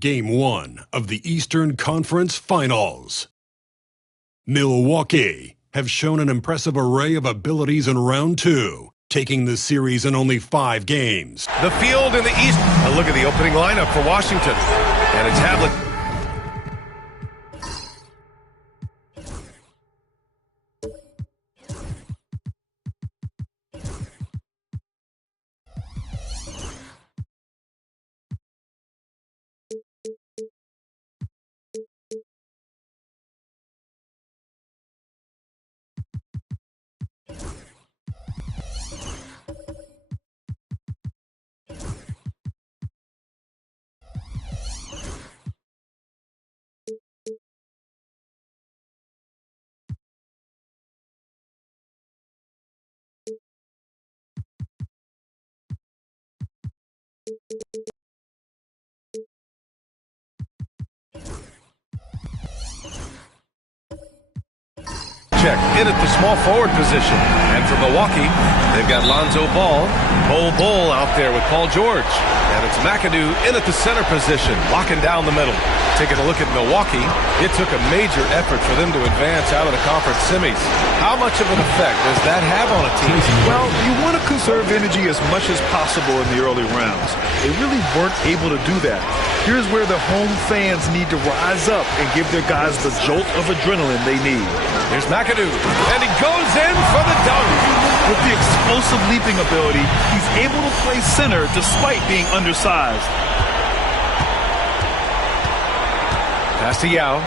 Game 1 of the Eastern Conference Finals. Milwaukee have shown an impressive array of abilities in round 2, taking the series in only 5 games. The field in the East. A look at the opening lineup for Washington. And it's Havlicek. Check in at the small forward position. And for Milwaukee, they've got Lonzo Ball. Bull out there with Paul George. And it's McAdoo in at the center position, locking down the middle. Taking a look at Milwaukee, it took a major effort for them to advance out of the conference semis. How much of an effect does that have on a team? Well, you want to conserve energy as much as possible in the early rounds. They really weren't able to do that. Here's where the home fans need to rise up and give their guys the jolt of adrenaline they need. Here's McAdoo, and he goes in for the dunk. With the explosive leaping ability, he's able to play center despite being undersized. Pass to Yao.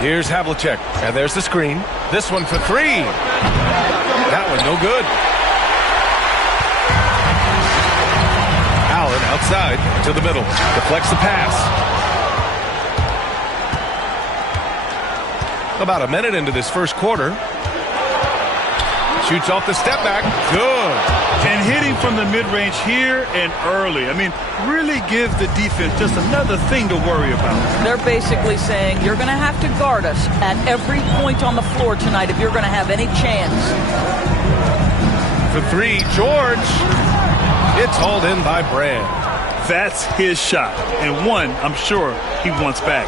Here's Havlicek, and there's the screen. This one for 3. That one no good. Allen outside to the middle. Deflects the pass. About a minute into this first quarter. Shoots off the step back. Good. And hitting from the mid-range here and early. I mean, really gives the defense just another thing to worry about. They're basically saying you're going to have to guard us at every point on the floor tonight if you're going to have any chance. For 3, George. It's hauled in by Brand. That's his shot, and one I'm sure he wants back.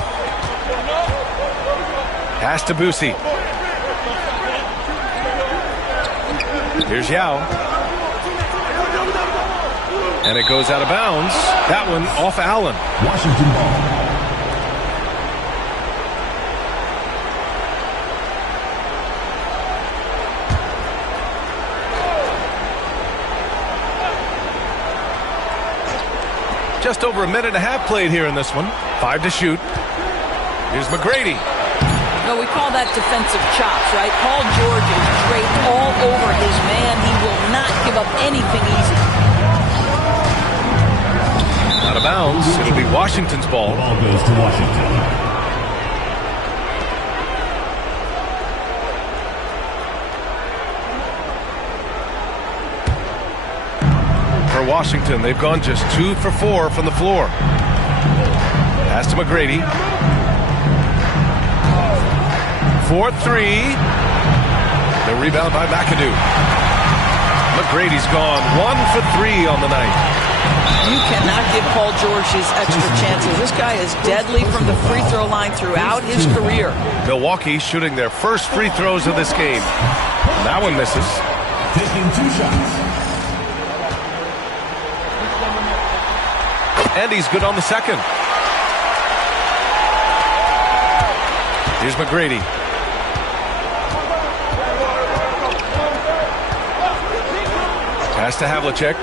Pass to Boosie. Here's Yao. And it goes out of bounds. That one off Allen. Washington ball. Just over a minute and a half played here in this one. 5 to shoot. Here's McGrady. No, we call that defensive chops, right? Paul George is draped all over his man. He will not give up anything easy. Out of bounds. It'll be Washington's ball. The ball goes to Washington. For Washington, they've gone just 2 for 4 from the floor. Pass to McGrady. 4-3. The rebound by McAdoo. McGrady's gone 1 for 3 on the night. You cannot give Paul George his extra chances. This guy is deadly from the free throw line throughout his career. Milwaukee shooting their first free throws of this game. That one misses. Taking 2 shots. And he's good on the second. Here's McGrady. Pass to Havlicek.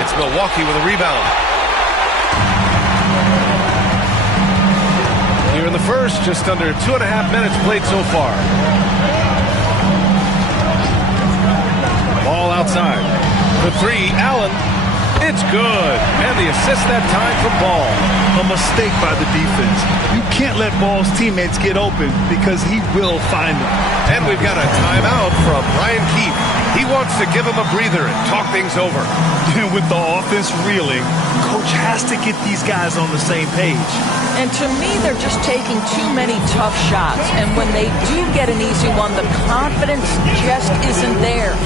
It's Milwaukee with a rebound. Here in the first, just under 2.5 minutes played so far. Ball outside. For 3, Allen. It's good. And the assist that time from Ball. A mistake by the defense. You can't let Ball's teammates get open because he will find them. And we've got a timeout from Ryan Keefe. He wants to give him a breather and talk things over. And with the offense reeling, coach has to get these guys on the same page. And to me, they're just taking too many tough shots. And when they do get an easy one, the confidence just isn't there.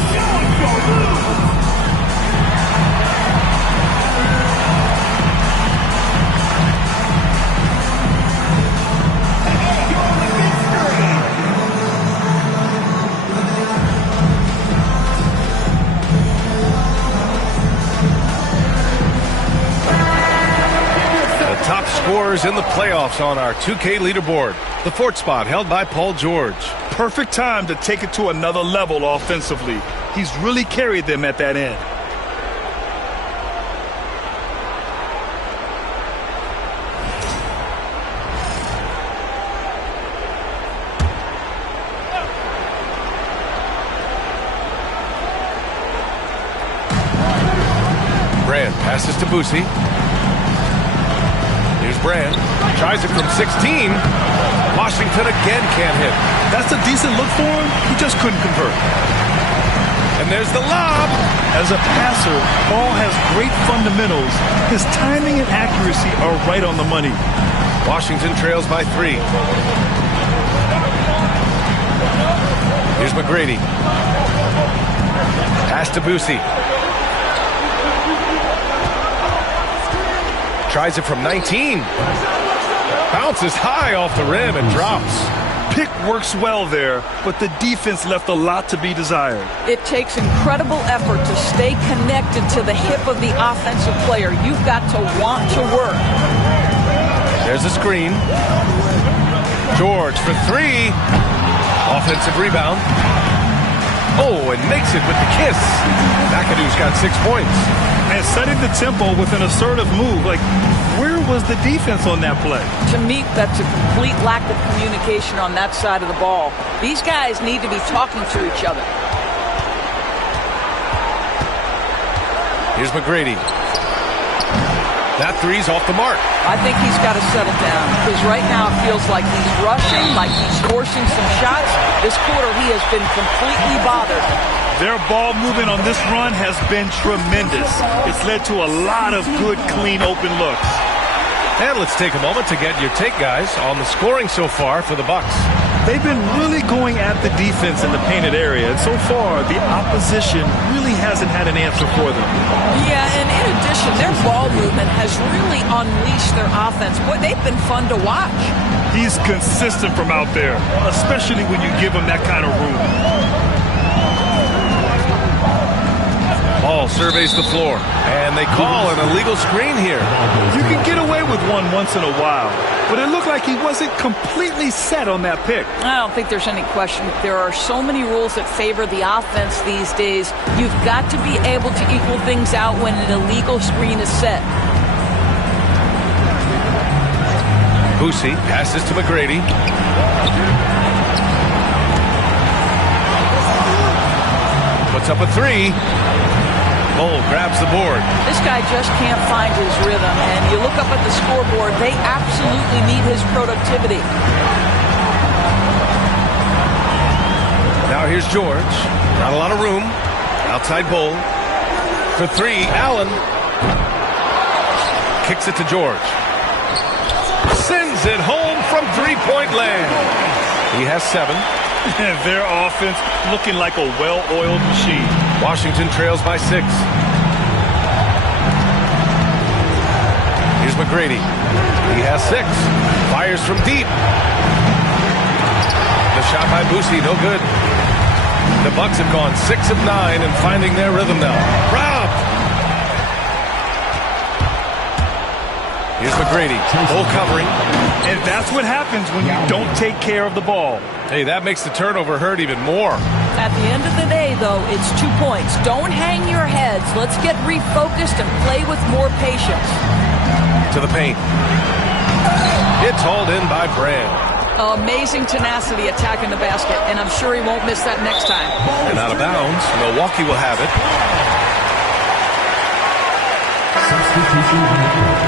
Top scorers in the playoffs on our 2K leaderboard. The fourth spot held by Paul George. Perfect time to take it to another level offensively. He's really carried them at that end. Brand passes to Boosie. Here's Brand. Tries it from 16. Washington again can't hit. That's a decent look for him. He just couldn't convert. And there's the lob. As a passer, Ball has great fundamentals. His timing and accuracy are right on the money. Washington trails by 3. Here's McGrady. Pass to Boosie. Tries it from 19. Bounces high off the rim and drops. Pick works well there, but the defense left a lot to be desired. It takes incredible effort to stay connected to the hip of the offensive player. You've got to want to work. There's a screen. George for 3. Offensive rebound. Oh, and makes it with the kiss. McAdoo's got 6 points. And setting the tempo with an assertive move. Like, where was the defense on that play? To me, that's a complete lack of communication on that side of the ball. These guys need to be talking to each other. Here's McGrady. That 3's off the mark. I think he's got to settle down because right now it feels like he's rushing, like he's forcing some shots. This quarter, he has been completely bothered. Their ball movement on this run has been tremendous. It's led to a lot of good, clean, open looks. And let's take a moment to get your take, guys, on the scoring so far for the Bucks. They've been really going at the defense in the painted area, and so far, the opposition really hasn't had an answer for them. Yeah, and in addition, their ball movement has really unleashed their offense. Boy, they've been fun to watch. He's consistent from out there, especially when you give him that kind of room. Ball surveys the floor, and they call an illegal screen here. You can get away with one once in a while, but it looked like he wasn't completely set on that pick. I don't think there's any question. There are so many rules that favor the offense these days. You've got to be able to equal things out when an illegal screen is set. Boosie passes to McGrady. Puts up a 3. Cole grabs the board. This guy just can't find his rhythm, and you look up at the scoreboard, they absolutely need his productivity. Now here's George. Not a lot of room. Outside Bull. For 3, Allen. Kicks it to George. Sends it home from three-point land. He has 7. And their offense looking like a well-oiled machine. Washington trails by 6. Here's McGrady. He has 6. Fires from deep. The shot by Boosie, no good. The Bucks have gone 6 of 9 and finding their rhythm now. Robbed. Here's McGrady. Full covering. And that's what happens when you don't take care of the ball. Hey, that makes the turnover hurt even more. At the end of the day, though, it's 2 points. Don't hang your heads. Let's get refocused and play with more patience. To the paint. It's hauled in by Brand. Amazing tenacity attacking the basket, and I'm sure he won't miss that next time. And out of bounds. Milwaukee will have it. Substitution on the court.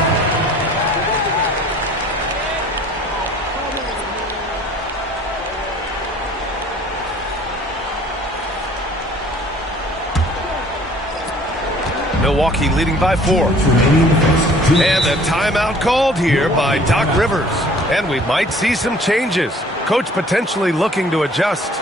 Milwaukee leading by 4. And a timeout called here by Doc Rivers. And we might see some changes. Coach potentially looking to adjust.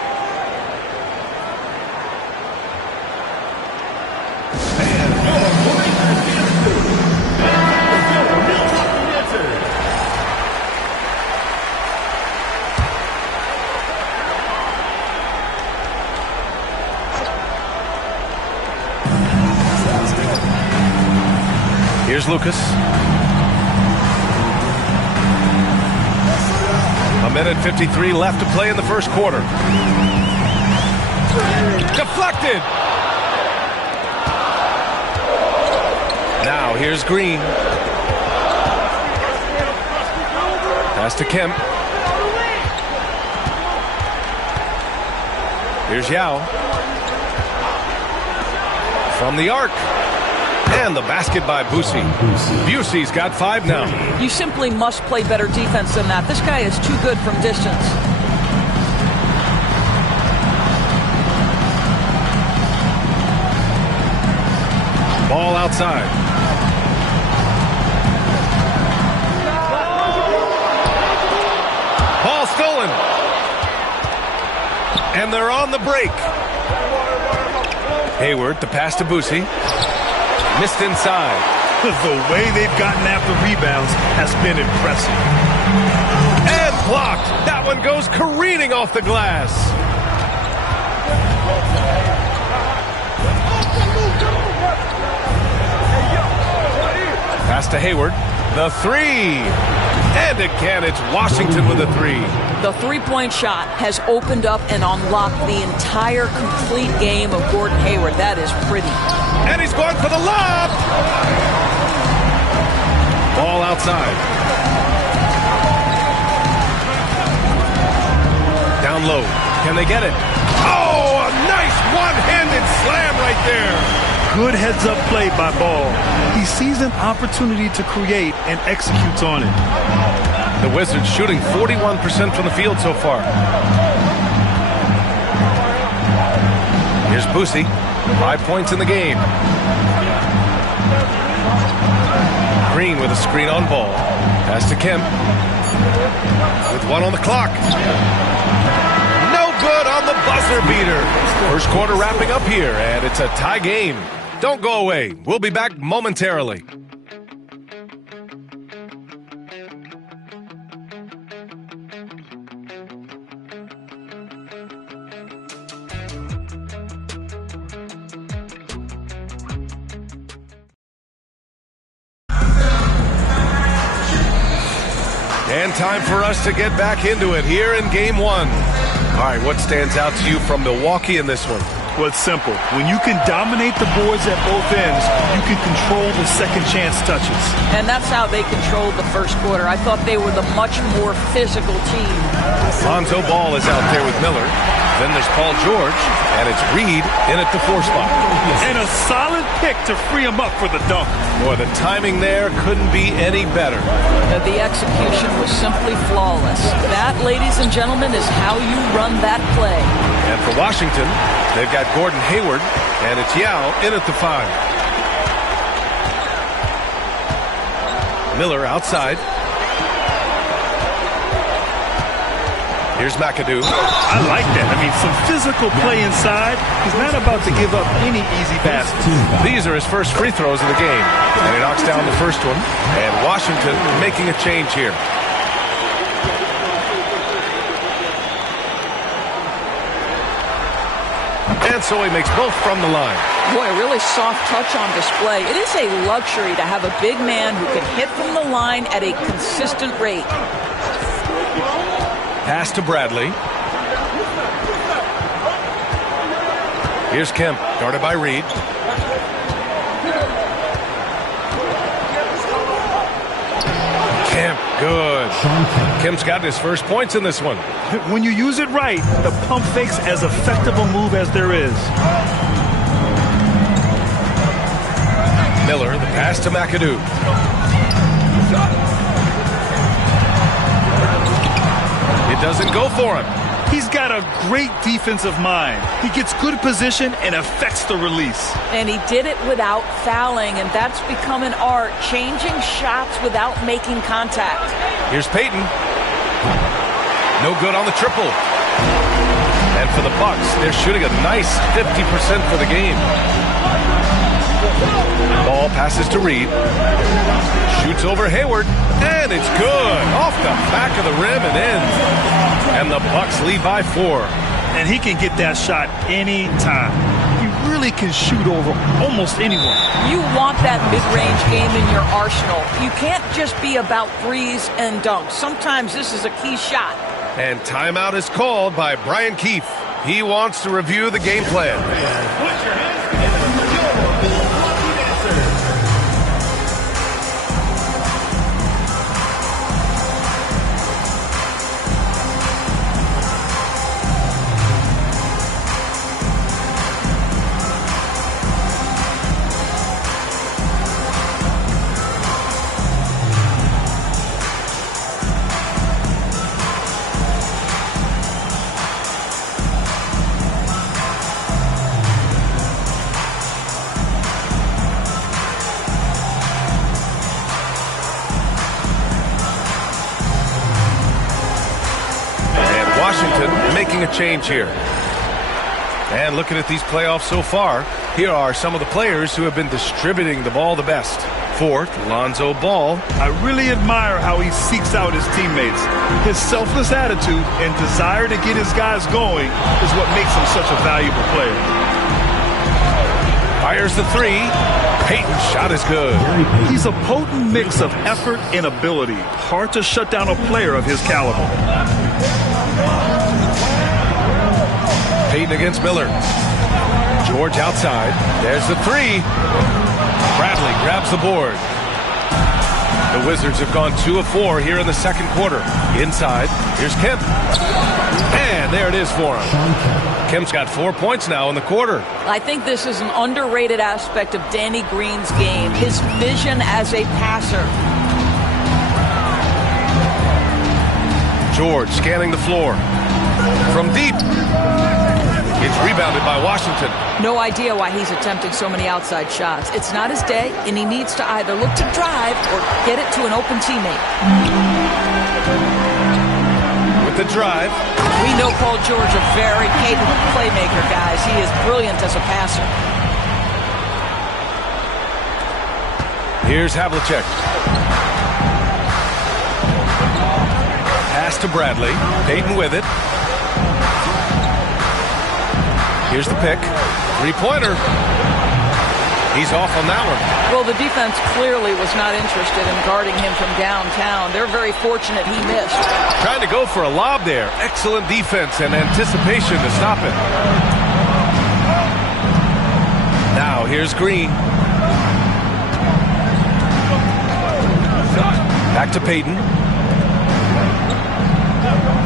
Here's Lucas. A minute 53 left to play in the first quarter. Deflected. Now here's Green. Pass to Kemp. Here's Yao. From the arc. And the basket by Busey. Busey's got 5 now. You simply must play better defense than that. This guy is too good from distance. Ball outside. Ball stolen. And they're on the break. Hayward, the pass to Busey. Missed inside. The way they've gotten after rebounds has been impressive. And blocked. That one goes careening off the glass. Pass to Hayward. The 3. And again, it's Washington with a 3. The three-point shot has opened up and unlocked the entire complete game of Gordon Hayward. That is pretty. And he's going for the lob. Ball outside. Down low. Can they get it? Oh, a nice one-handed slam right there. Good heads-up play by Ball. He sees an opportunity to create and executes on it. The Wizards shooting 41% from the field so far. Here's Busey. 5 points in the game. Green with a screen on Ball. Pass to Kemp. With 1 on the clock. No good on the buzzer beater. First quarter wrapping up here, and it's a tie game. Don't go away. We'll be back momentarily. And time for us to get back into it here in Game 1. All right, what stands out to you from Milwaukee in this one? Well, it's simple. When you can dominate the boards at both ends, you can control the second chance touches. And that's how they controlled the first quarter. I thought they were the much more physical team. Lonzo Ball is out there with Miller. Then there's Paul George, and it's Reed in at the 4 spot. And a solid pick to free him up for the dunk. Boy, the timing there couldn't be any better. The execution was simply flawless. That, ladies and gentlemen, is how you run that play. And for Washington, they've got Gordon Hayward, and it's Yao in at the 5. Miller outside. Here's McAdoo. I like that. I mean, some physical play inside. He's not about to give up any easy baskets. These are his first free throws of the game. And he knocks down the first one. And Washington making a change here. And so he makes both from the line. Boy, a really soft touch on display. It is a luxury to have a big man who can hit from the line at a consistent rate. Pass to Bradley. Here's Kemp, guarded by Reed. Kemp, good. Kemp's got his first points in this one. When you use it right, the pump fake's as effective a move as there is. Miller, the pass to McAdoo. It doesn't go for him. He's got a great defensive mind. He gets good position and affects the release. And he did it without fouling, and that's become an art, changing shots without making contact. Here's Payton. No good on the triple. And for the Bucks, they're shooting a nice 50% for the game. Ball passes to Reed. Shoots over Hayward, and it's good. Off the back of the rim and in. And the Bucks lead by 4. And he can get that shot anytime. He really can shoot over almost anyone. You want that mid-range game in your arsenal. You can't just be about threes and dunks. Sometimes this is a key shot. And timeout is called by Brian Keefe. He wants to review the game plan. Making a change here. And looking at these playoffs so far, here are some of the players who have been distributing the ball the best. Fourth, Lonzo Ball. I really admire how he seeks out his teammates. His selfless attitude and desire to get his guys going is what makes him such a valuable player. Fires the three. Payton's shot is good. He's a potent mix of effort and ability. Hard to shut down a player of his caliber. Payton against Miller. George outside. There's the three. Bradley grabs the board. The Wizards have gone 2 of 4 here in the second quarter. Inside, here's Kemp. And there it is for him. Kemp's got 4 points now in the quarter. I think this is an underrated aspect of Danny Green's game, his vision as a passer. George scanning the floor. From deep. It's rebounded by Washington. No idea why he's attempting so many outside shots. It's not his day, and he needs to either look to drive or get it to an open teammate. With the drive. We know Paul George, a very capable playmaker, guys. He is brilliant as a passer. Here's Havlicek. Pass to Bradley. Payton with it. Here's the pick. Three-pointer. He's off on that one. Well, the defense clearly was not interested in guarding him from downtown. They're very fortunate he missed. Trying to go for a lob there. Excellent defense and anticipation to stop it. Now, here's Green. Back to Payton.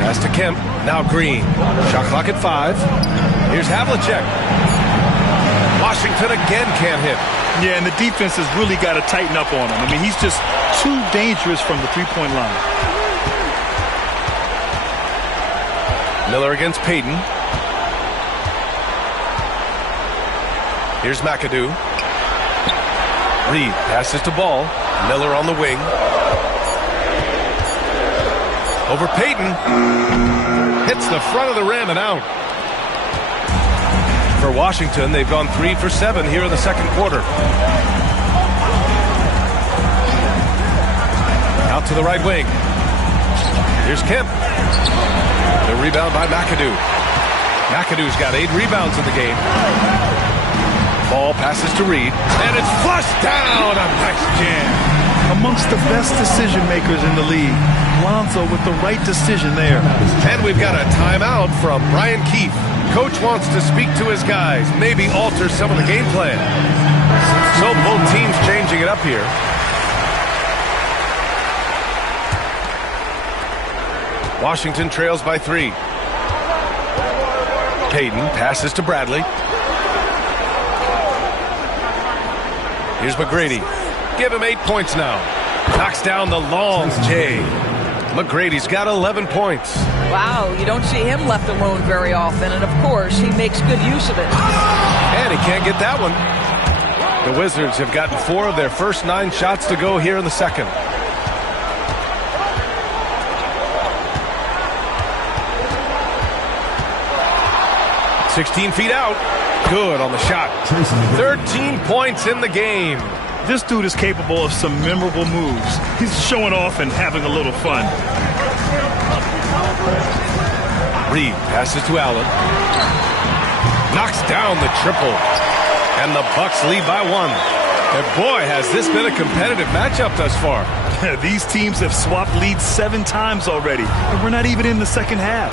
Pass to Kemp. Now Green. Shot clock at 5. Here's Havlicek. Washington again can't hit. Yeah, and the defense has really got to tighten up on him. I mean, he's just too dangerous from the three-point line. Miller against Payton. Here's McAdoo. Reed passes to Ball. Miller on the wing. Over Payton. Hits the front of the rim and out. For Washington, they've gone 3 for 7 here in the second quarter. Out to the right wing. Here's Kemp. The rebound by McAdoo. McAdoo's got 8 rebounds in the game. Ball passes to Reed. And it's flushed down. A nice jam. Amongst the best decision makers in the league. Lonzo with the right decision there. And we've got a timeout from Brian Keefe. Coach wants to speak to his guys, maybe alter some of the game plan. So both teams changing it up here. Washington trails by 3. Payton passes to Bradley. Here's McGrady. Give him 8 points now. Knocks down the long J. McGrady's got 11 points. Wow, you don't see him left alone very often, and of course, he makes good use of it. And he can't get that one. The Wizards have gotten 4 of their first 9 shots to go here in the second. "16 feet out." Good on the shot. 13 points in the game. This dude is capable of some memorable moves. He's showing off and having a little fun. Reed passes to Allen. Knocks down the triple. And the Bucks lead by 1. And boy, has this been a competitive matchup thus far. These teams have swapped leads 7 times already, and we're not even in the second half.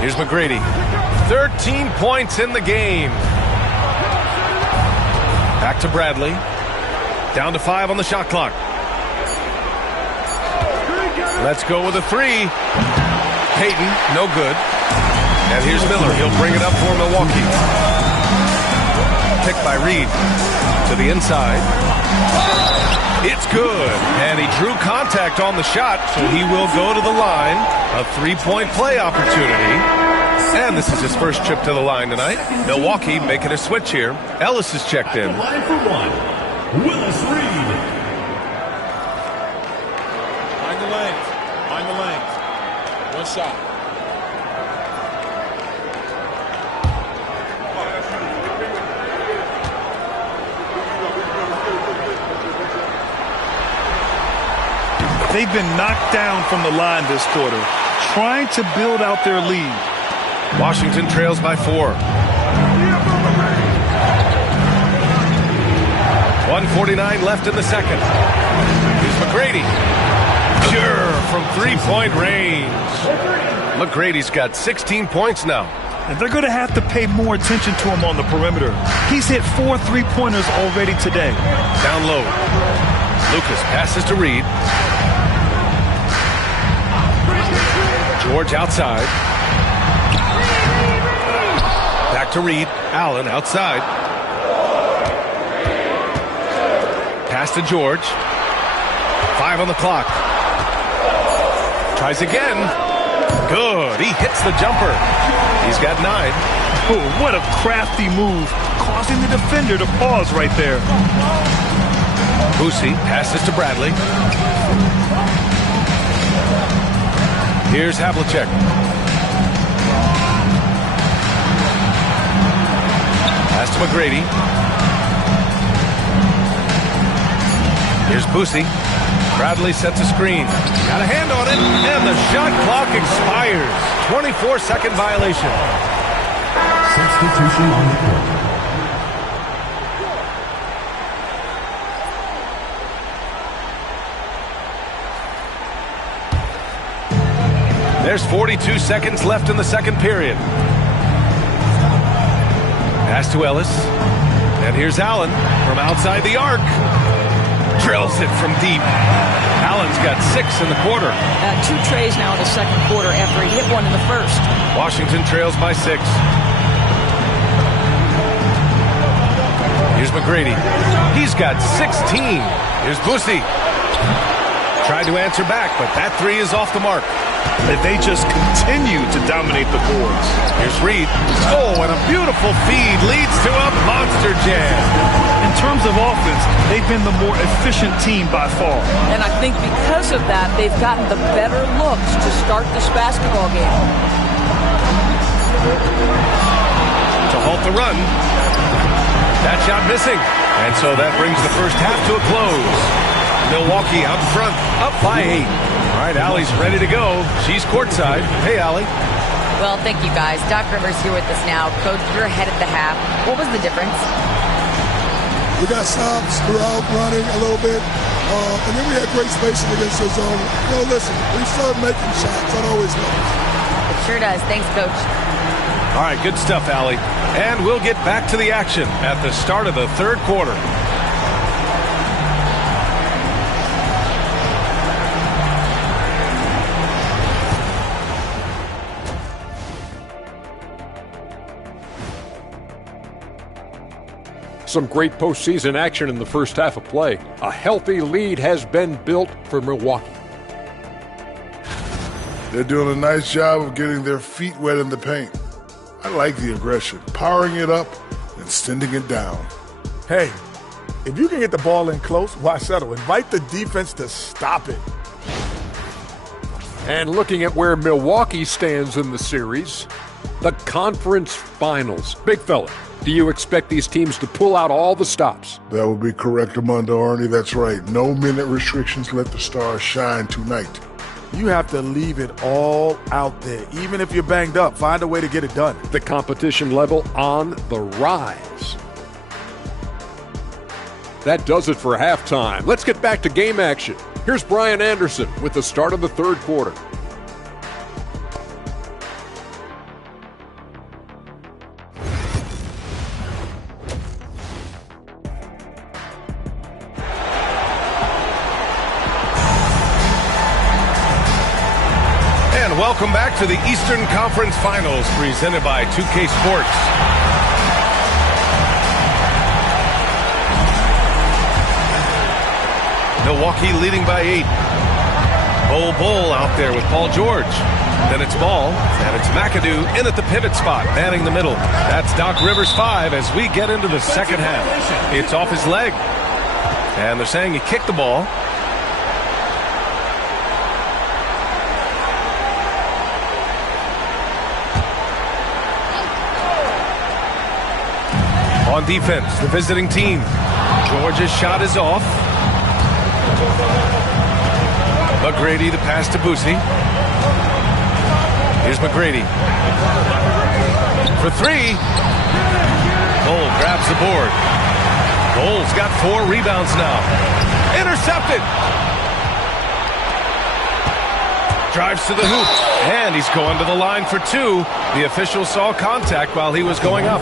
Here's McGrady. 13 points in the game. Back to Bradley. Down to 5 on the shot clock. Let's go with a 3. Payton, no good. And here's Miller. He'll bring it up for Milwaukee. Picked by Reed. To the inside. It's good. And he drew contact on the shot, so he will go to the line. A 3-point play opportunity. And this is his first trip to the line tonight. Milwaukee making a switch here. Ellis is checked in. Line for 1, Willis Reed. Find the lanes. Find the lanes. One shot. They've been knocked down from the line this quarter, trying to build out their lead. Washington trails by 4. 1:49 left in the second. Here's McGrady. Pure from 3-point range. McGrady's got 16 points now. And they're going to have to pay more attention to him on the perimeter. He's hit 4 3-pointers already today. Down low. Lucas passes to Reed. George outside. Back to Reed. Allen outside. Pass to George. 5 on the clock. Tries again. Good. He hits the jumper. He's got 9. Oh, what a crafty move, causing the defender to pause right there. Boosie passes to Bradley. Here's Havlicek. Pass to McGrady. Here's Boosie. Bradley sets a screen. Got a hand on it, and the shot clock expires. 24-second violation. Substitution on the court. There's 42 seconds left in the second period. Pass to Ellis. And here's Allen from outside the arc. Drills it from deep. Allen's got 6 in the quarter. 2 trays now in the second quarter after he hit one in the first. Washington trails by 6. Here's McGrady. He's got 16. Here's Boosie. Tried to answer back, but that 3 is off the mark. If they just continue to dominate the boards. Here's Reed. Oh, and a beautiful feed leads to a monster jam. In terms of offense, they've been the more efficient team by far. And I think because of that, they've gotten the better looks to start this basketball game. To halt the run. That shot missing. And so that brings the first half to a close. Milwaukee out front, up by 8. All right, Allie's ready to go. She's courtside. Hey, Allie. Well, thank you, guys. Doc Rivers here with us now. Coach, you're ahead at the half. What was the difference? We got stops throughout, running a little bit, and then we had great spacing against the zone. Listen, we started making shots. That always helps. It sure does. Thanks, Coach. All right, good stuff, Allie. And we'll get back to the action at the start of the third quarter. Some great postseason action in the first half of play. A healthy lead has been built for Milwaukee. They're doing a nice job of getting their feet wet in the paint. I like the aggression, powering it up and sending it down. Hey, if you can get the ball in close, why settle? Invite the defense to stop it. And looking at where Milwaukee stands in the series, the conference finals. Big fella, do you expect these teams to pull out all the stops? That would be correct, Armando Arnie. That's right. No minute restrictions. Let the stars shine tonight. You have to leave it all out there. Even if you're banged up, find a way to get it done. The competition level on the rise. That does it for halftime. Let's get back to game action. Here's Brian Anderson with the start of the third quarter. And welcome back to the Eastern Conference Finals presented by 2K Sports. Milwaukee leading by 8. Bull out there with Paul George. Then it's Ball, and it's McAdoo in at the pivot spot, manning the middle. That's Doc Rivers 5 as we get into the second half. It's off his leg. And they're saying he kicked the ball. On defense, the visiting team. George's shot is off. McGrady, the pass to Boosie. Here's McGrady. For 3. Cole grabs the board. Cole's got 4 rebounds now. Intercepted. Drives to the hoop. And he's going to the line for 2. The official saw contact while he was going up.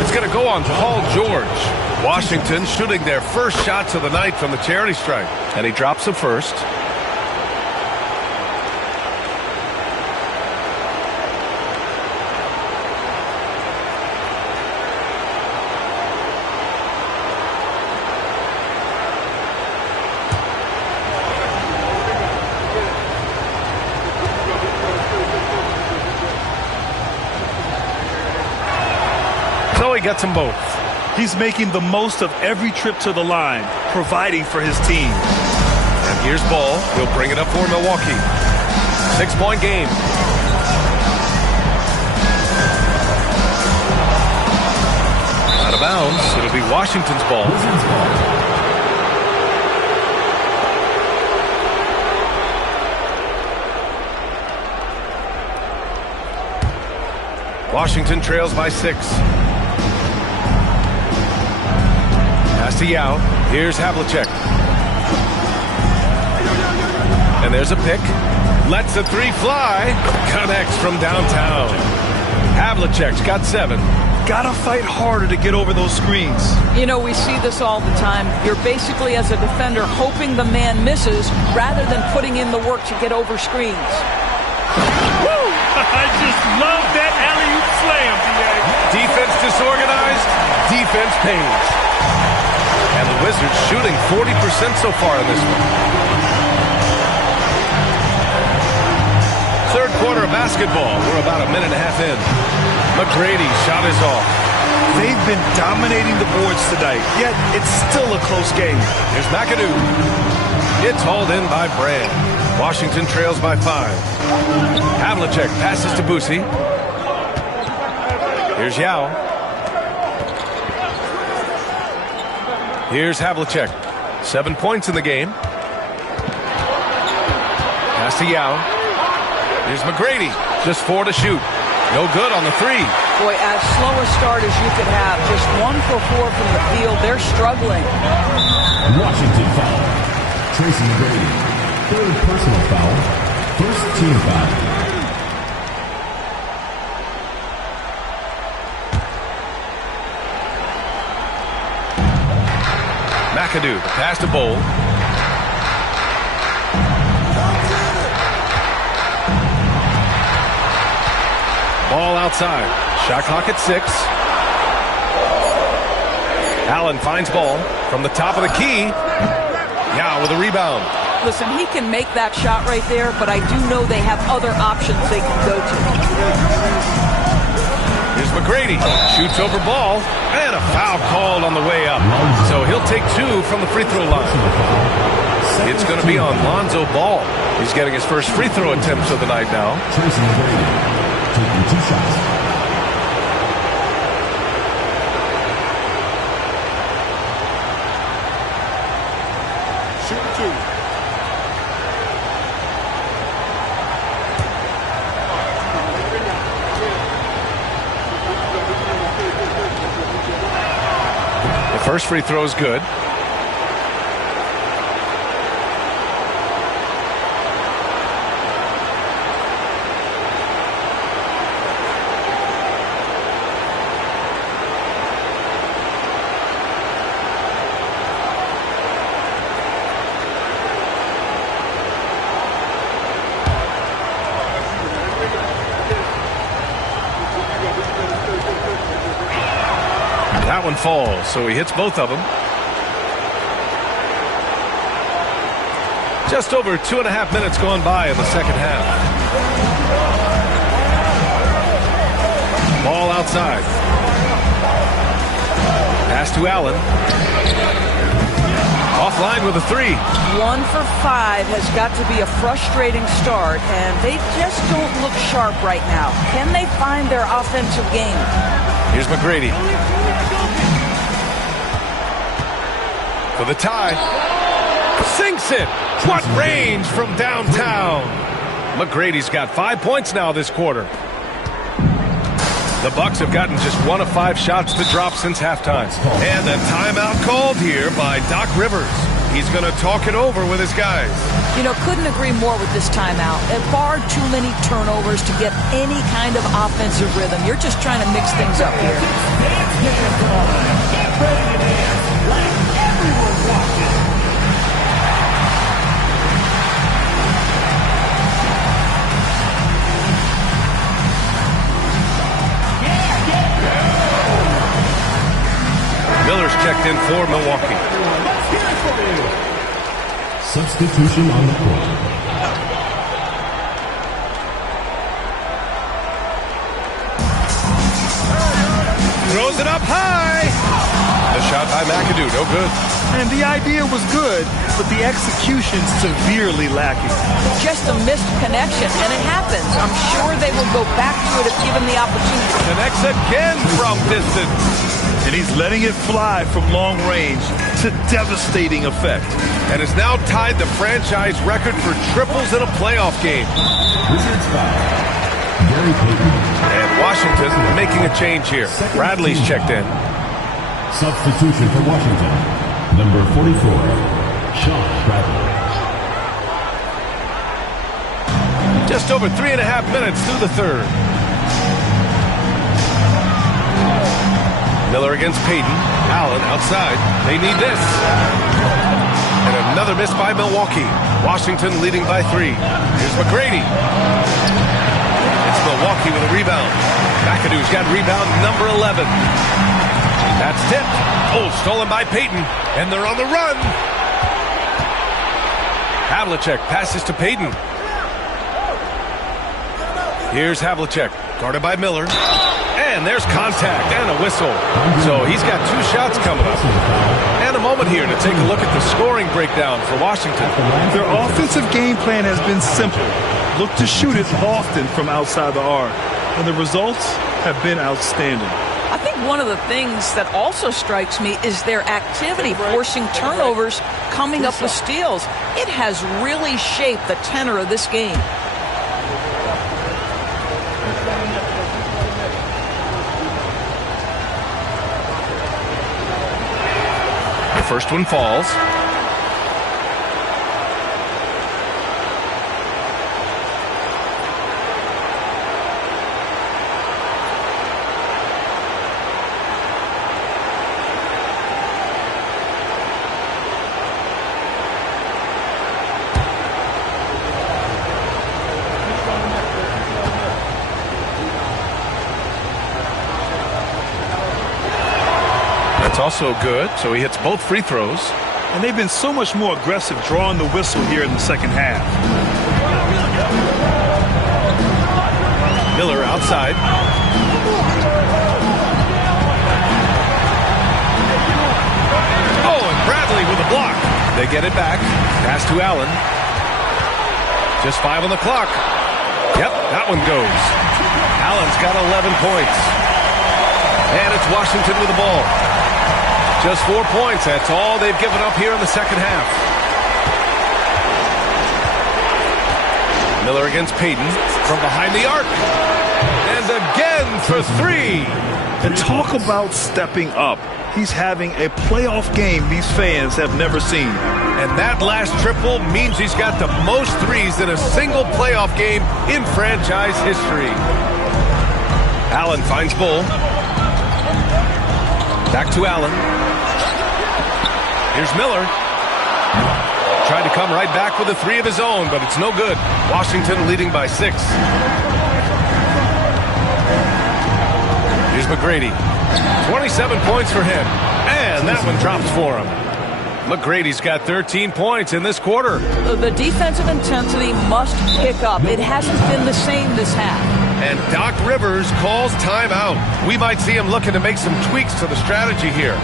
It's going to go on Paul George. Washington shooting their first shots of the night from the charity stripe. And he drops the first. So he gets them both. He's making the most of every trip to the line, providing for his team. And here's Ball. He'll bring it up for Milwaukee. 6-point game. Out of bounds. It'll be Washington's ball. Washington trails by 6. Pass to Yao. Here's Havlicek. And there's a pick. Lets the 3 fly. Connects from downtown. Havlicek's got 7. Gotta fight harder to get over those screens. You know, we see this all the time. You're basically, as a defender, hoping the man misses rather than putting in the work to get over screens. Woo! I just love that alley-oop slam, D.A. Defense disorganized. Defense pays. And the Wizards shooting 40% so far in this one. Third quarter of basketball. We're about a minute and a half in. McGrady's shot is off. They've been dominating the boards tonight, yet it's still a close game. Here's McAdoo. It's hauled in by Brand. Washington trails by 5. Havlicek passes to Boosie. Here's Yao. Here's Havlicek. 7 points in the game. Pass to Yao. Here's McGrady. Just 4 to shoot. No good on the 3. Boy, as slow a start as you could have. Just 1 for 4 from the field. They're struggling. Washington foul. Tracy McGrady. 3rd personal foul. 1st team foul. McAdoo, the pass to Bowl. Ball outside. Shot clock at 6. Allen finds ball from the top of the key. Now with a rebound. Listen, he can make that shot right there, but I do know they have other options they can go to. Here's McGrady. Shoots over ball. And a foul called on the way up. So he'll take 2 from the free throw line. It's going to be on Lonzo Ball. He's getting his first free throw attempts of the night now. Tracy McGrady taking 2 shots. Shoot 2. The first free throw is good. That one falls, so he hits both of them. Just over 2.5 minutes gone by in the second half. Ball outside. Pass to Allen. Offline with a 3. 1 for 5 has got to be a frustrating start, and they just don't look sharp right now. Can they find their offensive game? Here's McGrady. For the tie. Sinks it. What range from downtown. McGrady's got 5 points now this quarter. The Bucks have gotten just 1 of 5 shots to drop since halftime. And a timeout called here by Doc Rivers. He's going to talk it over with his guys. You know, couldn't agree more with this timeout. Far too many turnovers to get any kind of offensive rhythm. You're just trying to mix things up here. Miller's checked in for Milwaukee. Substitution on the court. Throws it up high. The shot by McAdoo, no good. And the idea was good, but the execution severely lacking. Just a missed connection, and it happens. I'm sure they will go back to it if given the opportunity. Connects again from distance. And he's letting it fly from long range to devastating effect. And has now tied the franchise record for triples in a playoff game. Wizards foul. Gary Payton. And Washington making a change here. Bradley's checked in. Substitution for Washington. Number 44, Sean Bradley. Just over 3.5 minutes through the third. Miller against Payton. Allen outside. They need this. And another miss by Milwaukee. Washington leading by 3. Here's McGrady. It's Milwaukee with a rebound. McAdoo's got rebound number 11. That's tipped. Oh, stolen by Payton. And they're on the run. Havlicek passes to Payton. Here's Havlicek, guarded by Miller. And there's contact and a whistle. So he's got 2 shots coming up. And a moment here to take a look at the scoring breakdown for Washington. Their offensive game plan has been simple. Look to shoot it often from outside the arc. And the results have been outstanding. I think one of the things that also strikes me is their activity, forcing turnovers, coming up with steals. It has really shaped the tenor of this game. The first one falls. also good, so he hits both free throws. And they've been so much more aggressive drawing the whistle here in the second half. Miller outside. Oh, and Bradley with a block. They get it back. Pass to Allen. Just 5 on the clock. Yep, that one goes. Allen's got 11 points. And it's Washington with the ball. Just 4 points. That's all they've given up here in the second half. Miller against Payton from behind the arc. And again for 3. And talk about stepping up. He's having a playoff game these fans have never seen. And that last triple means he's got the most threes in a single playoff game in franchise history. Allen finds Bull. Back to Allen. Here's Miller. Tried to come right back with a 3 of his own, but it's no good. Washington leading by 6. Here's McGrady. 27 points for him. And that one drops for him. McGrady's got 13 points in this quarter. The defensive intensity must pick up. It hasn't been the same this half. And Doc Rivers calls timeout. We might see him looking to make some tweaks to the strategy here.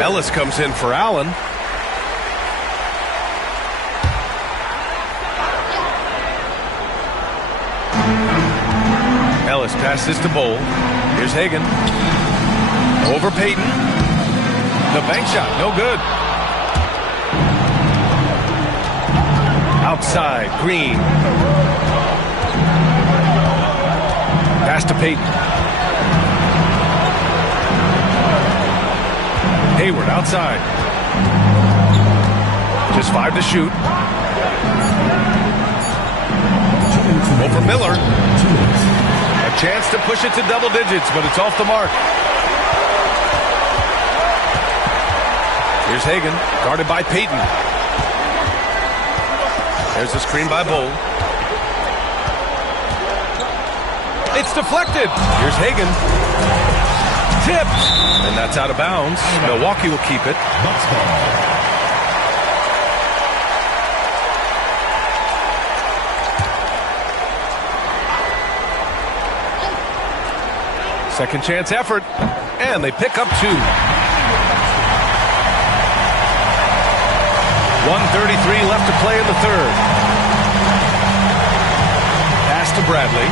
Ellis comes in for Allen. Ellis passes to Bull. Here's Hagan. Over Payton. The bank shot, no good. Outside, Green. Pass to Payton. Hayward outside. Just 5 to shoot. Over Miller. A chance to push it to double digits, but it's off the mark. Here's Hagan, guarded by Payton. There's a screen by Bull. It's deflected. Here's Hagan. Tipped. And that's out of bounds. Milwaukee will keep it. Second chance effort. And they pick up 2. 1:33 left to play in the third. Pass to Bradley.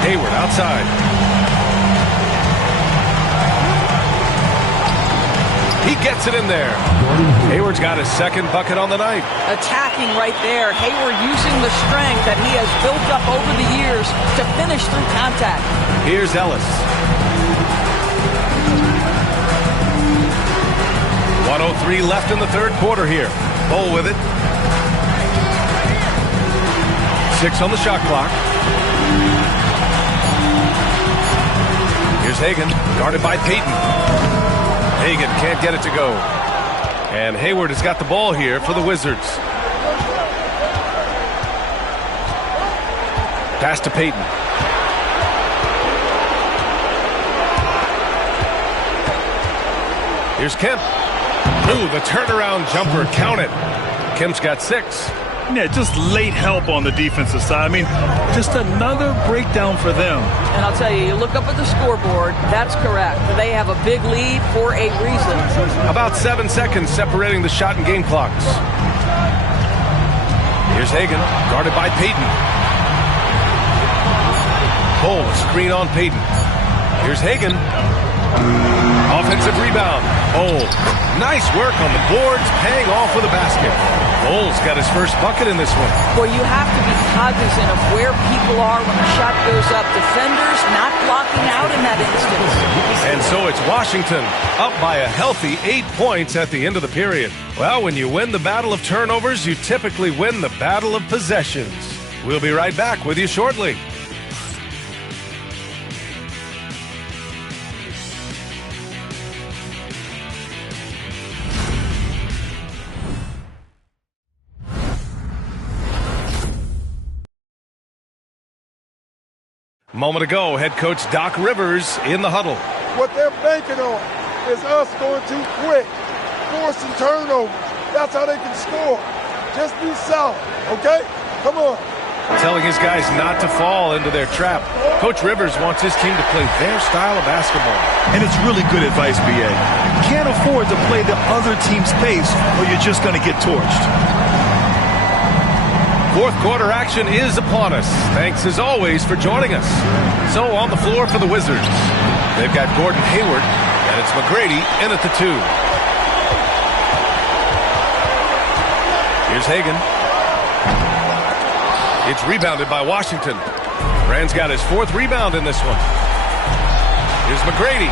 Hayward outside. He gets it in there. Hayward's got his second bucket on the night. Attacking right there. Hayward using the strength that he has built up over the years to finish through contact. Here's Ellis. 1:03 left in the third quarter here. Bull with it. 6 on the shot clock. Here's Hagan, guarded by Payton. Hagan can't get it to go. And Hayward has got the ball here for the Wizards. Pass to Payton. Here's Kemp. Ooh, the turnaround jumper, count it. Kemp's got 6. Yeah, just late help on the defensive side. I mean, just another breakdown for them. And I'll tell you, you look up at the scoreboard, that's correct. They have a big lead for a reason. About 7 seconds separating the shot and game clocks. Here's Hagan, guarded by Payton. Bull, screen on Payton. Here's Hagan. Offensive rebound. Oh, nice work on the boards, paying off with a basket. Bowles got his first bucket in this one. Well, you have to be cognizant of where people are when the shot goes up. Defenders not blocking out in that instance. And so it's Washington up by a healthy 8 points at the end of the period. Well, when you win the battle of turnovers, you typically win the battle of possessions. We'll be right back with you shortly. Moment ago, head coach Doc Rivers in the huddle. What they're banking on is us going too quick, forcing turnovers. That's how they can score. Just be solid, okay? Come on. Telling his guys not to fall into their trap. Coach Rivers wants his team to play their style of basketball. And it's really good advice, B.A. You can't afford to play the other team's pace or you're just going to get torched. Fourth quarter action is upon us. Thanks as always for joining us. So on the floor for the Wizards, they've got Gordon Hayward, and it's McGrady in at the 2. Here's Hagan. It's rebounded by Washington. Rand's got his 4th rebound in this one. Here's McGrady.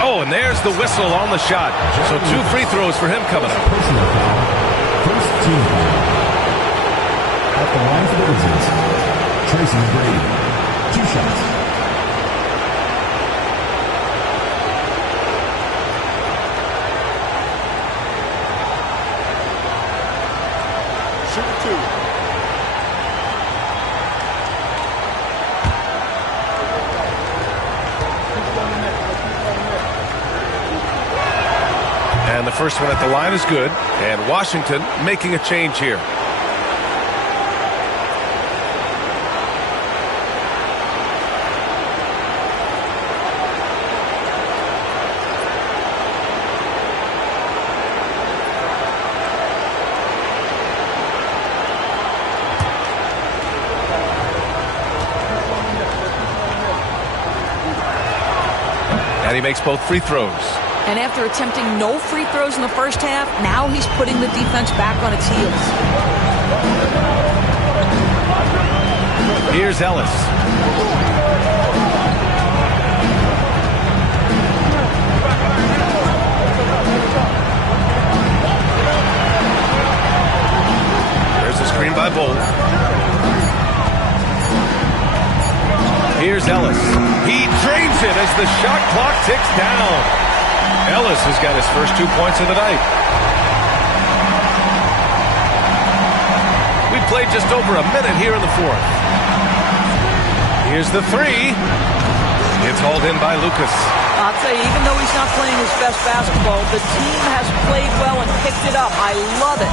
Oh, and there's the whistle on the shot. So 2 free throws for him coming up. First team foul. At the line for the Wizards, Tracy McGrady. 2 shots. Shoot 2. And the first one at the line is good. And Washington making a change here. And he makes both free throws. And after attempting no free throws in the first half, now he's putting the defense back on its heels. Here's Ellis. There's a screen by Bolt. Here's Ellis. He drains it as the shot clock ticks down. Ellis has got his first 2 points of the night. We've played just over a minute here in the 4th. Here's the 3. It's hauled in by Lucas. I'll tell you, even though he's not playing his best basketball, the team has played well and picked it up. I love it.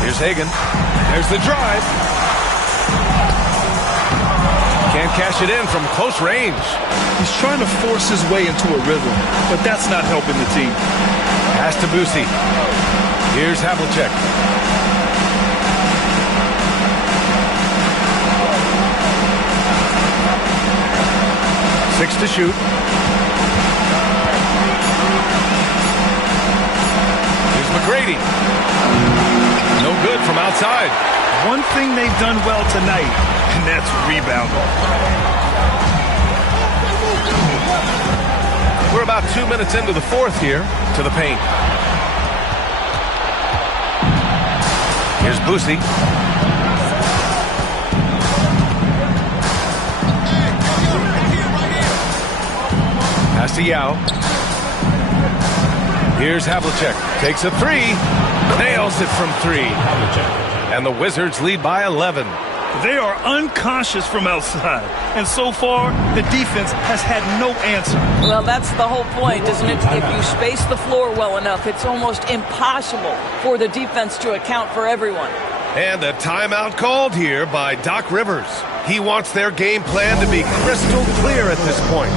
Here's Hagan. There's the drive. Can't cash it in from close range. He's trying to force his way into a rhythm, but that's not helping the team. Pass to Boosie. Here's Havlicek. 6 to shoot. Here's McGrady. No good from outside. One thing they've done well tonight, and that's rebounding. We're about 2 minutes into the 4th here to the paint. Here's Boosie. Pass to Yao. Here's Havlicek. Takes a 3. Nails it from 3. And the Wizards lead by 11. They are unconscious from outside. And so far, the defense has had no answer. Well, that's the whole point, isn't it? If you space the floor well enough, it's almost impossible for the defense to account for everyone. And a timeout called here by Doc Rivers. He wants their game plan to be crystal clear at this point.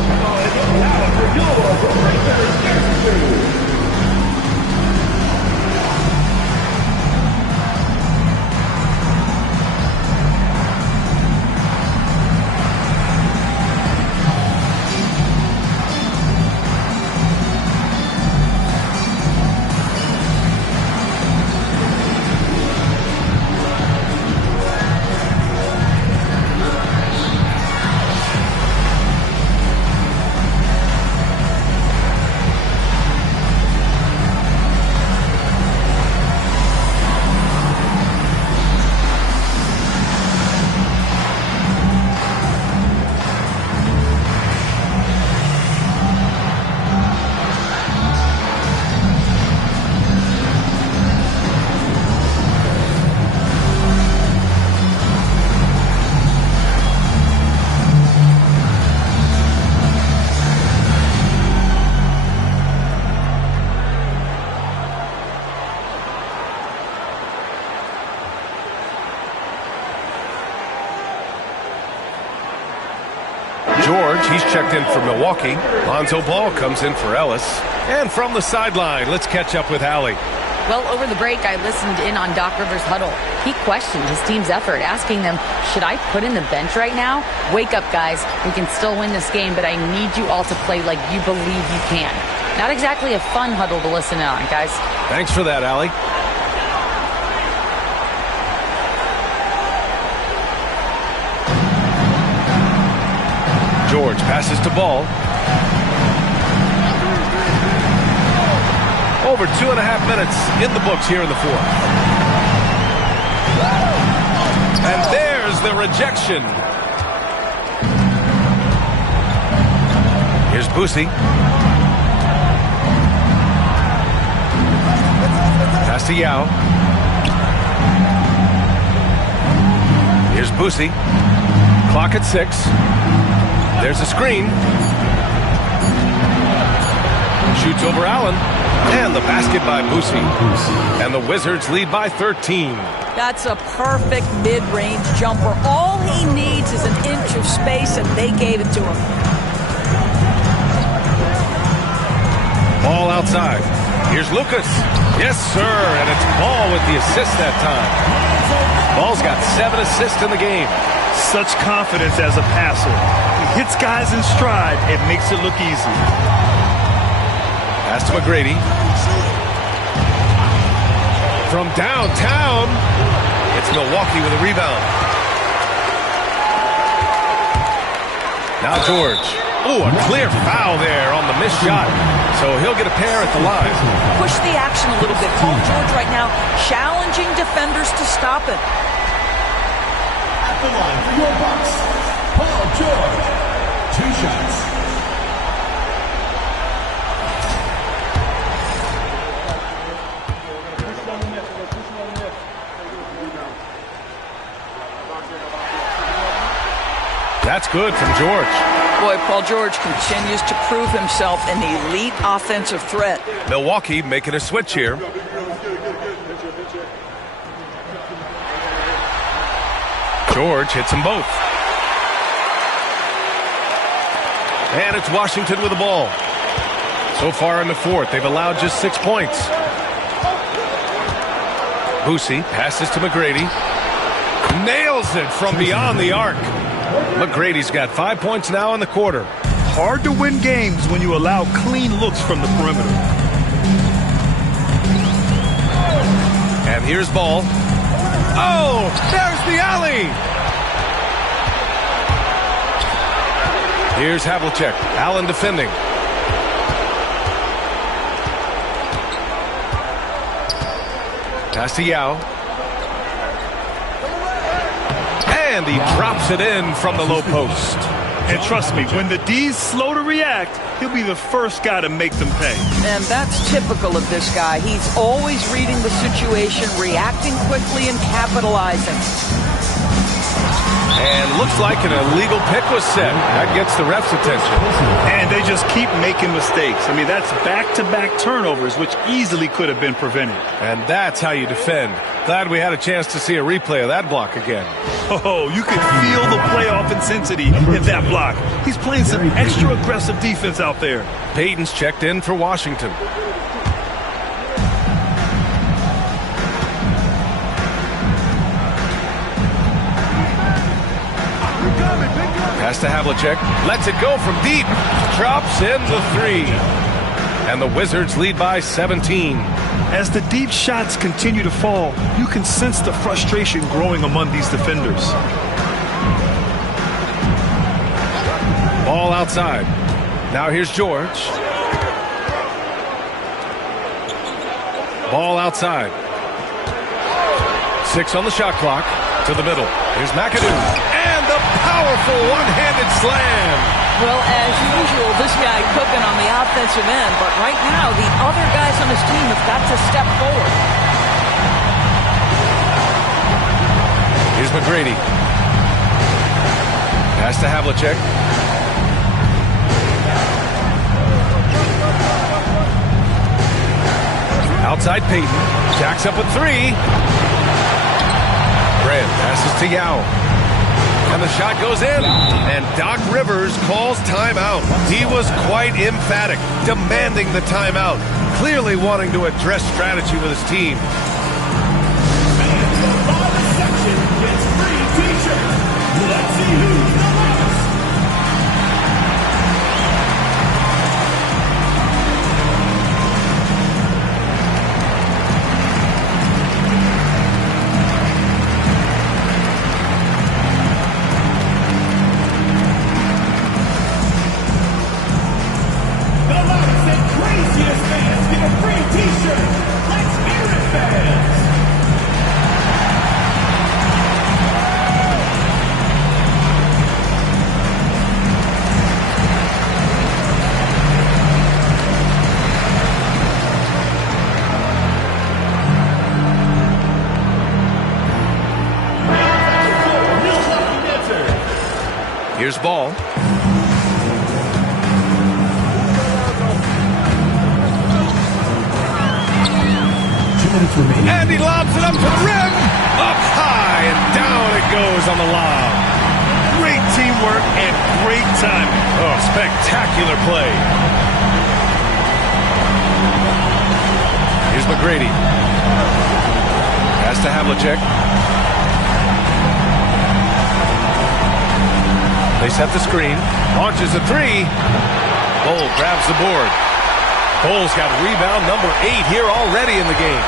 George. He's checked in for Milwaukee. Lonzo Ball comes in for Ellis. And from the sideline, let's catch up with Allie. Well, over the break, I listened in on Doc Rivers' huddle. He questioned his team's effort, asking them, should I put in the bench right now? Wake up, guys. We can still win this game, but I need you all to play like you believe you can. Not exactly a fun huddle to listen in on, guys. Thanks for that, Allie. George passes to Ball. Over 2.5 minutes in the books here in the fourth. And there's the rejection. Here's Boosie. Pass to Yao. Here's Boosie. Clock at 6. There's a screen. Shoots over Allen. And the basket by Boosie. And the Wizards lead by 13. That's a perfect mid-range jumper. All he needs is an inch of space, and they gave it to him. Ball outside. Here's Lucas. Yes, sir. And it's Ball with the assist that time. Ball's got 7 assists in the game. Such confidence as a passer. He hits guys in stride. It makes it look easy. Pass to McGrady. From downtown, it's Milwaukee with a rebound. Now George. Oh, a clear foul there on the missed shot. So he'll get a pair at the line. Push the action a little bit. Paul George right now challenging defenders to stop it. At the line for your Bucks, Paul George. 2 shots. That's good from George. Boy, Paul George continues to prove himself an elite offensive threat. Milwaukee making a switch here. George hits them both. And it's Washington with the ball. So far in the fourth, they've allowed just 6 points. Boosie passes to McGrady. Nails it from beyond the arc. McGrady's got 5 points now in the quarter. Hard to win games when you allow clean looks from the perimeter. And here's Ball. Oh, there's the alley. Here's Havlicek. Allen defending. Pass to Yao. And he drops it in from the low post. And trust me, when the D's slow to react, he'll be the first guy to make them pay. And that's typical of this guy. He's always reading the situation, reacting quickly, and capitalizing. And looks like an illegal pick was set. That gets the ref's attention. And they just keep making mistakes. I mean, that's back-to-back turnovers, which easily could have been prevented. And that's how you defend. Glad we had a chance to see a replay of that block again. Oh, you can feel the playoff intensity in that block. He's playing some extra aggressive defense out there. Payton's checked in for Washington. Pass to Havlicek. Lets it go from deep. Drops in the 3. And the Wizards lead by 17. As the deep shots continue to fall, you can sense the frustration growing among these defenders. Ball outside. Now here's George. Ball outside. 6 on the shot clock. To the middle. Here's McAdoo. And the powerful one-handed slam. Well, as usual, this guy cooking on the offensive end, but right now the other guys on his team have got to step forward. Here's McGrady. Pass to Havlicek. Outside Payton. Jacks up with 3. Brand passes to Yao. And the shot goes in. And Doc Rivers calls timeout. He was quite emphatic, demanding the timeout, clearly wanting to address strategy with his team. Gets free t-shirts. Let's see who's the loudest. The loudest and craziest fans get a free t-shirt. Let's hear it, fans. Here's ball. 2 minutes remaining. And he lobs it up to the rim. Up high and down it goes on the lob. Great teamwork and great timing. Oh, spectacular play. Here's McGrady. Pass to Havlicek. They set the screen. Launches a three. Bull grabs the board. Bull's got rebound number 8 here already in the game.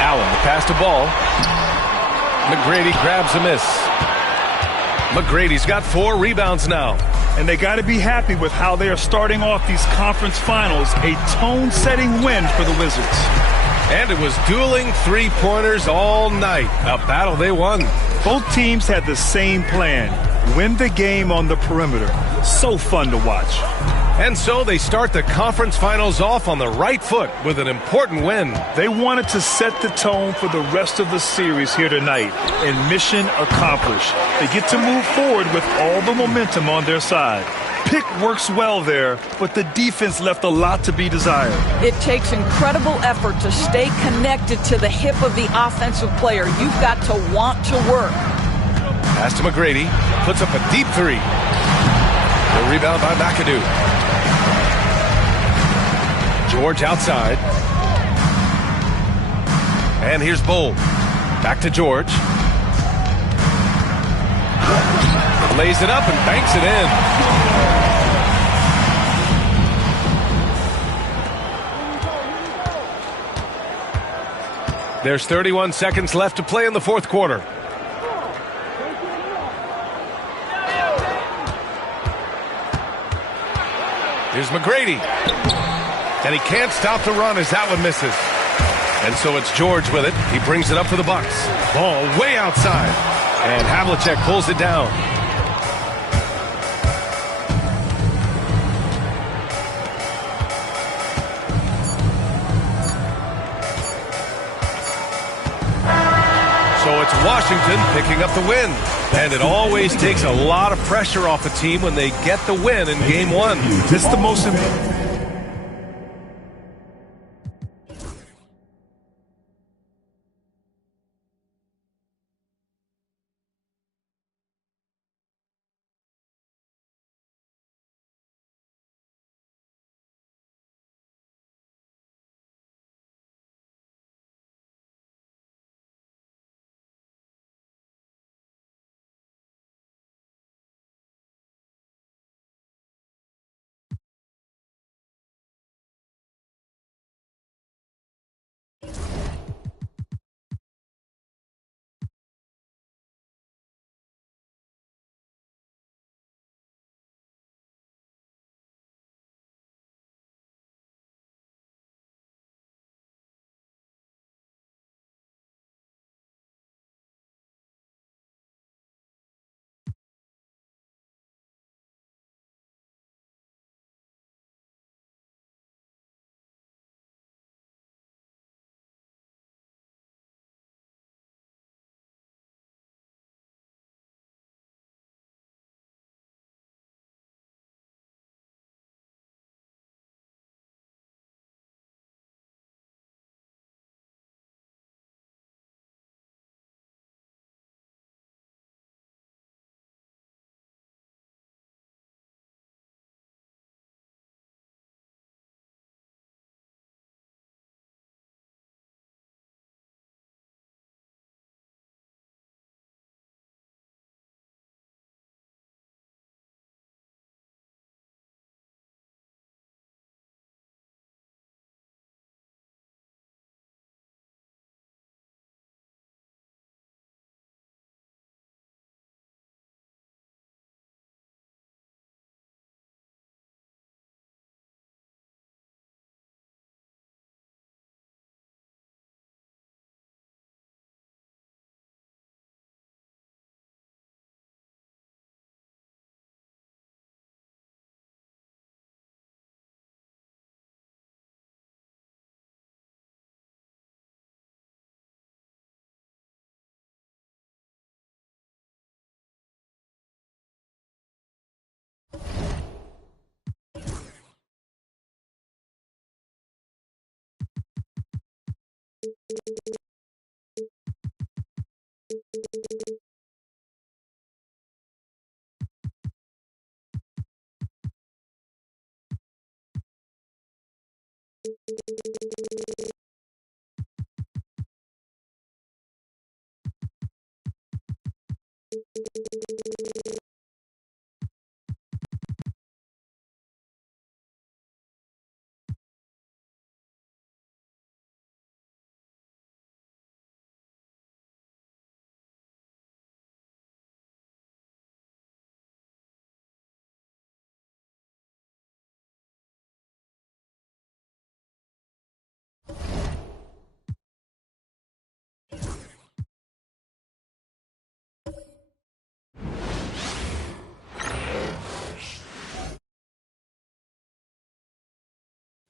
Allen, the pass to Ball. McGrady grabs a miss. McGrady's got 4 rebounds now. And they got to be happy with how they are starting off these conference finals. A tone-setting win for the Wizards. And it was dueling three-pointers all night. A battle they won. Both teams had the same plan. Win the game on the perimeter. So fun to watch. And so they start the conference finals off on the right foot with an important win. They wanted to set the tone for the rest of the series here tonight. And mission accomplished. They get to move forward with all the momentum on their side. Pick works well there, but the defense left a lot to be desired. It takes incredible effort to stay connected to the hip of the offensive player. You've got to want to work. Pass to McGrady. Puts up a deep 3. The rebound by McAdoo. George outside. And here's Bull. Back to George. Lays it up and banks it in. There's 31 seconds left to play in the fourth quarter. Here's McGrady. And he can't stop the run as that one misses. And so it's George with it. He brings it up for the Bucks. Ball way outside. And Havlicek pulls it down. So it's Washington picking up the win. And it always takes a lot of pressure off a team when they get the win in Game 1. This is the most important.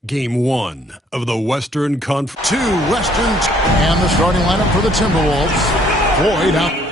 Game 1 of the Western Conference. Two Western. And the starting lineup for the Timberwolves. Floyd out.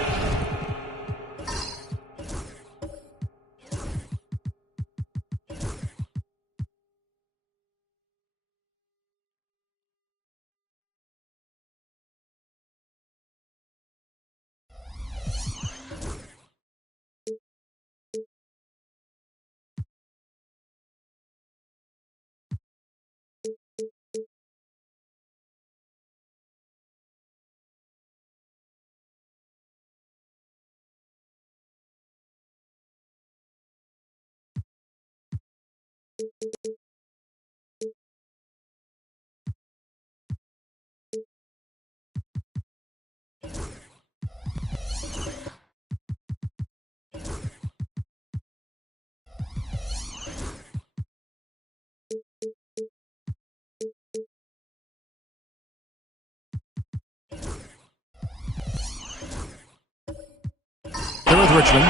With Richmond,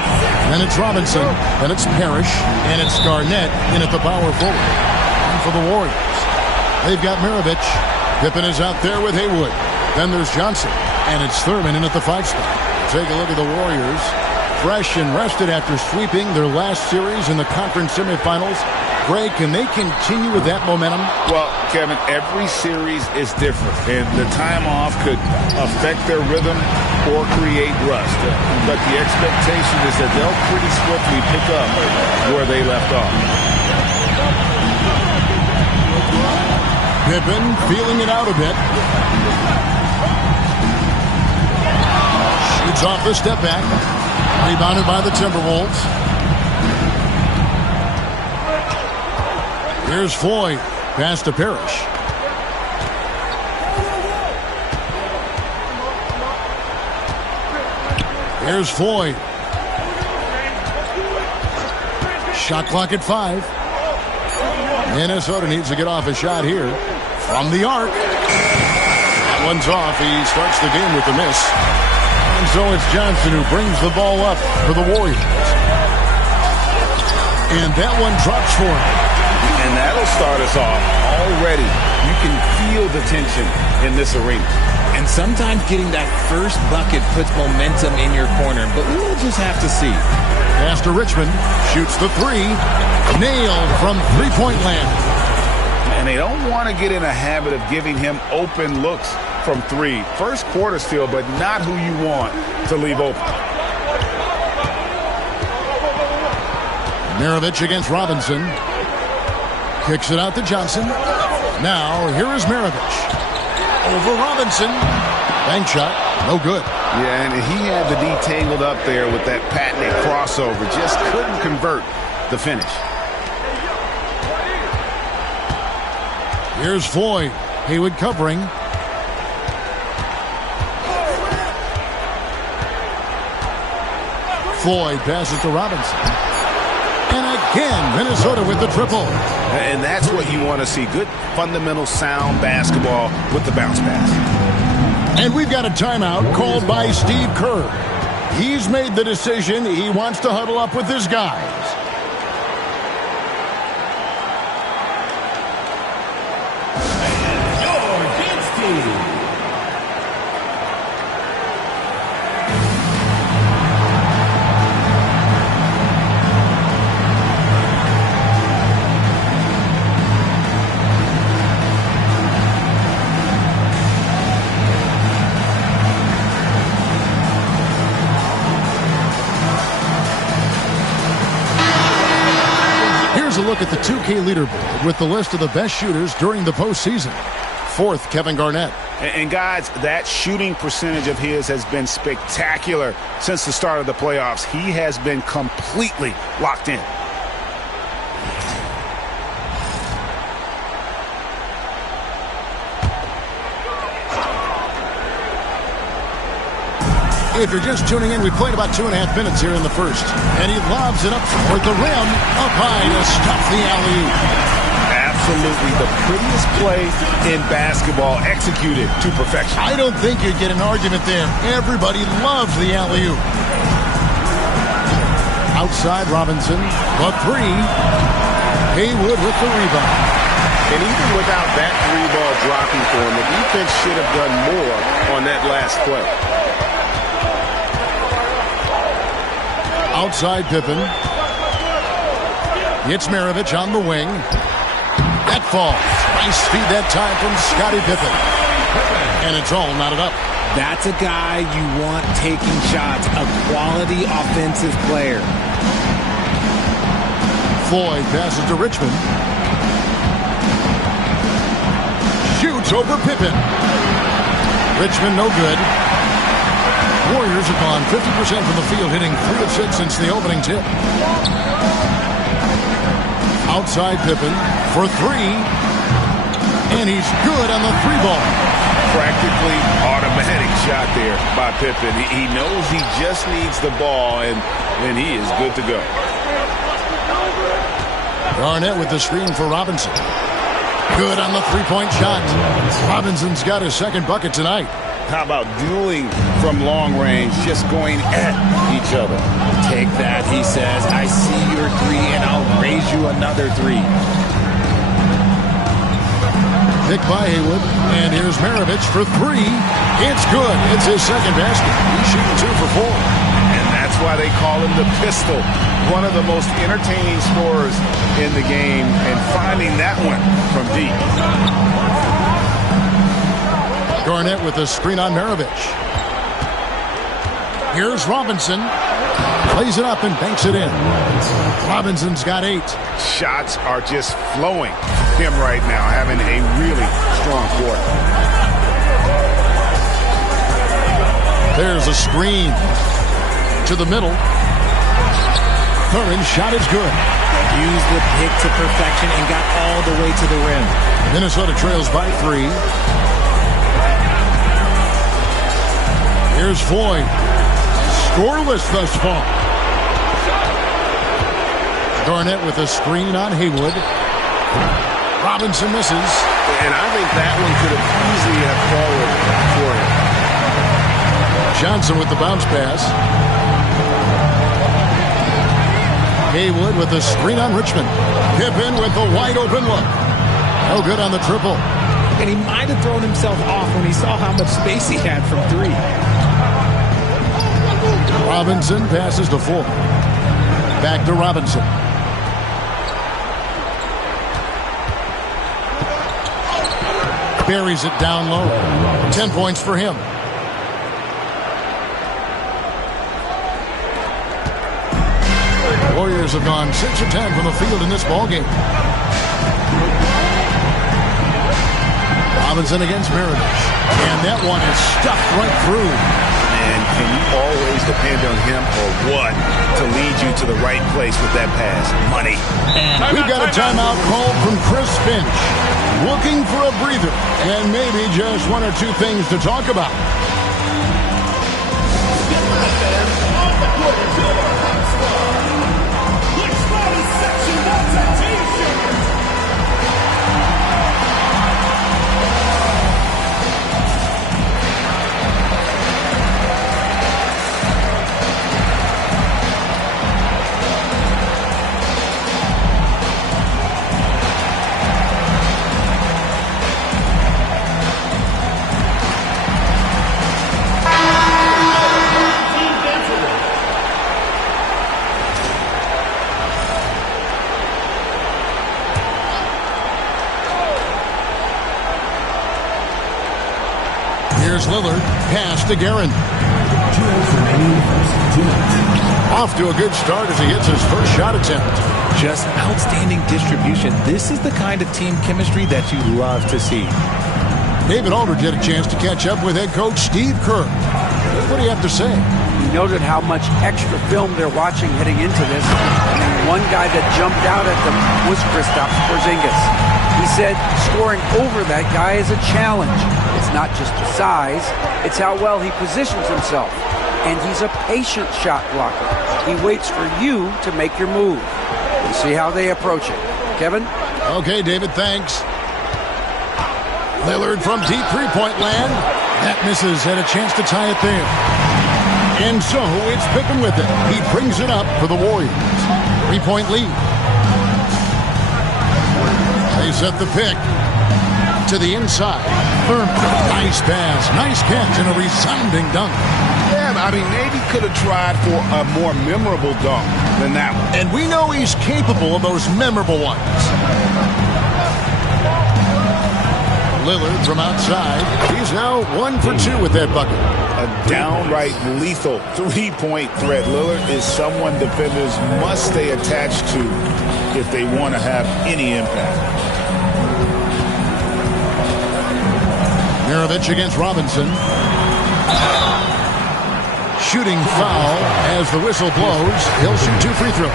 and it's Robinson, and it's Parrish, and it's Garnett in at the power forward. And for the Warriors, they've got Maravich. Pippen is out there with Haywood. Then there's Johnson, and it's Thurman in at the 5 spot. Take a look at the Warriors, fresh and rested after sweeping their last series in the conference semifinals. Greg, can they continue with that momentum? Well, Kevin, every series is different, and the time off could affect their rhythm or create rust. But the expectation is that they'll pretty swiftly pick up where they left off. Pippen feeling it out a bit. Shoots off the step back. Rebounded by the Timberwolves. Here's Floyd. Pass to Parrish. Here's Floyd. Shot clock at 5. Minnesota needs to get off a shot here from the arc. That one's off. He starts the game with the miss. And so it's Johnson who brings the ball up for the Warriors. And that one drops for him. And that'll start us off already. You can feel the tension in this arena. And sometimes getting that first bucket puts momentum in your corner, but we'll just have to see. Pass to Richmond. Shoots the 3. Nailed from three-point land. And they don't want to get in a habit of giving him open looks from 3. First quarter still, but not who you want to leave open. Maravich against Robinson. Kicks it out to Johnson. Now, here is Maravich. Over Robinson. Bank shot. No good. Yeah, and he had the D tangled up there with that patented crossover. Just couldn't convert the finish. Here's Floyd. Haywood covering. Floyd passes to Robinson. And again, Minnesota with the triple. And that's what you want to see. Good, fundamental, sound basketball with the bounce pass. And we've got a timeout called by Steve Kerr. He's made the decision. He wants to huddle up with his guys. Here's a look at the 2K leaderboard with the list of the best shooters during the postseason. 4th, Kevin Garnett. And guys, that shooting percentage of his has been spectacular since the start of the playoffs. He has been completely locked in. If you're just tuning in, we played about 2.5 minutes here in the first. And he lobs it up toward the rim, up high to stuff the alley-oop. Absolutely the prettiest play in basketball, executed to perfection. I don't think you'd get an argument there. Everybody loves the alley-oop. Outside Robinson, the three. Haywood with the rebound. And even without that three ball dropping for him, the defense should have done more on that last play. Outside Pippen. It's Maravich on the wing. That falls. Nice feed that time from Scottie Pippen. And it's all knotted up. That's a guy you want taking shots. A quality offensive player. Floyd passes to Richmond. Shoots over Pippen. Richmond no good. Warriors have gone 50% from the field, hitting 3 of 6 since the opening tip. Outside Pippen for 3. And he's good on the 3-ball. Practically automatic shot there by Pippen. He knows he just needs the ball, and he is good to go. Garnett with the screen for Robinson. Good on the 3-point shot. Robinson's got his second bucket tonight. How about dueling from long range, just going at each other? Take that, he says. I see your 3, and I'll raise you another 3. Pick by Haywood, and here's Maravich for 3. It's good. It's his second basket. He's shooting 2 for 4. And that's why they call him the pistol. One of the most entertaining scorers in the game, and finding that one from deep. Garnett with a screen on Maravich. Here's Robinson. Plays it up and banks it in. Robinson's got 8. Shots are just flowing him right now, having a really strong quarter. There's a screen to the middle. Curran's shot is good. Used the pick to perfection and got all the way to the rim. Minnesota trails by 3. Here's Floyd. Scoreless thus far. Garnett with a screen on Haywood. Robinson misses. And I think that one could have easily have fallen for him. Johnson with the bounce pass. Haywood with a screen on Richmond. Pippen with the wide open look. No good on the triple. And he might have thrown himself off when he saw how much space he had from 3. Robinson passes to Floyd. Back to Robinson. Buries it down low. 10 points for him. Warriors have gone 6 of 10 from the field in this ballgame. Robinson against Maravich. And that one is stuffed right through. And can you always depend on him or what to lead you to the right place with that pass? Money. We've got a timeout called from Chris Finch. Looking for a breather and maybe just 1 or 2 things to talk about. Here's Lillard. Pass to Guerin. Off to a good start as he hits his first shot attempt. Just outstanding distribution. This is the kind of team chemistry that you love to see. David Aldridge had a chance to catch up with head coach Steve Kerr. What do you have to say? He noted how much extra film they're watching heading into this. And one guy that jumped out at them was Kristaps Porzingis. He said scoring over that guy is a challenge. It's not just the size, it's how well he positions himself. And he's a patient shot blocker. He waits for you to make your move. We'll see how they approach it. Kevin? Okay, David, thanks. Lillard from deep three-point land. That misses, and a chance to tie it there. And so it's Pippen with it. He brings it up for the Warriors. 3-point lead. They set the pick to the inside. Thurman, nice pass, nice catch, and a resounding dunk. Yeah, I mean, maybe could have tried for a more memorable dunk than that one. And we know he's capable of those memorable ones. Lillard from outside. He's now 1 for 2 with that bucket. A downright lethal three-point threat. Lillard is someone defenders must stay attached to if they want to have any impact. Mirovic against Robinson. Shooting foul as the whistle blows. He'll shoot 2 free throws.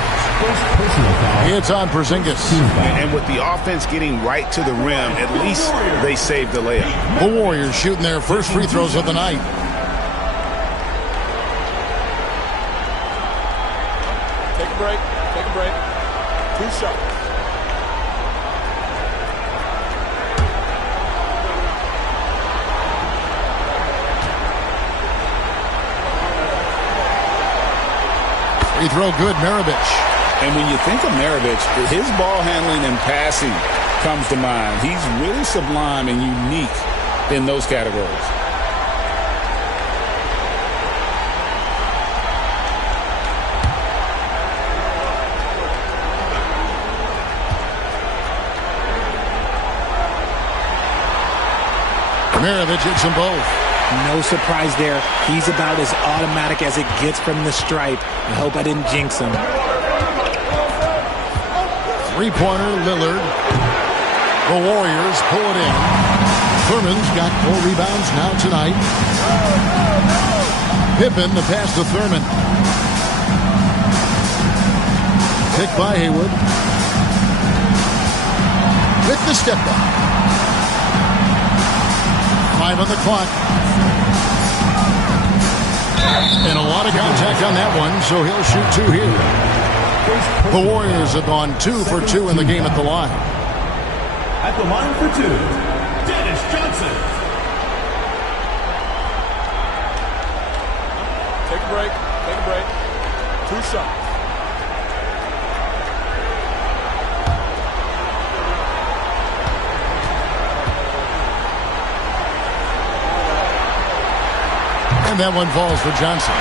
It's on Porzingis. And with the offense getting right to the rim, at least they saved the layup. The Warriors shooting their first free throws of the night. Take a break. Take a break. 2 shots. Free throw good, Mirovic. And when you think of Mirovic, his ball handling and passing comes to mind. He's really sublime and unique in those categories. Mirovic hits them both. No surprise there. He's about as automatic as it gets from the stripe. I hope I didn't jinx him. Three-pointer, Lillard. The Warriors pull it in. Thurman's got 4 rebounds now tonight. Pippen, the pass to Thurman. Picked by Haywood. With the step back. 5 on the clock. And a lot of contact on that one, so he'll shoot 2 here. The Warriors have gone 2 for 2 in the game at the line. At the line for 2, Dennis Johnson. Take a break. Take a break. 2 shots. And that one falls for Johnson.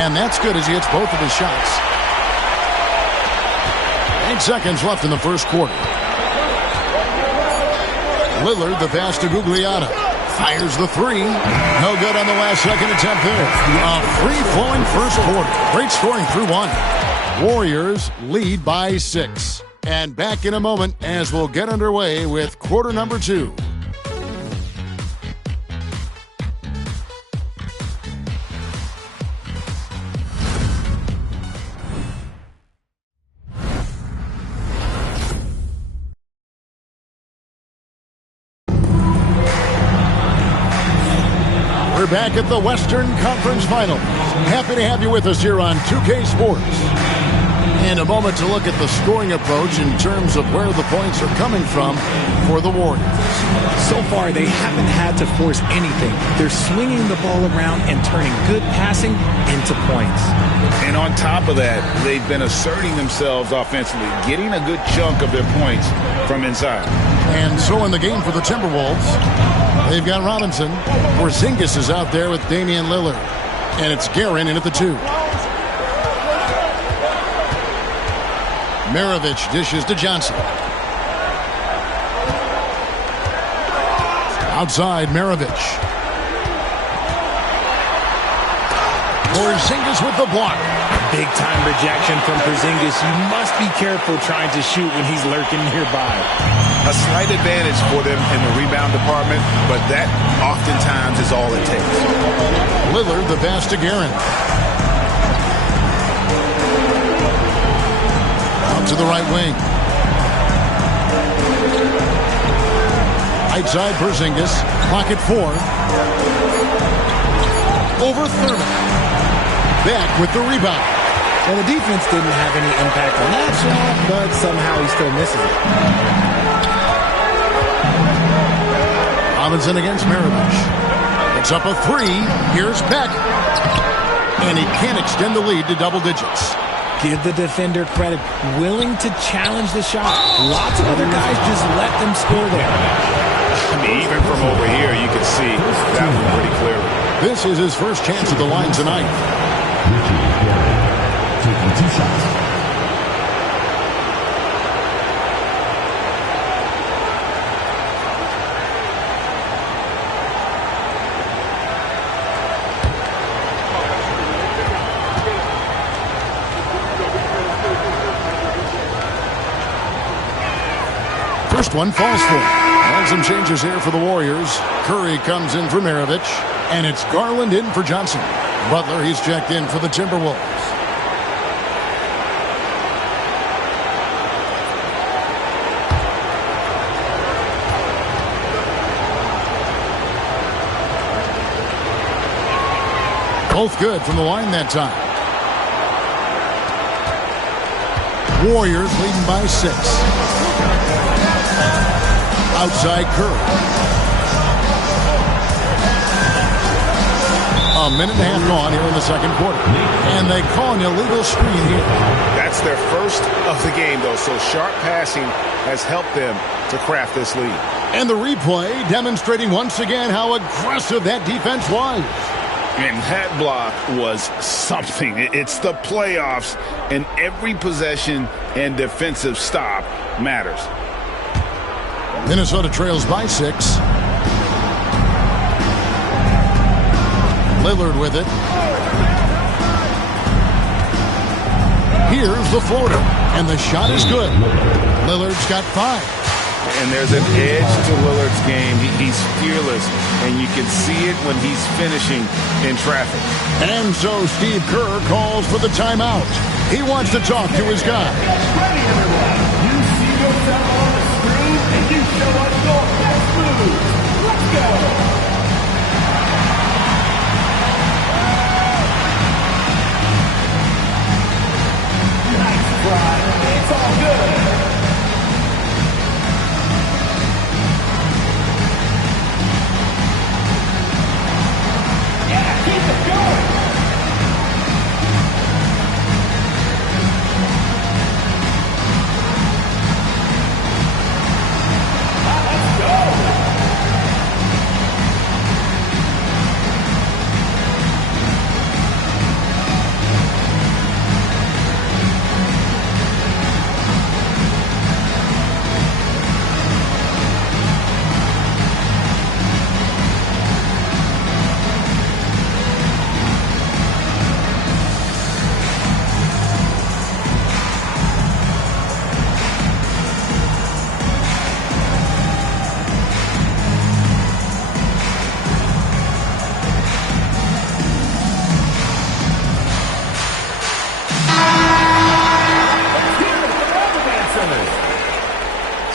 And that's good as he hits both of his shots. 8 seconds left in the first quarter. Lillard, the pass to Gugliotta. Fires the 3. No good on the last second attempt there. A free-flowing first quarter. Great scoring through 1. Warriors lead by 6. And back in a moment as we'll get underway with quarter number 2. We're back at the Western Conference Finals. Happy to have you with us here on 2K Sports. In a moment to look at the scoring approach in terms of where the points are coming from for the Warriors. So far, they haven't had to force anything. They're swinging the ball around and turning good passing into points. And on top of that, they've been asserting themselves offensively, getting a good chunk of their points from inside. And so in the game for the Timberwolves, they've got Robinson. Porzingis is out there with Damian Lillard. And it's Guerin in at the 2. Maravich dishes to Johnson. Outside, Maravich. Porzingis with the block. Big-time rejection from Porzingis. You must be careful trying to shoot when he's lurking nearby. A slight advantage for them in the rebound department, but that oftentimes is all it takes. Lillard, the pass to Guerin. Out to the right wing. Right side, Porzingis. Clock at 4. Over Thurman. Back with the rebound. Well, the defense didn't have any impact on that shot, but somehow he still misses it. Robinson against Maravich. It's up a 3. Here's Beck. And he can't extend the lead to double digits. Give the defender credit. Willing to challenge the shot. Lots of other guys just let them score there. I mean, even from over here, you can see that one pretty clearly. This is his first chance at the line tonight. Taking 2 shots. First one falls for him. And some changes here for the Warriors. Curry comes in for Maravich. And it's Garland in for Johnson. Butler, he's checked in for the Timberwolves. Both good from the line that time. Warriors leading by 6. Outside Curry. A minute and a half gone here in the second quarter. And they call an illegal screen here. That's their first of the game, though, so sharp passing has helped them to craft this lead. And the replay demonstrating once again how aggressive that defense was. And that block was something. It's the playoffs, and every possession and defensive stop matters. Minnesota trails by 6. Lillard with it. Here's the floater, and the shot is good. Lillard's got 5. And there's an edge to Lillard's game. He's fearless, and you can see it when he's finishing in traffic. And so Steve Kerr calls for the timeout. He wants to talk to his guys. Ready, everyone. You see yourself on the screen, and you show us your best move. Let's go. It's all good. Yeah, keep it going. Let's go.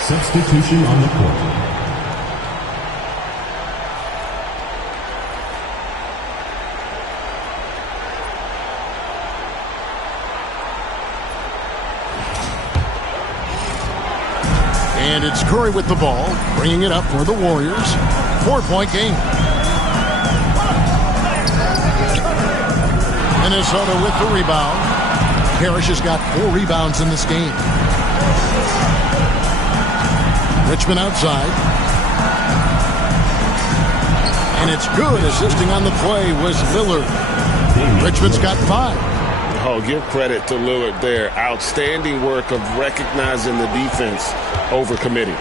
Substitution on the court. And it's Curry with the ball, bringing it up for the Warriors. 4-point game. Minnesota with the rebound. Parrish has got 4 rebounds in this game. Richmond outside. And it's good. Assisting on the play was Lillard. Richmond's got 5. Oh, give credit to Lillard there. Outstanding work of recognizing the defense over committing.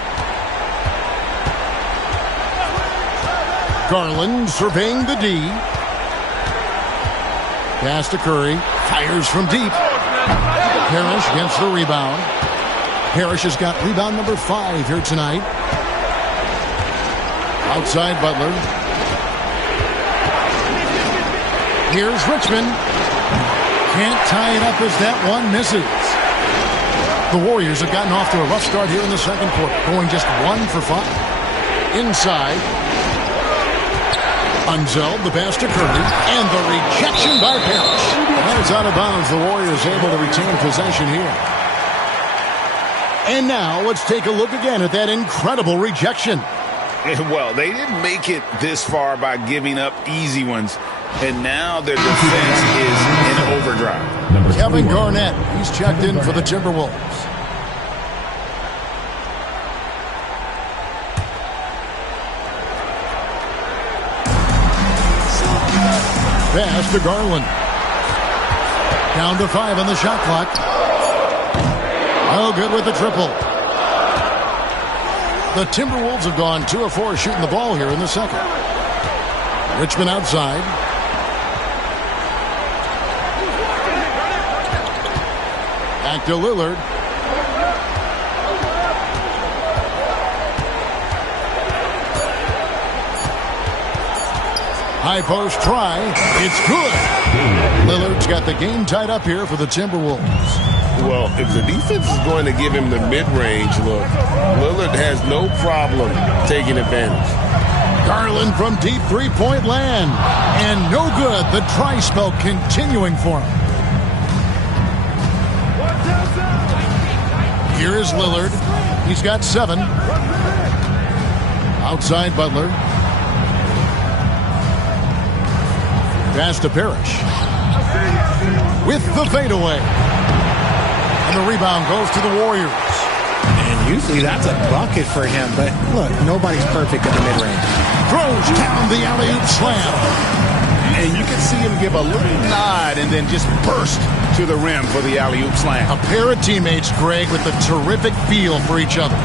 Garland surveying the D. Pass to Curry. Fires from deep. Parrish gets the rebound. Parrish has got rebound number 5 here tonight. Outside Butler. Here's Richmond. Can't tie it up as that one misses. The Warriors have gotten off to a rough start here in the second quarter, going just 1 for 5. Inside. Unzeld, the pass to Curry, and the rejection by Parrish. That's out of bounds. The Warriors able to retain possession here. And now let's take a look again at that incredible rejection. Well, they didn't make it this far by giving up easy ones, and now their defense is in overdrive. Kevin Garnett, he's checked in for the Timberwolves. Pass to Garland. Down to 5 on the shot clock. No good with the triple. The Timberwolves have gone 2 of 4 shooting the ball here in the second. Richmond outside. Back to Lillard. High post try. It's good. Lillard's got the game tied up here for the Timberwolves. Well, if the defense is going to give him the mid-range look, Lillard has no problem taking advantage. Garland from deep three-point land. And no good. The try spell continuing for him. Here is Lillard. He's got 7. Outside Butler. Pass to Parrish. With the fadeaway. And the rebound goes to the Warriors. And usually that's a bucket for him, but look, nobody's perfect in the mid-range. Throws down the alley-oop slam. And you can see him give a little nod and then just burst to the rim for the alley-oop slam. A pair of teammates, Greg, with a terrific feel for each other.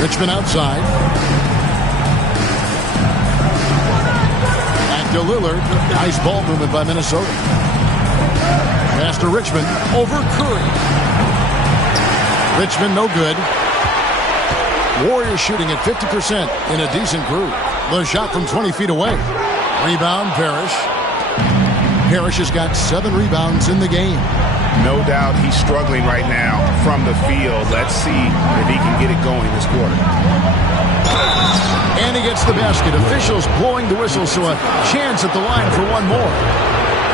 Richmond outside. Back to Lillard. Nice ball movement by Minnesota. Pass to Richmond over Curry. Richmond no good. Warriors shooting at 50% in a decent groove. The shot from 20 feet away. Rebound, Parrish. Parrish has got 7 rebounds in the game. No doubt he's struggling right now from the field. Let's see if he can get it going this quarter. And he gets the basket. Officials blowing the whistle, so a chance at the line for one more.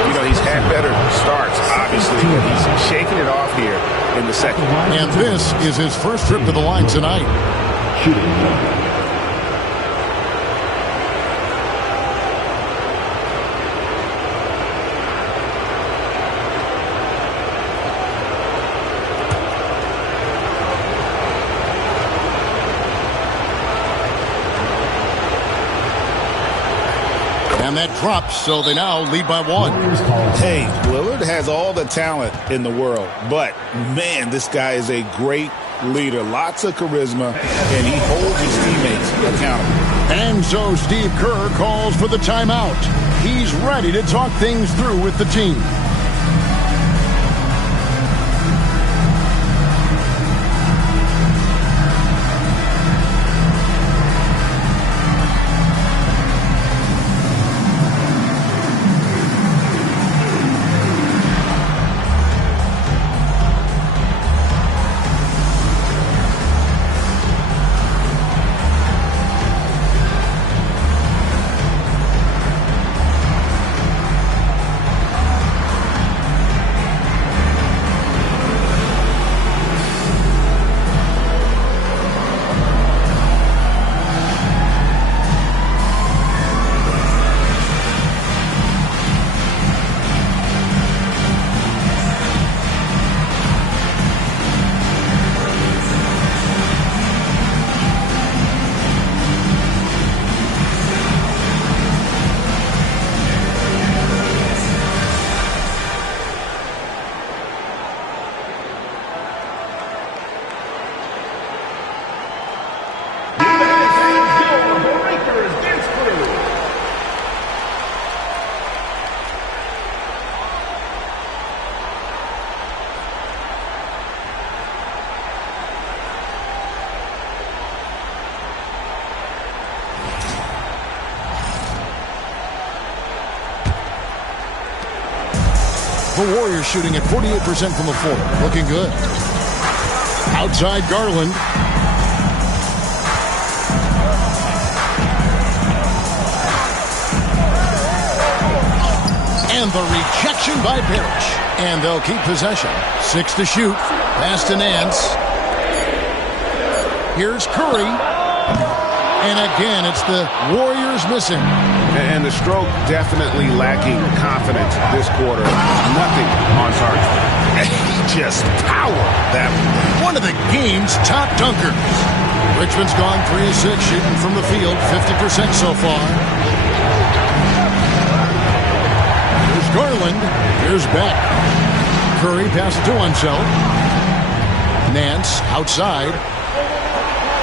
You know, he's had better starts, obviously, but he's shaking it off here in the second. And this is his first trip to the line tonight. And that drops, so they now lead by 1. Hey, Lillard has all the talent in the world, but, man, this guy is a great leader. Lots of charisma, and he holds his teammates accountable. And so Steve Kerr calls for the timeout. He's ready to talk things through with the team. The Warriors shooting at 48% from the floor. Looking good. Outside Garland. And the rejection by Parrish. And they'll keep possession. 6 to shoot. Pass to Nance. Here's Curry. And again, it's the Warriors missing. And the stroke definitely lacking confidence this quarter. Nothing on target. And he just powered that one of the game's top dunkers. Richmond's gone 3 of 6 shooting from the field, 50% so far. Here's Garland. Here's Beck. Curry passes to Unseld. Nance outside.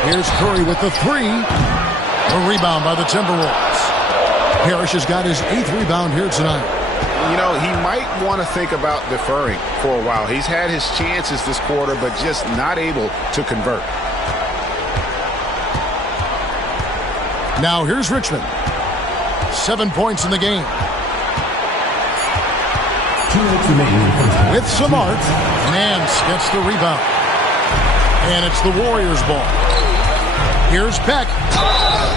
Here's Curry with the 3. A rebound by the Timberwolves. Parrish has got his 8th rebound here tonight. You know, he might want to think about deferring for a while. He's had his chances this quarter, but just not able to convert. Now here's Richmond. 7 points in the game. With some art, Nance gets the rebound. And it's the Warriors' ball. Here's Beck.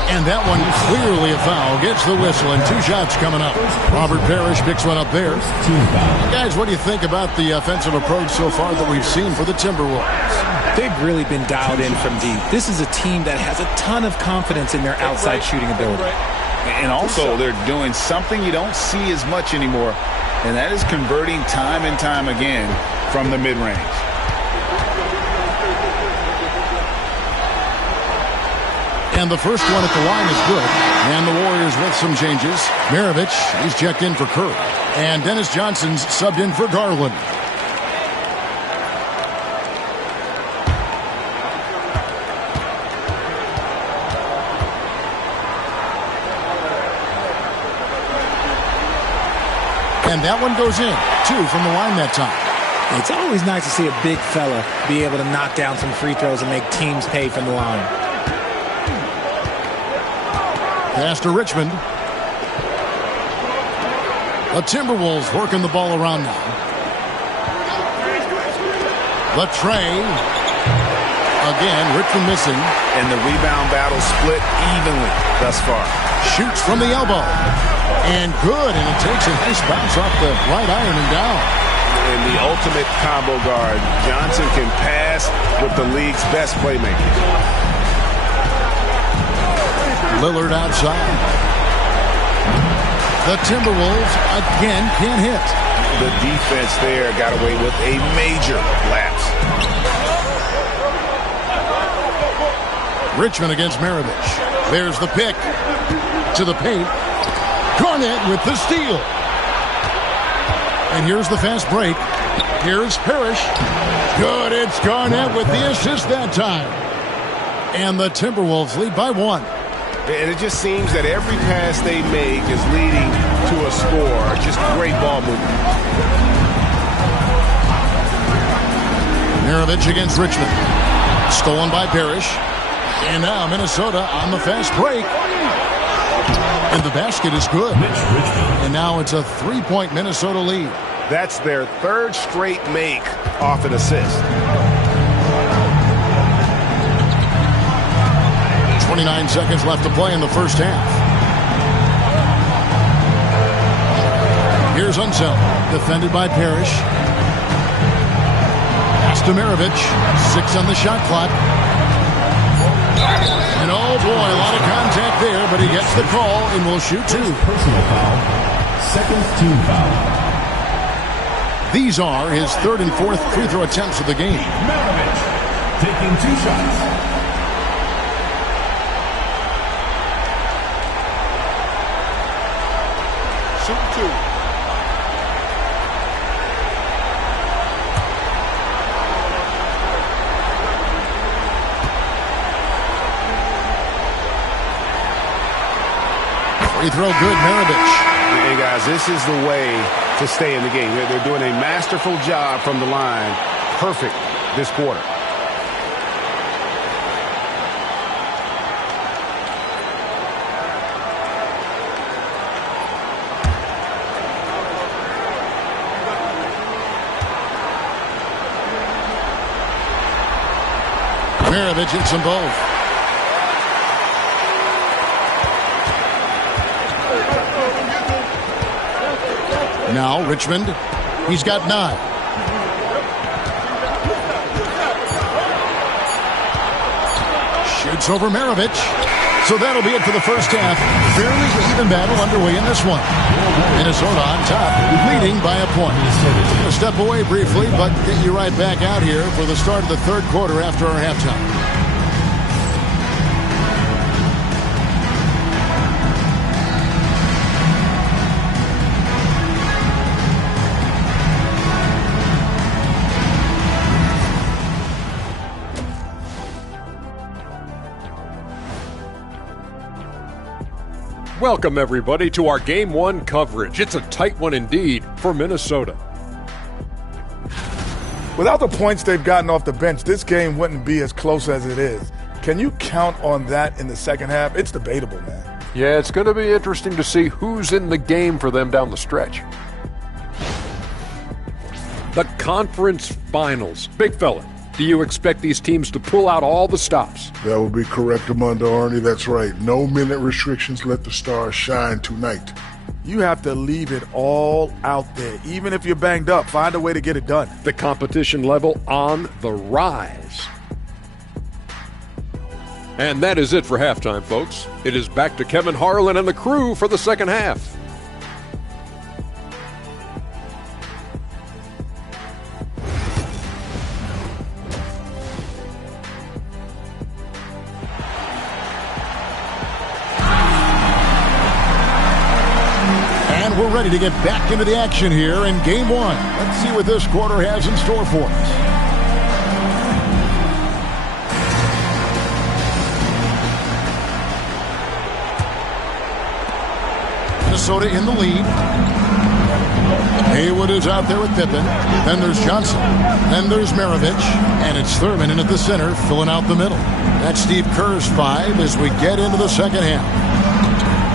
And that one clearly a foul. Gets the whistle, and 2 shots coming up. Robert Parrish picks one up there. Guys, what do you think about the offensive approach so far that we've seen for the Timberwolves? They've really been dialed in from deep. This is a team that has a ton of confidence in their outside shooting ability. And also, they're doing something you don't see as much anymore, and that is converting time and time again from the mid-range. And the first one at the line is good. And the Warriors with some changes. Maravich, he's checked in for Curry. And Dennis Johnson's subbed in for Garland. And that one goes in. 2 from the line that time. It's always nice to see a big fella be able to knock down some free throws and make teams pay from the line. Pass to Richmond. The Timberwolves working the ball around now. The tray. Again, Richmond missing. And the rebound battle split evenly thus far. Shoots from the elbow. And good, and it takes a nice bounce off the right iron and down. And the ultimate combo guard. Johnson can pass with the league's best playmaker. Lillard outside. The Timberwolves again can't hit. The defense there got away with a major lapse. Richmond against Maravich. There's the pick. To the paint. Garnett with the steal. And here's the fast break. Here's Parrish. Good, it's Garnett with the assist that time. And the Timberwolves lead by 1. And it just seems that every pass they make is leading to a score. Just great ball movement. Maravich against Richmond. Stolen by Parrish. And now Minnesota on the fast break. And the basket is good. And now it's a 3-point Minnesota lead. That's their 3rd straight make off an assist. 29 seconds left to play in the first half. Here's Unseld, defended by Parrish. Pass to Maravich. 6 on the shot clock. And oh boy, a lot of contact there, but he gets the call and will shoot 2. Personal foul. Second team foul. These are his 3rd and 4th free throw attempts of the game. Maravich taking 2 shots. Shoot 2. Free throw good, Maravich. Hey, guys, this is the way to stay in the game. They're doing a masterful job from the line. Perfect this quarter. Maravich hits them both. Now Richmond, he's got 9. Shoots over Maravich. So that'll be it for the first half. Fairly even battle underway in this one. Minnesota on top, leading by a point. We'll step away briefly, but get you right back out here for the start of the third quarter after our halftime. Welcome, everybody, to our Game 1 coverage. It's a tight one indeed for Minnesota. Without the points they've gotten off the bench, this game wouldn't be as close as it is. Can you count on that in the second half? It's debatable, man. Yeah, it's going to be interesting to see who's in the game for them down the stretch. The conference finals. Big fella, do you expect these teams to pull out all the stops? That would be correct, Armando Arnie. That's right. No minute restrictions. Let the stars shine tonight. You have to leave it all out there. Even if you're banged up, find a way to get it done. The competition level on the rise. And that is it for halftime, folks. It is back to Kevin Harlan and the crew for the second half. We're ready to get back into the action here in Game 1. Let's see what this quarter has in store for us. Minnesota in the lead. Haywood is out there with Pippen. Then there's Johnson. Then there's Maravich. And it's Thurman in at the center, filling out the middle. That's Steve Kerr's 5 as we get into the second half.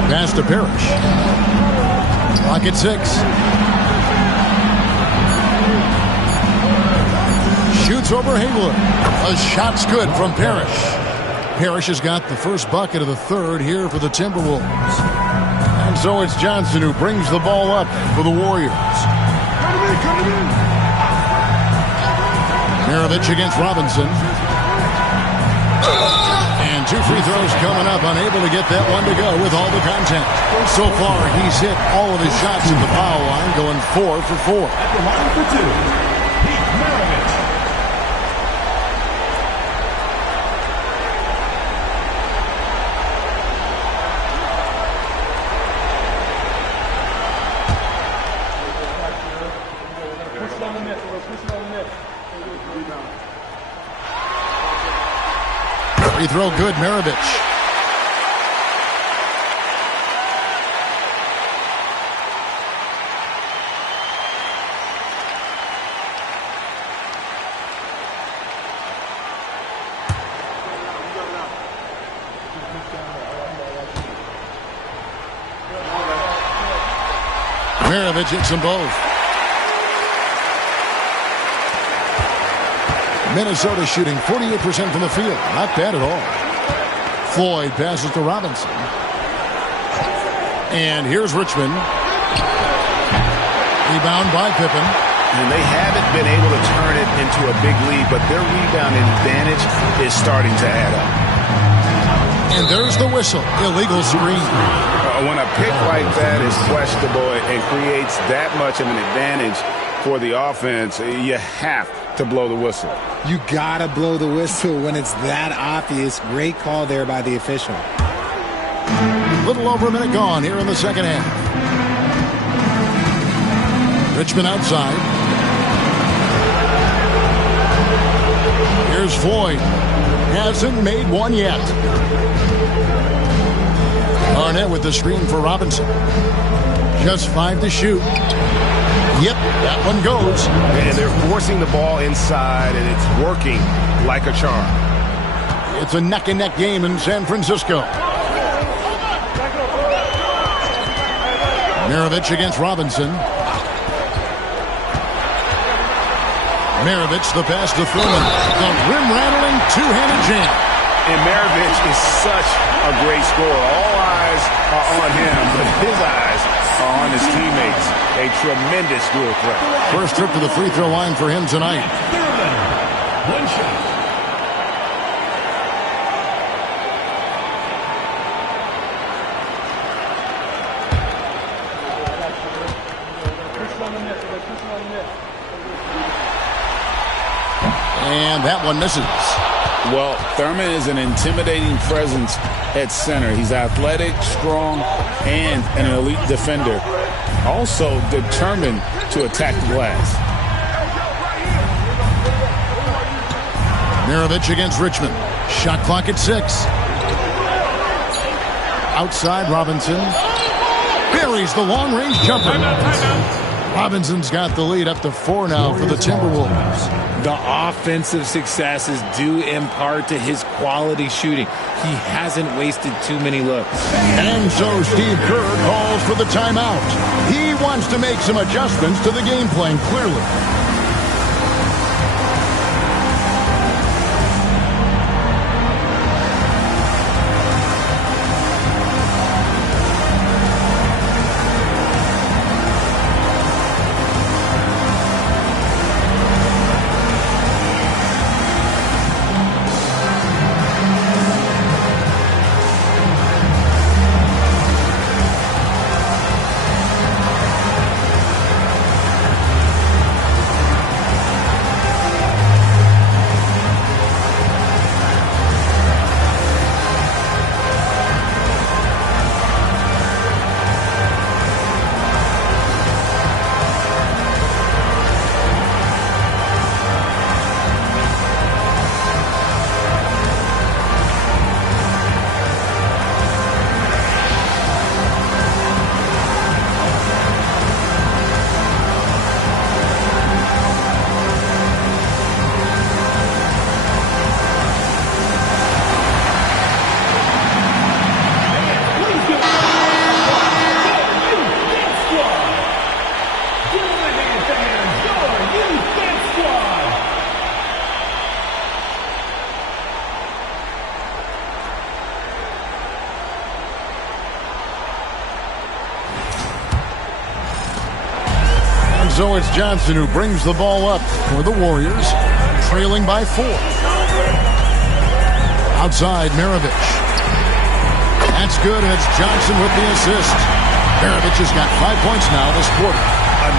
Pass to Parrish. Clock at 6. Shoots over Haywood. A shot's good from Parrish. Parrish has got the first bucket of the third here for the Timberwolves. And so it's Johnson who brings the ball up for the Warriors. Maravich against Robinson. And 2 free throws coming up, unable to get that one to go with all the contact. So far, he's hit all of his shots at the foul line, going 4 for 4. At the line for 2, Pete Maravich. Free throw good, Maravich. Maravich hits them both. Minnesota shooting 48% from the field. Not bad at all. Floyd passes to Robinson. And here's Richmond. Rebound by Pippen. And they haven't been able to turn it into a big lead, but their rebound advantage is starting to add up. And there's the whistle. Illegal screen. When a pick like that is questionable and creates that much of an advantage for the offense, you have to blow the whistle. You gotta blow the whistle when it's that obvious. Great call there by the official. Little over a minute gone here in the second half. Richmond outside. Here's Floyd. Hasn't made one yet. Arnett with the screen for Robinson. Just 5 to shoot. Yep, that one goes. And they're forcing the ball inside, and it's working like a charm. It's a neck-and-neck game in San Francisco. Maravich against Robinson. Maravich, the pass to Thurman. The rim-rattling two-handed jam. And Maravich is such a great scorer. All eyes are on him, but his eyes are on his teammates. A tremendous dual threat. First trip to the free throw line for him tonight. One shot. And that one misses. Well, Thurman is an intimidating presence at center. He's athletic, strong, and an elite defender. Also determined to attack the glass. Maravich against Richmond. Shot clock at 6. Outside, Robinson buries the long-range jumper. Robinson's got the lead up to 4 now for the Timberwolves. The offensive successes due in part to his quality shooting. He hasn't wasted too many looks. And so Steve Kerr calls for the timeout. He wants to make some adjustments to the game plan, clearly. So it's Johnson who brings the ball up for the Warriors, trailing by 4. Outside, Maravich. That's good, and it's Johnson with the assist. Maravich has got 5 points now this quarter.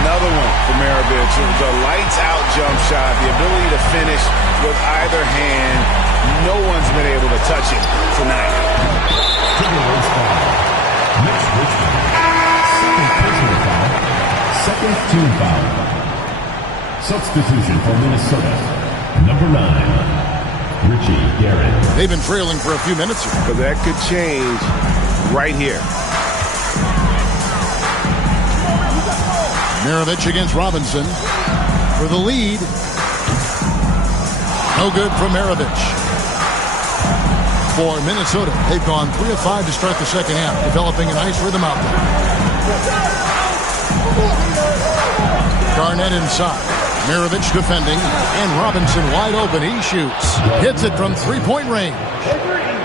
Another one for Maravich. The lights-out jump shot, the ability to finish with either hand. No one's been able to touch it tonight. Timberwolves foul. Next Richmond. Second personal foul. Second team foul. Substitution for Minnesota. Number 9, Richie Garrett. They've been trailing for a few minutes here. But that could change right here. Maravich against Robinson for the lead. No good from Maravich. For Minnesota, they've gone 3 of 5 to start the second half, developing a nice rhythm out there. Garnett inside. Maravich defending, and Robinson wide open. He shoots. Hits it from three-point range.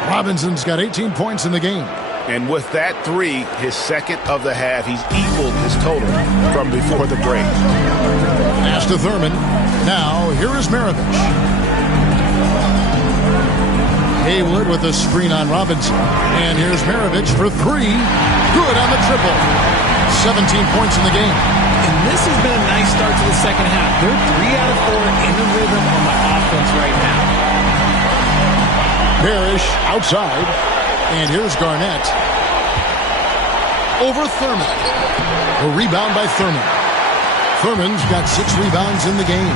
Robinson's got 18 points in the game. And with that 3, his second of the half, he's equaled his total from before the break. Pass to Thurman. Now, here is Maravich. Haywood with a screen on Robinson. And here's Maravich for 3. Good on the triple. 17 points in the game. And this has been a nice start to the second half. They're 3 out of 4 in the rhythm on the offense right now. Parrish outside. And here's Garnett. Over Thurman. A rebound by Thurman. Thurman's got 6 rebounds in the game.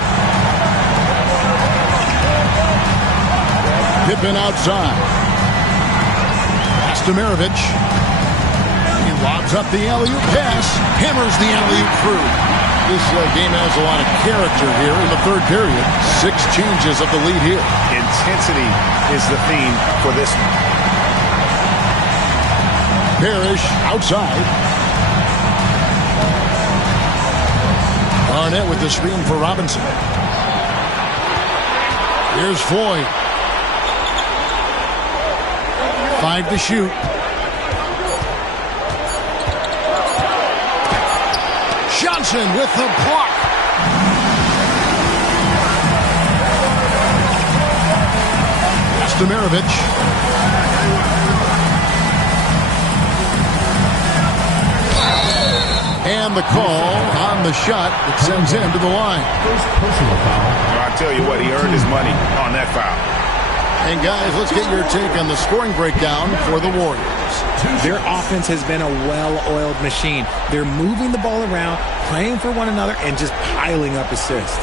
Pippen outside. Pass to Maravich. He lobs up the alley-oop pass. Hammers the alley-oop through. This game has a lot of character here in the third period. 6 changes of the lead here. Intensity is the theme for this one. Parrish outside. Garnett with the screen for Robinson. Here's Floyd. 5 to shoot. Johnson with the block. Stamarovich. And the call on the shot that sends him to the line. I tell you what, he earned his money on that foul. And guys, let's get your take on the scoring breakdown for the Warriors. Their offense has been a well-oiled machine. They're moving the ball around, playing for one another, and just piling up assists.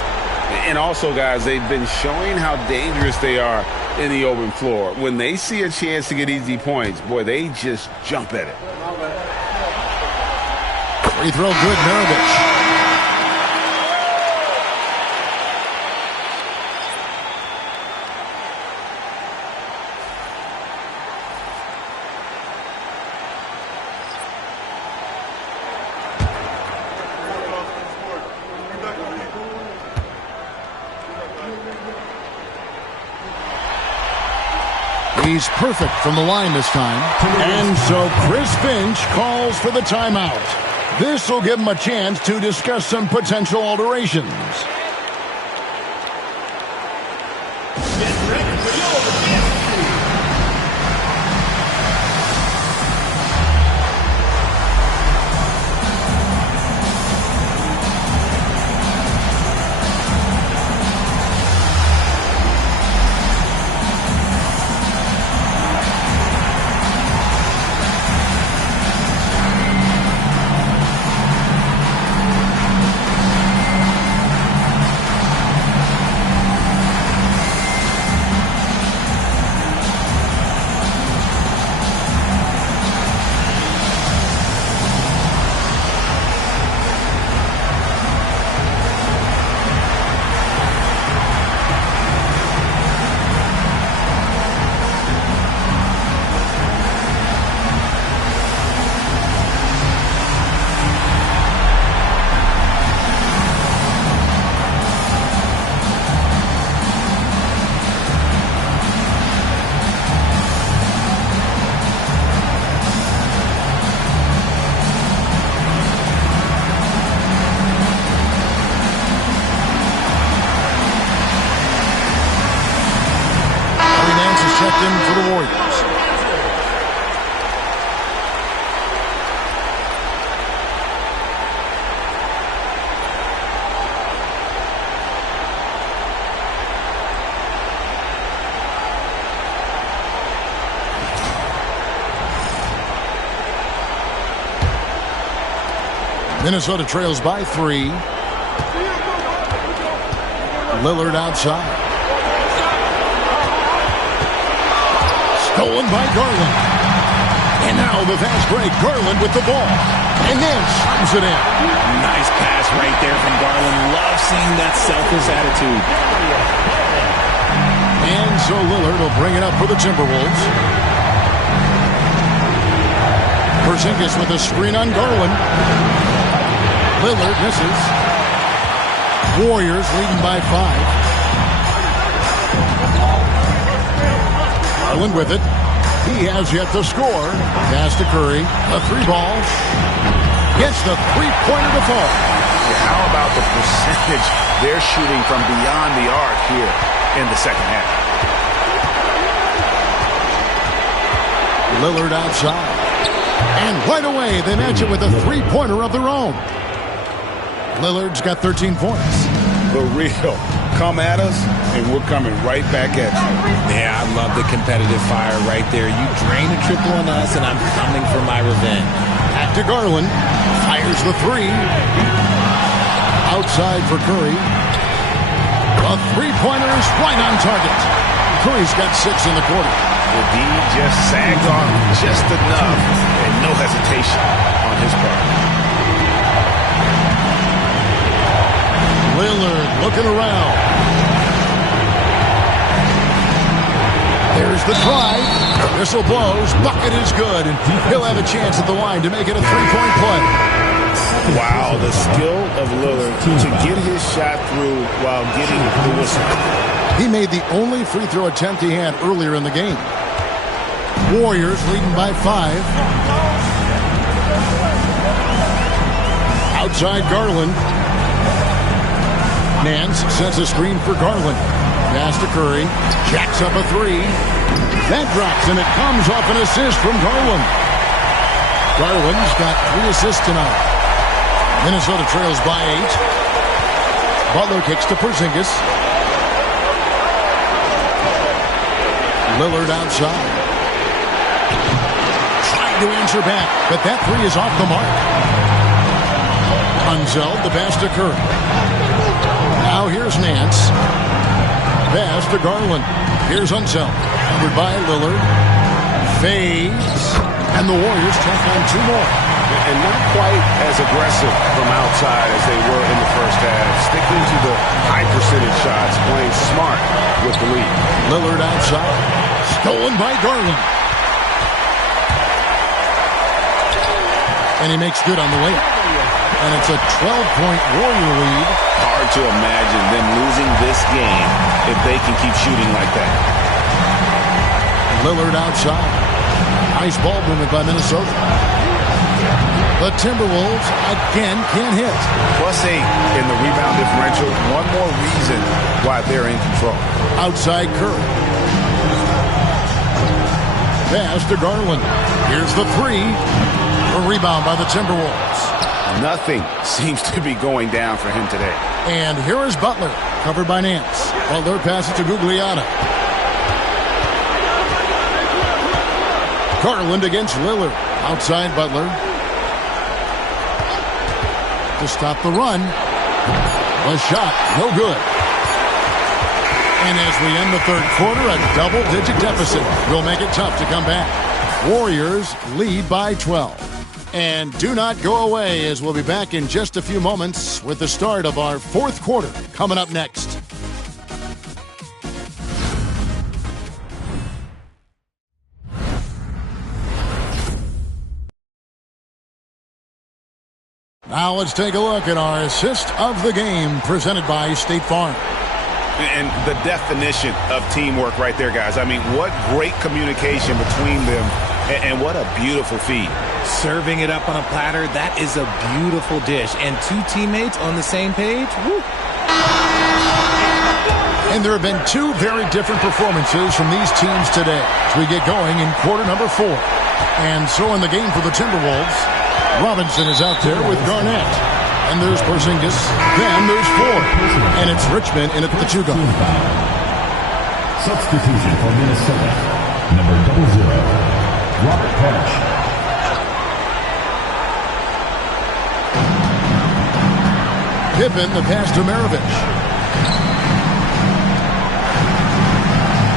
And also, guys, they've been showing how dangerous they are in the open floor. When they see a chance to get easy points, boy, they just jump at it. Free throw good, Maravich. He's perfect from the line this time. And so Chris Finch calls for the timeout. This will give him a chance to discuss some potential alterations. Checked in for the Warriors. Minnesota trails by 3. Lillard outside. Stolen by Garland. And now the fast break. Garland with the ball. And then slams it in. Nice pass right there from Garland. Love seeing that selfless attitude. And so Lillard will bring it up for the Timberwolves. Porzingis with a screen on Garland. Lillard misses. Warriors leading by 5. Garland with it. He has yet to score. Pass to Curry. A 3-ball. Gets the three-pointer to fall. How about the percentage they're shooting from beyond the arc here in the second half? Lillard outside. And right away, they match it with a three-pointer of their own. Lillard's got 13 points. The real. Come at us, and we're coming right back at you. Yeah, I love the competitive fire right there. You drain a triple on us, and I'm coming for my revenge. Back to Garland. Fires the 3. Outside for Curry. A three-pointer is right on target. Curry's got 6 in the quarter. The D just sagged off just enough, and no hesitation on his part. Lillard looking around. There's the try. Whistle blows. Bucket is good. And he'll have a chance at the line to make it a three-point play. Wow, the skill of Lillard to get his shot through while getting the whistle. He made the only free throw attempt he had earlier in the game. Warriors leading by 5. Outside Garland. Nance sets a screen for Garland. Pass to Curry. Jacks up a 3. That drops, and it comes off an assist from Garland. Garland's got 3 assists tonight. Minnesota trails by 8. Butler kicks to Porzingis. Lillard outside. Trying to answer back, but that 3 is off the mark. Unzeld, the pass to Curry. Now here's Nance. Pass to Garland. Here's Unzeld. Covered by Lillard. Fades. And the Warriors tack on 2 more. And not quite as aggressive from outside as they were in the first half. Sticking to the high percentage shots, playing smart with the lead. Lillard outside. Stolen by Garland. And he makes good on the layup. And it's a 12-point Warrior lead. Hard to imagine them losing this game if they can keep shooting like that. Lillard outside. Nice ball movement by Minnesota. The Timberwolves again can't hit. +8 in the rebound differential. One more reason why they're in control. Outside Curry. Pass to Garland. Here's the 3. A rebound by the Timberwolves. Nothing seems to be going down for him today. And here is Butler, covered by Nance. Butler passes to Gugliotta. Garland against Lillard. Outside Butler. To stop the run. A shot, no good. And as we end the third quarter, a double-digit deficit will make it tough to come back. Warriors lead by 12. And do not go away, as we'll be back in just a few moments with the start of our fourth quarter coming up next. Now let's take a look at our assist of the game presented by State Farm. And the definition of teamwork right there, guys. I mean, what great communication between them, and what a beautiful feed. Serving it up on a platter, that is a beautiful dish. And 2 teammates on the same page, woo. And there have been 2 very different performances from these teams today as we get going in quarter number 4. And so in the game for the Timberwolves, Robinson is out there with Garnett. And there's Porzingis. Then there's Ford. And it's Richmond in at the 2 guard. Substitution for Minnesota. Number 00, Robert Parrish. Pippen, the pass to Maravich.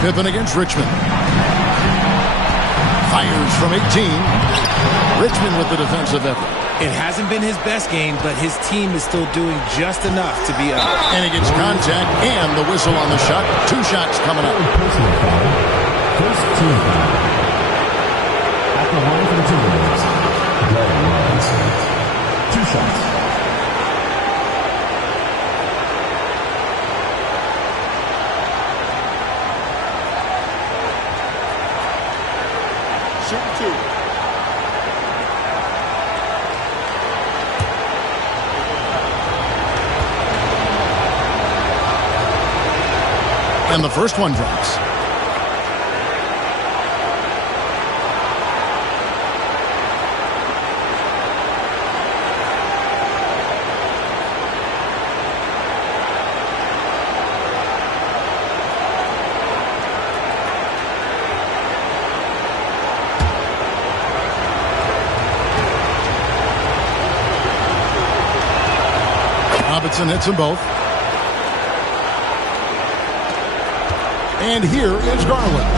Pippen against Richmond. Fires from 18. Richmond with the defensive effort. It hasn't been his best game, but his team is still doing just enough to be up. And he gets contact and the whistle on the shot. 2 shots coming up. Personal foul. First team foul. At the line for the Timberwolves, Glenn Robinson. 2 shots. Shoot 2. And the first one drops. Robinson hits them both. And here is Garland.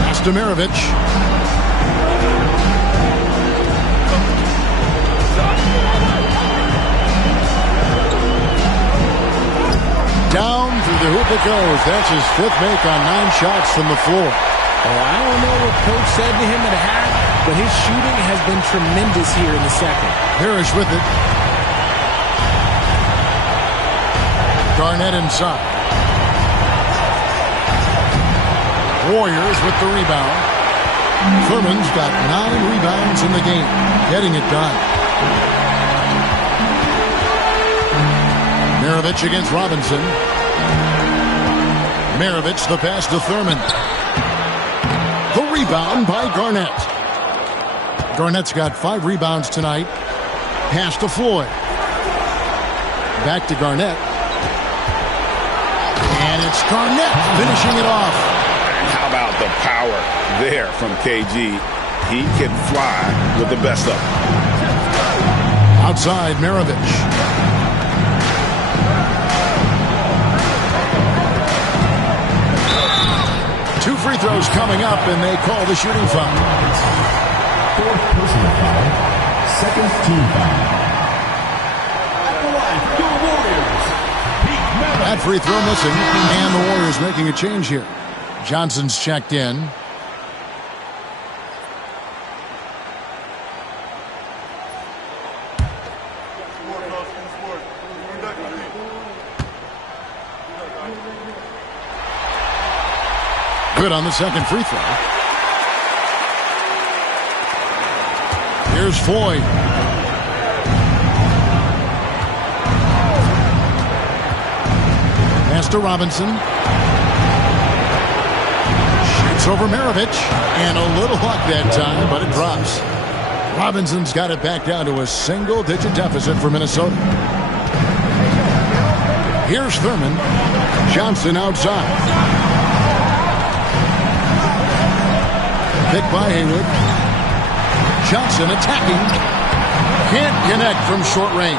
Pass to Maravich. Down through the hoop it goes. That's his 5th make on 9 shots from the floor. Oh, I don't know what Coach said to him at half, but his shooting has been tremendous here in the second. Parrish with it. Garnett inside. Warriors with the rebound. Thurman's got 9 rebounds in the game, getting it done. Maravich against Robinson. Maravich the pass to Thurman. The rebound by Garnett. Garnett's got 5 rebounds tonight. Pass to Floyd. Back to Garnett. And it's Garnett finishing it off. And how about the power there from KG? He can fly with the best of them. Outside, Maravich. Two free throws coming up, and they call the shooting foul. 4th personal foul. 2nd team foul. That free throw missing, and the Warriors making a change here. Johnson's checked in. Good on the second free throw. Here's Floyd. Pass to Robinson. Shoots over Maravich. And a little luck that time, but it drops. Robinson's got it back down to a single-digit deficit for Minnesota. Here's Thurman. Johnson outside. Pick by Haywood. Johnson attacking. Can't connect from short range.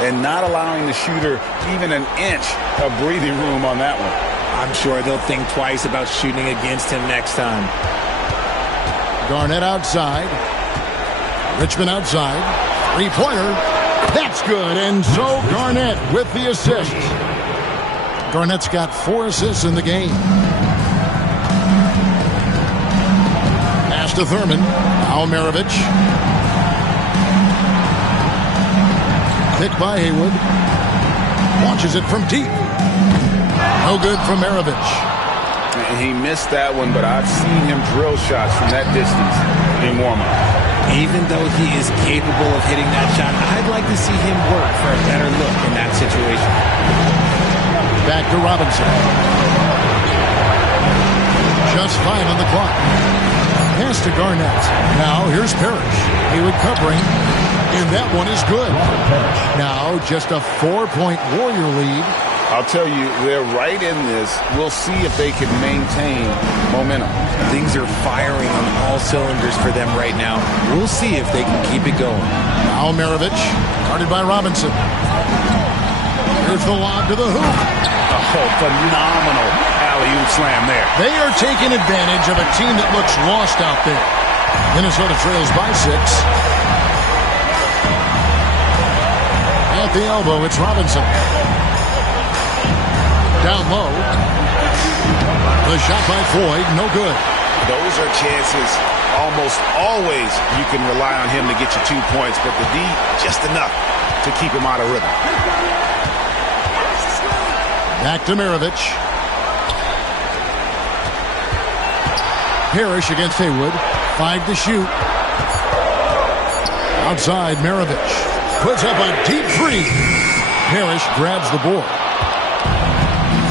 And not allowing the shooter even an inch of breathing room on that one. I'm sure they'll think twice about shooting against him next time. Garnett outside. Richmond outside. Three-pointer. That's good. And so Garnett with the assist. Garnett's got 4 assists in the game. Pass to Thurman. Now Maravich. Pick by Haywood. Launches it from deep. No good from Maravich. He missed that one, but I've seen him drill shots from that distance in warm-up. Even though he is capable of hitting that shot, I'd like to see him work for a better look in that situation. Back to Robinson. Just 5 on the clock. Pass to Garnett. Now here's Parrish. Haywood covering. And that one is good. Now just a 4-point Warrior lead. I'll tell you, they're right in this. We'll see if they can maintain momentum. Things are firing on all cylinders for them right now. We'll see if they can keep it going. Now Maravich, guarded by Robinson. Here's the lob to the hoop. Oh, phenomenal alley-oop slam there. They are taking advantage of a team that looks lost out there. Minnesota trails by 6. At the elbow, it's Robinson. Down low. The shot by Floyd, no good. Those are chances almost always you can rely on him to get you 2 points, but the D, just enough to keep him out of rhythm. Back to Maravich. Parrish against Haywood. 5 to shoot. Outside, Maravich. Puts up a deep 3. Parrish grabs the board.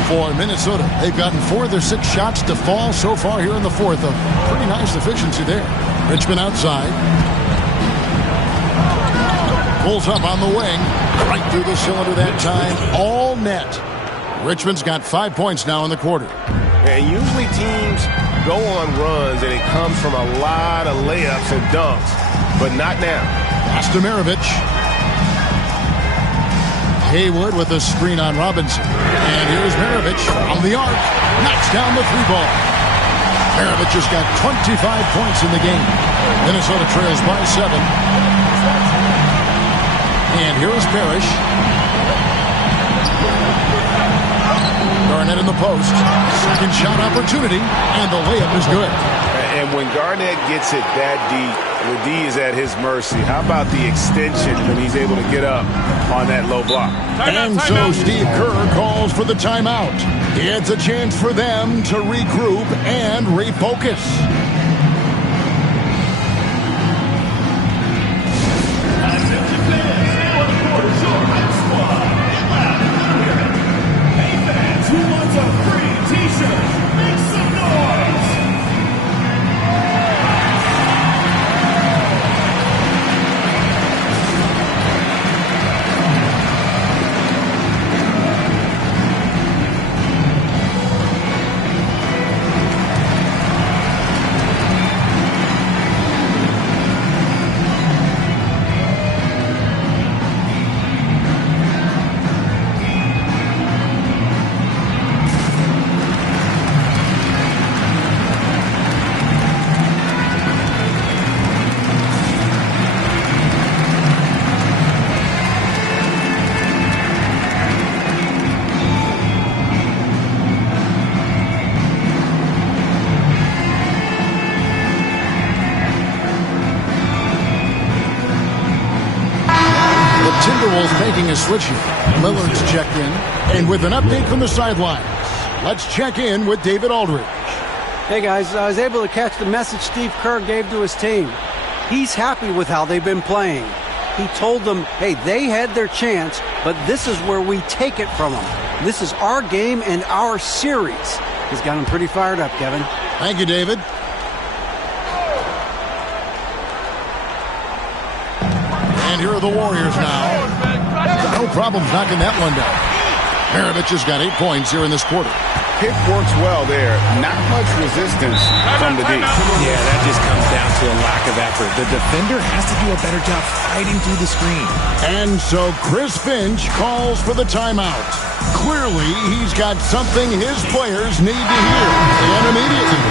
For Minnesota, they've gotten 4 of their 6 shots to fall so far here in the 4th. A pretty nice efficiency there. Richmond outside. Pulls up on the wing. Right through the cylinder that time. All net. Richmond's got 5 points now in the quarter. And usually teams go on runs and it comes from a lot of layups and dunks. But not now. Pass to Maravich. Haywood with a screen on Robinson. And here's Maravich from the arc. Knocks down the 3-ball. Maravich has got 25 points in the game. Minnesota trails by 7. And here's Parrish. Garnett in the post. Second shot opportunity. And the layup is good. And when Garnett gets it that deep, The D is at his mercy. How about the extension when he's able to get up on that low block? And so Steve Kerr calls for the timeout. It's a chance for them to regroup and refocus. Who wants a free t-shirt? Make some noise! Timberwolves making a switch here. Lillard's checked in. And with an update from the sidelines, let's check in with David Aldridge. Hey guys, I was able to catch the message Steve Kerr gave to his team. He's happy with how they've been playing. He told them, hey, they had their chance, but this is where we take it from them. This is our game and our series. He's got them pretty fired up, Kevin. Thank you, David. And here are the Warriors now. No problems knocking that one down. Maravich has got 8 points here in this quarter. Pick works well there. Not much resistance from the D. Yeah, that just comes down to a lack of effort. The defender has to do a better job fighting through the screen. And so Chris Finch calls for the timeout. Clearly, he's got something his players need to hear. And immediately,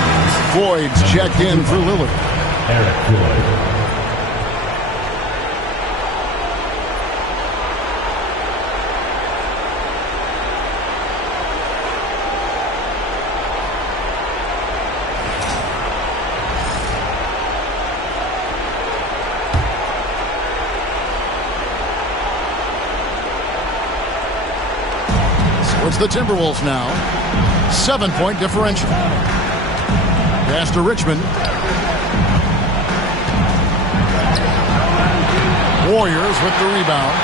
Floyd's checked in for Lillard. Eric Floyd. It's the Timberwolves now. 7-point differential. Pass to Richmond. Warriors with the rebound.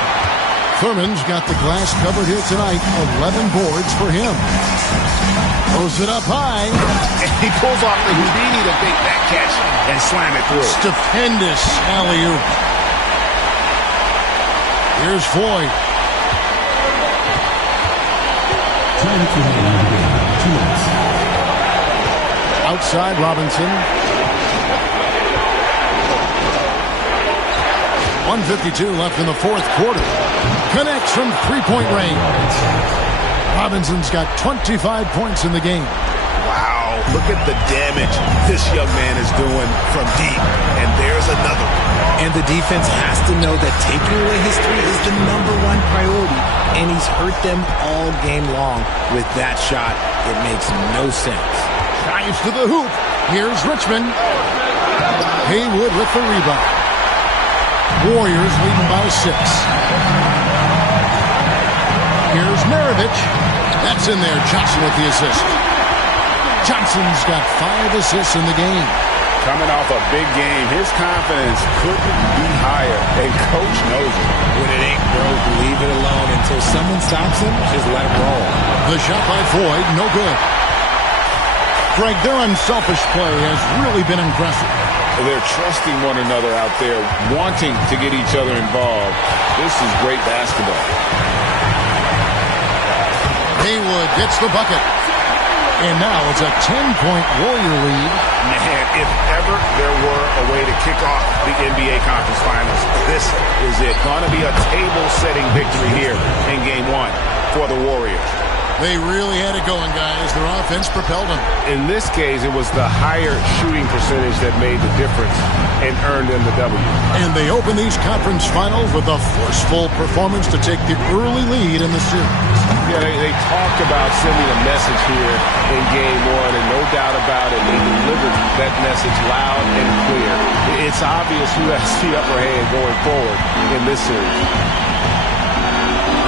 Thurman's got the glass covered here tonight. 11 boards for him. Throws it up high. And he pulls off the Houdini to bait that catch and slam it through. Stupendous alley-oop. Here's Floyd. Outside Robinson. 1:52 left in the fourth quarter. Connects from three-point range. Robinson's got 25 points in the game. Wow, look at the damage this young man is doing from deep. And there's another one. And the defense has to know that taking away his three is the #1 priority. And he's hurt them all game long. With that shot, it makes no sense. Drives to the hoop. Here's Richmond. Haywood with the rebound. Warriors leading by 6. Here's Maravich. That's in there. Johnson with the assist. Johnson's got 5 assists in the game. Coming off a big game, his confidence couldn't be higher, and Coach knows it. When it ain't broke, leave it alone until someone stops him. Just let him roll. The shot by Floyd, no good. Greg, their unselfish play has really been impressive. They're trusting one another out there, wanting to get each other involved. This is great basketball. Haywood gets the bucket. And now it's a 10-point Warrior lead. Man, if ever there were a way to kick off the NBA Conference Finals, this is it. Going to be a table-setting victory here in Game 1 for the Warriors. They really had it going, guys. Their offense propelled them. In this case, it was the higher shooting percentage that made the difference and earned them the W. And they open these conference finals with a forceful performance to take the early lead in the series. Yeah, they talked about sending a message here in Game 1, and no doubt about it, they delivered that message loud and clear. It's obvious who has the upper hand going forward in this series.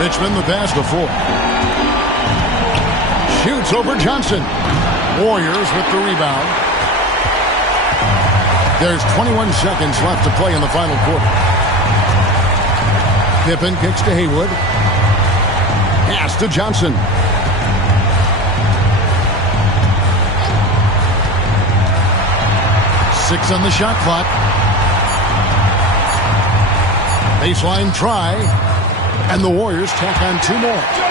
Richmond the pass before. Shoots over Johnson. Warriors with the rebound. There's 21 seconds left to play in the final quarter. Pippen kicks to Haywood. Pass to Johnson. Six on the shot clock. Baseline try. And the Warriors tack on two more.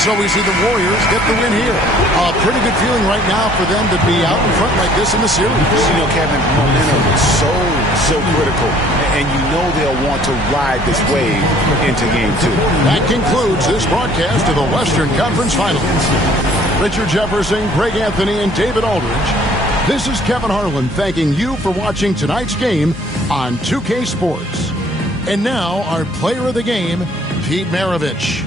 So we see the Warriors get the win here. A pretty good feeling right now for them to be out in front like this in the series. You know, Kevin, momentum is so critical. And you know they'll want to ride this wave into Game 2. That concludes this broadcast of the Western Conference Finals. Richard Jefferson, Greg Anthony, and David Aldridge. This is Kevin Harlan thanking you for watching tonight's game on 2K Sports. And now, our player of the game, Pete Maravich.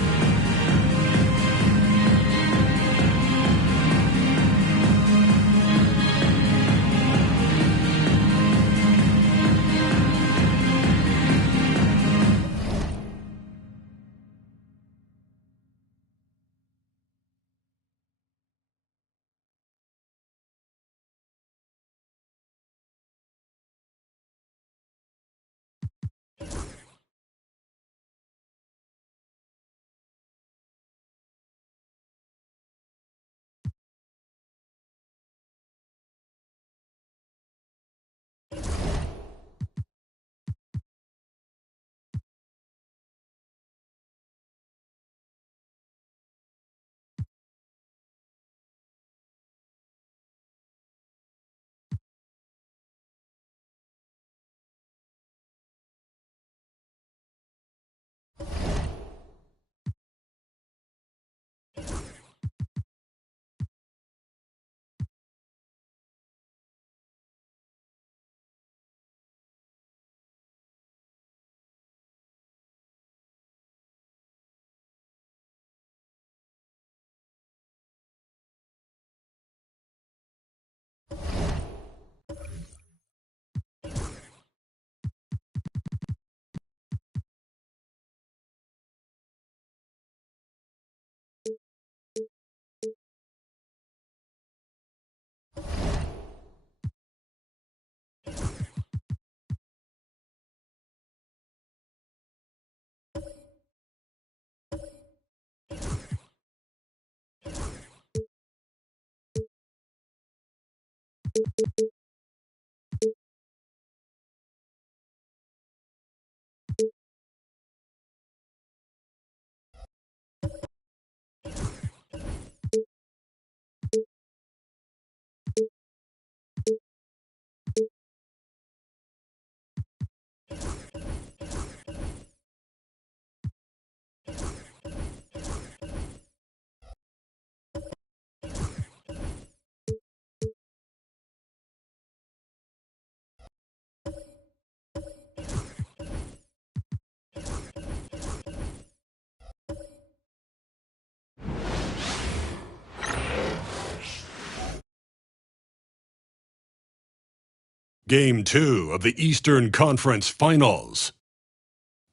Game 2 of the Eastern Conference Finals.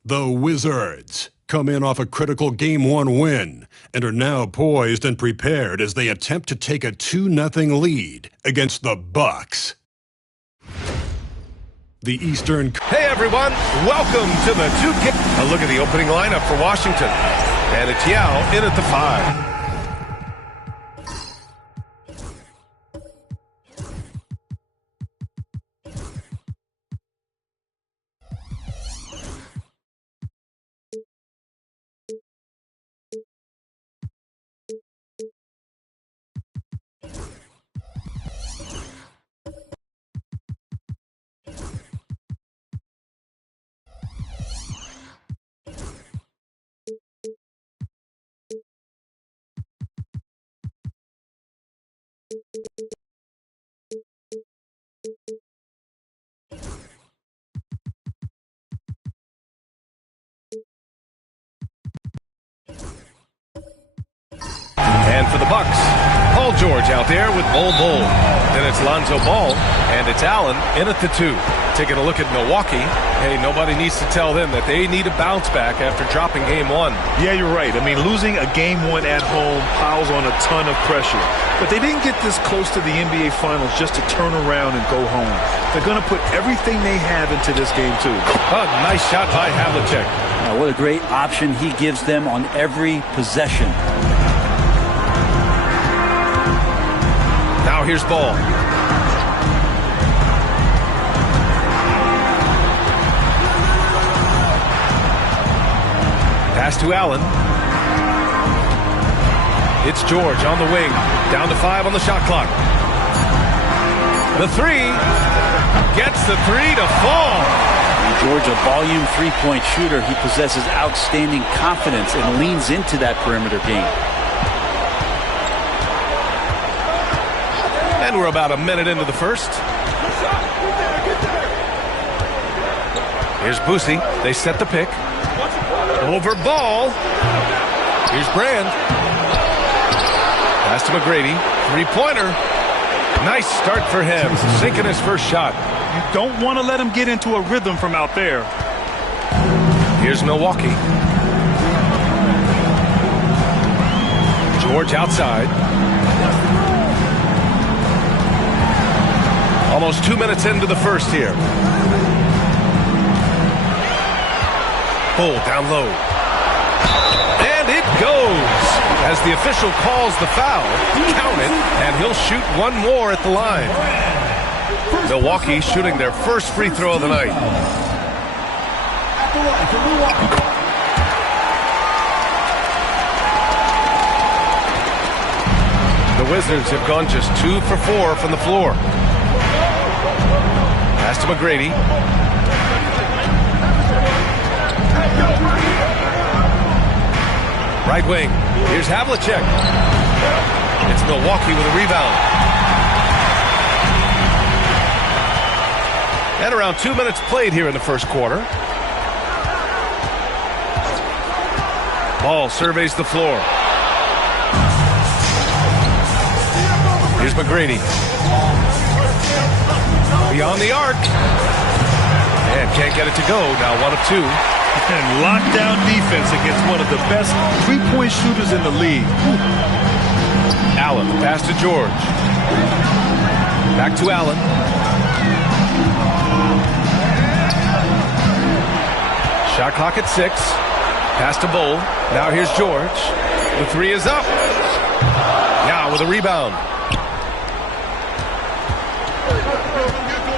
The Wizards come in off a critical Game 1 win and are now poised and prepared as they attempt to take a 2-0 lead against the Bucks. The Eastern... Hey everyone, welcome to the 2K. A look at the opening lineup for Washington. And it's Yao in at the 5. And for the Bucks, Paul George out there with Bol. Then it's Lonzo Ball, and it's Allen in at the 2. Taking a look at Milwaukee, hey, nobody needs to tell them that they need a bounce back after dropping game 1. Yeah, you're right. I mean, losing a game 1 at home piles on a ton of pressure. But they didn't get this close to the NBA Finals just to turn around and go home. They're going to put everything they have into this game, too. Oh, nice shot by Havlicek. What a great option he gives them on every possession. Now here's Ball. Pass to Allen. It's George on the wing. Down to 5 on the shot clock. The 3. Gets the 3 to fall. George, a volume three-point shooter. He possesses outstanding confidence and leans into that perimeter game. And we're about a minute into the first. Here's Boosie. They set the pick. Over Ball. Here's Brand. Pass to McGrady. Three-pointer. Nice start for him. Sinking his first shot. You don't want to let him get into a rhythm from out there. Here's Milwaukee. George outside. Almost 2 minutes into the first here. Bull down low. And it goes. As the official calls the foul, count it, and he'll shoot one more at the line. Milwaukee shooting their first free throw of the night. The Wizards have gone just 2 for 4 from the floor. Pass to McGrady. Right wing. Here's Havlicek. It's Milwaukee with a rebound. And around 2 minutes played here in the first quarter. Ball surveys the floor. Here's McGrady. Beyond the arc. And can't get it to go. Now 1 of 2. And lockdown defense against one of the best three-point shooters in the league. Allen, pass to George. Back to Allen. Shot clock at 6. Pass to Bull. Now here's George. The 3 is up. Now with a rebound.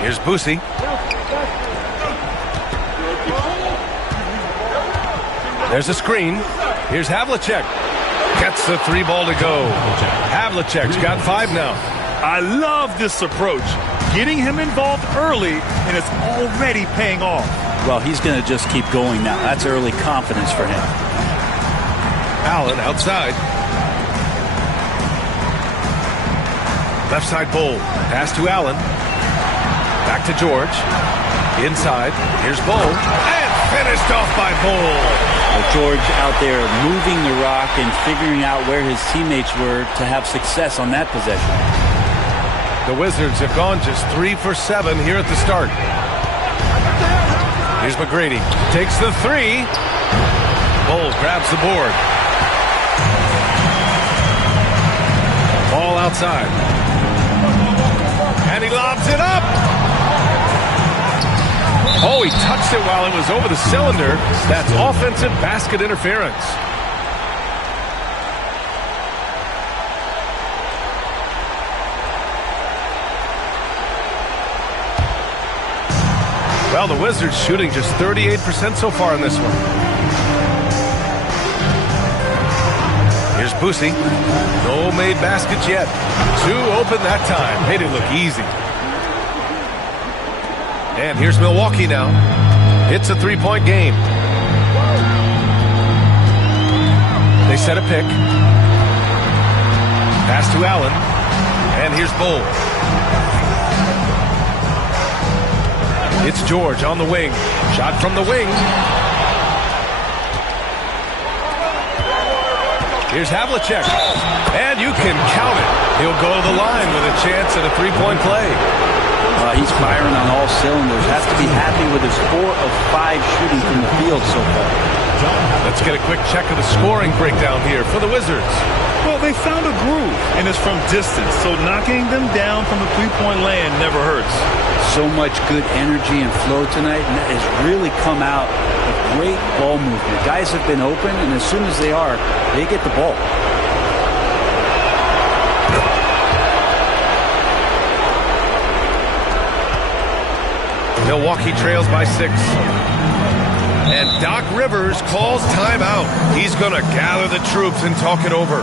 Here's Boosie. There's a screen. Here's Havlicek. Gets the 3 ball to go. Havlicek's got 5 now. I love this approach. Getting him involved early, and it's already paying off. Well, he's going to just keep going now. That's early confidence for him. Allen outside. Left side Bull. Pass to Allen. Back to George. Inside. Here's Bull. And finished off by Bull. George out there moving the rock and figuring out where his teammates were to have success on that possession. The Wizards have gone just 3 for 7 here at the start. Here's McGrady. Takes the 3. Bull grabs the board. Ball outside. And he lobs it up. Oh, he touched it while it was over the cylinder. That's offensive basket interference. Well, the Wizards shooting just 38% so far in this one. Here's Boosie. No made baskets yet. 2 open that time. Made it look easy. And here's Milwaukee now. It's a 3-point game. They set a pick. Pass to Allen. And here's Bull. It's George on the wing. Shot from the wing. Here's Havlicek. And you can count it. He'll go to the line with a chance at a three-point play. He's firing on all cylinders. Has to be happy with his 4 of 5 shooting from the field so far. Let's get a quick check of the scoring breakdown here for the Wizards. Well, they found a groove, and it's from distance, so knocking them down from the three-point land never hurts. So much good energy and flow tonight, and that has really come out of great ball movement. Guys have been open, and as soon as they are, they get the ball. Milwaukee trails by 6. And Doc Rivers calls timeout. He's going to gather the troops and talk it over.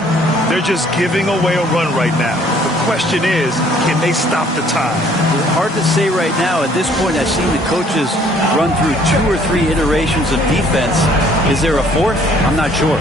They're just giving away a run right now. The question is, can they stop the tide? It's hard to say right now. At this point, I've seen the coaches run through 2 or 3 iterations of defense. Is there a 4th? I'm not sure.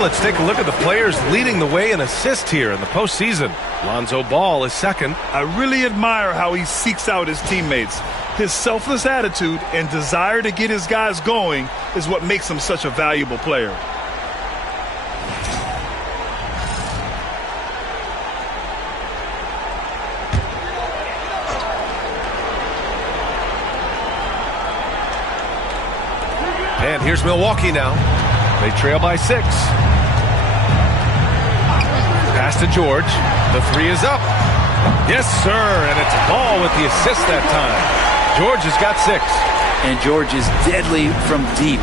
Let's take a look at the players leading the way in assists here in the postseason. Lonzo Ball is second. I really admire how he seeks out his teammates. His selfless attitude and desire to get his guys going is what makes him such a valuable player. And here's Milwaukee now. They trail by 6. Pass to George. The 3 is up. Yes, sir. And it's Ball with the assist that time. George has got 6. And George is deadly from deep.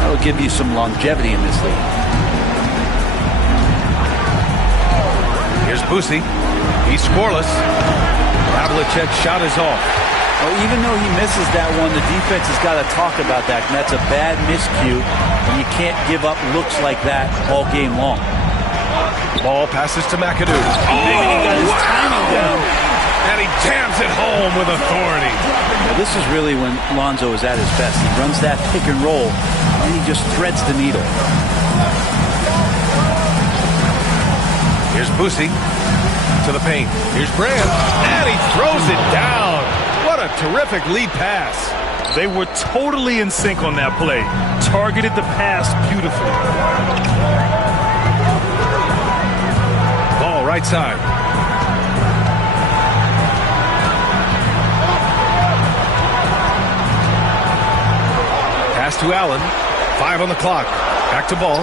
That'll give you some longevity in this league. Here's Boosie. He's scoreless. Havlicek's shot is off. Oh, even though he misses that one, the defense has got to talk about that. And that's a bad miscue. And you can't give up looks like that all game long. Ball passes to McAdoo. Maybe he got his timing down. And he jams it home with authority. Well, this is really when Lonzo is at his best. He runs that pick and roll, and he just threads the needle. Here's Boosie to the paint. Here's Brand. And he throws it down. What a terrific lead pass. They were totally in sync on that play. Targeted the pass beautifully. Ball right side. Pass to Allen. 5 on the clock. Back to Ball.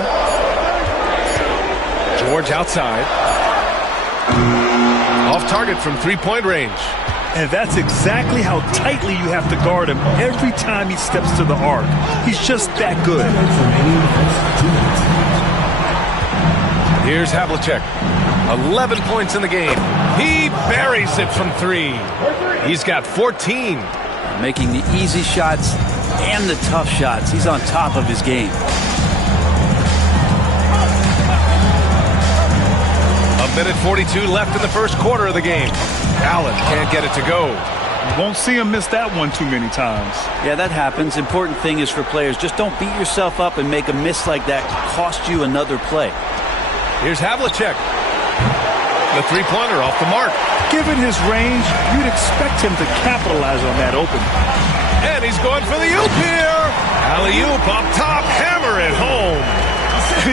George outside. Off target from three-point range. And that's exactly how tightly you have to guard him every time he steps to the arc. He's just that good. Here's Havlicek. 11 points in the game. He buries it from 3. He's got 14. Making the easy shots and the tough shots. He's on top of his game. A minute 42 left in the first quarter of the game. Allen can't get it to go. You won't see him miss that one too many times. Yeah, that happens. Important thing is for players, just don't beat yourself up and make a miss like that cost you another play. Here's Havlicek. The three-pointer off the mark. Given his range, you'd expect him to capitalize on that open. And he's going for the oop here. Alley-oop up top, hammer it home.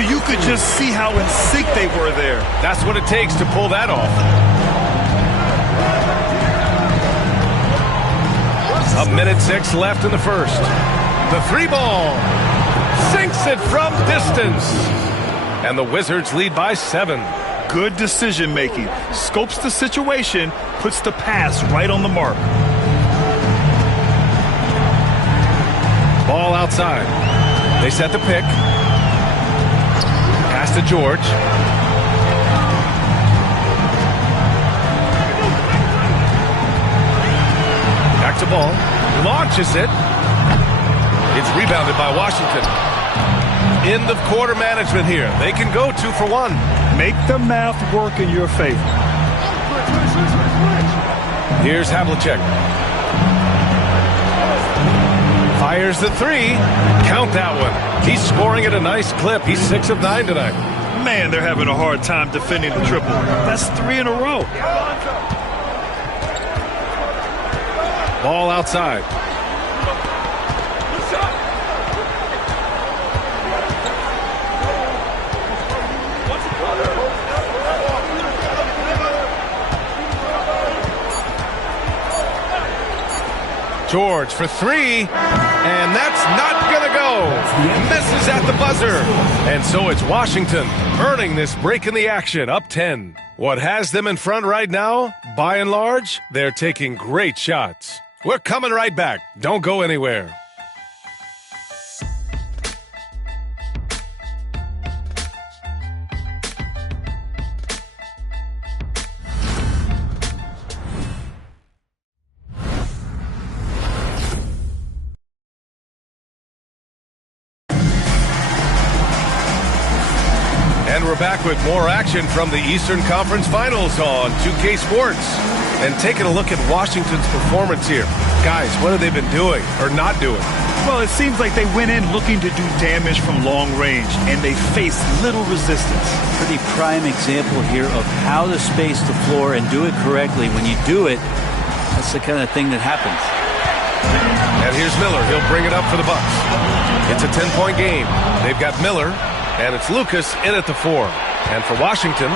You could just see how in sync they were there. That's what it takes to pull that off. 1:06 left in the first. The 3-ball. Sinks it from distance. And the Wizards lead by 7. Good decision making. Scopes the situation, puts the pass right on the mark. Ball outside. They set the pick. Pass to George. Back to ball. Launches it. It's rebounded by Washington. End of quarter management here. They can go 2 for 1. Make the math work in your favor. Here's Havlicek. Fires the 3. Count that one. He's scoring at a nice clip. He's 6 of 9 tonight. Man, they're having a hard time defending the triple. That's 3 in a row. Ball outside. George for 3, and that's not going to go. Misses at the buzzer. And so it's Washington earning this break in the action, up 10. What has them in front right now? By and large, they're taking great shots. We're coming right back. Don't go anywhere. And we're back with more action from the Eastern Conference Finals on 2K Sports. And taking a look at Washington's performance here. Guys, what have they been doing or not doing? Well, it seems like they went in looking to do damage from long range, and they faced little resistance. Pretty prime example here of how to space the floor and do it correctly. When you do it, that's the kind of thing that happens. And here's Miller. He'll bring it up for the Bucks. It's a 10-point game. They've got Miller. And it's Lucas in at the 4. And for Washington,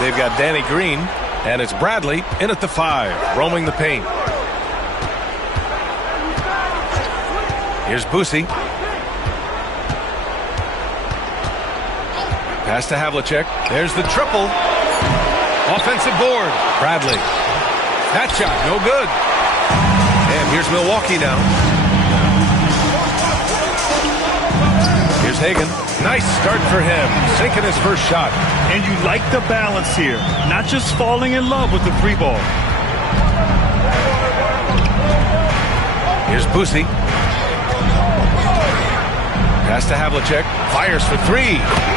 they've got Danny Green. And it's Bradley in at the 5, roaming the paint. Here's Boosie. Pass to Havlicek. There's the triple. Offensive board. Bradley. That shot, no good. And here's Milwaukee now. Here's Hagan. Nice start for him, sinking his first shot. And you like the balance here, not just falling in love with the 3-ball. Here's Boosie. Pass to Havlicek. Fires for 3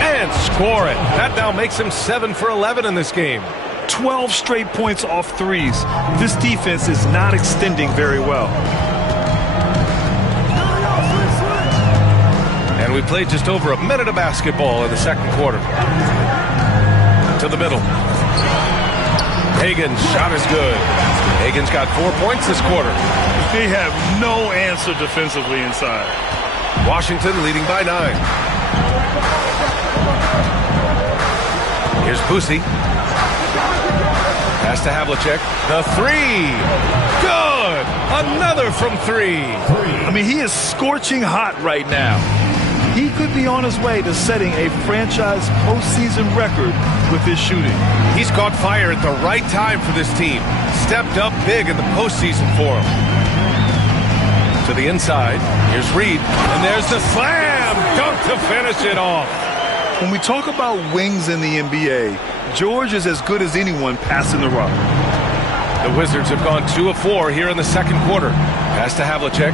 and score it. That now makes him 7 for 11 in this game. 12 straight points off threes. This defense is not extending very well. And we played just over a minute of basketball in the second quarter. To the middle. Hagan's shot is good. Hagan's got 4 points this quarter. They have no answer defensively inside. Washington leading by 9. Here's Boosie. Pass to Havlicek. The 3. Good! Another from 3. I mean, he is scorching hot right now. He could be on his way to setting a franchise postseason record with his shooting. He's caught fire at the right time for this team. Stepped up big in the postseason for him. To the inside. Here's Reed. And there's the slam dunk to finish it off. When we talk about wings in the NBA, George is as good as anyone passing the rock. The Wizards have gone 2 of 4 here in the second quarter. Pass to Havlicek.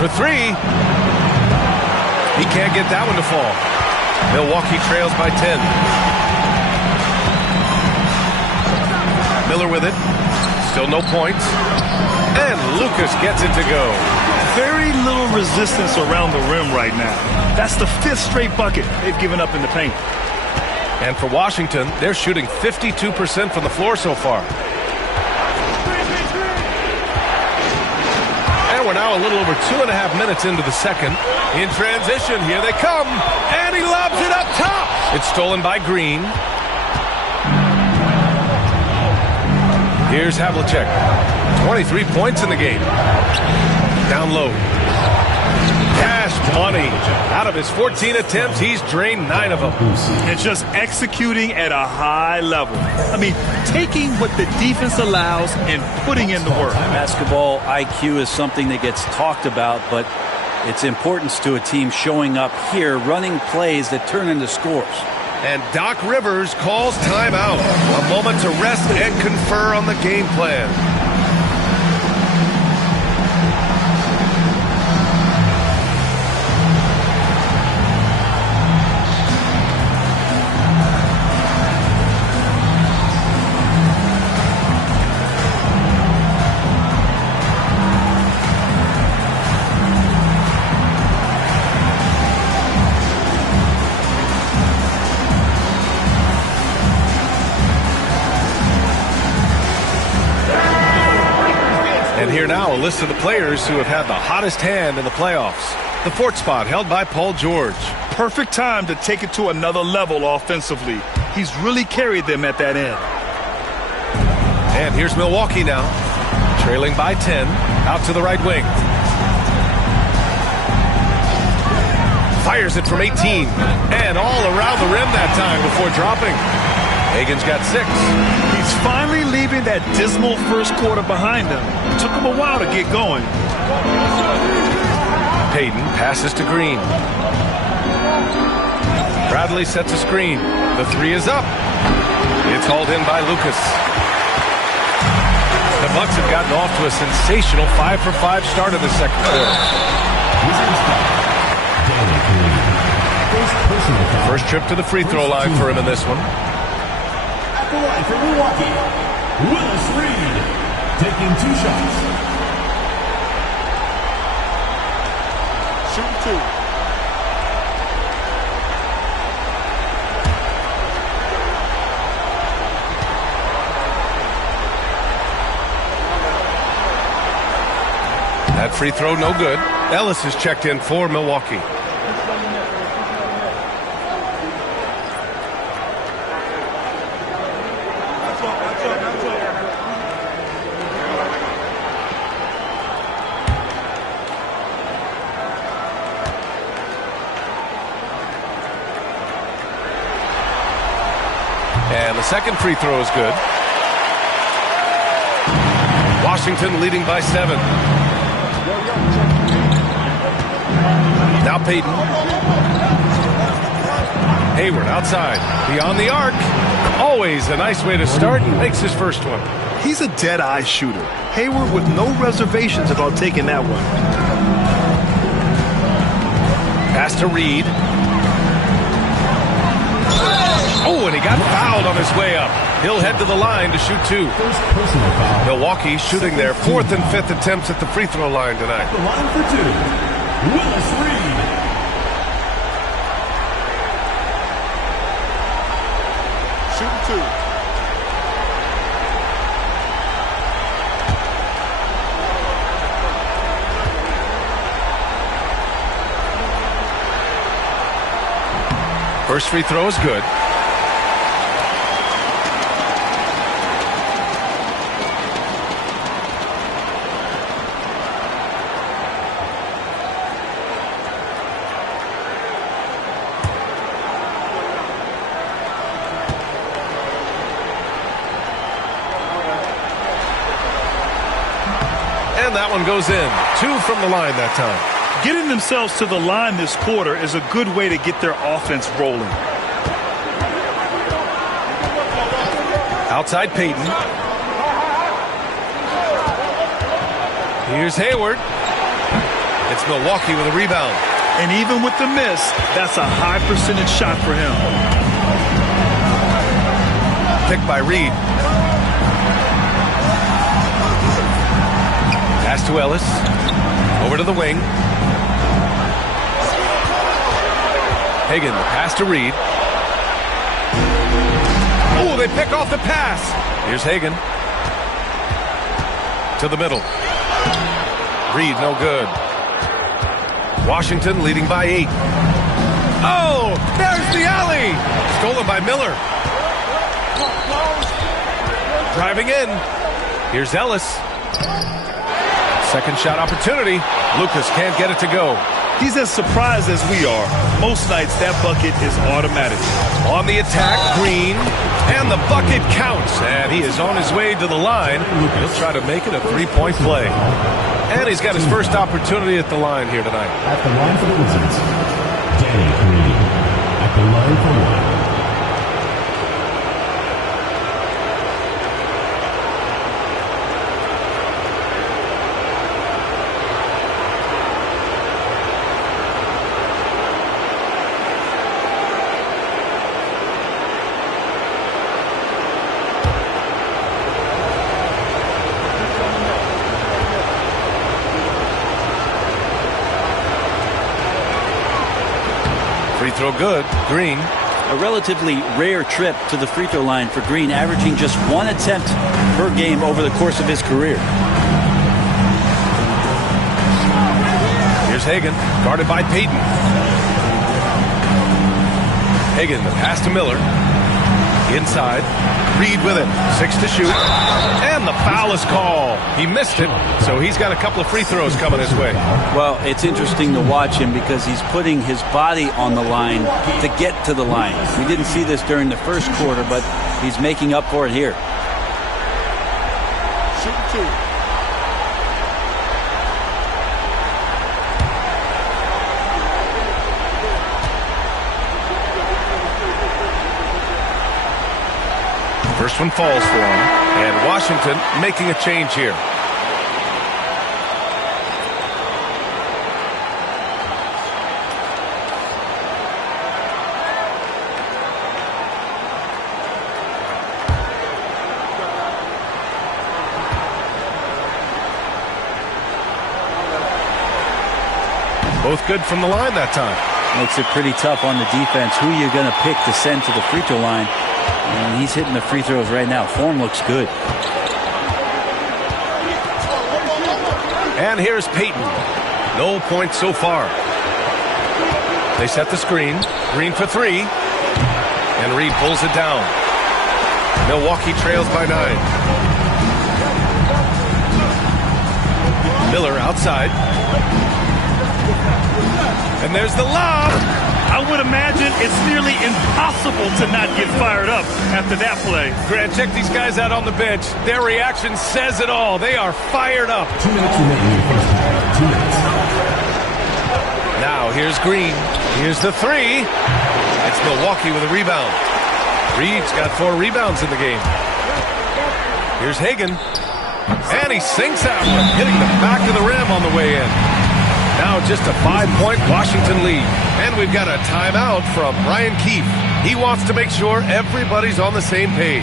For 3. He can't get that one to fall. Milwaukee trails by 10. Miller with it. Still no points. And Lucas gets it to go. Very little resistance around the rim right now. That's the 5th straight bucket they've given up in the paint. And for Washington, they're shooting 52% from the floor so far. And we're now a little over 2.5 minutes into the second. In transition, here they come. And he lobs it up top. It's stolen by Green. Here's Havlicek. 23 points in the game. Down low. Cash money. Out of his 14 attempts, he's drained 9 of them. And just executing at a high level. I mean, taking what the defense allows and putting in the work. Basketball IQ is something that gets talked about, but its importance to a team showing up here, running plays that turn into scores. And Doc Rivers calls timeout. A moment to rest and confer on the game plan. Here now, a list of the players who have had the hottest hand in the playoffs. The 4th spot held by Paul George. Perfect time to take it to another level offensively. He's really carried them at that end. And here's Milwaukee now, trailing by 10, out to the right wing. Fires it from 18, and all around the rim that time before dropping. Hagen's got 6. He's finally leaving that dismal first quarter behind him. It took him a while to get going. Payton passes to Green. Bradley sets a screen. The 3 is up. It's hauled in by Lucas. The Bucks have gotten off to a sensational 5-for-5 start in the second quarter. First trip to the free throw line for him in this one. For Milwaukee, Willis Reed, taking 2 shots. Shooting 2. That free throw no good. Ellis is checked in for Milwaukee. And the second free throw is good. Washington leading by 7. Now Payton. Hayward outside. Beyond the arc. Always a nice way to start. Makes his first one. He's a dead-eye shooter. Hayward with no reservations about taking that one. Pass to Reed. Oh, and he got fouled on his way up. He'll head to the line to shoot 2. Milwaukee shooting their 4th and 5th attempts at the free throw line tonight. The line for 2, Willis Reed. Shooting 2. First free throw is good. And that one goes in. 2 from the line that time. Getting themselves to the line this quarter is a good way to get their offense rolling. Outside Payton. Here's Hayward. It's Milwaukee with a rebound. And even with the miss, that's a high percentage shot for him. Picked by Reed. Pass to Ellis. Over to the wing. Hagen, pass to Reed. Oh, they pick off the pass. Here's Hagen. To the middle. Reed, no good. Washington leading by 8. Oh, there's the alley. Stolen by Miller. Driving in. Here's Ellis. Second shot opportunity. Lucas can't get it to go. He's as surprised as we are. Most nights, that bucket is automatic. On the attack, Green. And the bucket counts. And he is on his way to the line. He'll try to make it a three-point play. And he's got his first opportunity at the line here tonight. At the line for the Wizards, Danny Green. At the line for one. Free throw good. Green. A relatively rare trip to the free throw line for Green, averaging just one attempt per game over the course of his career. Here's Hagan, guarded by Payton. Hagan, the pass to Miller. Inside. Reed with it. 6 to shoot. And the foul is called. He missed it, so he's got a couple of free throws coming his way. Well, it's interesting to watch him because he's putting his body on the line to get to the line. We didn't see this during the first quarter, but he's making up for it here. Shoot 2. First one falls for him, and Washington making a change here. Both good from the line that time. Makes it pretty tough on the defense. Who you're going to pick to send to the free throw line. And he's hitting the free throws right now. Form looks good. And here's Payton. No points so far. They set the screen. Green for 3. And Reed pulls it down. Milwaukee trails by 9. Miller outside. And there's the lob. I would imagine it's nearly impossible to not get fired up after that play. Grant, check these guys out on the bench. Their reaction says it all. They are fired up. 2 minutes remaining in the first half. 2 minutes. Now here's Green. Here's the 3. It's Milwaukee with a rebound. Reed's got 4 rebounds in the game. Here's Hagan. And he sinks that one, hitting the back of the rim on the way in. Now just a 5-point Washington lead. And we've got a timeout from Brian Keefe. He wants to make sure everybody's on the same page.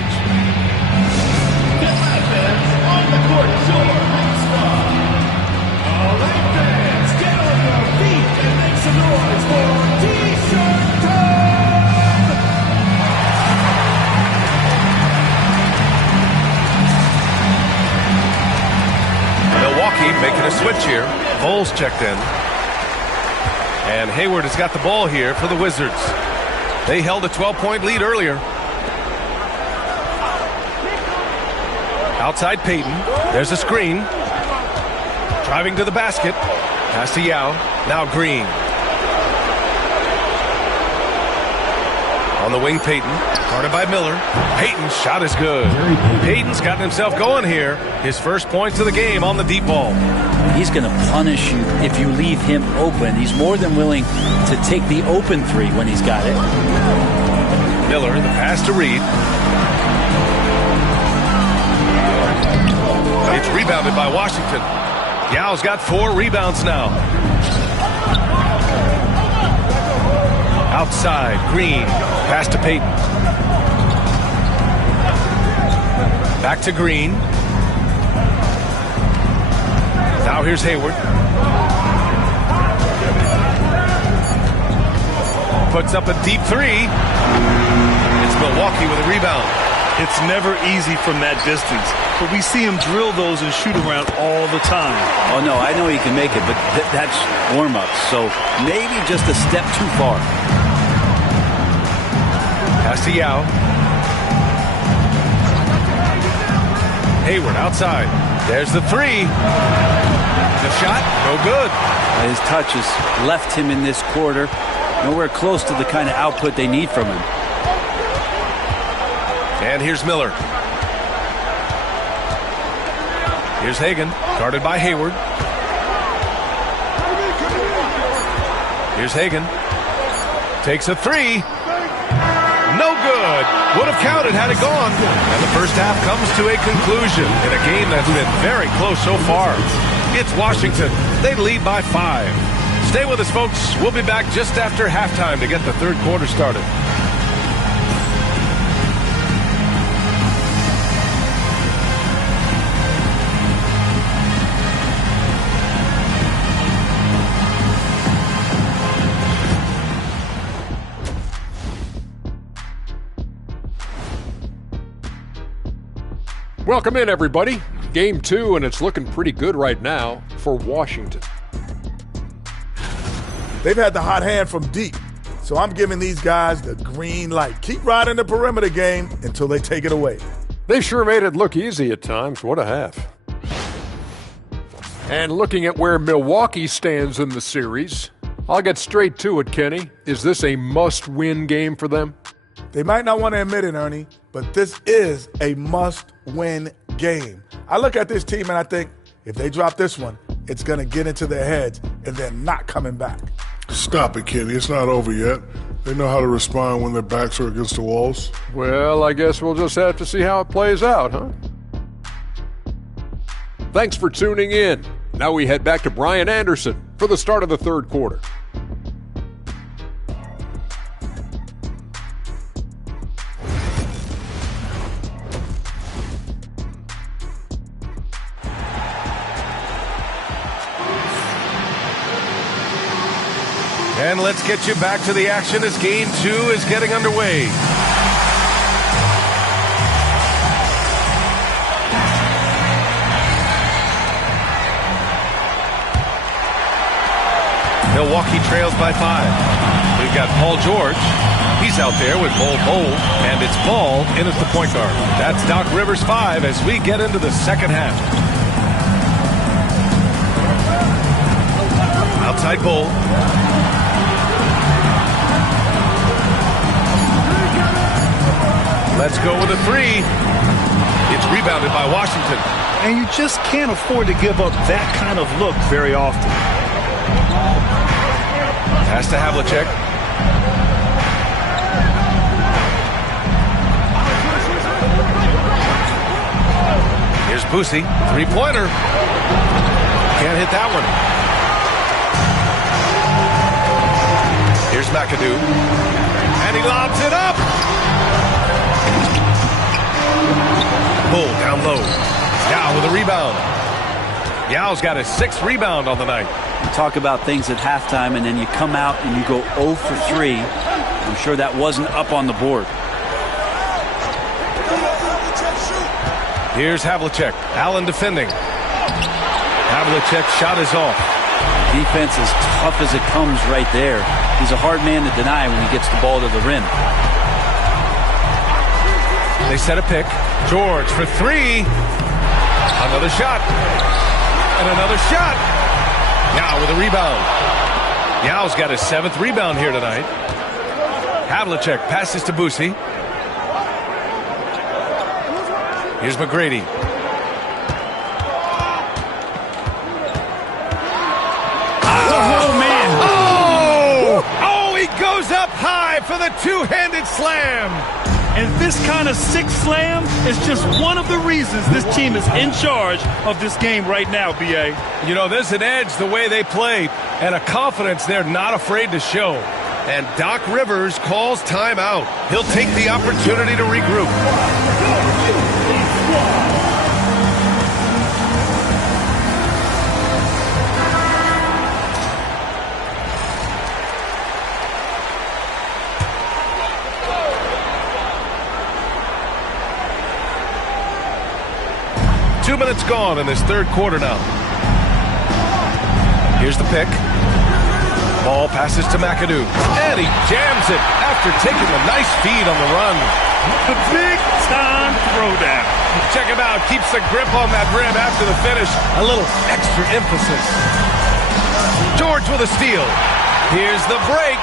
Get live, fans. On the court, show your big squad. All right, fans, get on your feet and make some noise for T-shirt time! Milwaukee making a switch here. Bowles checked in. And Hayward has got the ball here for the Wizards. They held a 12-point lead earlier. Outside Payton. There's a screen. Driving to the basket. Pass to Yao. Now Green. On the wing, Payton. Guarded by Miller. Payton's shot is good. Payton's gotten himself going here. His first points of the game on the deep ball. He's going to punish you if you leave him open. He's more than willing to take the open 3 when he's got it. Miller, the pass to Reed. It's rebounded by Washington. Yao's got 4 rebounds now. Outside, Green. Pass to Payton. Back to Green. Now here's Hayward. Puts up a deep 3. It's Milwaukee with a rebound. It's never easy from that distance, but we see him drill those and shoot around all the time. Oh, no, I know he can make it, but that's warm-up, so maybe just a step too far. Pass to Yao. Hayward outside. There's the three. The shot, no good. His touch has left him in this quarter. Nowhere close to the kind of output they need from him. And here's Miller. Here's Hagan, guarded by Hayward. Here's Hagan. Takes a three. No good. Would have counted had it gone. And the first half comes to a conclusion in a game that's been very close so far. It's Washington. They lead by 5. Stay with us, folks. We'll be back just after halftime to get the third quarter started. Welcome in, everybody. Game 2, and it's looking pretty good right now for Washington. They've had the hot hand from deep, so I'm giving these guys the green light. Keep riding the perimeter game until they take it away. They sure made it look easy at times. What a half. And looking at where Milwaukee stands in the series, I'll get straight to it, Kenny. Is this a must-win game for them? They might not want to admit it, Ernie, but this is a must-win game. I look at this team and I think, if they drop this one, it's going to get into their heads and they're not coming back. Stop it, Kenny. It's not over yet. They know how to respond when their backs are against the walls. Well, I guess we'll just have to see how it plays out, huh? Thanks for tuning in. Now we head back to Brian Anderson for the start of the third quarter. And let's get you back to the action as Game 2 is getting underway. Milwaukee trails by 5. We've got Paul George. He's out there with Bol, and it's Ball in as the point guard. That's Doc Rivers 5 as we get into the second half. Outside Bol. Let's go with a three. It's rebounded by Washington. And you just can't afford to give up that kind of look very often. Pass to Havlicek. Here's Boosie. Three-pointer. Can't hit that one. Here's McAdoo. And he lobs it up. Bull down low. Yao with a rebound. Yao's got his 6th rebound on the night. You talk about things at halftime, and then you come out and you go 0 for 3. I'm sure that wasn't up on the board. Here's Havlicek. Allen defending. Havlicek's shot is off. Defense as tough as it comes right there. He's a hard man to deny when he gets the ball to the rim. They set a pick. George for 3. Another shot. And another shot. Yao with a rebound. Yao's got his 7th rebound here tonight. Havlicek passes to Boosie. Here's McGrady. Oh, man. Oh, he goes up high for the two-handed slam. And this kind of sick slam is just one of the reasons this team is in charge of this game right now, B.A. You know, there's an edge the way they play and a confidence they're not afraid to show. And Doc Rivers calls timeout. He'll take the opportunity to regroup. 2 minutes gone in this third quarter now. Here's the pick. Ball passes to McAdoo. And he jams it after taking a nice feed on the run. The big-time throwdown. Check him out. Keeps the grip on that rim after the finish. A little extra emphasis. George with a steal. Here's the break.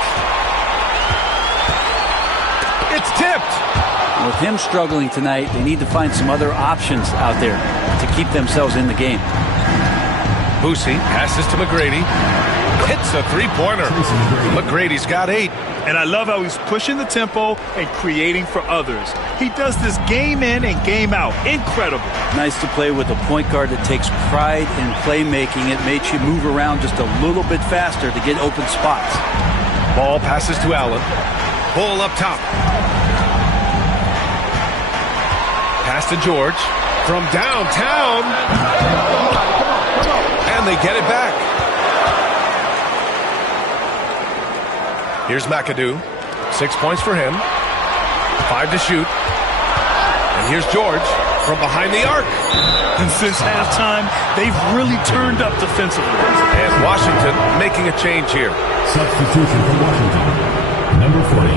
It's tipped. With him struggling tonight, they need to find some other options out there to keep themselves in the game. Boosie passes to McGrady. Hits a three-pointer. McGrady's got 8. And I love how he's pushing the tempo and creating for others. He does this game in and game out. Incredible. Nice to play with a point guard that takes pride in playmaking. It makes you move around just a little bit faster to get open spots. Ball passes to Allen. Bull up top. Pass to George from downtown. And they get it back. Here's McAdoo. 6 points for him. 5 to shoot. And here's George from behind the arc. And since halftime, they've really turned up defensively. And Washington making a change here. Substitution for Washington. Number 40,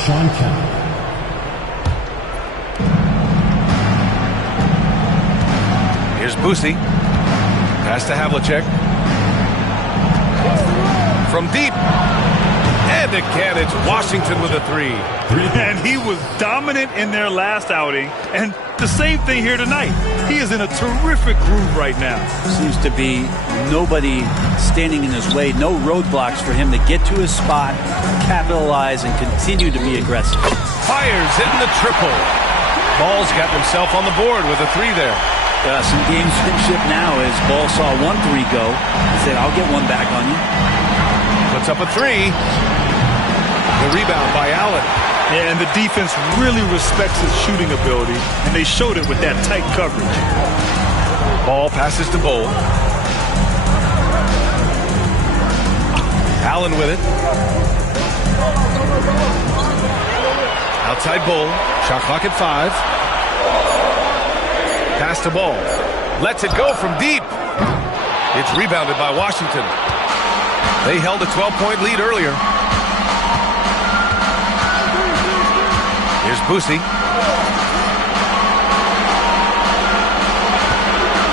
Sean Kemp. Here's Boosie. Pass to Havlicek. From deep. And again, it's Washington with a 3. And he was dominant in their last outing. And the same thing here tonight. He is in a terrific groove right now. Seems to be nobody standing in his way. No roadblocks for him to get to his spot, capitalize, and continue to be aggressive. Fires in the triple. Ball's got himself on the board with a 3 there. Some gamesmanship now as Ball saw 1-3 go. He said, I'll get one back on you. Puts up a 3. The rebound by Allen. Yeah, and the defense really respects his shooting ability, and they showed it with that tight coverage. Ball passes to Bull. Allen with it. Outside Bull. Shot clock at 5. Pass to Ball. Lets it go from deep. It's rebounded by Washington. They held a 12-point lead earlier. Here's Boosie.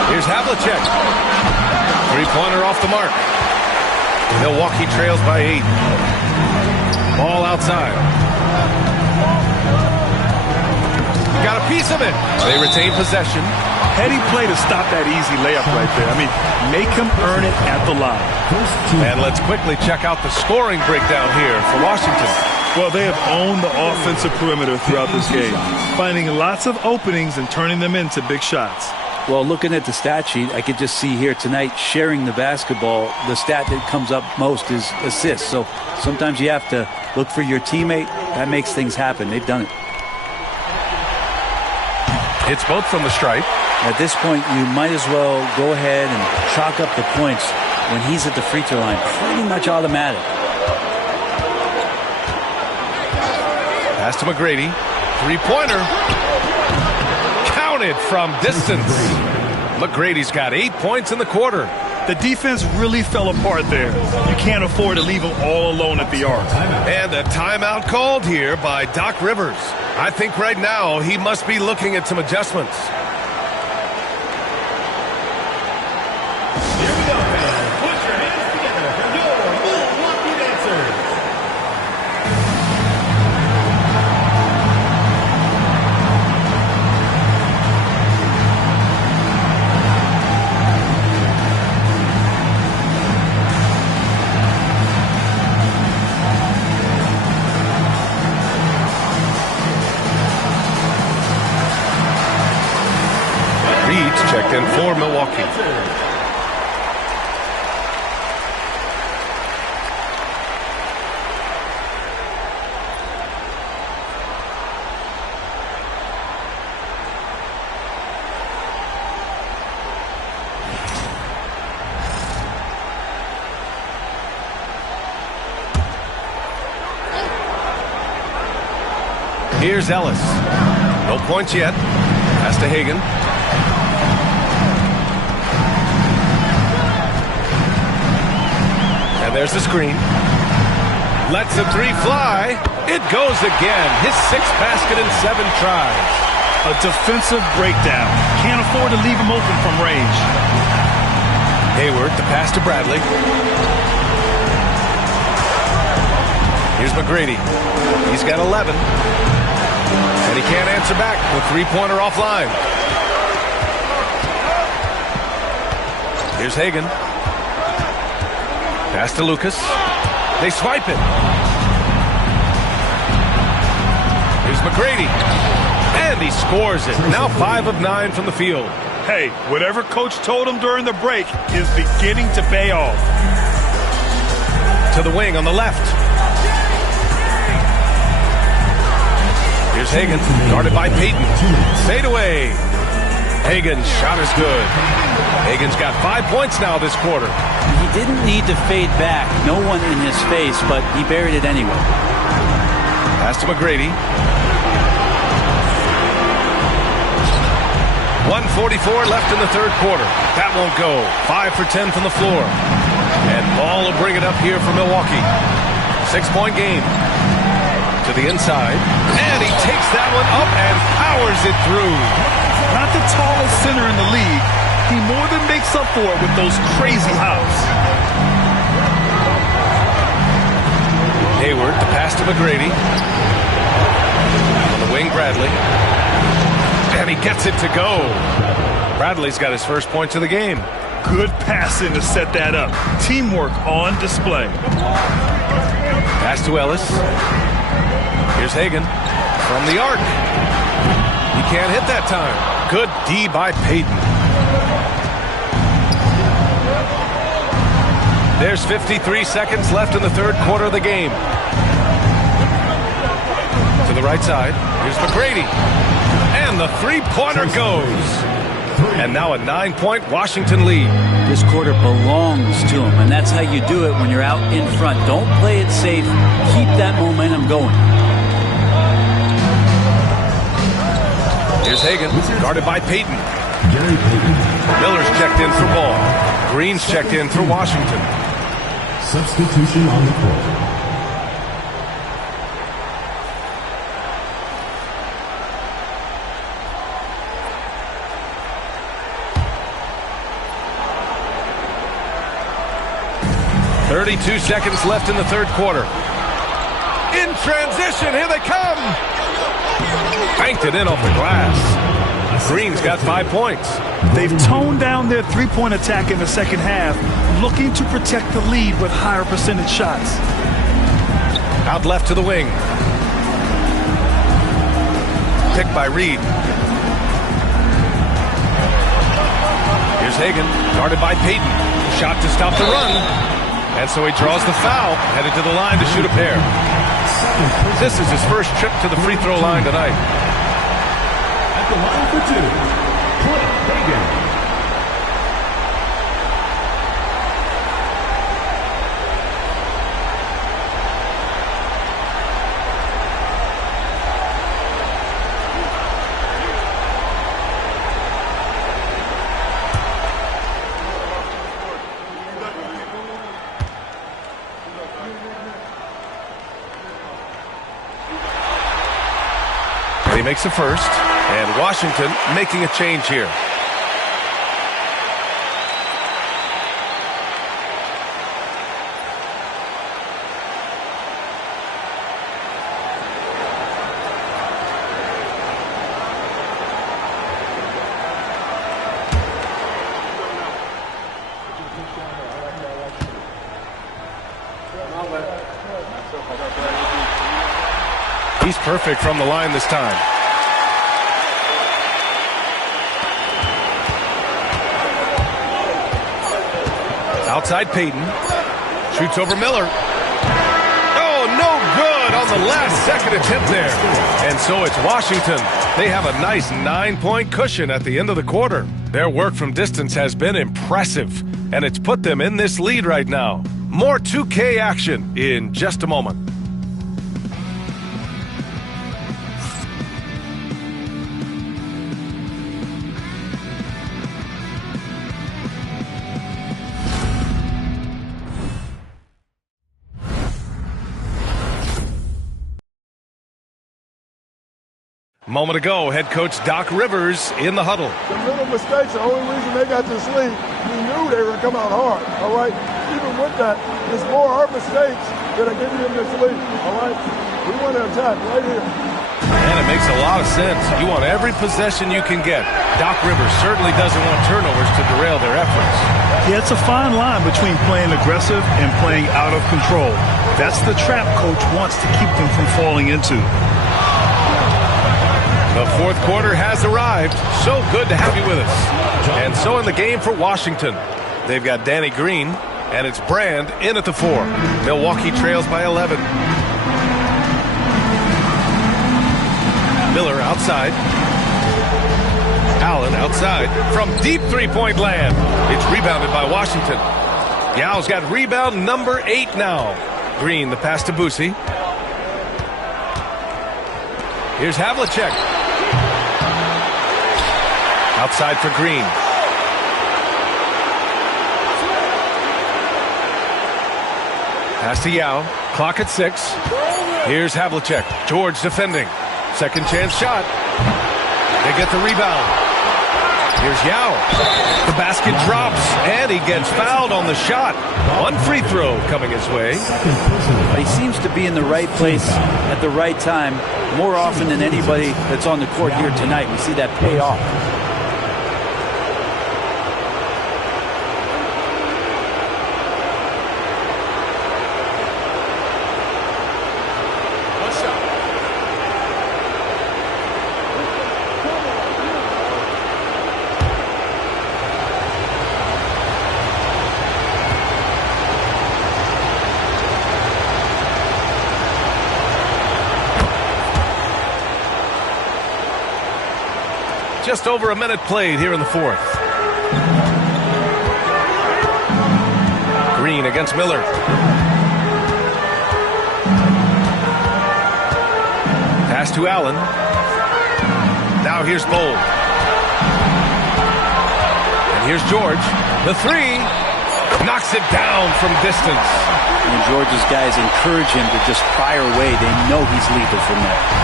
Here's Havlicek. Three-pointer off the mark. Milwaukee trails by 8. Ball outside. Got a piece of it. They retain possession. Heady play to stop that easy layup right there. I mean, make him earn it at the line. And let's quickly check out the scoring breakdown here for Washington. Well, they have owned the offensive perimeter throughout this game, finding lots of openings and turning them into big shots. Well, looking at the stat sheet, I could just see here tonight sharing the basketball. The stat that comes up most is assists. So sometimes you have to look for your teammate. That makes things happen. They've done it. It's both from the stripe. At this point, you might as well go ahead and chalk up the points when he's at the free throw line. Pretty much automatic. Pass to McGrady. Three-pointer. Counted from distance. McGrady's got 8 points in the quarter. The defense really fell apart there. You can't afford to leave them all alone at the arc. And a timeout called here by Doc Rivers. I think right now he must be looking at some adjustments. Here we go, fans. Put your hands together for your Milwaukee dancers. Reed's checked in for Milwaukee. Here's Ellis. No points yet. Pass to Hagan. And there's the screen. Lets the 3 fly. It goes again. His 6th basket in 7 tries. A defensive breakdown. Can't afford to leave him open from range. Hayward, the pass to Bradley. Here's McGrady. He's got 11. And he can't answer back. The three-pointer offline. Here's Hagan. Pass to Lucas. They swipe it. Here's McGrady. And he scores it. Now 5 of 9 from the field. Hey, whatever coach told him during the break is beginning to pay off. To the wing on the left. Here's Hagan, guarded by Payton. Fade away. Hagan's shot is good. Hagan's got 5 points now this quarter. He didn't need to fade back. No one in his face, but he buried it anyway. Pass to McGrady. 1:44 left in the third quarter. That won't go. 5 for 10 from the floor. And Ball will bring it up here for Milwaukee. 6-point game. To the inside. And he takes that one up and powers it through. Not the tallest center in the league. He more than makes up for it with those crazy hops. Hayward, the pass to McGrady. On the wing, Bradley. And he gets it to go. Bradley's got his first points of the game. Good passing to set that up. Teamwork on display. Pass to Ellis. Here's Hagan from the arc. He can't hit that time. Good D by Payton. There's 53 seconds left in the third quarter of the game. To the right side. Here's McGrady. And the three-pointer goes. And now a 9-point Washington lead. This quarter belongs to him, and that's how you do it when you're out in front. Don't play it safe. Keep that momentum going. Here's Hagan, guarded by Payton. Miller's checked in for Ball. Green's checked in for Washington. Substitution on the court. .32 seconds left in the third quarter. In transition, here they come. Banked it in off the glass. Green's got 5 points. They've toned down their three-point attack in the second half, looking to protect the lead with higher percentage shots. Out left to the wing. Picked by Reed. Here's Hagan, guarded by Payton. Shot to stop the run. And so he draws the foul, headed to the line to shoot a pair. This is his first trip to the free throw line tonight. At the line for two, Clint Hagan. He makes a first, and Washington making a change here. He's perfect from the line this time. Outside Payton. Shoots over Miller. Oh, no good on the last second attempt there. And so it's Washington. They have a nice 9-point cushion at the end of the quarter. Their work from distance has been impressive, and it's put them in this lead right now. More 2K action in just a moment. Moment ago, head coach Doc Rivers in the huddle. The little mistakes, the only reason they got this lead, we knew they were going to come out hard, all right? Even with that, it's more our mistakes that are giving them this lead, all right? We want to attack right here. And it makes a lot of sense. You want every possession you can get. Doc Rivers certainly doesn't want turnovers to derail their efforts. Yeah, it's a fine line between playing aggressive and playing out of control. That's the trap coach wants to keep them from falling into. The fourth quarter has arrived. So good to have you with us. And so in the game for Washington, they've got Danny Green, and it's Brand in at the 4. Milwaukee trails by 11. Miller outside. Allen outside from deep three-point land. It's rebounded by Washington. Yao's got rebound number 8 now. Green, the pass to Boosie. Here's Havlicek. Outside for Green. Pass to Yao. Clock at 6. Here's Havlicek. George defending. Second chance shot. They get the rebound. Here's Yao. The basket drops, and he gets fouled on the shot. One free throw coming his way. He seems to be in the right place at the right time more often than anybody that's on the court here tonight. We see that pay off. Just over a minute played here in the fourth. Green against Miller. Pass to Allen. Now here's Bold. And here's George. The 3. Knocks it down from distance. And George's guys encourage him to just fire away. They know he's lethal from there.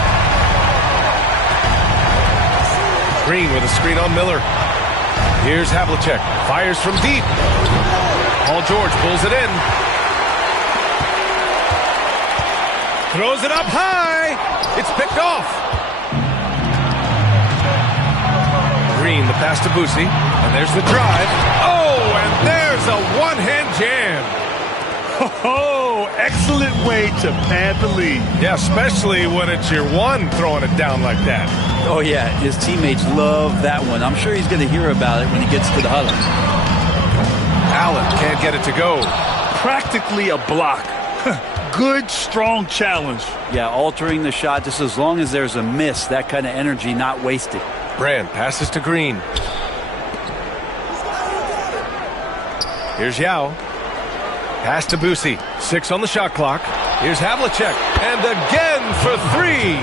Green with a screen on Miller. Here's Havlicek. Fires from deep. Paul George pulls it in. Throws it up high. It's picked off. Green, the pass to Boosie. And there's the drive. Oh, and there's a one-hand jam. Oh, excellent way to pad the lead. Yeah, especially when it's your one throwing it down like that. Oh, yeah, his teammates love that one. I'm sure he's going to hear about it when he gets to the huddle. Allen can't get it to go. Practically a block. Good, strong challenge. Yeah, altering the shot just as long as there's a miss, that kind of energy not wasted. Brand passes to Green. Here's Yao. Pass to Boosie. 6 on the shot clock. Here's Havlicek. And again for 3.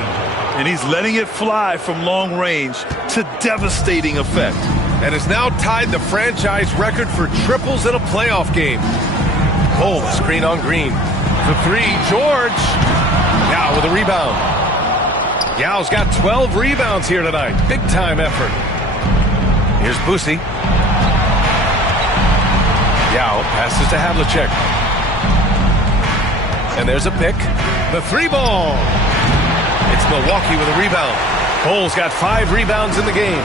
And he's letting it fly from long range to devastating effect. And has now tied the franchise record for triples in a playoff game. Cole, screen on Green. For 3, George. Yao with a rebound. Yao's got 12 rebounds here tonight. Big time effort. Here's Boosie. Yao passes to Havlicek. And there's a pick. The 3 ball. It's Milwaukee with a rebound. Cole's got 5 rebounds in the game.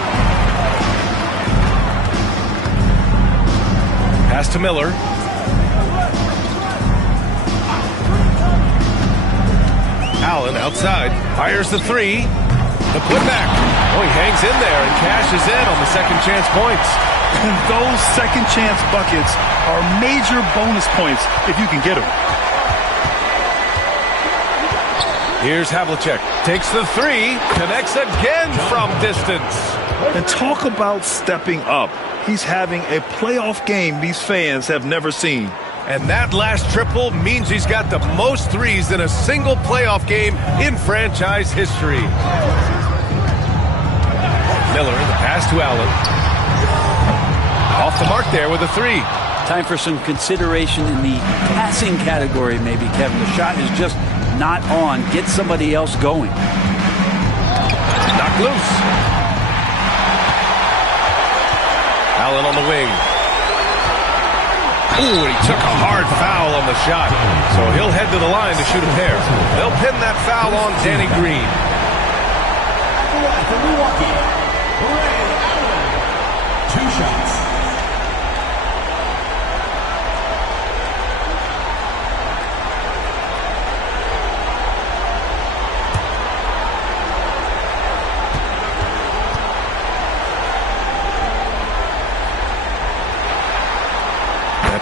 Pass to Miller. Allen outside. Fires the 3. The putback. Oh, he hangs in there and cashes in on the second chance points. Those second chance buckets are major bonus points if you can get them. Here's Havlicek. Takes the 3. Connects again from distance. And talk about stepping up. He's having a playoff game these fans have never seen. And that last triple means he's got the most threes in a single playoff game in franchise history. Miller, the pass to Allen. Off the mark there with a 3. Time for some consideration in the passing category, maybe, Kevin. The shot is just not on. Get somebody else going. Knocked Allen on the wing. Ooh, and he took a hard foul on the shot. So he'll head to the line to shoot a pair. They'll pin that foul on Danny Green. For Milwaukee, Ray Allen. 2 shots.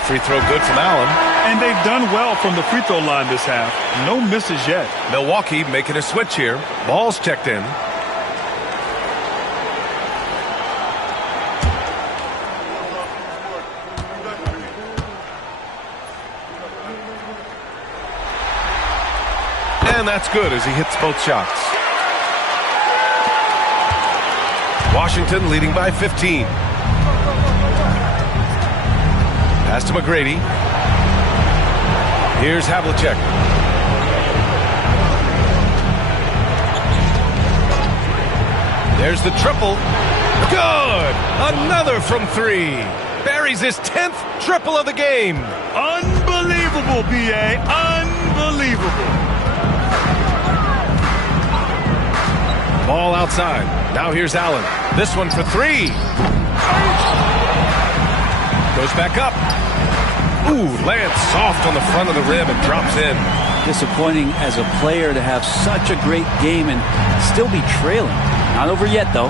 Free throw good from Allen. And they've done well from the free throw line this half. No misses yet. Milwaukee making a switch here. Ball's checked in. And that's good as he hits both shots. Washington leading by 15. Pass to McGrady. Here's Havlicek. There's the triple. Good! Another from 3. Buries his 10th triple of the game. Unbelievable, B.A. Unbelievable. Ball outside. Now here's Allen. This one for 3. Goes back up. Ooh, lands soft on the front of the rim and drops in. Disappointing as a player to have such a great game and still be trailing. Not over yet, though.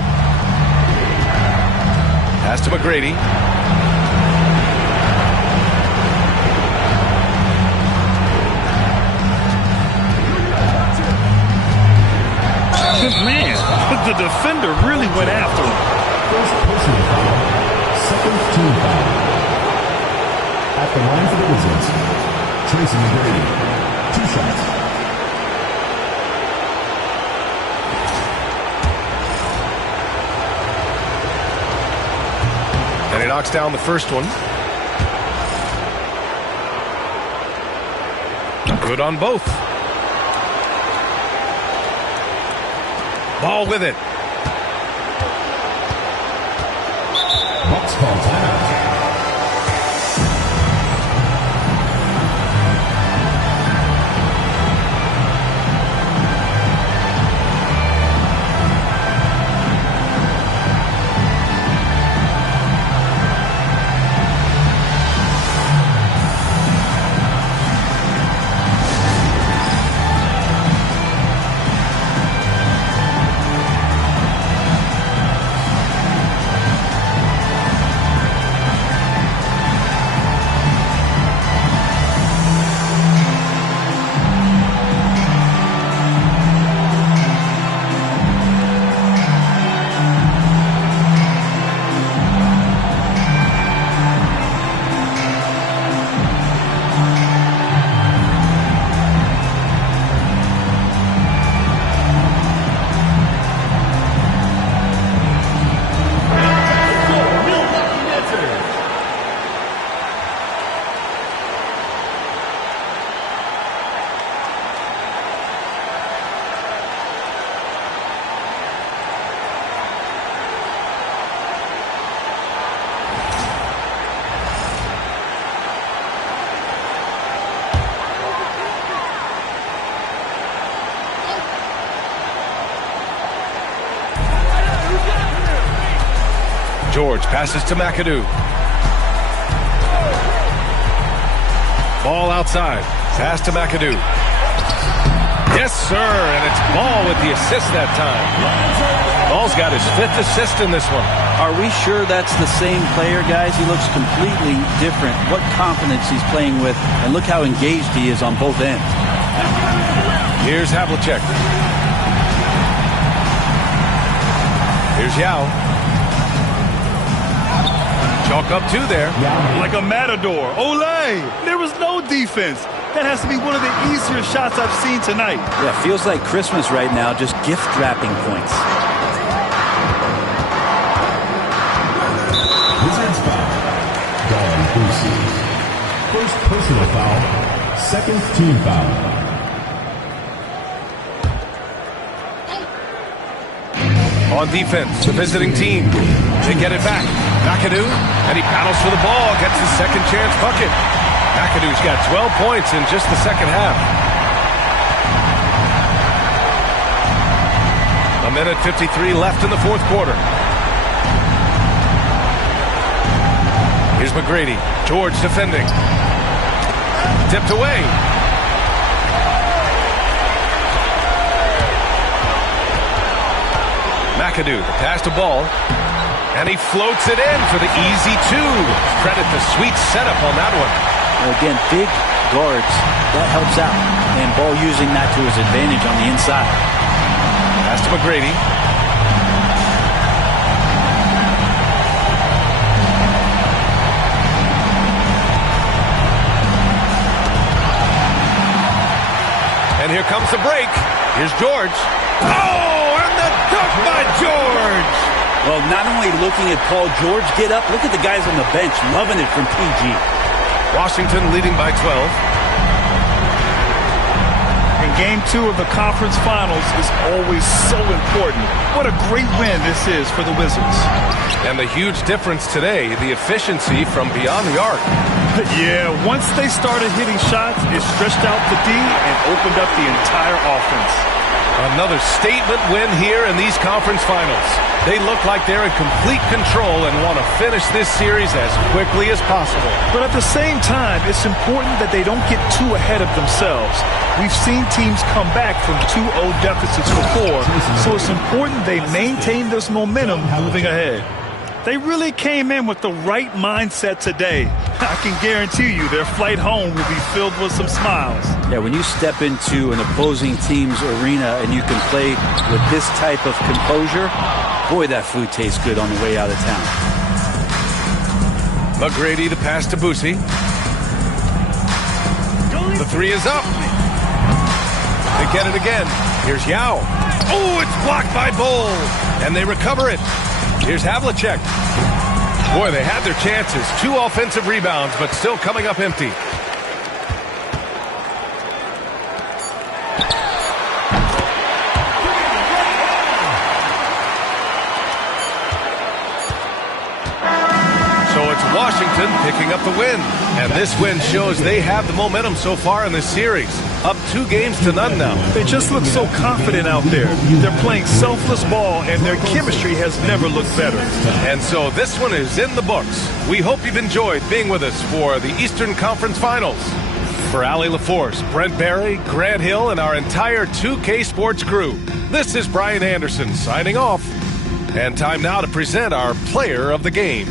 Pass to McGrady. Man, the defender really went after him. First personal foul. Second team foul. At the line for the Wizards, Tracy McGrady. 2 shots. And he knocks down the first one. Good on both. Ball with it. Bucks call timeout. George passes to McAdoo. Ball outside. Pass to McAdoo. Yes, sir, and it's Ball with the assist that time. Ball's got his 5th assist in this one. Are we sure that's the same player, guys? He looks completely different. What confidence he's playing with, and look how engaged he is on both ends. Here's Havlicek. Here's Yao. Chalk up 2 there. Like a matador. Olay! There was no defense. That has to be one of the easier shots I've seen tonight. Yeah, feels like Christmas right now, just gift wrapping points. Wizards foul. Gone Boosie. First personal foul. Second team foul. On defense, the visiting team. They get it back. McAdoo, and he battles for the ball, gets his second chance bucket. McAdoo's got 12 points in just the second half. A minute 53 left in the fourth quarter. Here's McGrady. George defending. Tipped away. McAdoo, the pass to Ball. And he floats it in for the easy two. Credit the sweet setup on that one. Again, big guards. That helps out. And Ball using that to his advantage on the inside. Pass to McGrady. And here comes the break. Here's George. Oh, and the dunk by George. Well, not only looking at Paul George get up, look at the guys on the bench loving it from PG. Washington leading by 12. And game 2 of the conference finals is always so important. What a great win this is for the Wizards. And the huge difference today, the efficiency from beyond the arc. Yeah, once they started hitting shots, it stretched out the D and opened up the entire offense. Another statement win here in these conference finals. They look like they're in complete control and want to finish this series as quickly as possible. But at the same time, it's important that they don't get too ahead of themselves. We've seen teams come back from 2-0 deficits before, so it's important they maintain this momentum moving ahead. They really came in with the right mindset today. I can guarantee you their flight home will be filled with some smiles. Yeah, when you step into an opposing team's arena and you can play with this type of composure, boy, that food tastes good on the way out of town. McGrady, the pass to Boosie. The three is up. They get it again. Here's Yao. Oh, it's blocked by Bull. And they recover it. Here's Havlicek. Boy, they had their chances. 2 offensive rebounds, but still coming up empty. So it's Washington picking up the win. And this win shows they have the momentum so far in this series. Up 2 games to none now. They just look so confident out there. They're playing selfless ball, and their chemistry has never looked better. And so this one is in the books. We hope you've enjoyed being with us for the Eastern Conference Finals. For Allie LaForce, Brent Barry, Grant Hill, and our entire 2K Sports crew, this is Brian Anderson signing off. And time now to present our player of the game.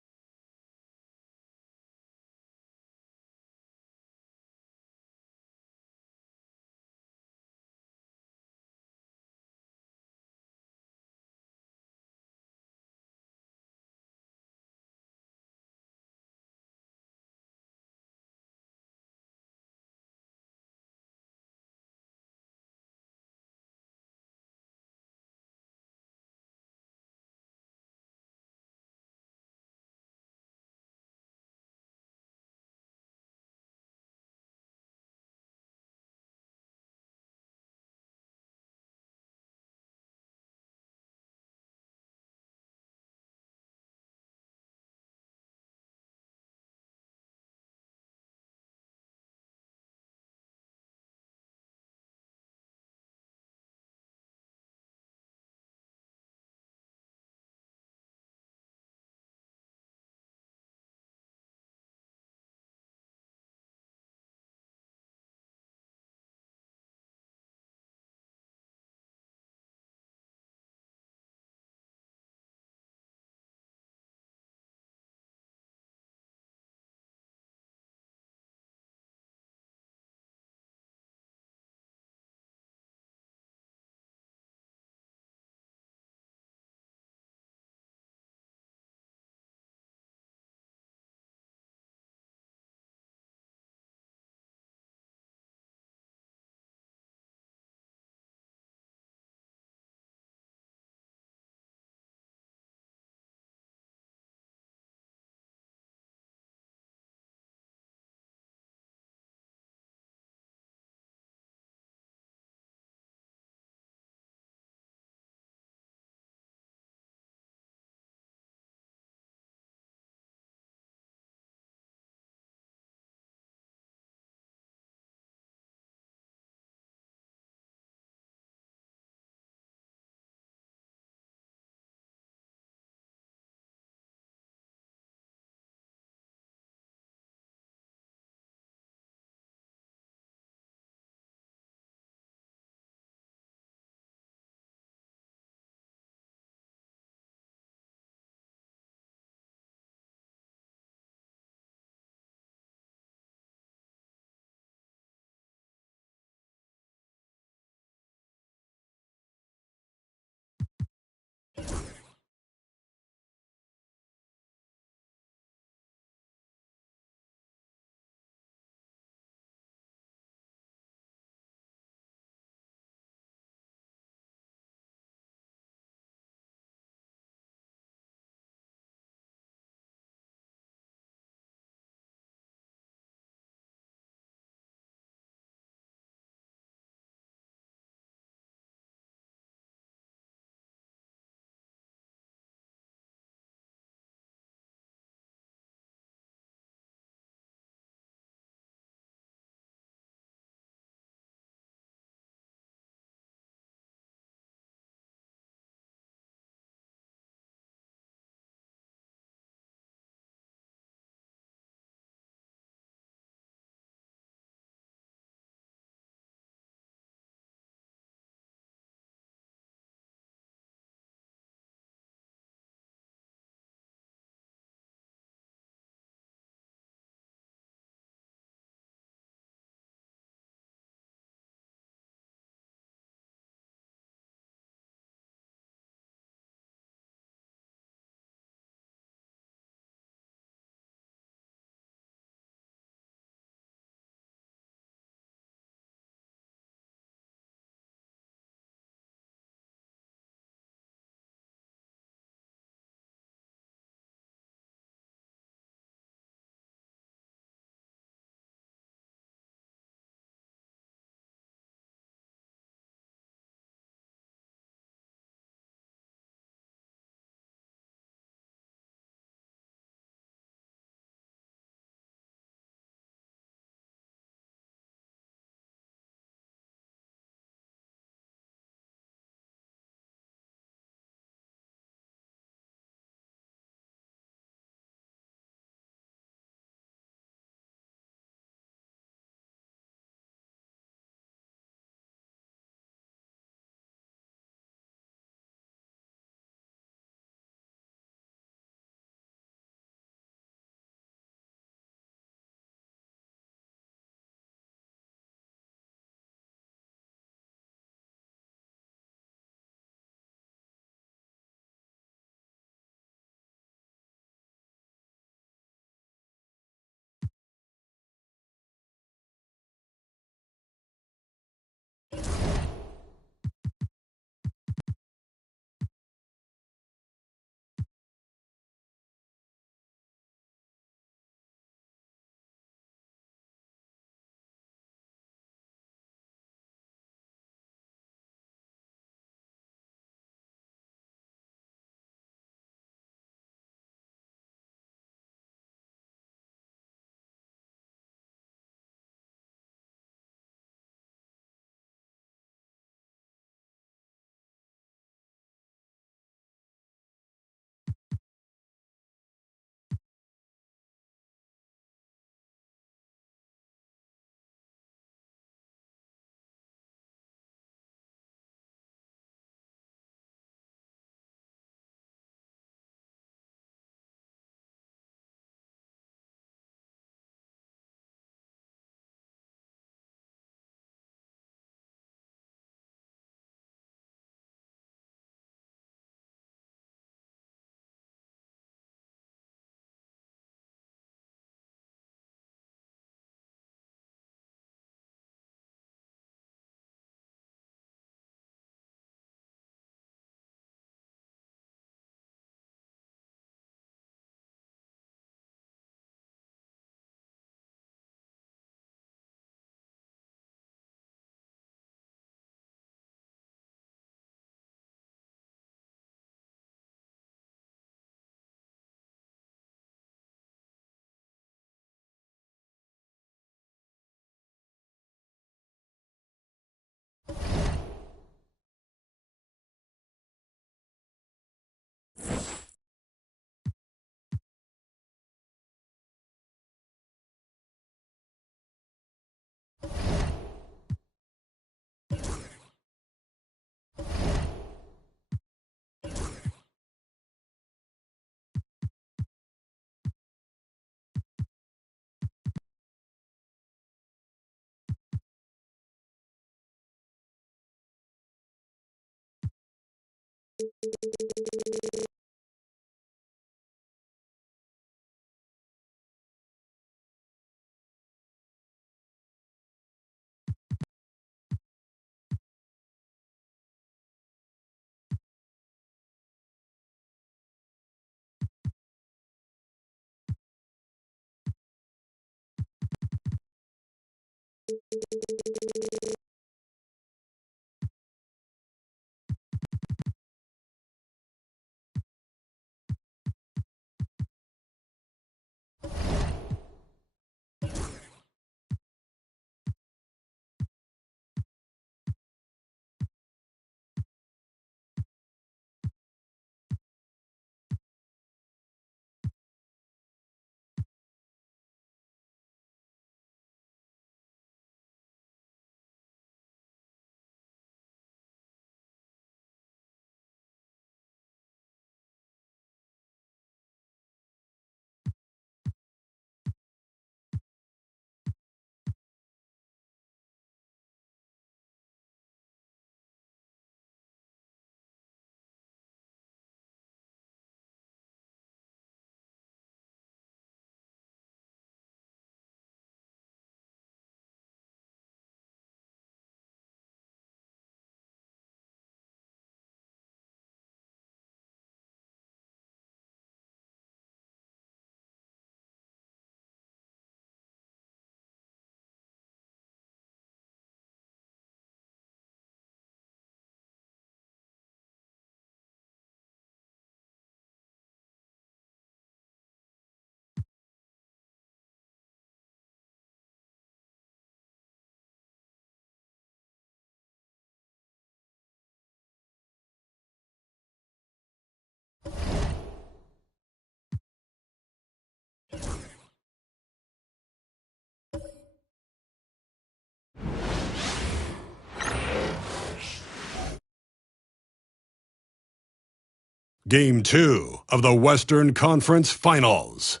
Game 2 of the Western Conference Finals.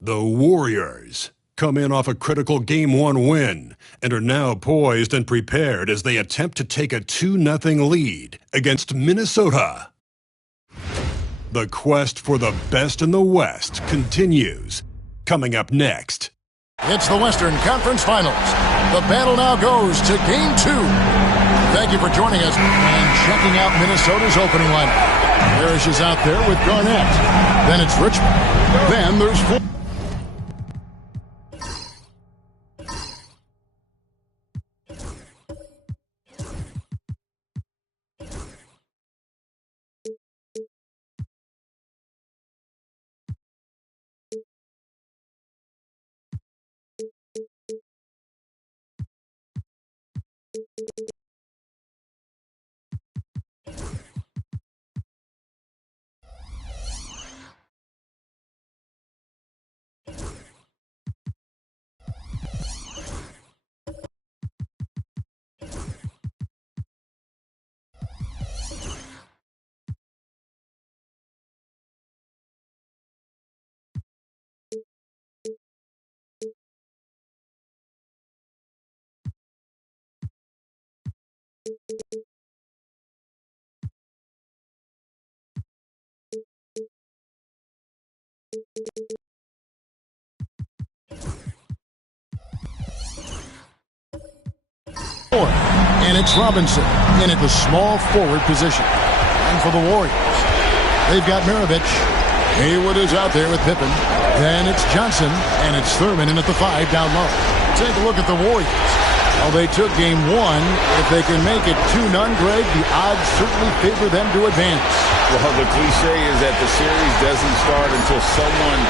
The Warriors come in off a critical Game 1 win and are now poised and prepared as they attempt to take a 2-0 lead against Minnesota. The quest for the best in the West continues. Coming up next. It's the Western Conference Finals. The battle now goes to Game 2. Thank you for joining us and checking out Minnesota's opening lineup. Parrish is out there with Garnett. Then it's Richmond. Then there's four. And it's Robinson in at the small forward position. And for the Warriors, they've got Maravich. Haywood is out there with Pippen. Then it's Johnson, and it's Thurman in at the 5 down low. Take a look at the Warriors. Well, they took Game 1. If they can make it 2-0, Greg, the odds certainly favor them to advance. Well, the cliche is that the series doesn't start until someone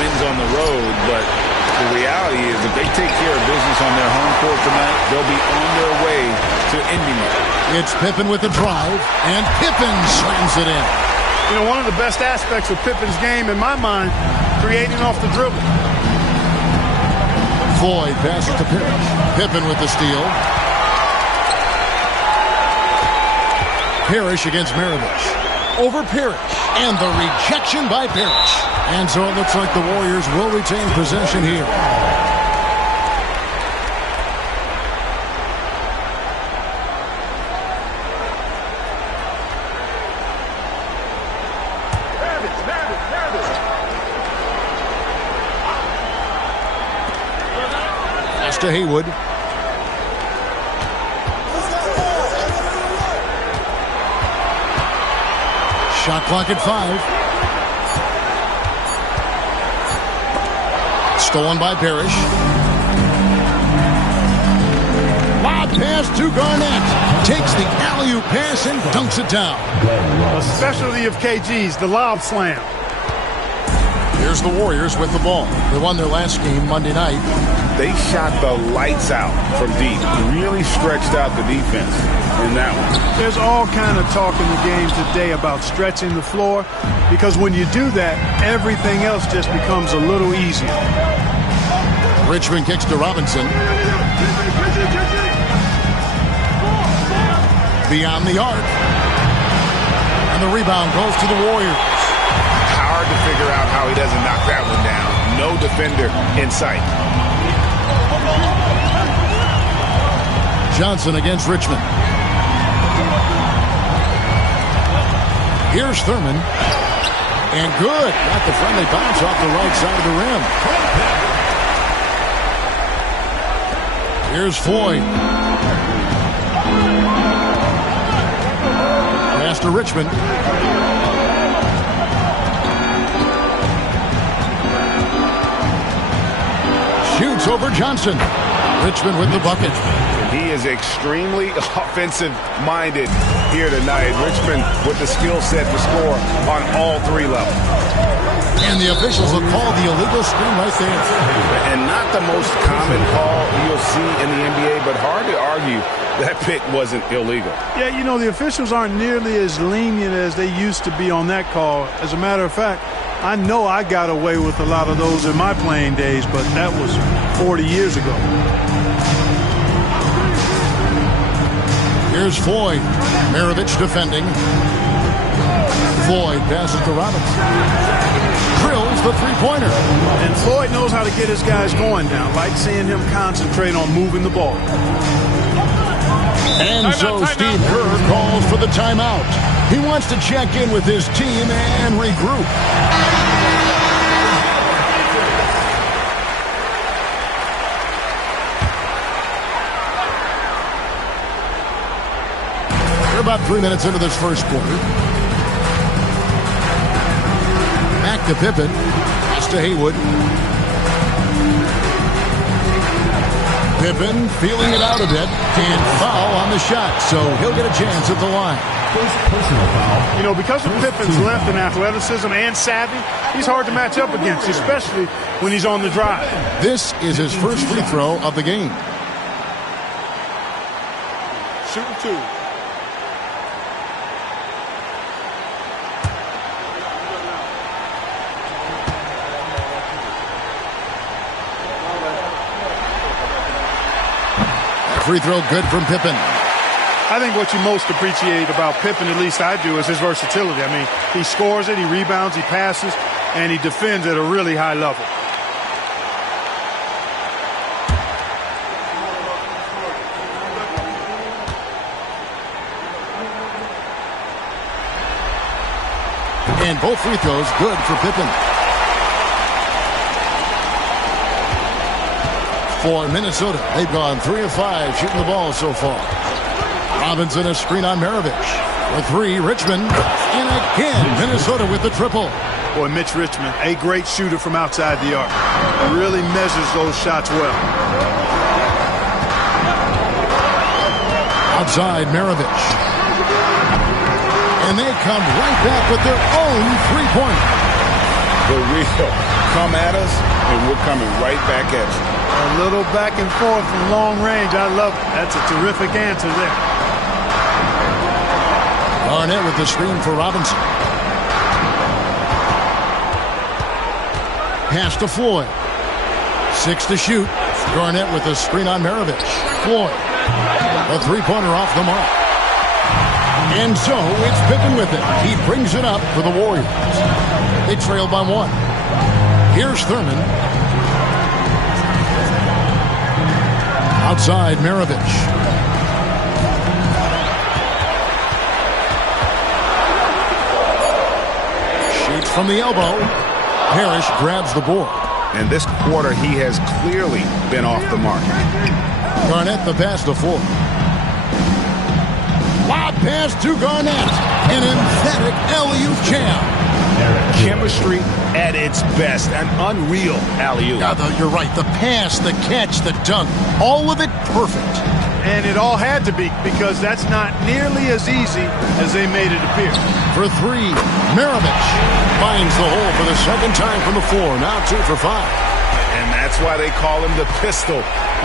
wins on the road, but the reality is if they take care of business on their home court tonight, they'll be on their way to ending it. It's Pippen with the drive, and Pippen slams it in. You know, one of the best aspects of Pippen's game, in my mind, creating off the dribble. Floyd passes to Parrish. Pippen with the steal. Parrish against Maravich. Over Parrish. And the rejection by Parrish. And so it looks like the Warriors will retain possession here. To Haywood. Shot clock at 5. Stolen by Parrish. pass to Garnett. Takes the alley-oop pass and dunks it down. A specialty of KG's, the lob slam. Here's the Warriors with the ball. They won their last game Monday night. They shot the lights out from deep. Really stretched out the defense in that one. There's all kind of talk in the game today about stretching the floor, because when you do that, everything else just becomes a little easier. Richmond kicks to Robinson. Beyond the arc. And the rebound goes to the Warriors. Hard to figure out how he doesn't knock that one down. No defender in sight. Johnson against Richmond. Here's Thurman. And good. Got the friendly bounce off the right side of the rim. Here's Floyd. Pass to Richmond. Shoots over Johnson. Richmond with the bucket. He is extremely offensive-minded here tonight. Richmond with the skill set to score on all three levels. And the officials have called the illegal screen right there. And not the most common call you'll see in the NBA, but hard to argue that pick wasn't illegal. Yeah, you know, the officials aren't nearly as lenient as they used to be on that call. As a matter of fact, I know I got away with a lot of those in my playing days, but that was 40 years ago. Here's Floyd. Maravich defending. Floyd passes to Robinson. Drills the three-pointer. And Floyd knows how to get his guys going now. Like seeing him concentrate on moving the ball. And so Steve Kerr calls for the timeout. He wants to check in with his team and regroup. We're about 3 minutes into this first quarter. Back to Pippen. Pass to Haywood. Pippen feeling it out a bit, and foul on the shot, so he'll get a chance at the line. You know, because of Pippen's length and athleticism and savvy, he's hard to match up against, especially when he's on the drive. This is his first free throw of the game. Shooting two. Free throw good from Pippen. I think what you most appreciate about Pippen, at least I do, is his versatility. I mean, he scores it, he rebounds, he passes, and he defends at a really high level. And both free throws good for Pippen. For Minnesota, they've gone 3 of 5 shooting the ball so far. Robinson a screen on Maravich. For 3, Richmond. And again, Minnesota with the triple. Boy, Mitch Richmond, a great shooter from outside the arc. Really measures those shots well. Outside, Maravich. And they come right back with their own three-pointer. The real come at us, and we're coming right back at you. A little back and forth from long range. I love it. That's a terrific answer there. Garnett with the screen for Robinson. Pass to Floyd. 6 to shoot. Garnett with the screen on Maravich. Floyd. A three-pointer off the mark. And so it's Pippen with it. He brings it up for the Warriors. They trail by 1. Here's Thurman. Outside, Maravich. Shoots from the elbow. Parrish grabs the board. And this quarter, he has clearly been off the mark. Garnett the pass to Floyd. Lob pass to Garnett. An emphatic alley-oop jam. Chemistry at its best. An unreal alley-oop. Yeah, you're right. The pass, the catch, the dunk. All of it perfect. And it all had to be, because that's not nearly as easy as they made it appear. For three, Maravich finds the hole for the second time from the floor. Now 2 for 5. And that's why they call him the pistol.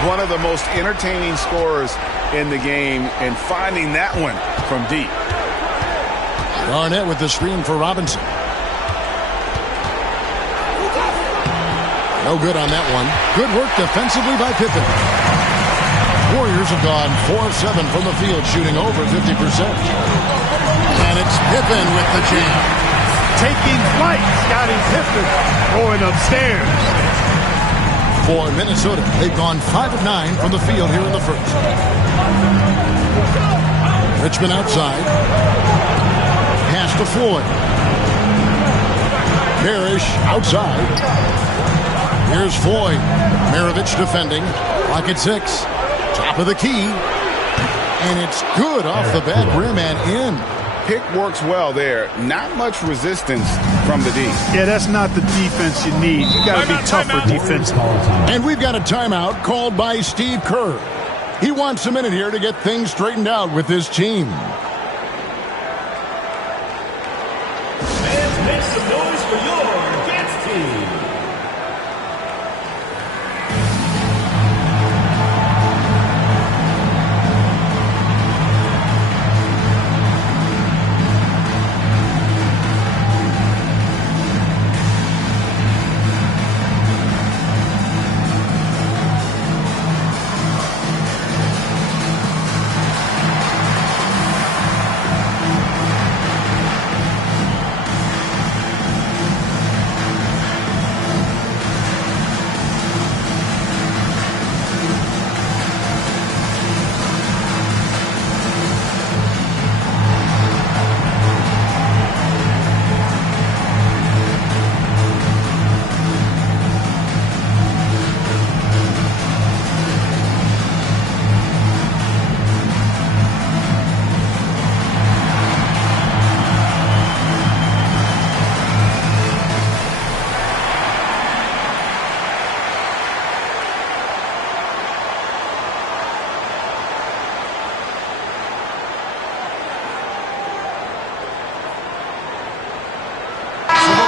One of the most entertaining scorers in the game, and finding that one from deep. Garnett with the screen for Robinson. No good on that one. Good work defensively by Pippen. Warriors have gone 4 of 7 from the field, shooting over 50%. And it's Pippen with the jam. Taking flight, Scottie Pippen going upstairs. For Minnesota, they've gone 5 of 9 from the field here in the first. Richmond outside. Pass to Floyd. Parrish outside. Here's Floyd. Maravich defending. Clock at 6. Top of the key. And it's good off the back rim and in. Pick works well there. Not much resistance from the D. Yeah, that's not the defense you need. You got to be tougher defensively. And we've got a timeout called by Steve Kerr. He wants a minute here to get things straightened out with his team. Fans, make some noise for your dance team.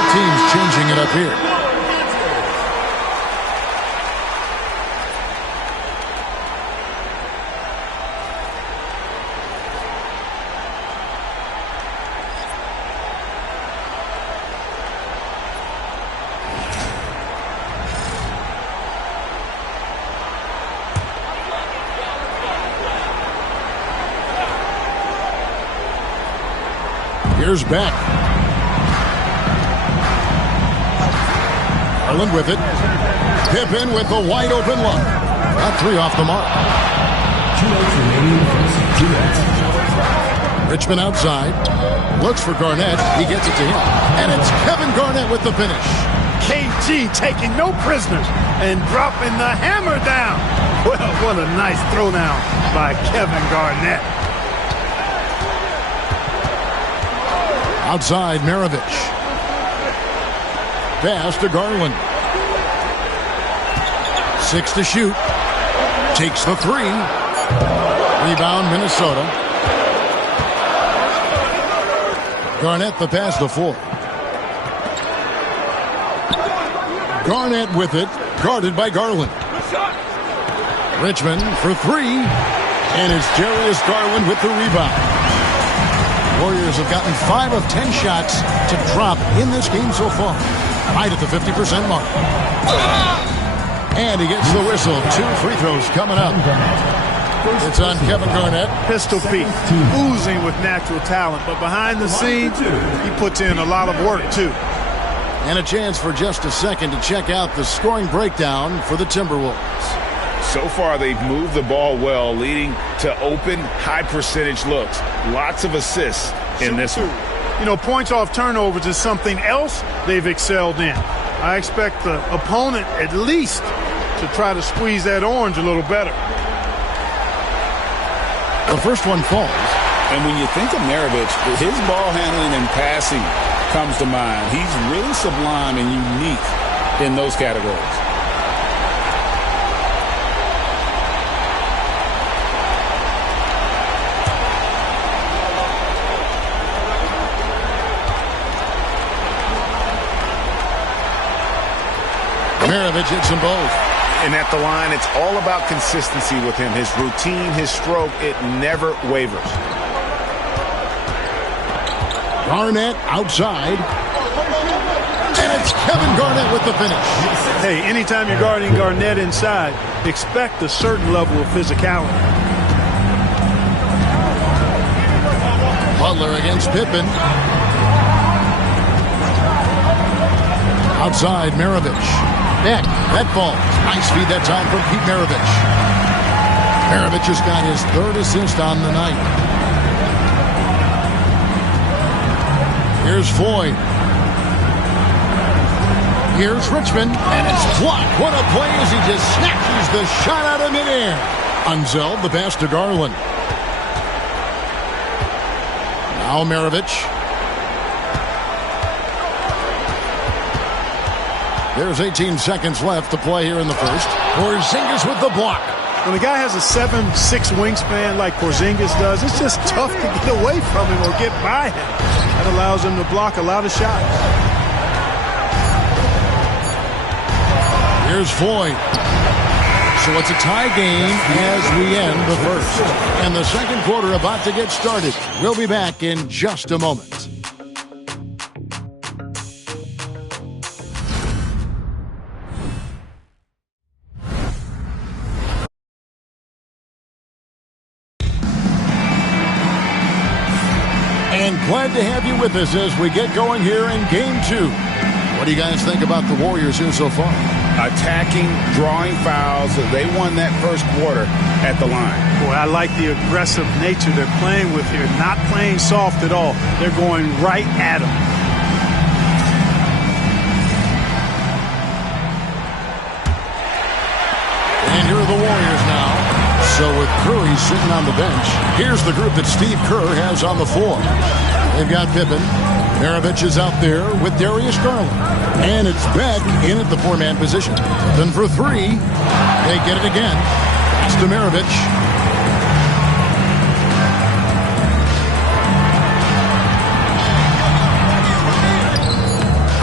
Teams changing it up here. Here's Beck. Garland with it. Pippen with the wide open look. Got 3 off the mark. 2 minutes remaining in the first. 2 minutes. Richmond outside. Looks for Garnett. He gets it to him. And it's Kevin Garnett with the finish. KG taking no prisoners and dropping the hammer down. Well, what a nice throwdown by Kevin Garnett. Outside, Maravich. Pass to Garland. 6 to shoot. Takes the 3. Rebound, Minnesota. Garnett the pass to Floyd. Garnett with it. Guarded by Garland. Richmond for 3. And it's Darius Garland with the rebound. Warriors have gotten 5 of 10 shots to drop in this game so far. Right at the 50% mark. And he gets the whistle. 2 free throws coming up. It's on Kevin Garnett. Pistol Pete, oozing with natural talent, but behind the scenes, he puts in a lot of work too. And a chance for just a second to check out the scoring breakdown for the Timberwolves. So far, they've moved the ball well, leading to open, high-percentage looks. Lots of assists in this one. You know, points off turnovers is something else they've excelled in. I expect the opponent at least to try to squeeze that orange a little better. The first one falls. And when you think of Maravich, his ball handling and passing comes to mind. He's really sublime and unique in those categories. Maravich hits them both. And at the line, it's all about consistency with him. His routine, his stroke, it never wavers. Garnett outside. And it's Kevin Garnett with the finish. Hey, anytime you're guarding Garnett inside, expect a certain level of physicality. Butler against Pippen. Outside, Maravich. Beck, that falls. Nice feed that time from Pete Maravich. Maravich has got his third assist on the night. Here's Floyd. Here's Richmond, and it's blocked. What a play as he just snatches the shot out of midair. Unzeld, the pass to Garland. Now Maravich. There's 18 seconds left to play here in the first. Porzingis with the block. When a guy has a 7'6" wingspan like Porzingis does, it's just tough to get away from him or get by him. That allows him to block a lot of shots. Here's Floyd. So it's a tie game as we end the first. And the second quarter about to get started. We'll be back in just a moment. And glad to have you with us as we get going here in Game 2. What do you guys think about the Warriors here so far? Attacking, drawing fouls. They won that first quarter at the line. Boy, I like the aggressive nature they're playing with here. Not playing soft at all. They're going right at them. And here are the Warriors now. So with Curry sitting on the bench, here's the group that Steve Kerr has on the floor. They've got Pippen. Maravich is out there with Darius Garland. And it's Beck in at the four-man position. Then for three, they get it again. Pass to Maravich.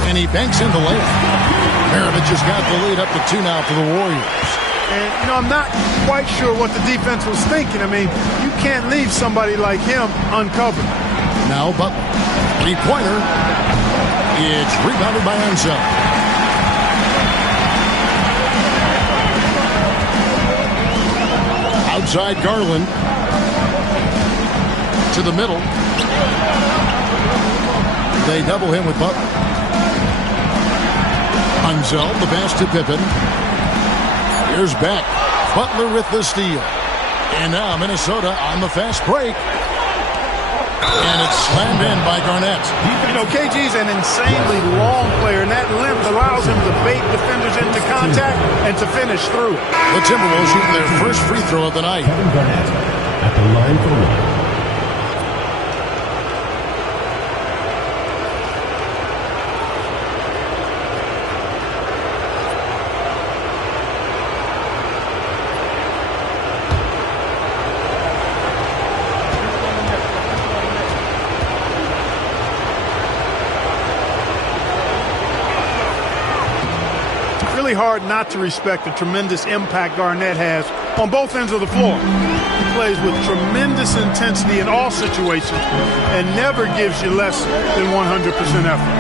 And he banks in the layup. Maravich has got the lead up to 2 now for the Warriors. And, you know, I'm not quite sure what the defense was thinking. I mean, you can't leave somebody like him uncovered. Now Butler. Three-pointer. It's rebounded by Enzo. Outside Garland. To the middle. They double him with Butler. Unzel, the pass to Pippen. Here's Beck. Butler with the steal. And now Minnesota on the fast break. And it's slammed in by Garnett. You know, KG's an insanely long player, and that length allows him to bait defenders into contact and to finish through. The Timberwolves shooting their first free throw of the night. Kevin Garnett at the line for one. Hard not to respect the tremendous impact Garnett has on both ends of the floor. He plays with tremendous intensity in all situations and never gives you less than 100% effort.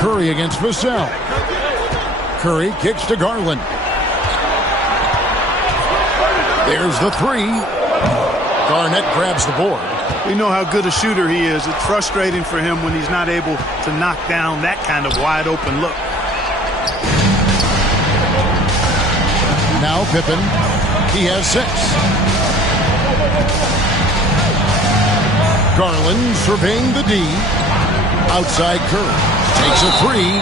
Curry against Vassell. Curry kicks to Garland. There's the three. Garnett grabs the board. We know how good a shooter he is. It's frustrating for him when he's not able to knock down that kind of wide open look. Now Pippen. He has 6. Garland surveying the D. Outside Curry. Takes a 3.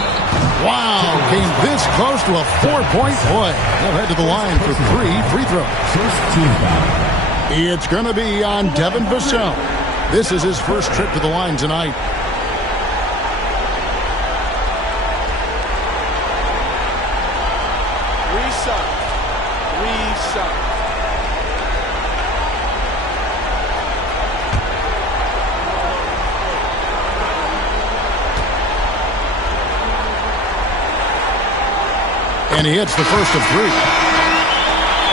Wow, came this close to a 4-point play. They'll head to the line for 3 free throws. First team foul. It's going to be on Devin Vassell. This is his first trip to the line tonight. Reset. And he hits the first of 3.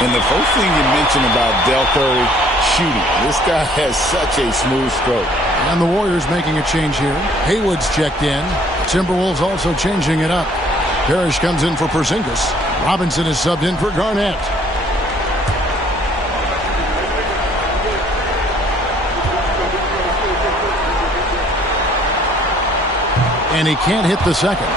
And the first thing you mentioned about Del Curry shooting, this guy has such a smooth stroke. And the Warriors making a change here. Haywood's checked in. Timberwolves also changing it up. Parrish comes in for Porzingis. Robinson is subbed in for Garnett. And he can't hit the second.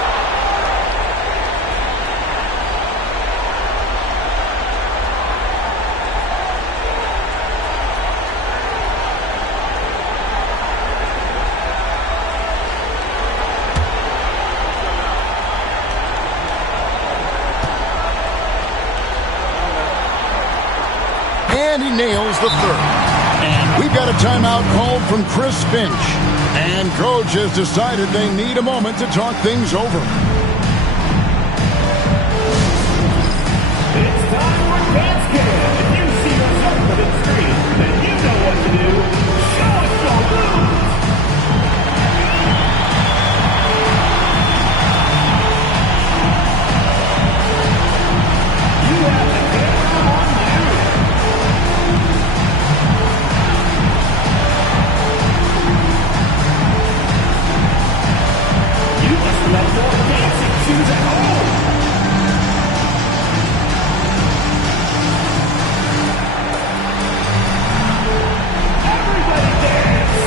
And he nails the third. And we've got a timeout called from Chris Finch. And coach has decided they need a moment to talk things over. It's time for Basket. If you see yourself on the screen, then you know what to do. Show us your moves. You have the camera on you. You must left your dancing shoes at home. Everybody dance.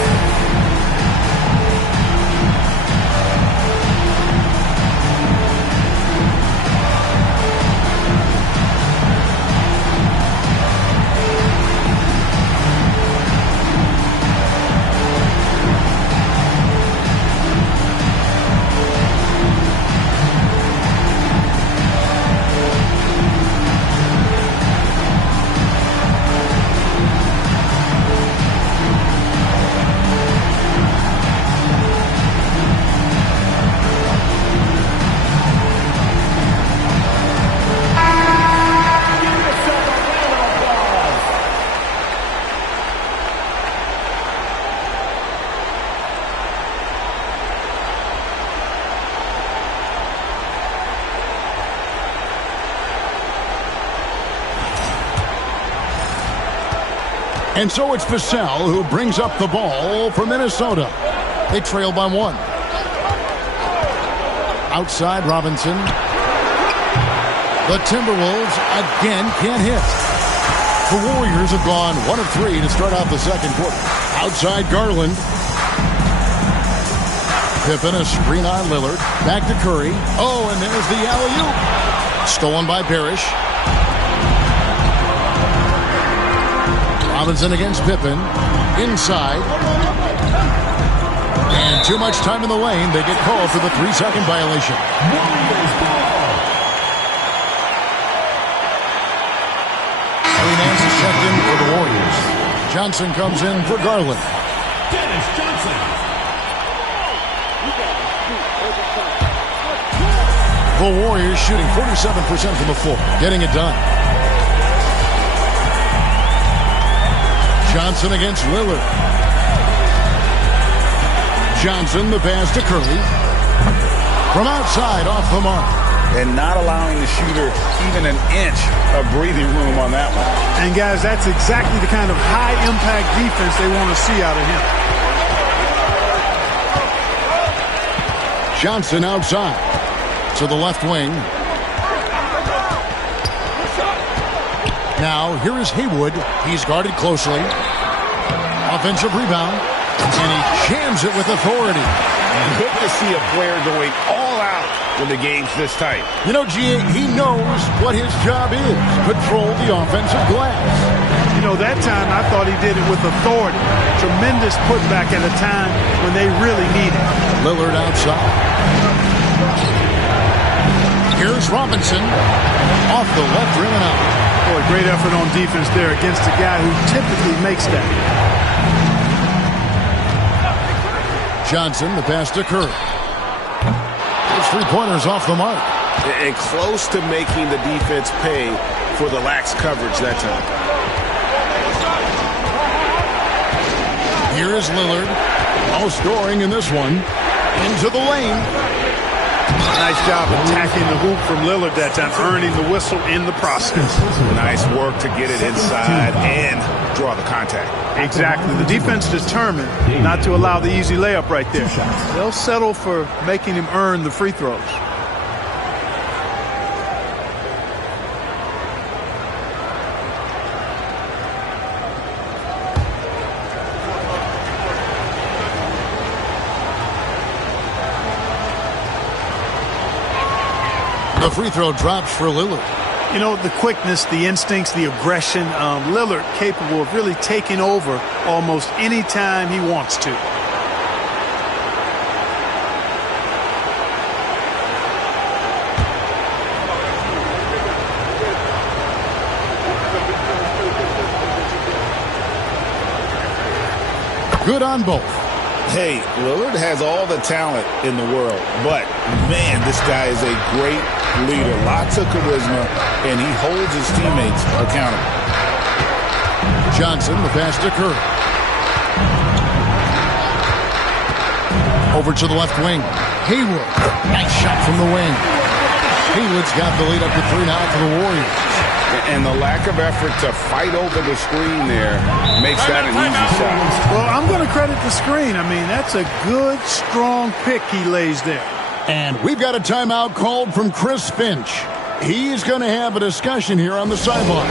And so it's Vassell who brings up the ball for Minnesota. They trail by 1. Outside Robinson. The Timberwolves again can't hit. The Warriors have gone 1 of 3 to start out the second quarter. Outside Garland. Pippen a screen on Lillard. Back to Curry. Oh, and there's the alley-oop. Stolen by Parrish. Robinson against Pippen. Inside. And too much time in the lane. They get called for the 3-second violation. Harry Nance is checked in for the Warriors. Johnson comes in for Garland. Dennis Johnson. The Warriors shooting 47% from the floor. Getting it done. Johnson against Lillard. Johnson, the pass to Curry. From outside, off the mark. And not allowing the shooter even an inch of breathing room on that one. And, guys, that's exactly the kind of high-impact defense they want to see out of him. Johnson outside to the left wing. Now, here is Haywood. He's guarded closely. Offensive rebound. And he jams it with authority. Good to see a player going all out when the game's this tight. You know, G.A., he knows what his job is. Control the offensive glass. You know, that time I thought he did it with authority. Tremendous putback at a time when they really need it. Lillard outside. Here's Robinson. Off the left rim and out. Boy, great effort on defense there against a guy who typically makes that. Johnson, the pass to Curry. Those 3-pointers off the mark. And close to making the defense pay for the lax coverage that time. Here is Lillard. No scoring in this one. Into the lane. Nice job attacking the hoop from Lillard that time, earning the whistle in the process. Nice work to get it inside and draw the contact. Exactly. The defense determined not to allow the easy layup right there. They'll settle for making him earn the free throws. The free throw drops for Lillard. You know, the quickness, the instincts, the aggression, Lillard capable of really taking over almost any time he wants to. Good on both. Hey, Lillard has all the talent in the world, but, man, this guy is a great leader. Lots of charisma, and he holds his teammates accountable. Johnson, the pass to Curry. Over to the left wing. Haywood. Nice shot from the wing. Haywood's got the lead up to 3 now for the Warriors. And the lack of effort to fight over the screen there makes that an easy shot. Well, I'm going to credit the screen. I mean, that's a good, strong pick he lays there. And we've got a timeout called from Chris Finch. He's going to have a discussion here on the sideline.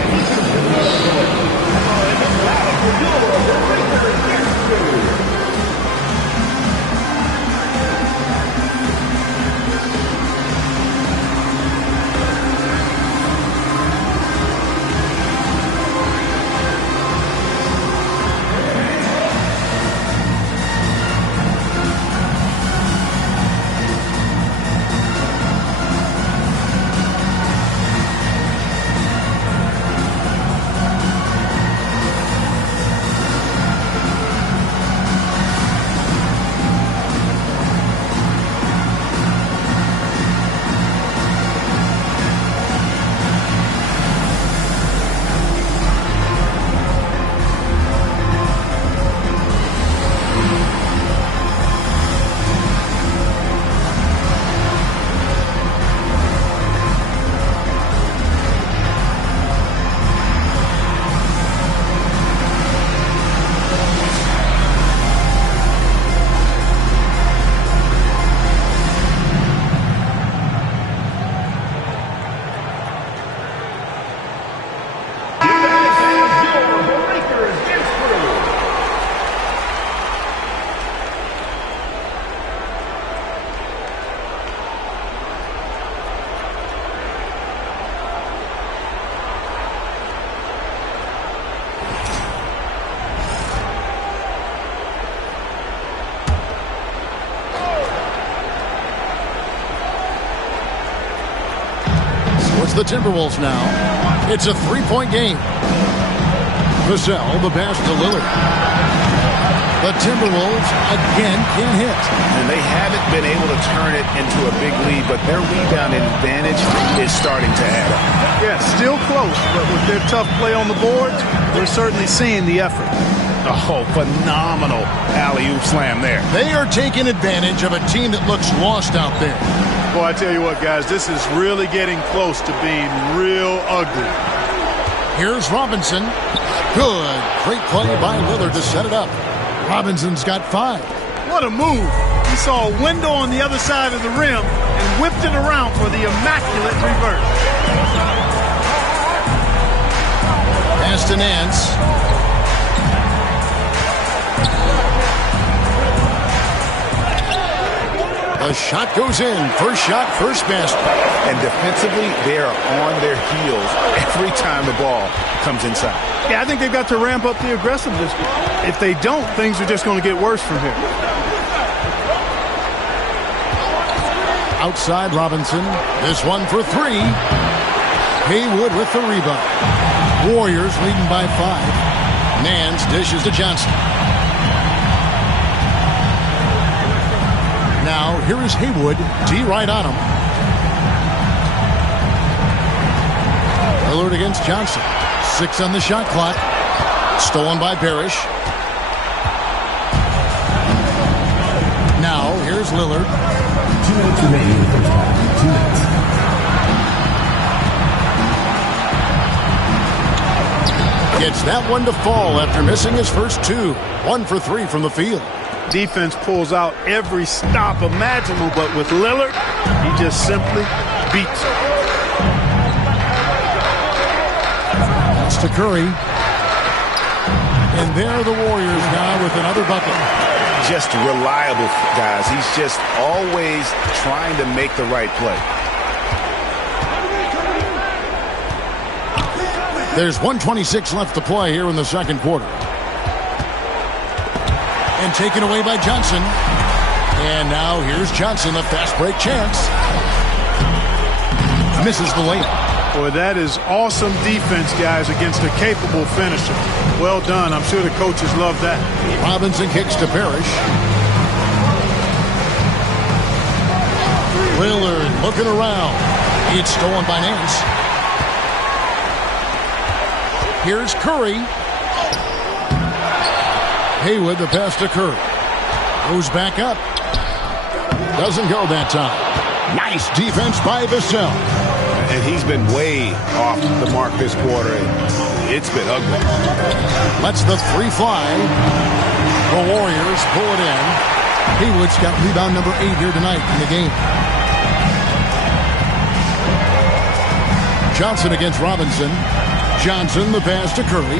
The Timberwolves now. It's a 3-point game. Vassell, the pass to Lillard. The Timberwolves again can't hit. And they haven't been able to turn it into a big lead, but their rebound advantage is starting to add up. Yeah, still close, but with their tough play on the boards, we're certainly seeing the effort. Oh, phenomenal alley-oop slam there. They are taking advantage of a team that looks lost out there. Boy, I tell you what, guys, this is really getting close to being real ugly. Here's Robinson. Good. Great play by Lillard to set it up. Robinson's got 5. What a move. He saw a window on the other side of the rim and whipped it around for the immaculate reverse. Pass to Nance. The shot goes in. First shot, first basket. And defensively, they are on their heels every time the ball comes inside. Yeah, I think they've got to ramp up the aggressiveness. If they don't, things are just going to get worse from here. Outside Robinson. This one for 3. Haywood with the rebound. Warriors leading by 5. Nance dishes to Johnson. Now, here is Haywood. D right on him. Lillard against Johnson. 6 on the shot clock. Stolen by Parrish. Now, here's Lillard. 2 minutes remaining in the first half. 2 minutes. Gets that one to fall after missing his first 2. 1 for 3 from the field. Defense pulls out every stop imaginable, but with Lillard, he just simply beats him. That's to Curry. And there are the Warriors now with another bucket. Just reliable, guys. He's just always trying to make the right play. There's 1:26 left to play here in the second quarter. And taken away by Johnson. And now here's Johnson, a fast break chance. Misses the layup. Boy, that is awesome defense, guys, against a capable finisher. Well done. I'm sure the coaches love that. Robinson kicks to Parrish. Lillard looking around. It's stolen by Nance. Here's Curry. Haywood, the pass to Curry. Goes back up. Doesn't go that time. Nice defense by Vassell. And he's been way off the mark this quarter. It's been ugly. Lets the 3 fly. The Warriors pull it in. Haywood's got rebound number 8 here tonight in the game. Johnson against Robinson. Johnson, the pass to Curry.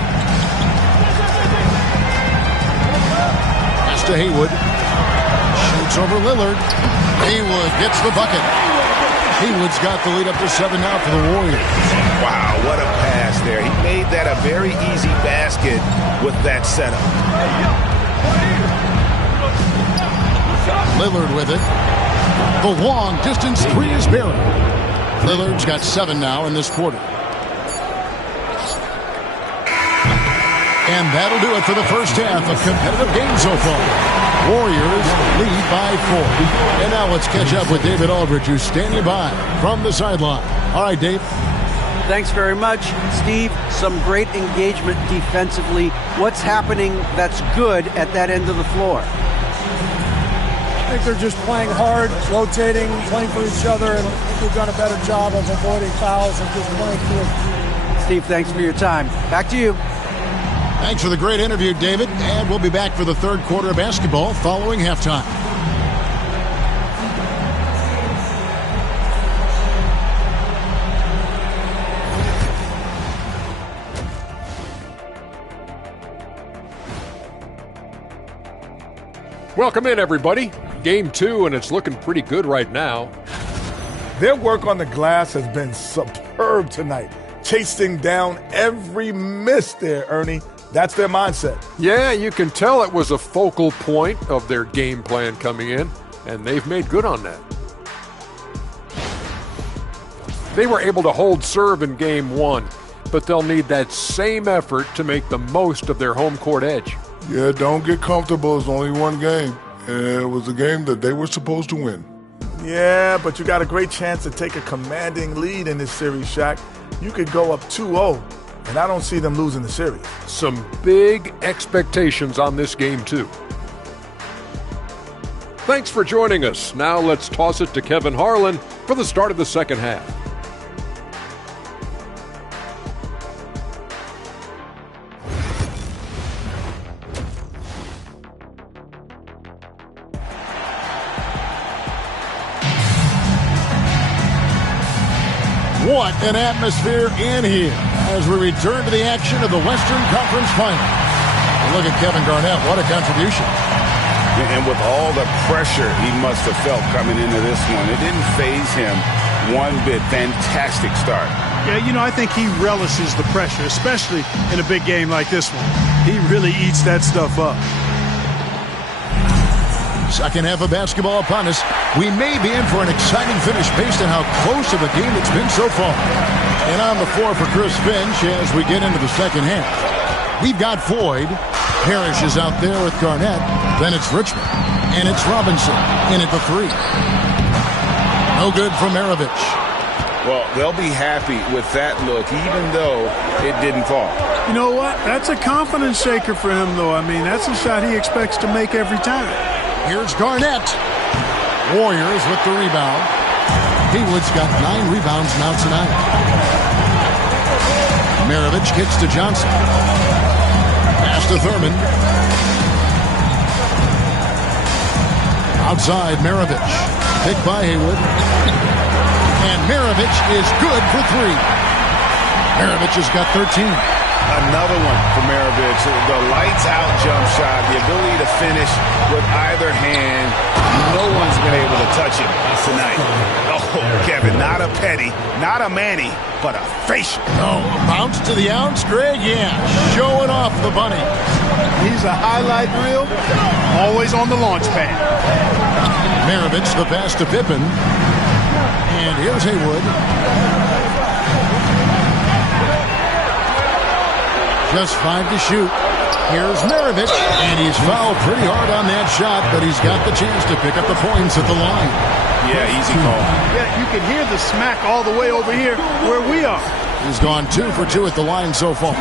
Pass to Haywood. Shoots over Lillard. Haywood gets the bucket. Haywood's got the lead up to 7 now for the Warriors. Wow, what a pass there. He made that a very easy basket with that setup. Lillard with it. The long distance 3 is buried. Lillard's got 7 now in this quarter. And that'll do it for the first half. A competitive game so far. Warriors lead by 4. And now let's catch up with David Aldridge, who's standing by from the sideline. All right, Dave. Thanks very much, Steve. Some great engagement defensively. What's happening that's good at that end of the floor? I think they're just playing hard, rotating, playing for each other, and I think we've done a better job of avoiding fouls and just playing through. Steve, thanks for your time. Back to you. Thanks for the great interview, David. And we'll be back for the third quarter of basketball following halftime. Welcome in, everybody. Game 2, and it's looking pretty good right now. Their work on the glass has been superb tonight. Chasing down every miss there, Ernie. That's their mindset. Yeah, you can tell it was a focal point of their game plan coming in, and they've made good on that. They were able to hold serve in Game 1, but they'll need that same effort to make the most of their home court edge. Yeah, don't get comfortable. It's only one game. And it was a game that they were supposed to win. Yeah, but you got a great chance to take a commanding lead in this series, Shaq. You could go up 2-0, and I don't see them losing the series. Some big expectations on this game, too. Thanks for joining us. Now let's toss it to Kevin Harlan for the start of the second half. What an atmosphere in here as we return to the action of the Western Conference Final. Look at Kevin Garnett. What a contribution. And with all the pressure he must have felt coming into this one, it didn't faze him one bit. Fantastic start. Yeah, I think he relishes the pressure, especially in a big game like this one. He really eats that stuff up. Second half of basketball upon us. We may be in for an exciting finish based on how close of a game it's been so far. And on the floor for Chris Finch as we get into the second half. We've got Floyd. Parrish is out there with Garnett. Then it's Richmond. And it's Robinson in at the 3. No good from Maravich. Well, they'll be happy with that look, even though it didn't fall. You know what? That's a confidence shaker for him, though. I mean, that's a shot he expects to make every time. Here's Garnett. Warriors with the rebound. Haywood's got 9 rebounds now tonight. Maravich kicks to Johnson. Pass to Thurman. Outside, Maravich. Picked by Haywood. And Maravich is good for 3. Maravich has got 13. Another one for Maravich. The lights-out jump shot, the ability to finish with either hand. No one's been able to touch him tonight. Oh, Kevin, not a petty, not a Manny, but a facial. Oh, bounce to the ounce, Greg? Yeah, showing off the bunny. He's a highlight reel, always on the launch pad. Maravich, the pass to Pippen. And here's Haywood. Just 5 to shoot. Here's Maravich, and he's fouled pretty hard on that shot, but he's got the chance to pick up the points at the line. Yeah, easy call. Yeah, you can hear the smack all the way over here where we are. He's gone 2 for 2 at the line so far.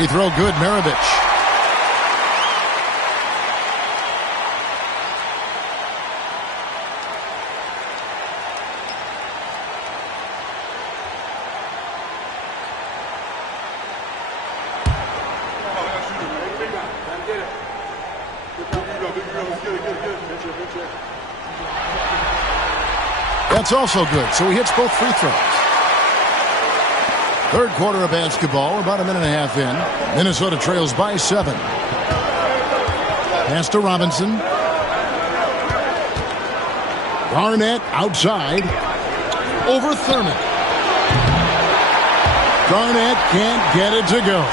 Free throw good, Maravich. That's also good, so he hits both free throws. Third quarter of basketball, about a minute and a half in. Minnesota trails by 7. Pass to Robinson. Garnett outside. Over Thurman. Garnett can't get it to go.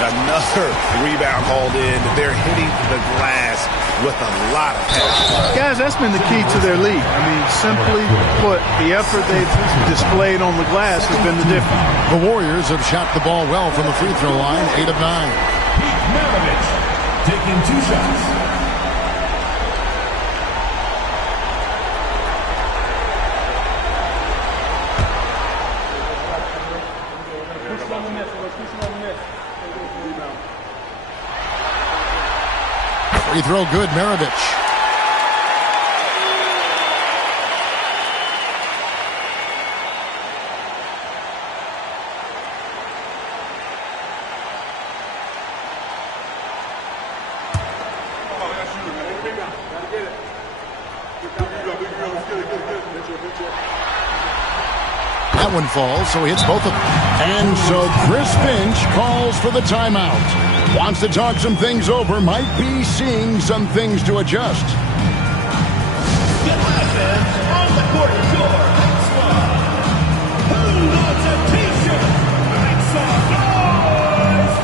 Another rebound hauled in. They're hitting the glass with a lot of passion. Guys, that's been the key to their lead. I mean, simply put, the effort they've displayed on the glass has been the difference. The Warriors have shot the ball well from the free throw line, 8 of 9. Maravich taking 2 shots. Free throw good, Maravich. That one falls, so he hits both of them. And so Chris Finch calls for the timeout. Wants to talk some things over, might be seeing some things to adjust. Goodbye, fans. On the court, your Red Squad. Who wants a t-shirt? Make some noise!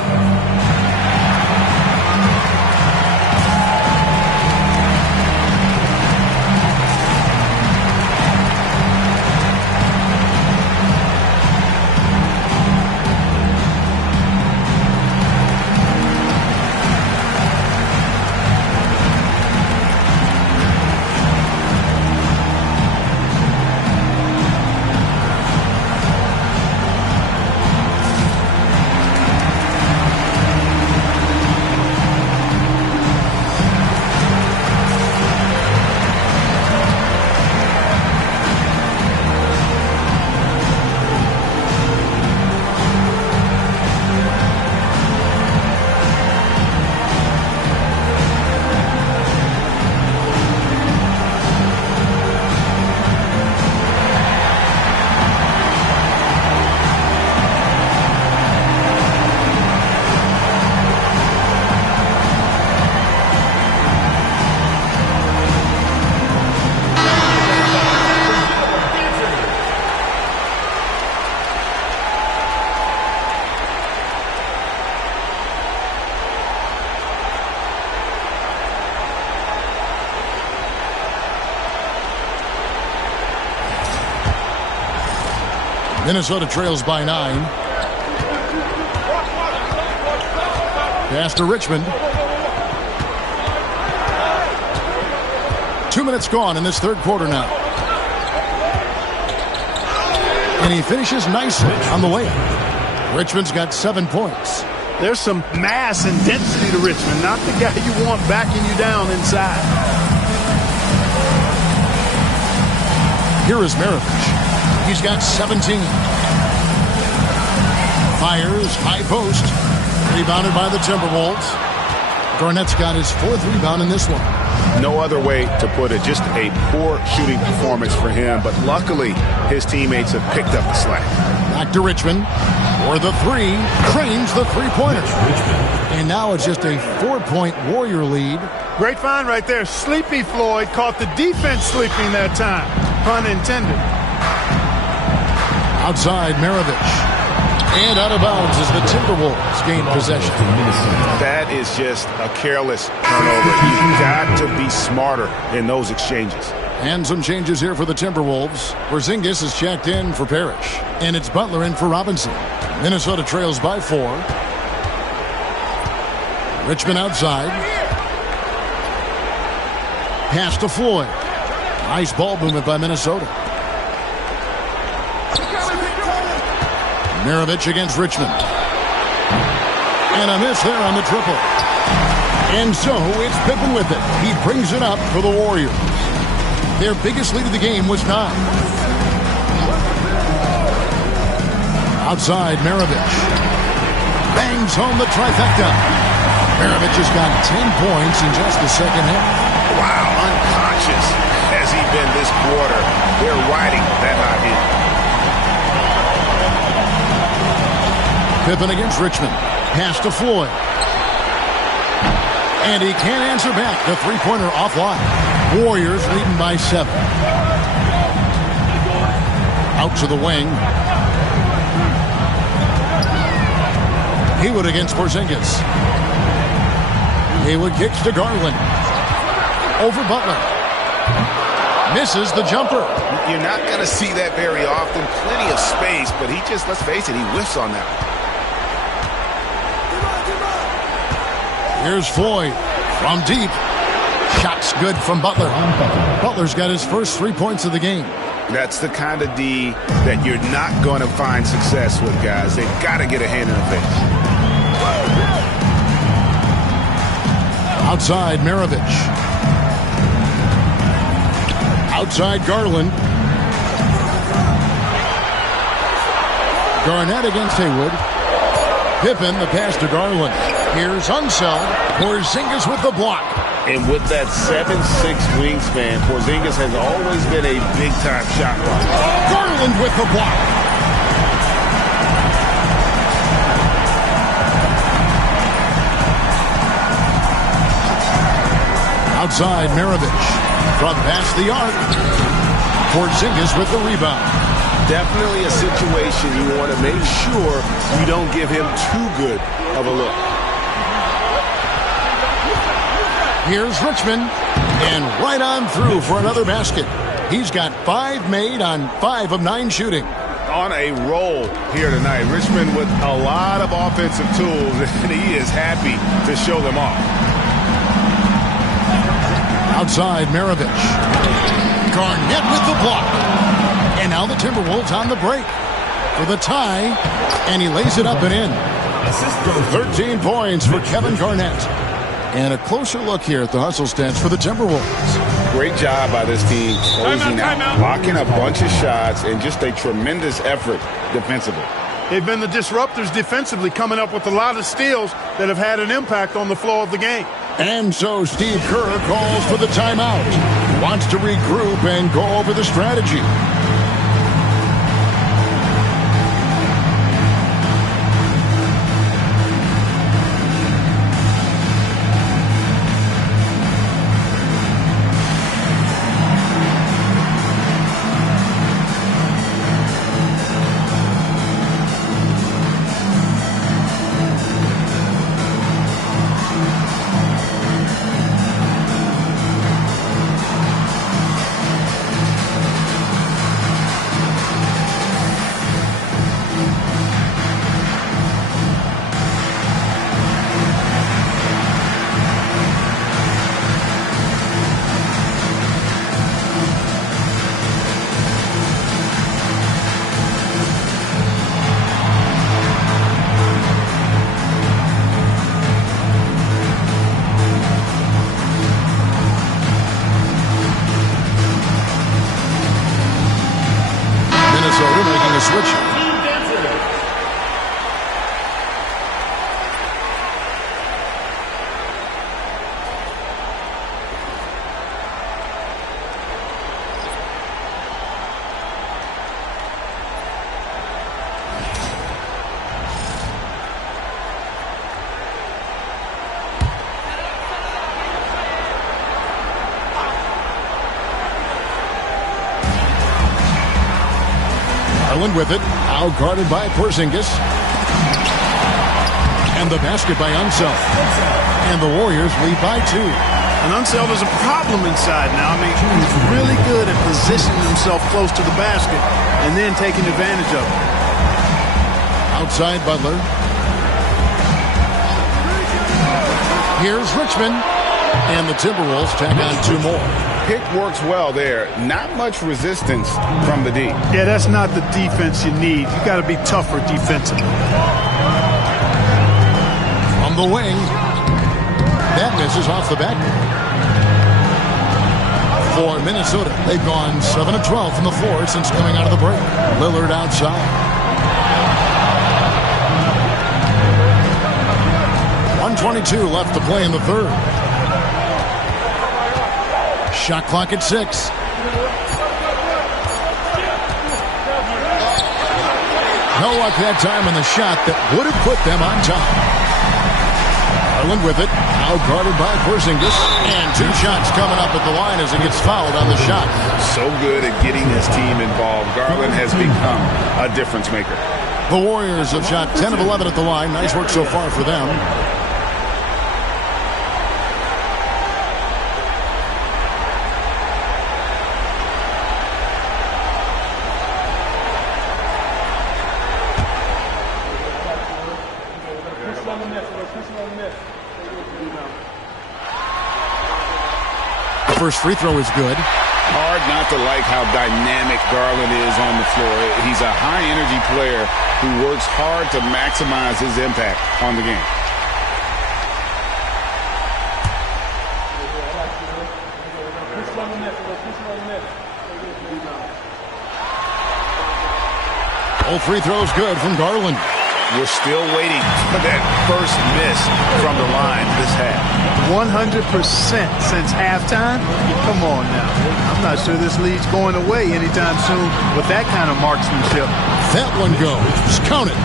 Minnesota trails by 9. Pass to Richmond. 2 minutes gone in this third quarter now. And he finishes nicely on the layup. Richmond's got 7 points. There's some mass and density to Richmond, not the guy you want backing you down inside. Here is Maravich. He's got 17. Fires, high post. Rebounded by the Timberwolves. Garnett's got his 4th rebound in this one. No other way to put it. Just a poor shooting performance for him. But luckily, his teammates have picked up the slack. Back to Richmond. For the 3. Cranes the three-pointer. And now it's just a 4-point Warrior lead. Great find right there. Sleepy Floyd caught the defense sleeping that time. Pun intended. Outside Maravich. And out of bounds as the Timberwolves gain possession. That is just a careless turnover. You've got to be smarter in those exchanges. And some changes here for the Timberwolves. Porzingis is checked in for Parrish. And it's Butler in for Robinson. Minnesota trails by 4. Richmond outside. Pass to Floyd. Nice ball movement by Minnesota. Maravich against Richmond. And a miss there on the triple. And so it's Pippen with it. He brings it up for the Warriors. Their biggest lead of the game was 9. Outside Maravich. Bangs home the trifecta. Maravich has got 10 points in just the second half. Wow, unconscious has he been this quarter. They're riding that hot heat. Pippen against Richmond. Pass to Floyd. And he can't answer back. The three-pointer offline. Warriors leading by 7. Out to the wing. Haywood against Porzingis. Haywood kicks to Garland. Over Butler. Misses the jumper. You're not going to see that very often. Plenty of space, but he just, let's face it, he whiffs on that. Here's Floyd from deep. Shots good from Butler. Butler's got his first 3 points of the game. That's the kind of D that you're not going to find success with, guys. They've got to get a hand in the face. Outside Maravich. Outside Garland. Garnett against Haywood. Pippen, the pass to Garland. Here's Unseld. Porzingis with the block. And with that 7'6" wingspan, Porzingis has always been a big-time shot blocker. Garland with the block. Outside Maravich. From past the arc. Porzingis with the rebound. Definitely a situation you want to make sure you don't give him too good of a look. Here's Richmond, and right on through for another basket. He's got 5 made on 5 of 9 shooting. On a roll here tonight. Richmond with a lot of offensive tools, and he is happy to show them off. Outside Maravich. Garnett with the block. And now the Timberwolves on the break for the tie, and he lays it up and in. 13 points for Kevin Garnett. And a closer look here at the hustle stats for the Timberwolves. Great job by this team closing out, blocking a bunch of shots, and just a tremendous effort defensively. They've been the disruptors defensively, coming up with a lot of steals that have had an impact on the flow of the game. And so Steve Kerr calls for the timeout. He wants to regroup and go over the strategy. Garland with it. Out guarded by Porzingis. And the basket by Unseld. And the Warriors lead by 2. And Unseld is a problem inside now. I mean, he's really good at positioning himself close to the basket and then taking advantage of it. Outside Butler. Here's Richmond. And the Timberwolves tack on 2 more. Pick works well there. Not much resistance from the D. Yeah, that's not the defense you need. You got to be tougher defensively. From the wing. That misses off the back. For Minnesota, they've gone 7 of 12 from the floor since coming out of the break. Lillard outside. 1:22 left to play in the third. Shot clock at 6. No luck that time on the shot that would have put them on top. Garland with it. Out guarded by Porzingis. And 2 shots coming up at the line as he gets fouled on the shot. So good at getting his team involved. Garland has become a difference maker. The Warriors have shot 10 of 11 at the line. Nice work so far for them. First free throw is good. Hard not to like how dynamic Garland is on the floor. He's a high-energy player who works hard to maximize his impact on the game. All free throws good from Garland. We're still waiting for that first miss from the line this half. 100% since halftime? Come on now. I'm not sure this lead's going away anytime soon with that kind of marksmanship. That one goes. Count it.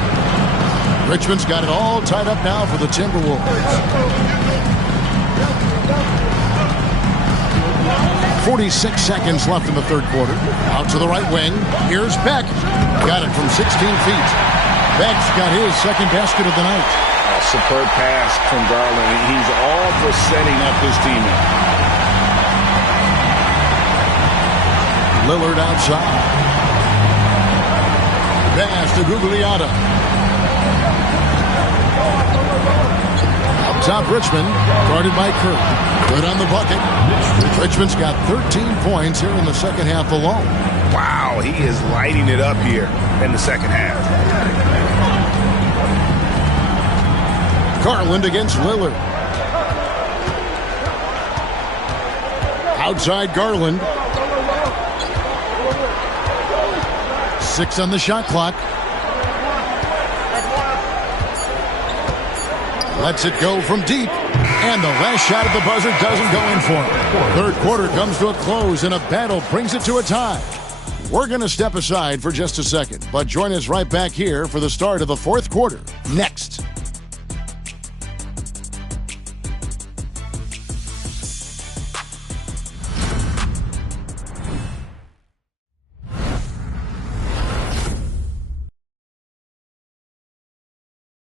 Richmond's got it all tied up now for the Timberwolves. 46 seconds left in the third quarter. Out to the right wing. Here's Beck. Got it from 16 feet. Beck's got his second basket of the night. A superb pass from Garland. He's all for setting up his teammate. Lillard outside. Pass to Gugliotta. Up top, Richmond. Guarded by Kerr. Good on the bucket. Richmond's got 13 points here in the second half alone. Wow, he is lighting it up here in the second half. Garland against Lillard. Outside Garland. 6 on the shot clock. Lets it go from deep. And the last shot at the buzzer doesn't go in for him. Third quarter comes to a close and a battle brings it to a tie. We're going to step aside for just a second, but join us right back here for the start of the fourth quarter. Next.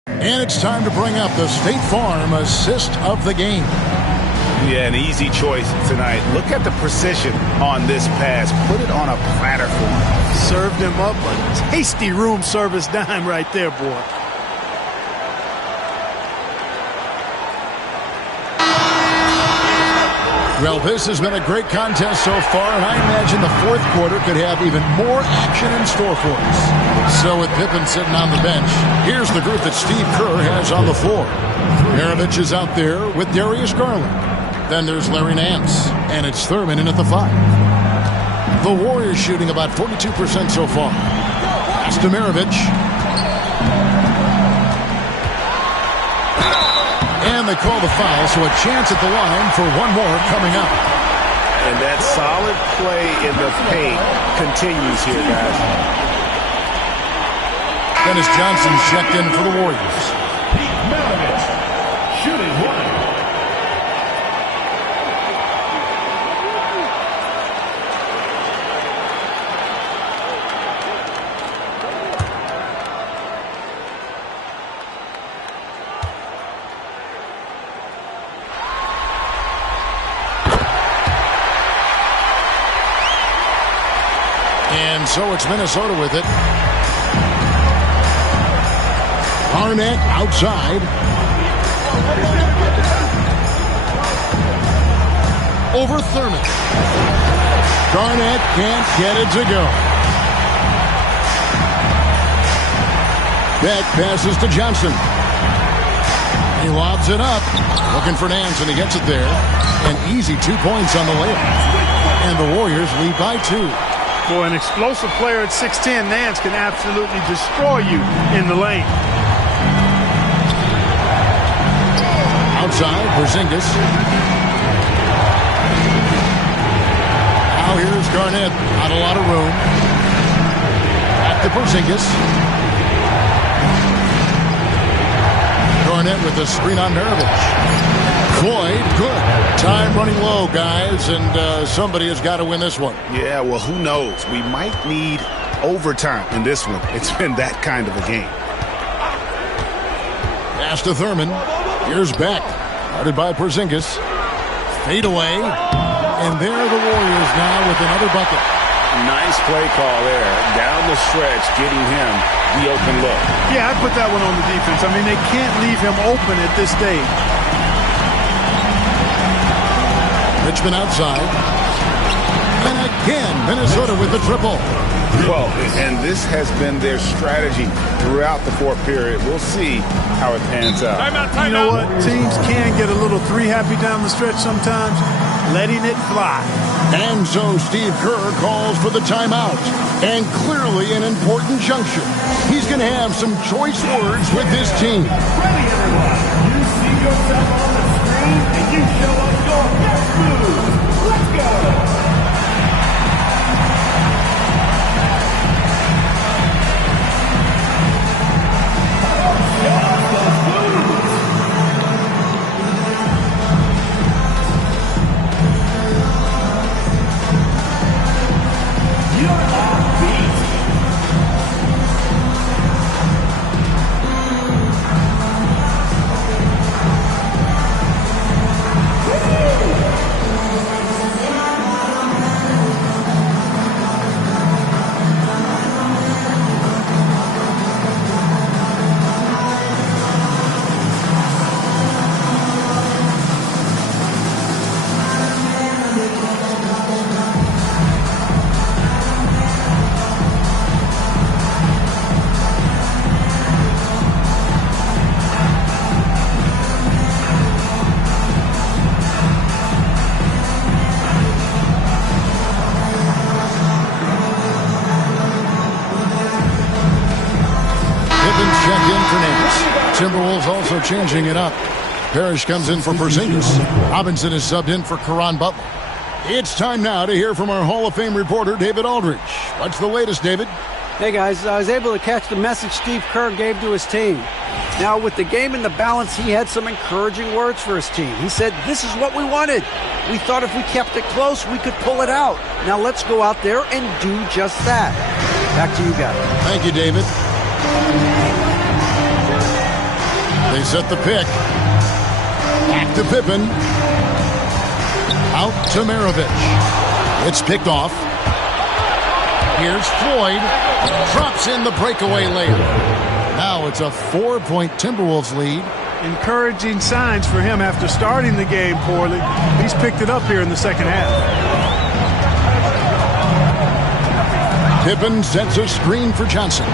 And it's time to bring up the State Farm assist of the game. Yeah, an easy choice tonight. Look at the precision on this pass. Put it on a platter for him. Served him up a tasty room service dime right there, boy. Well, this has been a great contest so far, and I imagine the fourth quarter could have even more action in store for us. So with Pippen sitting on the bench, here's the group that Steve Kerr has on the floor. Maravich is out there with Darius Garland. Then there's Larry Nance, and it's Thurman in at the 5. The Warriors shooting about 42% so far. Pass to Maravich. And they call the foul, so a chance at the line for one more coming up. And that solid play in the paint continues here, guys. Dennis Johnson's checked in for the Warriors. Maravich, shooting 1. And so it's Minnesota with it. Garnett outside. Over Thurman. Garnett can't get it to go. Beck passes to Johnson. He lobs it up. Looking for Nance, and he gets it there. An easy 2 points on the layup. And the Warriors lead by 2. Boy, an explosive player at 6'10", Nance can absolutely destroy you in the lane. Outside, Porzingis. Now here's Garnett. Not a lot of room. Back to Porzingis. Garnett with the screen on Maravich. Floyd, good. Time running low, guys, and somebody has got to win this one. Yeah, well, who knows? We might need overtime in this one. It's been that kind of a game. Pass to Thurman. Here's Beck. Guarded by Porzingis. Fade away. And there are the Warriors now with another bucket. Nice play call there. Down the stretch, getting him the open look. Yeah, I put that one on the defense. I mean, they can't leave him open at this stage. Richmond outside. And again, Minnesota with the triple. Well, and this has been their strategy throughout the fourth period. We'll see how it pans out. You know what? Teams can get a little three happy down the stretch sometimes, letting it fly. And so Steve Kerr calls for the timeout. And clearly an important juncture. He's going to have some choice words with this team. Ready, everyone. You see yourself on the screen and you show us your best move. Let's go. Timberwolves also changing it up. Parrish comes in for Porzingis. Robinson is subbed in for Caron Butler. It's time now to hear from our Hall of Fame reporter, David Aldridge. What's the latest, David? Hey, guys, I was able to catch the message Steve Kerr gave to his team. Now, with the game in the balance, he had some encouraging words for his team. He said, this is what we wanted. We thought if we kept it close, we could pull it out. Now let's go out there and do just that. Back to you guys. Thank you, David. They set the pick. Back to Pippen. Out to Maravich. It's picked off. Here's Floyd. Drops in the breakaway layup. Now it's a 4-point Timberwolves lead. Encouraging signs for him after starting the game poorly. He's picked it up here in the second half. Pippen sets a screen for Johnson.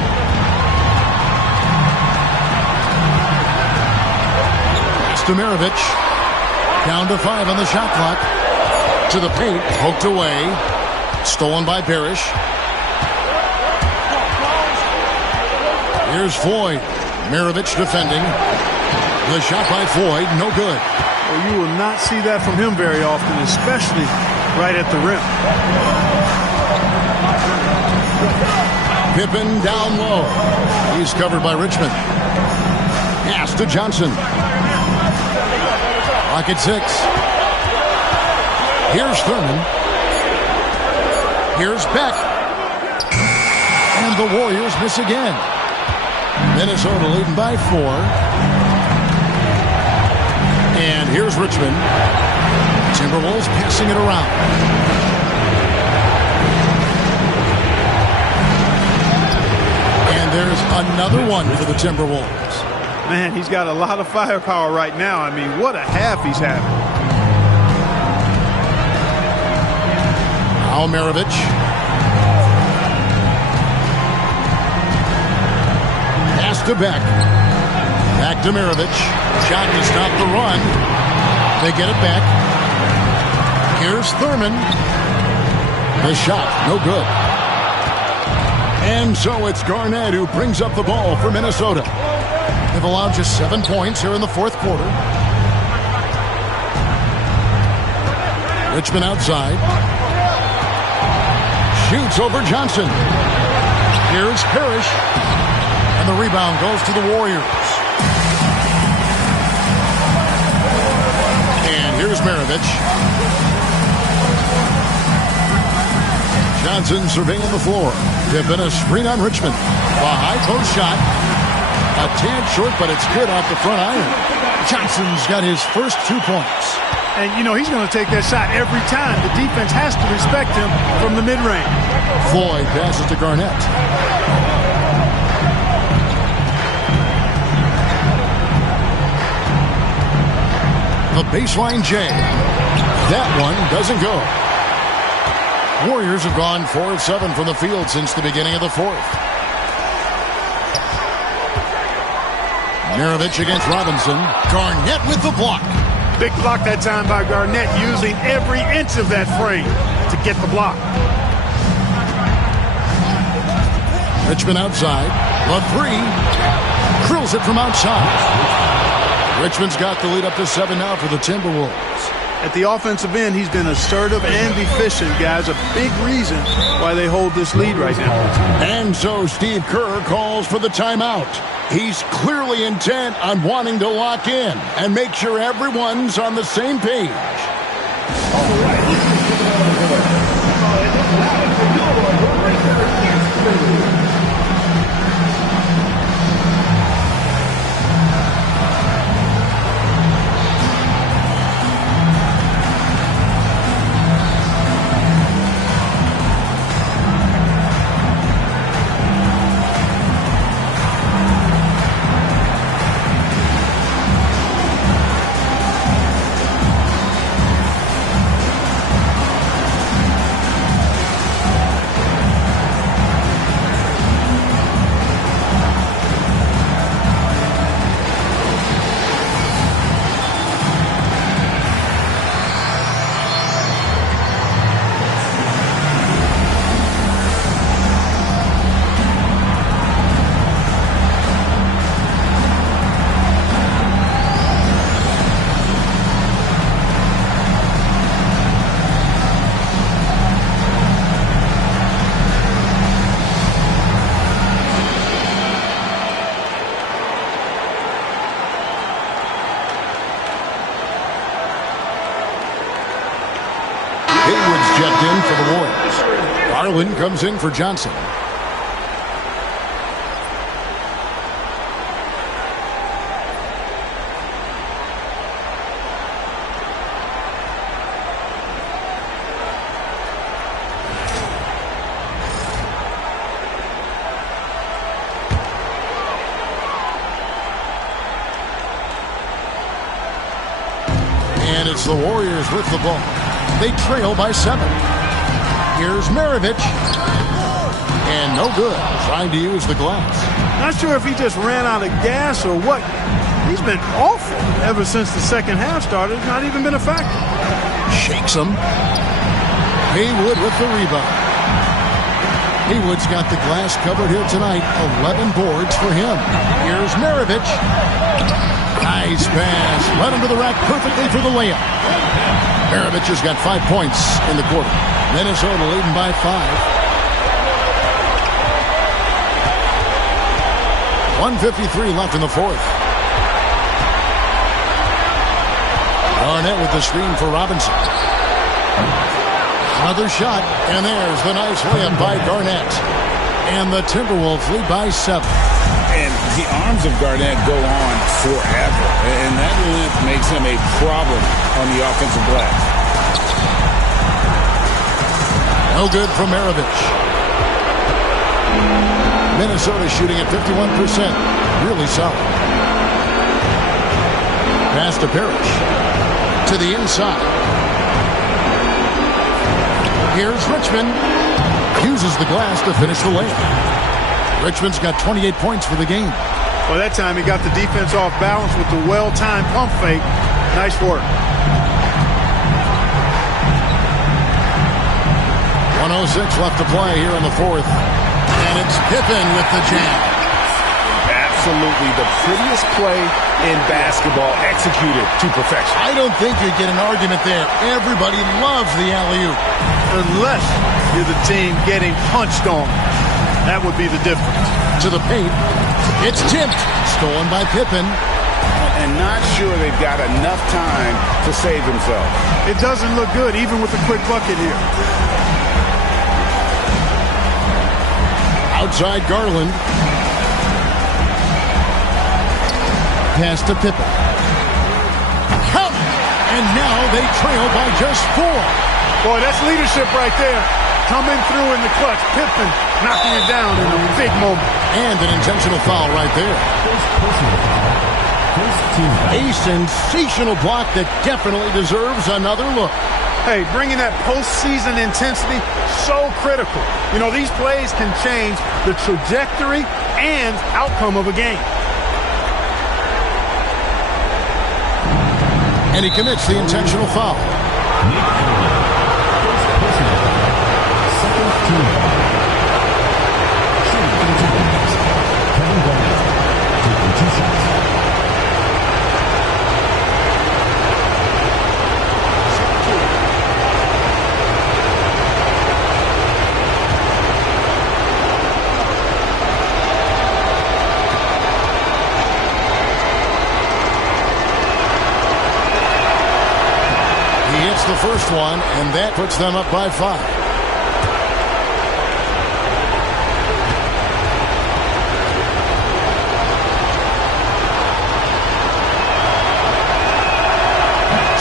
To Maravich. Down to 5 on the shot clock. To the paint. Poked away. Stolen by Parrish. Here's Floyd. Maravich defending. The shot by Floyd. No good. Well, you will not see that from him very often, especially right at the rim. Pippen down low. He's covered by Richmond. Pass to Johnson. Clock at 6. Here's Thurman. Here's Beck. And the Warriors miss again. Minnesota leading by 4. And here's Richmond. Timberwolves passing it around. there's another one for the Timberwolves. Man, he's got a lot of firepower right now. I mean, what a half he's having. Now Maravich. Pass to Beck. Back to Maravich. Shot to stop the run. They get it back. Here's Thurman. The shot, no good. And so it's Garnett who brings up the ball for Minnesota. They've allowed just 7 points here in the fourth quarter. Richmond outside. Shoots over Johnson. Here's Parrish. And the rebound goes to the Warriors. And here's Maravich. Johnson surveying the floor. Given a screen on Richmond. A high post shot. A tad short, but it's good off the front iron. Johnson's got his first 2 points. And, you know, he's going to take that shot every time. The defense has to respect him from the mid-range. Floyd passes to Garnett. The baseline J. That one doesn't go. Warriors have gone 4 of 7 from the field since the beginning of the fourth. Maravich against Robinson. Garnett with the block. Big block that time by Garnett, using every inch of that frame to get the block. Richmond outside. The three. Drills it from outside. Richmond's got the lead up to 7 now for the Timberwolves. At the offensive end, he's been assertive and efficient, guys. A big reason why they hold this lead right now. And so Steve Kerr calls for the timeout. He's clearly intent on wanting to lock in and make sure everyone's on the same page. All right. Checked in for the Warriors. Garland comes in for Johnson. And it's the Warriors with the ball. They trail by 7. Here's Maravich. And no good. Trying to use the glass. Not sure if he just ran out of gas or what. He's been awful ever since the second half started. Not even been a factor. Shakes him. Haywood with the rebound. Haywood's got the glass covered here tonight. 11 boards for him. Here's Maravich. Nice pass. Led him to the rack perfectly for the layup. Maravich has got 5 points in the quarter. Minnesota leading by 5. 1:53 left in the fourth. Garnett with the screen for Robinson. Another shot, and there's the nice layup by Garnett. And the Timberwolves lead by 7. And the arms of Garnett go on forever. And that length makes him a problem on the offensive glass. No good from Maravich. Minnesota shooting at 51%. Really solid. Pass to Parrish. To the inside. Here's Richmond. Uses the glass to finish the layup. Richmond's got 28 points for the game. Well, that time he got the defense off balance with the well-timed pump fake. Nice work. 1:06 left to play here in the fourth. And it's Pippen with the jam. Absolutely the prettiest play in basketball executed to perfection. I don't think you'd get an argument there. Everybody loves the alley-oop. Unless you're the team getting punched on. That would be the difference. To the paint. It's tipped. Stolen by Pippen. And not sure they've got enough time to save themselves. It doesn't look good, even with a quick bucket here. Outside Garland. Pass to Pippen. Count! And now they trail by just 4. Boy, that's leadership right there. Coming through in the clutch. Pippen knocking it down in a big moment. And an intentional foul right there. A sensational block that definitely deserves another look. Hey, bringing that postseason intensity, so critical. You know, these plays can change the trajectory and outcome of a game. And he commits the intentional foul. Second team foul. Shooting 32 points. Kevin Garnett taking 2 shots. The first one, and that puts them up by 5.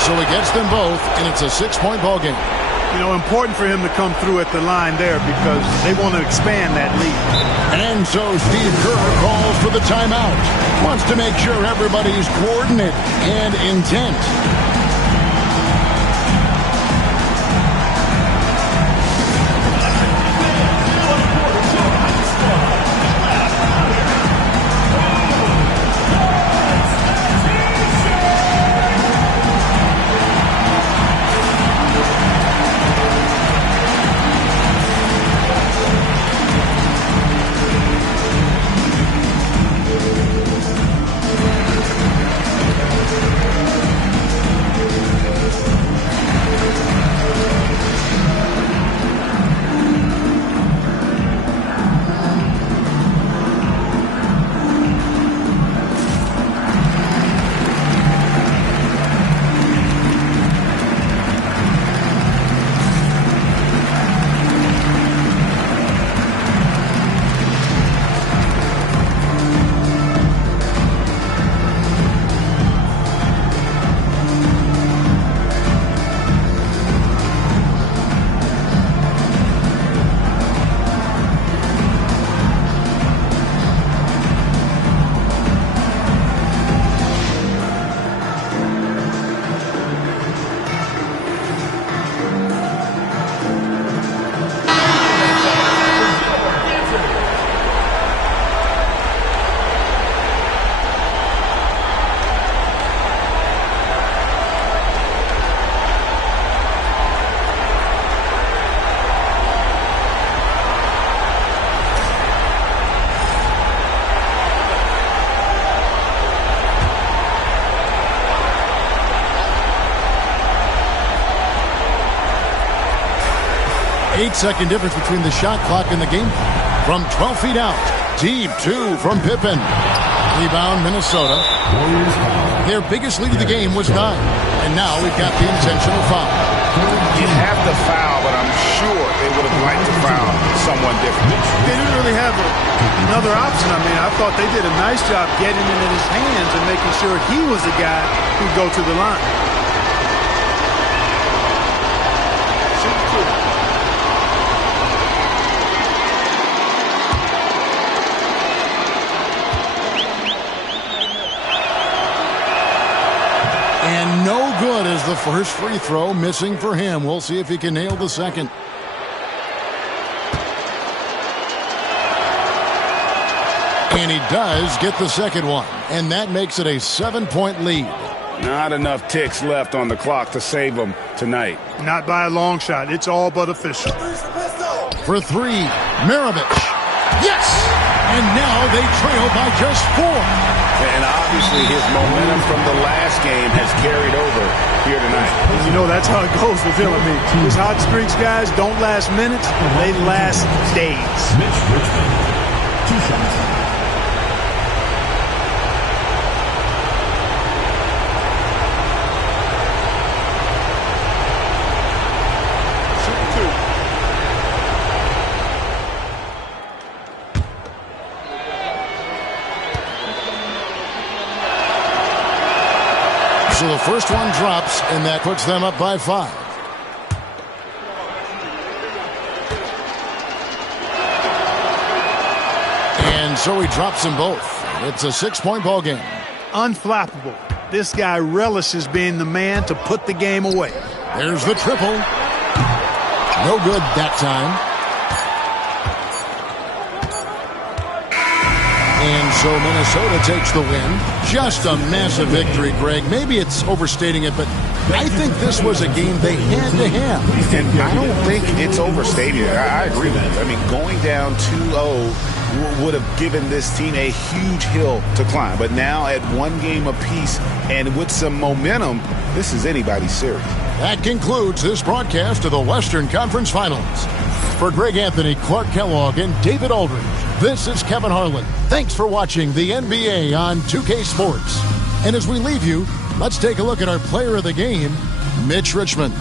So he gets them both, and it's a 6-point ball game. You know, important for him to come through at the line there because they want to expand that lead. And so Steve Kerr calls for the timeout. Wants to make sure everybody's coordinated and intent. Eight-second difference between the shot clock and the game clock. From 12 feet out. Deep two from Pippen. Rebound Minnesota. Their biggest lead of the game was 9. And now we've got the intentional foul. You have to foul, but I'm sure they would have liked to foul someone different. They didn't really have another option. I mean, I thought they did a nice job getting it in his hands and making sure he was the guy who'd go to the line. And no good as the first free throw, missing for him. We'll see if he can nail the second. And he does get the second one. And that makes it a 7-point lead. Not enough ticks left on the clock to save them tonight. Not by a long shot. It's all but official. For three, Maravich. Yes! And now they trail by just 4. And obviously his momentum from the last game has carried over here tonight. You know, that's how it goes with him. I mean, his hot streaks, guys, don't last minutes. They last days. Mitch Richmond, 2 shots. So the first one drops, and that puts them up by 5. And so he drops them both. It's a 6-point ball game. Unflappable. This guy relishes being the man to put the game away. There's the triple. No good that time. And so Minnesota takes the win. Just a massive victory, Greg. Maybe it's overstating it, but I think this was a game they had to have. And I don't think it's overstating it. I agree with you. I mean, going down 2-0 would have given this team a huge hill to climb. But now at 1 game apiece and with some momentum, this is anybody's series. That concludes this broadcast of the Western Conference Finals. For Greg Anthony, Clark Kellogg, and David Aldridge, this is Kevin Harlan. Thanks for watching the NBA on 2K Sports. And as we leave you, let's take a look at our player of the game, Mitch Richmond.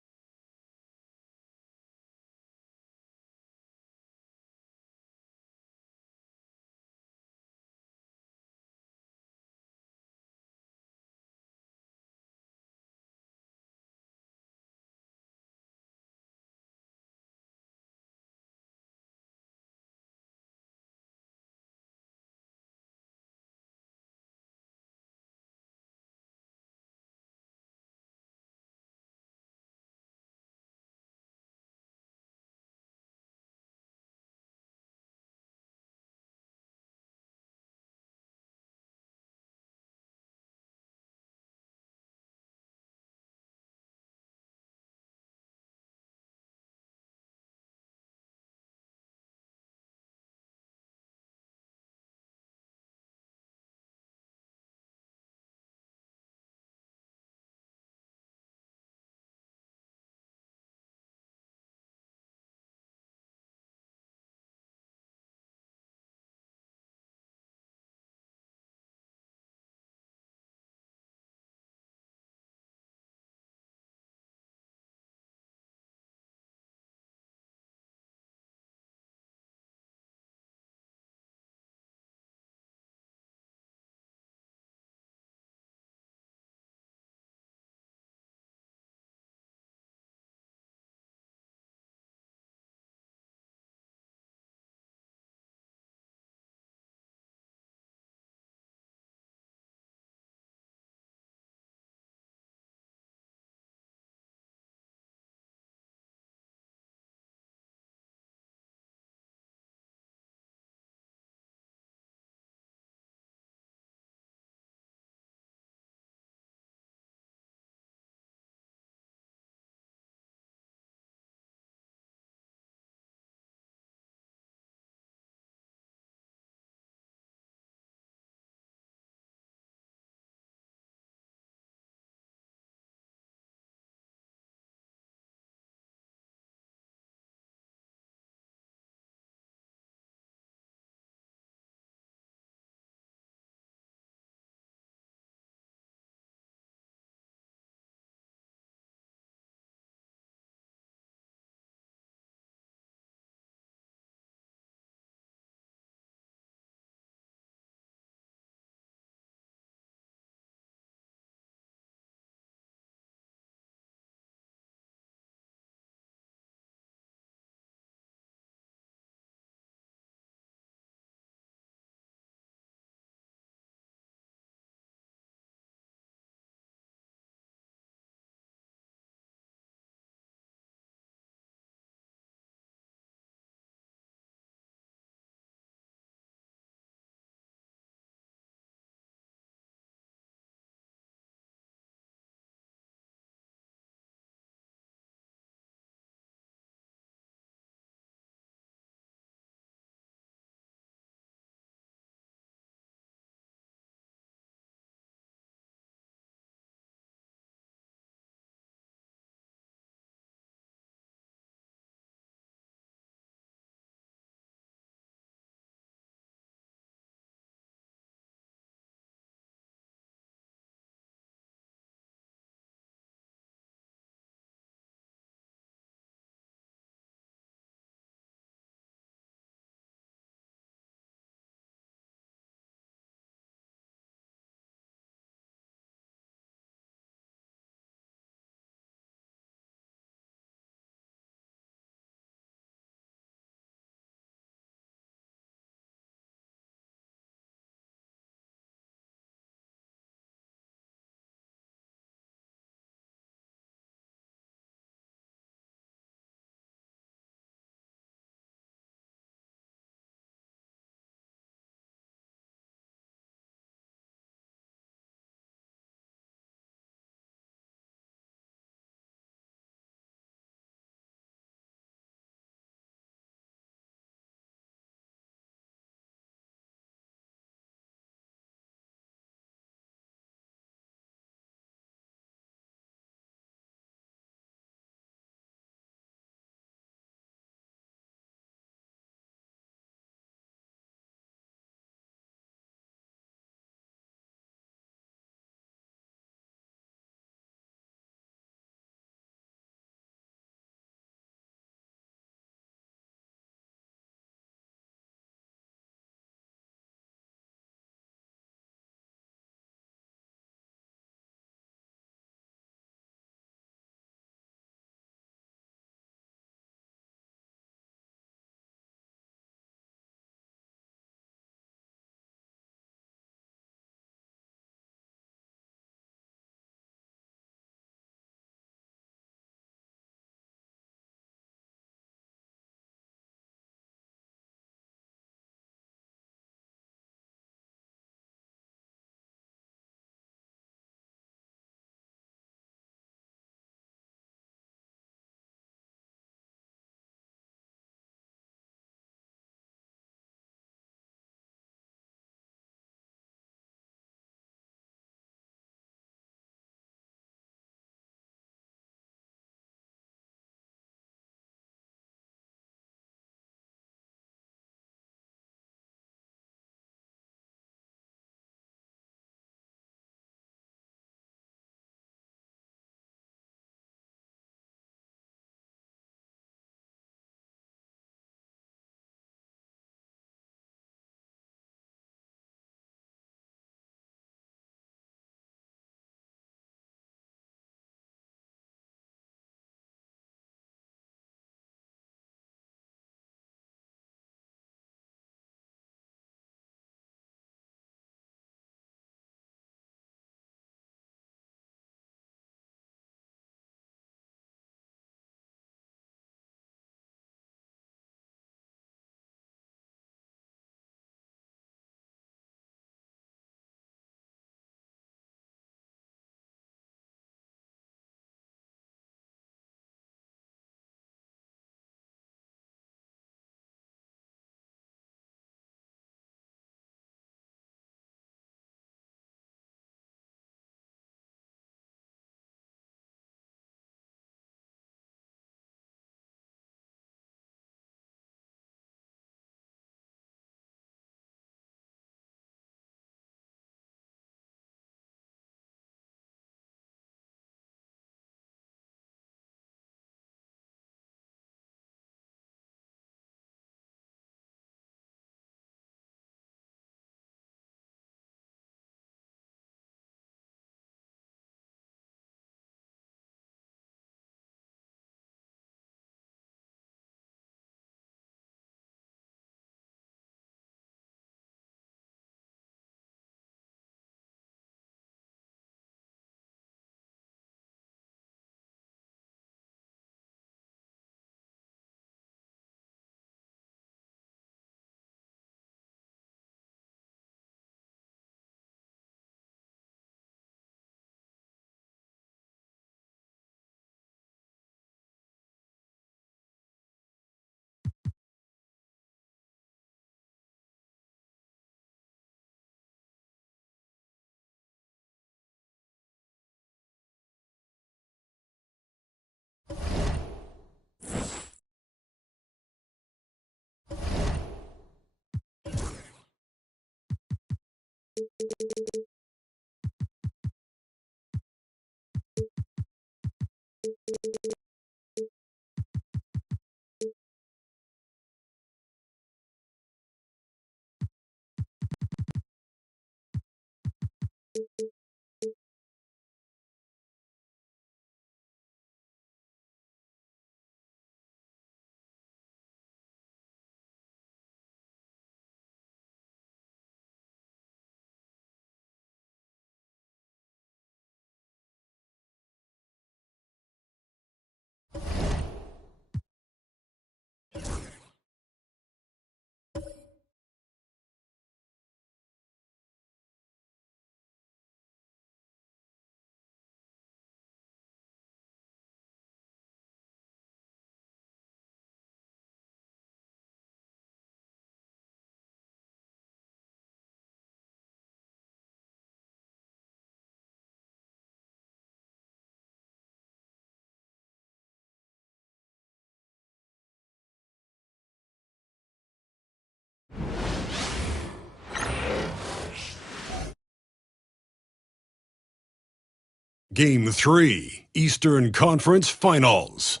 Game 3, Eastern Conference Finals.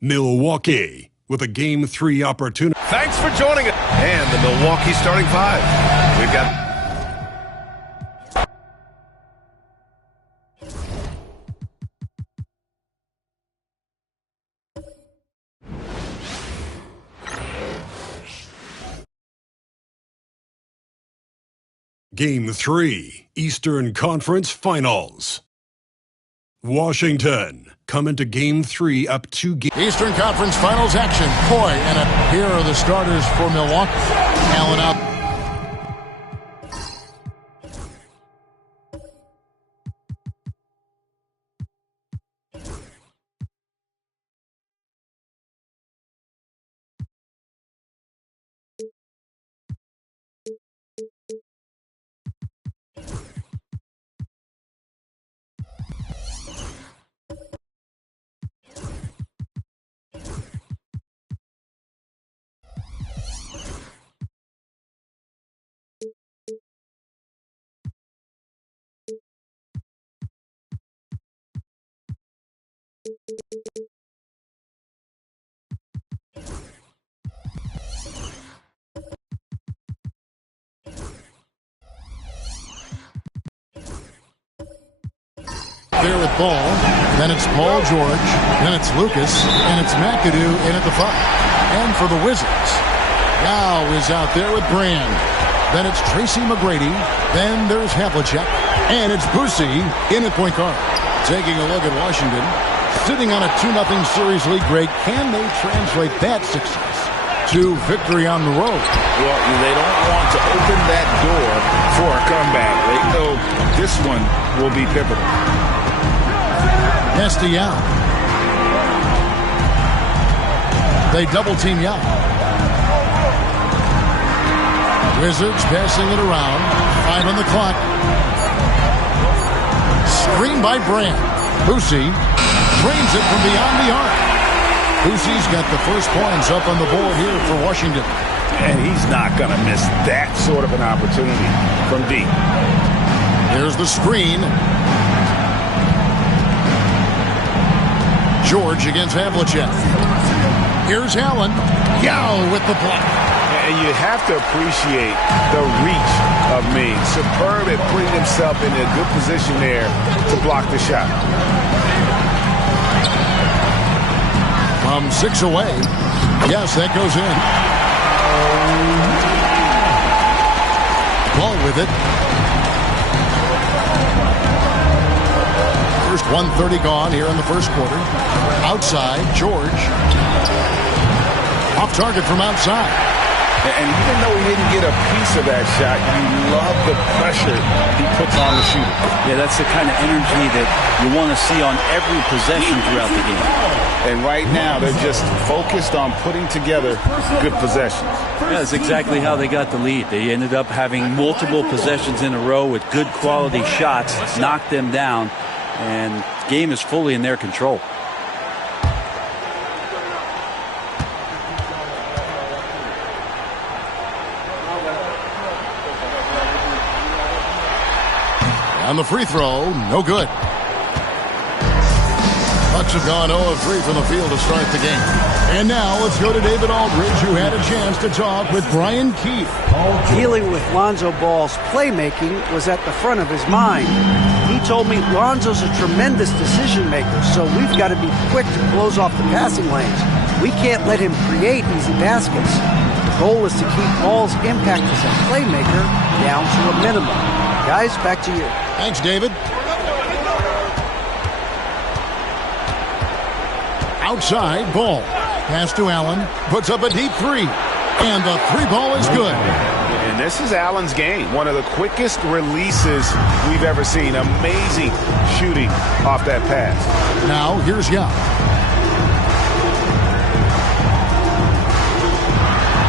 Milwaukee with a Game 3 opportunity. Thanks for joining us. And the Milwaukee starting five. We've got Game 3, Eastern Conference Finals. Washington come into Game 3 up 2 games. Eastern Conference Finals action. Boy, and here are the starters for Milwaukee. Allen out. There with Ball, then it's Paul George, then it's Lucas, and it's McAdoo in at the 5. And for the Wizards, Yao is out there with Brand. Then it's Tracy McGrady, then there's Havlicek, and it's Boosie in at point guard. Taking a look at Washington, sitting on a 2-0 series lead break. Can they translate that success to victory on the road? Well, they don't want to open that door for a comeback. They know this one will be pivotal. Pass to Yao. They double team Yao. Wizards passing it around. 5 on the clock. Screen by Brand. Boosie drains it from beyond the arc. Boosie's got the first points up on the board here for Washington. And he's not going to miss that sort of an opportunity from deep. Here's the screen. George against Havlicek. Here's Allen. Yao with the block. And you have to appreciate the reach of Ming. Superb at putting himself in a good position there to block the shot. From 6 away. Yes, that goes in. Ball with it. First 1:30 gone here in the first quarter. Outside, George. Off target from outside. And even though he didn't get a piece of that shot, you love the pressure he puts on the shooter. Yeah, that's the kind of energy that you want to see on every possession throughout the game. And right now, they're just focused on putting together good possessions. Yeah, that's exactly how they got the lead. They ended up having multiple possessions in a row with good quality shots, knocked them down, and the game is fully in their control. And the free throw, no good. Bucks have gone 0-3 from the field to start the game. And now let's go to David Aldridge, who had a chance to talk with Brian Keefe. Dealing with Lonzo Ball's playmaking was at the front of his mind. He told me Lonzo's a tremendous decision maker, so we've got to be quick to close off the passing lanes. We can't let him create easy baskets. The goal is to keep Ball's impact as a playmaker down to a minimum. Guys, back to you. Thanks, David. Outside, Ball. Pass to Allen. Puts up a deep three. And the three ball is good. And this is Allen's game. One of the quickest releases we've ever seen. Amazing shooting off that pass. Now, here's Young.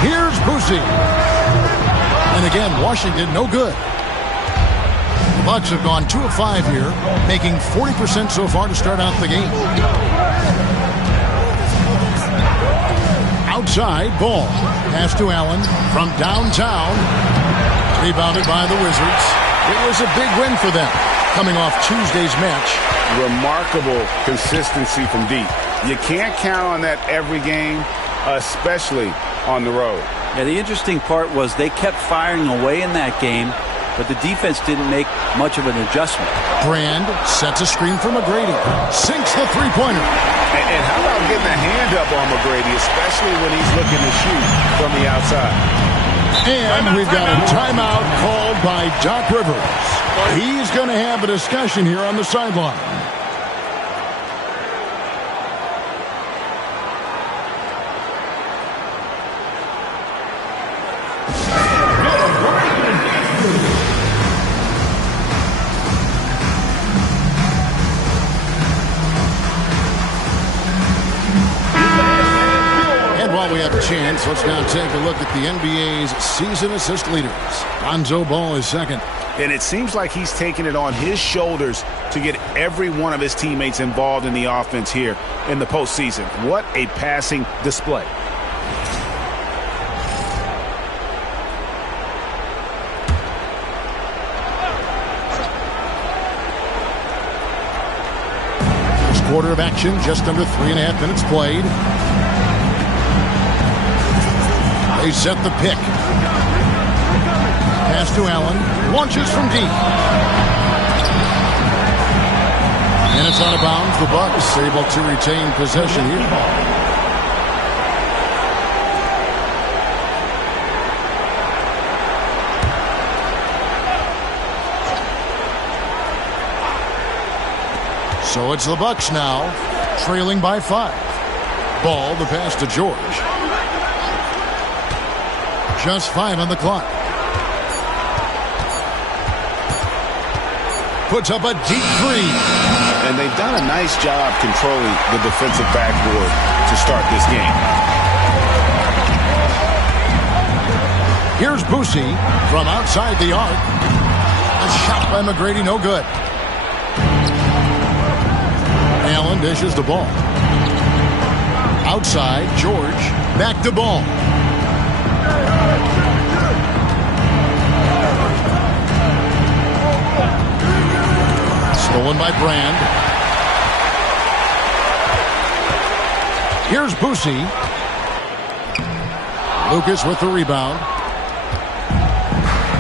Here's Boosie. And again, Washington, no good. The Bucks have gone 2 of 5 here, making 40% so far to start out the game. Outside, Ball. Pass to Allen from downtown. Rebounded by the Wizards. It was a big win for them, coming off Tuesday's match. Remarkable consistency from deep. You can't count on that every game, especially on the road. Yeah, the interesting part was they kept firing away in that game, but the defense didn't make much of an adjustment. Brand sets a screen for McGrady. Sinks the three-pointer. And how about getting a hand up on McGrady, especially when he's looking to shoot from the outside? And we've got a timeout called by Doc Rivers. He's going to have a discussion here on the sideline. Chance. Let's now take a look at the NBA's season assist leaders. Lonzo Ball is second. And it seems like he's taking it on his shoulders to get every one of his teammates involved in the offense here in the postseason. What a passing display. First quarter of action, just under 3.5 minutes played. They set the pick. Pass to Allen. Launches from deep. And it's out of bounds. The Bucks able to retain possession here. So it's the Bucks now, trailing by 5. Ball, the pass to George. Just 5 on the clock. Puts up a deep three. And they've done a nice job controlling the defensive backboard to start this game. Here's Boosie from outside the arc. A shot by McGrady, no good. Allen dishes the ball. Outside, George. Back to Ball. Stolen by Brand. Here's Boosie. Lucas with the rebound.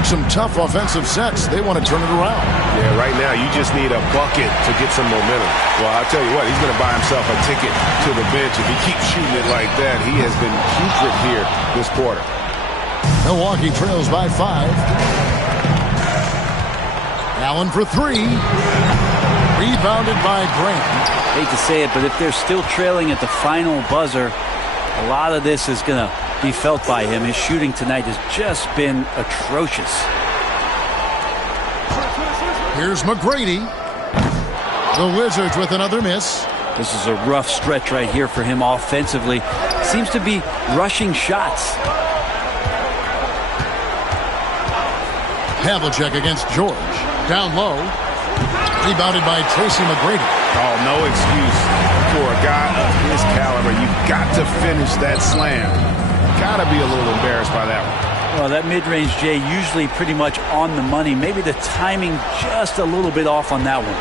Some tough offensive sets. They want to turn it around. Yeah, right now you just need a bucket to get some momentum. Well, I'll tell you what, he's going to buy himself a ticket to the bench. If he keeps shooting it like that, he has been putrid here this quarter. Milwaukee trails by 5. Allen for 3. Rebounded by Grant. Hate to say it, but if they're still trailing at the final buzzer, a lot of this is going to be felt by him. His shooting tonight has just been atrocious. Here's McGrady. The Wizards with another miss. This is a rough stretch right here for him offensively. Seems to be rushing shots. Havlicek against George. Down low. Rebounded by Tracy McGrady. Oh, no excuse for a guy of his caliber. You've got to finish that slam. Got to be a little embarrassed by that one. Well, that mid-range, Jay, usually pretty much on the money. Maybe the timing just a little bit off on that one.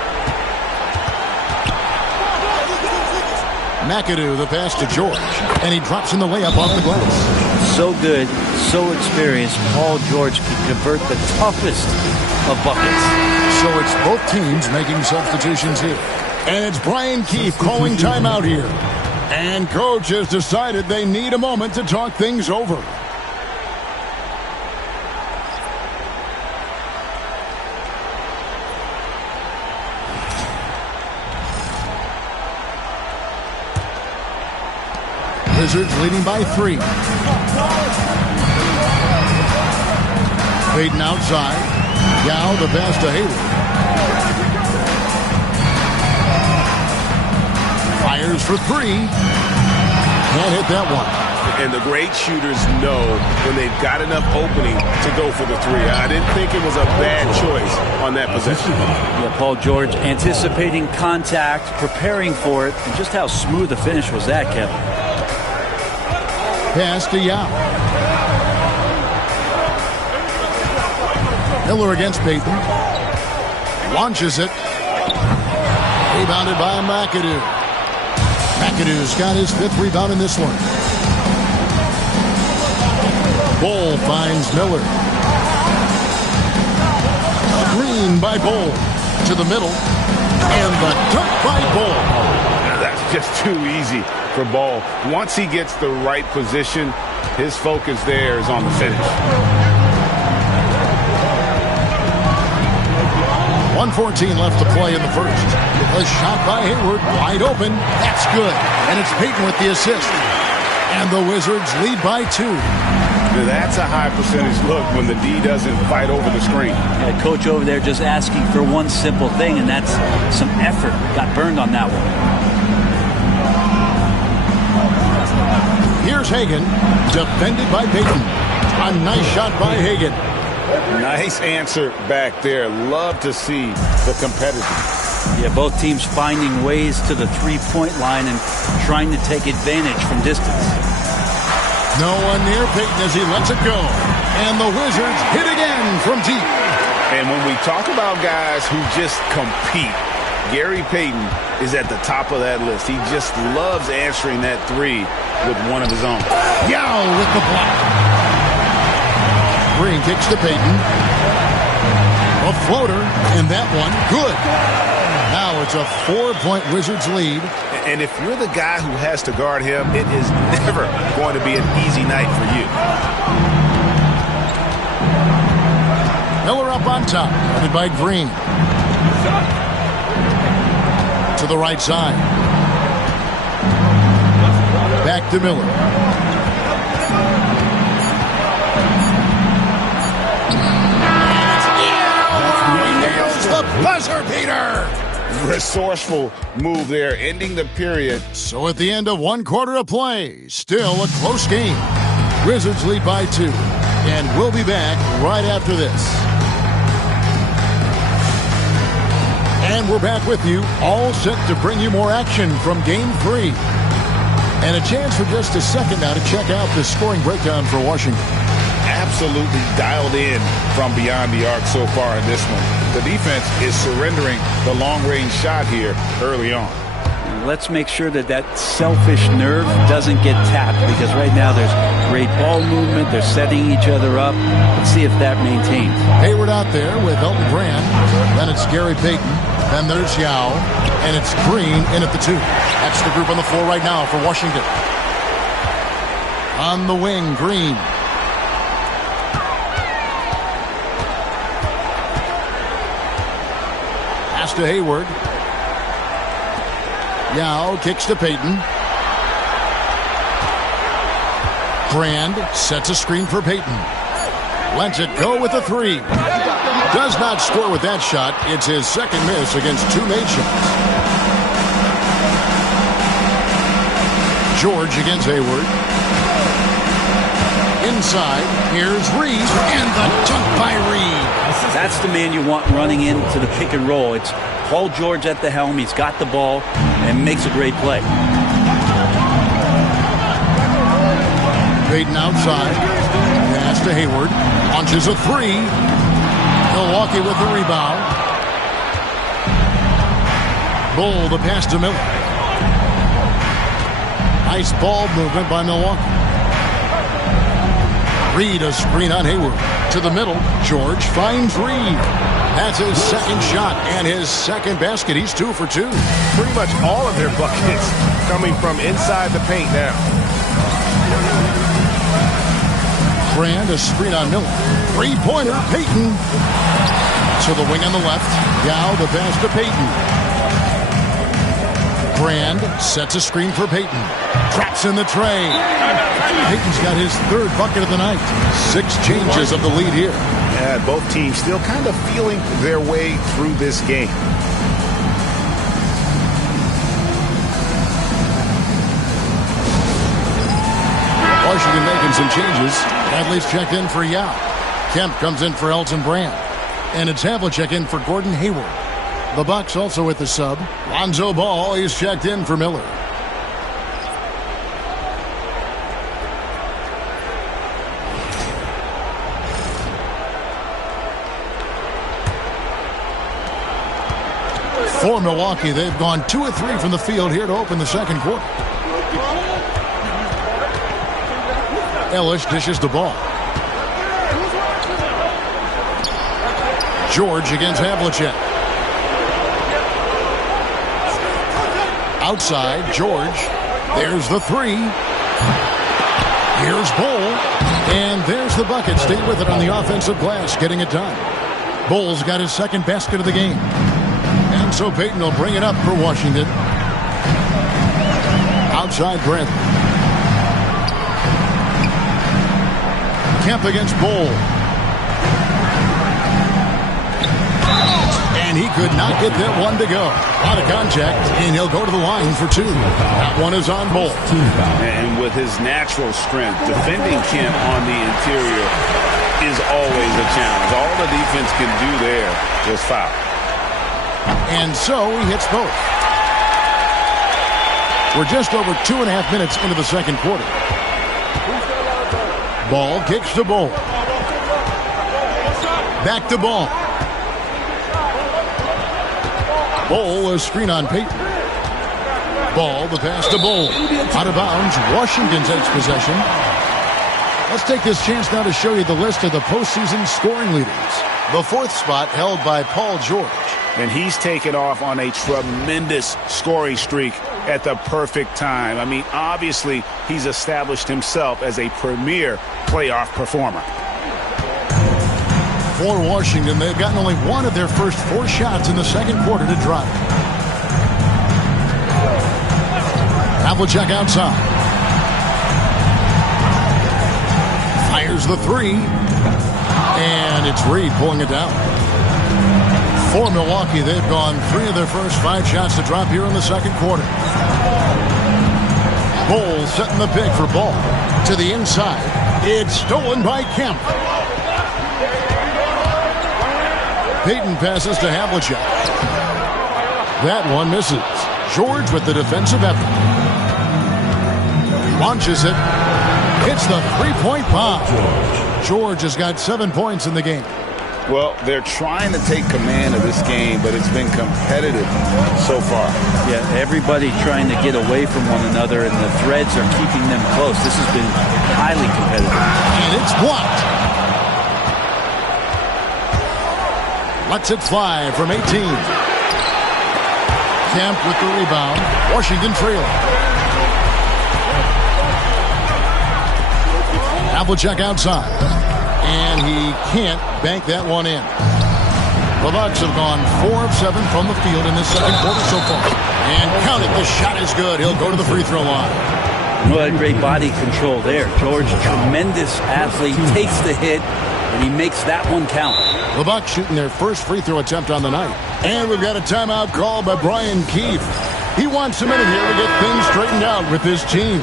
McAdoo, the pass to George, and he drops in the layup off the glass. So good, so experienced. Paul George can convert the toughest of buckets. So it's both teams making substitutions here. And it's Brian Keefe calling timeout here. And coach has decided they need a moment to talk things over. Wizards leading by 3. Payton outside. Yao the pass to Hayward. Fires for 3. Can't hit that one. And the great shooters know when they've got enough opening to go for the 3. I didn't think it was a bad choice on that possession. Yeah, Paul George anticipating contact, preparing for it, and just how smooth the finish was that, Kevin. Pass to Yao. Miller against Payton. Launches it. Rebounded by McAdoo. McAdoo's got his 5th rebound in this one. Bull finds Miller. Screen by Bull. To the middle. And the dunk by Bull. That's just too easy for Ball. Once he gets the right position, his focus there is on the finish. 1:14 left to play in the first. A shot by Hayward, wide open. That's good. And it's Payton with the assist. And the Wizards lead by 2. That's a high percentage look when the D doesn't fight over the screen. Yeah, coach over there just asking for one simple thing, and that's some effort. Got burned on that one. Here's Hagan, defended by Payton. A nice shot by Hagan. Nice answer back there. Love to see the competitiveness. Yeah, both teams finding ways to the three-point line and trying to take advantage from distance. No one near Payton as he lets it go. And the Wizards hit again from deep. And when we talk about guys who just compete, Gary Payton is at the top of that list. He just loves answering that 3 with one of his own. Yao with the block. Green kicks to Payton. A floater, and that one, good. Now it's a 4-point Wizards lead. And if you're the guy who has to guard him, it is never going to be an easy night for you. Miller up on top, headed by Green. To the right side. Back to Miller. The buzzer beater! Resourceful move there, ending the period. So at the end of 1 quarter of play, still a close game. Wizards lead by 2. And we'll be back right after this. And we're back with you, all set to bring you more action from Game 3. And a chance for just a second now to check out the scoring breakdown for Washington. Absolutely dialed in from beyond the arc so far in this one. The defense is surrendering the long-range shot here early on. Let's make sure that that selfish nerve doesn't get tapped, because right now there's great ball movement. They're setting each other up. Let's see if that maintains. Hayward out there with Elton Brand. Then it's Gary Payton. Then there's Yao. And it's Green in at the 2. That's the group on the floor right now for Washington. On the wing, Green. Pass to Hayward. Yao kicks to Payton. Brand sets a screen for Payton. Lets it go with a 3. Does not score with that shot. It's his second miss against 2 made shots. George against Hayward. Inside, here's Reed, and the dunk by Reed. That's the man you want running into the pick and roll. It's Paul George at the helm. He's got the ball and makes a great play. Payton outside. Pass to Hayward. Launches a three. Milwaukee with the rebound. Bull the pass to Miller. Nice ball movement by Milwaukee. Reed a screen on Hayward. To the middle. George finds Reed. That's his second shot and his second basket. He's 2 for 2. Pretty much all of their buckets coming from inside the paint now. Brand a screen on Miller. Three-pointer, Payton. To the wing on the left. Yao the pass to Payton. Brand sets a screen for Payton. Traps in the tray. Payton's got his third bucket of the night. 6 changes of the lead here. Yeah, both teams still kind of feeling their way through this game. Washington making some changes. Bradley's checked in for Yao. Kemp comes in for Elton Brand. And it's Havlicek in for Gordon Hayward. The Bucks also with the sub. Lonzo Ball is checked in for Miller. For Milwaukee, they've gone 2 of 3 from the field here to open the second quarter. Ellis dishes the ball. George against Havlicek. Outside, George. There's the three. Here's Bull. And there's the bucket. Stay with it on the offensive glass, getting it done. Bull's got his second basket of the game. And so Payton will bring it up for Washington. Outside Brent. Kemp against Bull. And he could not get that one to go. A lot of contact, and he'll go to the line for 2. That one is on Bull. And with his natural strength, defending Kemp on the interior is always a challenge. All the defense can do there is foul. And so he hits both. We're just over 2.5 minutes into the second quarter. Ball kicks to Bull. Back to Ball. Bull a screen on Payton. Ball the pass to Bull. Out of bounds. Washington takes possession. Let's take this chance now to show you the list of the postseason scoring leaders. The 4th spot held by Paul George. And he's taken off on a tremendous scoring streak at the perfect time. I mean, obviously, he's established himself as a premier playoff performer. For Washington, they've gotten only one of their first 4 shots in the second quarter to drive. Havlicek outside. Fires the 3. And it's Reed pulling it down. For Milwaukee, they've gone 3 of their first 5 shots to drop here in the second quarter. Bull setting the pick for Ball. To the inside. It's stolen by Kemp. Payton passes to Havlicek. That one misses. George with the defensive effort. Launches it. Hits the 3-point bomb. George has got 7 points in the game. Well, they're trying to take command of this game, but it's been competitive so far. Yeah, everybody trying to get away from one another, and the threads are keeping them close. This has been highly competitive. And it's blocked. Lets it fly from 18. Kemp with the rebound. Washington trailing. Havlicek outside. And he can't bank that one in. The Bucks have gone 4 of 7 from the field in this second quarter so far. And count it, the shot is good. He'll go to the free throw line. What a great body control there. George, tremendous athlete, takes the hit, and he makes that one count. The Bucks shooting their first free throw attempt on the night. And we've got a timeout called by Brian Keefe. He wants a minute here to get things straightened out with this team.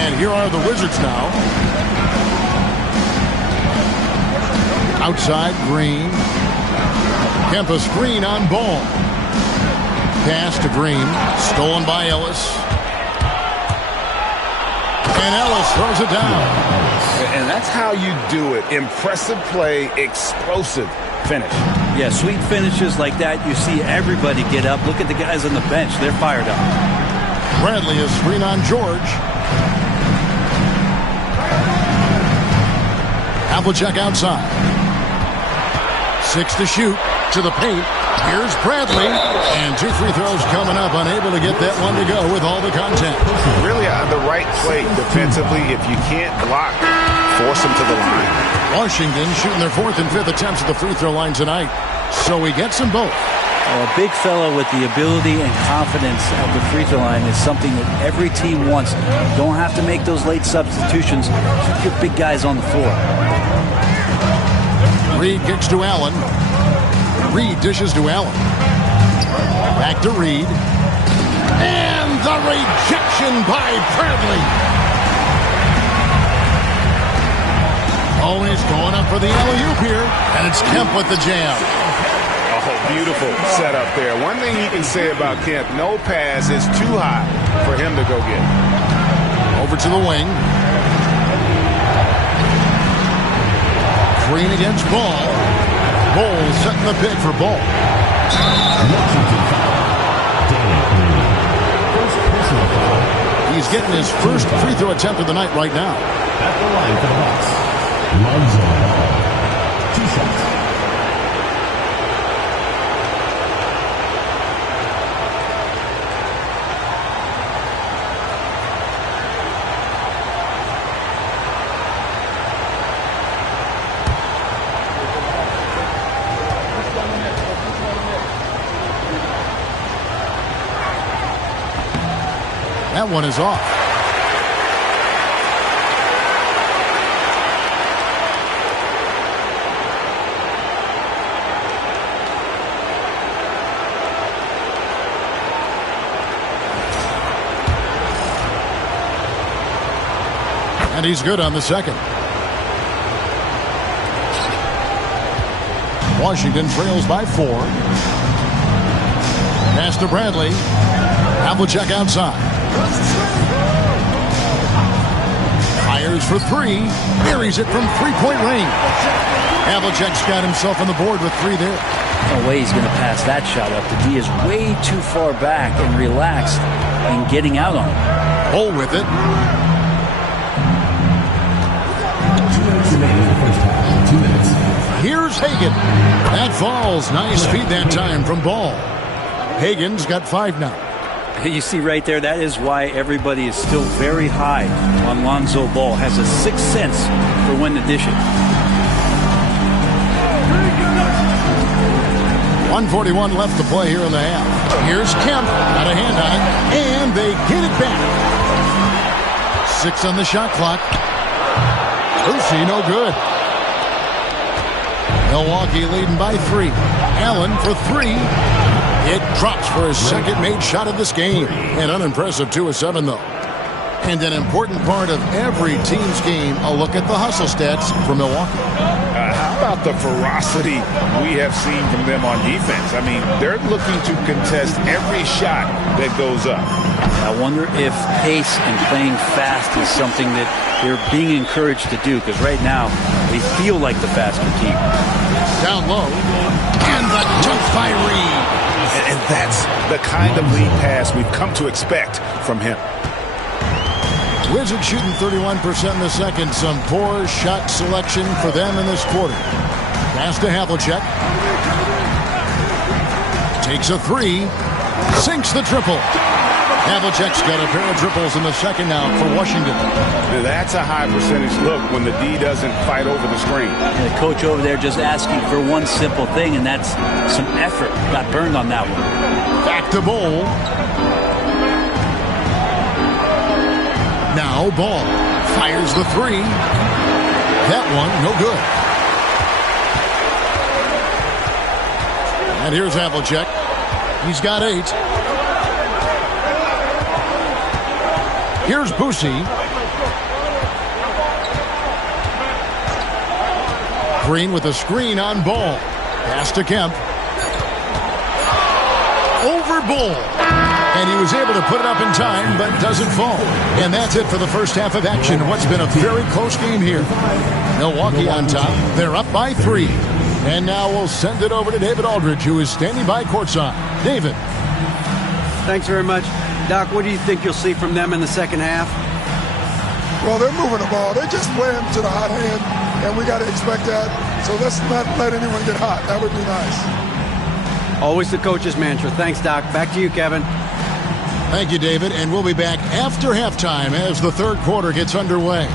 And here are the Wizards now. Outside, Green. Kemp a screen on Ball. Pass to Green. Stolen by Ellis. And Ellis throws it down. And that's how you do it. Impressive play, explosive finish. Yeah, sweet finishes like that, you see everybody get up. Look at the guys on the bench. They're fired up. Bradley is screen on George. Havlicek outside. 6 to shoot. To the paint. Here's Bradley. And 2 free throws coming up. Unable to get that one to go with all the contact. Really on the right play defensively. If you can't block, force them to the line. Washington shooting their 4th and 5th attempts at the free throw line tonight. So he gets them both. A big fellow with the ability and confidence at the free throw line is something that every team wants. Don't have to make those late substitutions. Keep your big guys on the floor. Reed kicks to Allen. Reed dishes to Allen. Back to Reed. And the rejection by Bradley. Always going up for the alley-oop here. And it's Kemp with the jam. Oh, beautiful setup there. One thing you can say about Kemp, no pass is too high for him to go get. Over to the wing. Green against Ball. Ball setting the pick for Ball. He's getting his first free throw attempt of the night right now. At the line for the Bucks, Lonzo Ball. 2 shots. That one is off. And he's good on the second. Washington trails by 4. Pass to Bradley. Havlicek outside. Fires for 3. Buries it from 3-point range. Havlicek's got himself on the board with 3 there. No way he's going to pass that shot up. The D is way too far back and relaxed in getting out on it. Bull with it. 2 minutes remaining in the first half. 2 minutes. Here's Hagan. That falls. Nice feed that time from Ball. Hagan's got 5 now. You see right there, that is why everybody is still very high on Lonzo Ball. Has a 6th sense for when to dish it. 1:41 left to play here in the half. Here's Kemp. Got a hand on it. And they get it back. 6 on the shot clock. Lucy, no good. Milwaukee leading by 3. Allen for 3. It drops for his second made shot of this game. An unimpressive 2 of 7, though. And an important part of every team's game, a look at the hustle stats for Milwaukee. How about the ferocity we have seen from them on defense? I mean, they're looking to contest every shot that goes up. I wonder if pace and playing fast is something that they're being encouraged to do, because right now they feel like the faster team. Down low. And the dunk by Reed. And that's the kind of lead pass we've come to expect from him. Wizards shooting 31% in the second. Some poor shot selection for them in this quarter. Pass to Havlicek. Takes a 3. Sinks the triple. Havlicek's got a pair of triples in the second now for Washington. That's a high percentage look when the D doesn't fight over the screen. And the coach over there just asking for one simple thing, and that's some effort. Got burned on that one. Back to Ball. Now Ball fires the 3. That one, no good. And here's Havlicek. He's got 8. Here's Boosie. Green with a screen on Ball. Pass to Kemp. Over Ball. and he was able to put it up in time, but doesn't fall. And that's it for the first half of action. What's been a very close game here. Milwaukee on top. They're up by 3. And now we'll send it over to David Aldridge, who is standing by courtside. David. Thanks very much. Doc, what do you think you'll see from them in the second half? Well, they're moving the ball. They're just playing to the hot hand, and we got to expect that. So let's not let anyone get hot. That would be nice. Always the coach's mantra. Thanks, Doc. Back to you, Kevin. Thank you, David. And we'll be back after halftime as the third quarter gets underway.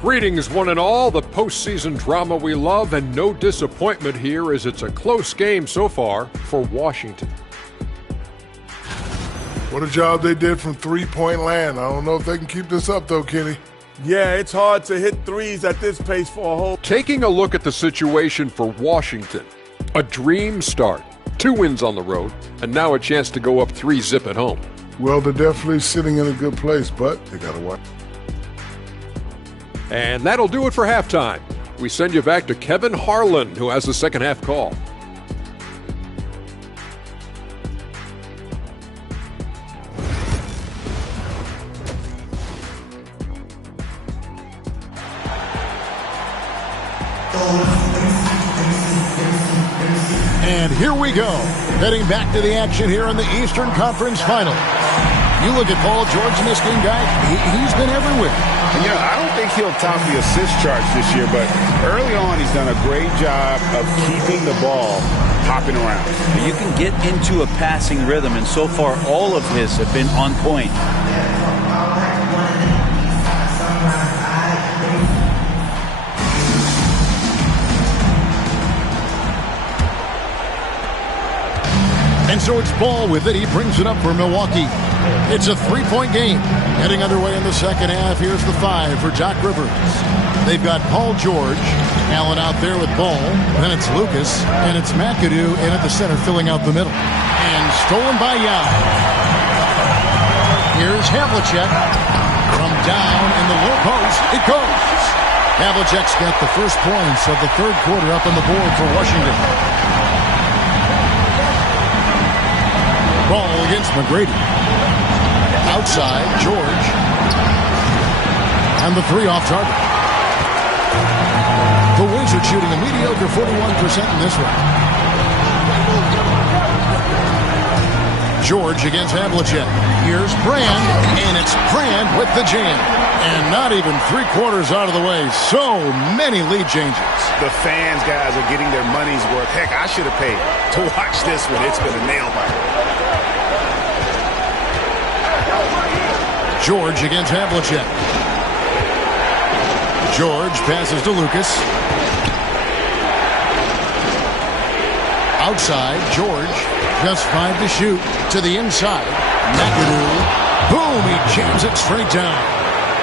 Greetings, one and all. The postseason drama we love, and no disappointment here as it's a close game so far for Washington. What a job they did from three-point land. I don't know if they can keep this up, though, Kenny. Yeah, it's hard to hit threes at this pace for a whole. Taking a look at the situation for Washington, a dream start. 2 wins on the road, and now a chance to go up 3-0 at home. Well, they're definitely sitting in a good place, but they got to watch. And that'll do it for halftime. We send you back to Kevin Harlan, who has the second half call. And here we go, heading back to the action here in the Eastern Conference Final. You look at Paul George in this game, guy, he's been everywhere. You know, I don't think he'll top the assist charge this year, but early on he's done a great job of keeping the ball hopping around. You can get into a passing rhythm, and so far all of his have been on point. And so it's Ball with it. He brings it up for Milwaukee. It's a 3-point game. Heading underway in the second half. Here's the 5 for Doc Rivers. They've got Paul George. Allen out there with Ball. Then it's Lucas. And it's McAdoo in at the center filling out the middle. And stolen by Yao. Here's Havlicek. From down in the low post. It goes. Havlicek's got the first points of the third quarter up on the board for Washington. Ball against McGrady. Outside, George. And the 3 off target. The Wizards shooting a mediocre 41% in this one. George against Havlicek. Here's Brand, and it's Brand with the jam. And not even 3/4 out of the way. So many lead changes. The fans, guys, are getting their money's worth. Heck, I should have paid to watch this one. It's been a nail-biter. George against Havlicek. George passes to Lucas. Outside, George. Just 5 to shoot. To the inside. McAdoo. Boom! He jams it straight down.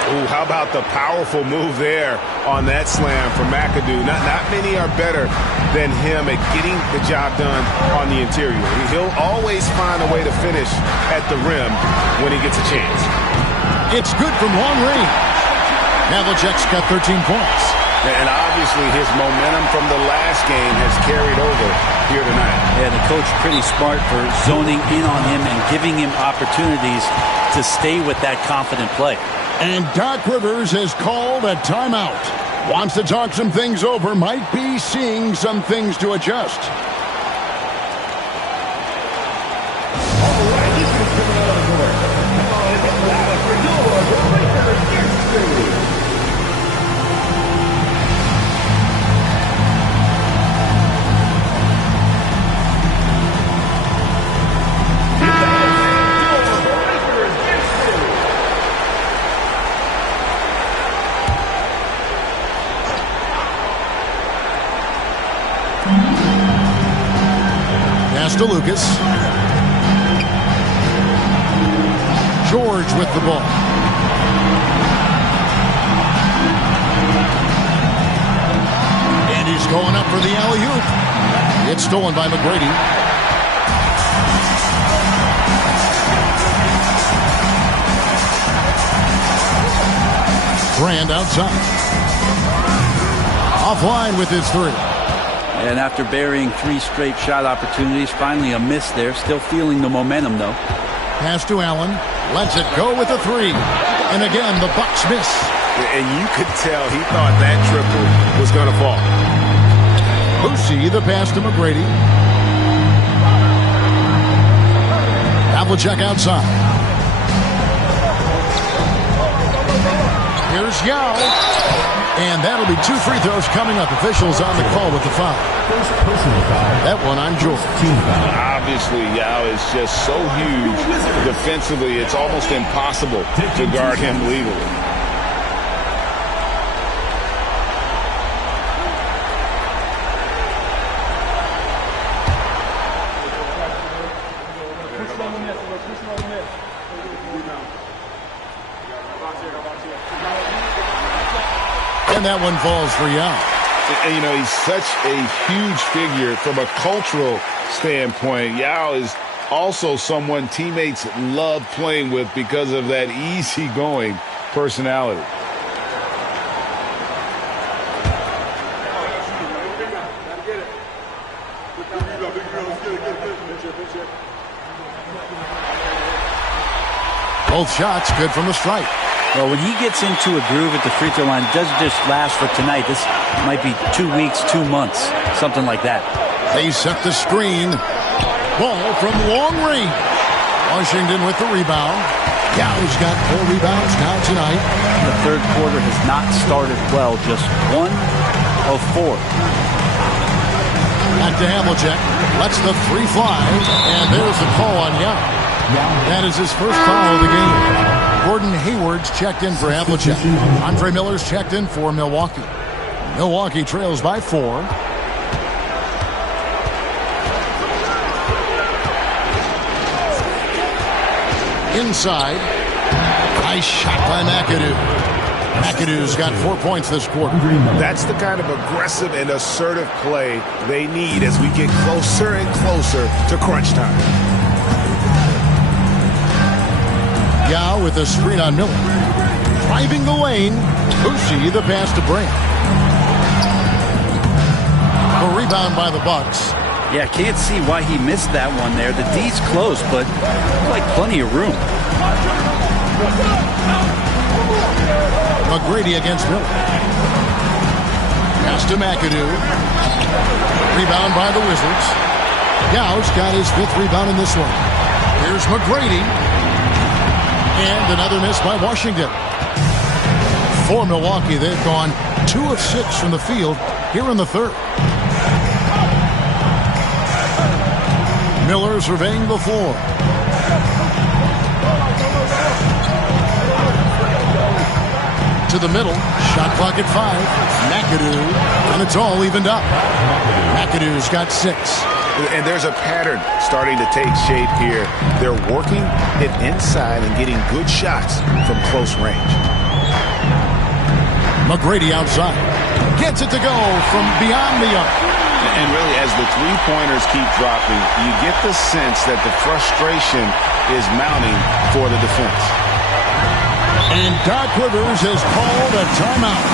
Ooh, how about the powerful move there on that slam from McAdoo? Not many are better than him at getting the job done on the interior. He'll always find a way to finish at the rim when he gets a chance. It's good from long range. Havlicek's got 13 points. And obviously his momentum from the last game has carried over here tonight. Yeah, the coach pretty smart for zoning in on him and giving him opportunities to stay with that confident play. And Doc Rivers has called a timeout. Wants to talk some things over. Might be seeing some things to adjust. Pass to Lucas. George with the ball. And he's going up for the alley-oop. It's stolen by McGrady. Brand outside. Offline with his three. And after burying 3 straight shot opportunities, finally a miss there. Still feeling the momentum, though. Pass to Allen. Lets it go with the three. And again, the Bucks miss. And you could tell he thought that triple was going to fall. Boucher, the pass to McGrady. Havlicek outside. Here's Yao. And that'll be 2 free throws coming up. Officials on the call with the foul. That one on George. Obviously, Yao is just so huge defensively, it's almost impossible to guard him legally. And that one falls for Yao. And, you know, he's such a huge figure from a cultural standpoint. Yao is also someone teammates love playing with because of that easygoing personality. Both shots good from the stripe. Well, when he gets into a groove at the free throw line, it doesn't just last for tonight. This might be 2 weeks, 2 months, something like that. They set the screen. Ball from long range. Washington with the rebound. Yao's got 4 rebounds now tonight. The third quarter has not started well, just 1 of 4. Back to Havlicek. Lets the 3 fly. And there's the call on Yao. That is his first foul of the game. Gordon Hayward's checked in for Havlicek. Andre Miller's checked in for Milwaukee. Milwaukee trails by 4. Inside. Nice shot by McAdoo. McAdoo's got 4 points this quarter. That's the kind of aggressive and assertive play they need as we get closer and closer to crunch time. Yao with a screen on Miller. Driving the lane. Boucher, the pass to Brand. A rebound by the Bucks. Yeah, can't see why he missed that one there. The D's close, but like plenty of room. McGrady against Miller. Pass to McAdoo. Rebound by the Wizards. Yao's got his 5th rebound in this one. Here's McGrady. And another miss by Washington. For Milwaukee, they've gone 2 of 6 from the field here in the third. Miller surveying the floor. To the middle. Shot clock at 5. McAdoo. And it's all evened up. McAdoo's got 6. And there's a pattern starting to take shape here. They're working it inside and getting good shots from close range. McGrady outside. Gets it to go from beyond the arc. And really, as the three-pointers keep dropping, you get the sense that the frustration is mounting for the defense. And Doc Rivers has called a timeout.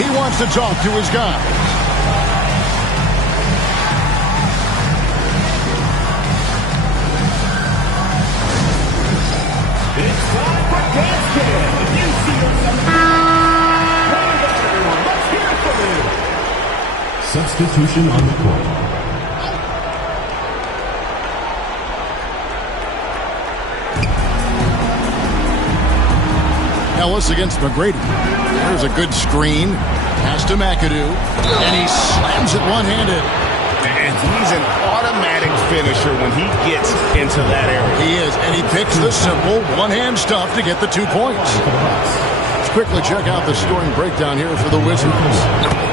He wants to talk to his guys. Substitution on the court. Ellis against McGrady. There's a good screen. Pass to McAdoo. And he slams it one-handed. And he's an automatic finisher when he gets into that area. He is, and he picks the simple one-hand stuff to get the 2 points. Let's quickly check out the scoring breakdown here for the Wizards.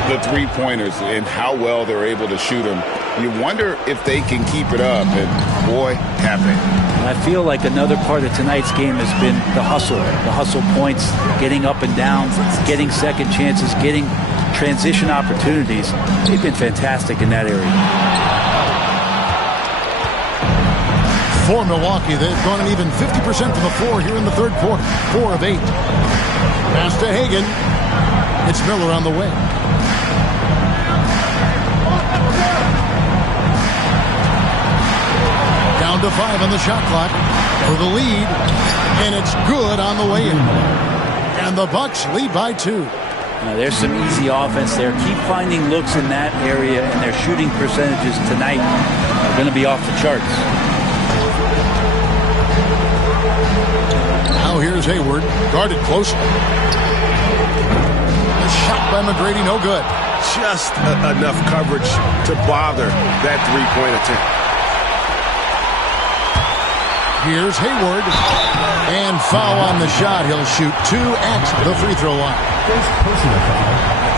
The three-pointers and how well they're able to shoot them. You wonder if they can keep it up, and boy, have they. I feel like another part of tonight's game has been the hustle points, getting up and down, getting second chances, getting transition opportunities. They've been fantastic in that area. For Milwaukee, they've gone an even 50% from the floor here in the third quarter. 4 of 8. Pass to Hagan. It's Miller on the wing. Down to 5 on the shot clock for the lead, and it's good on the way in. And the Bucks lead by 2. Now, there's some easy offense there. Keep finding looks in that area, and their shooting percentages tonight are going to be off the charts. Now here's Hayward, guarded closely. A shot by McGrady, no good. Just enough coverage to bother that three-point attempt. Here's Hayward, and foul on the shot. He'll shoot 2 at the free throw line.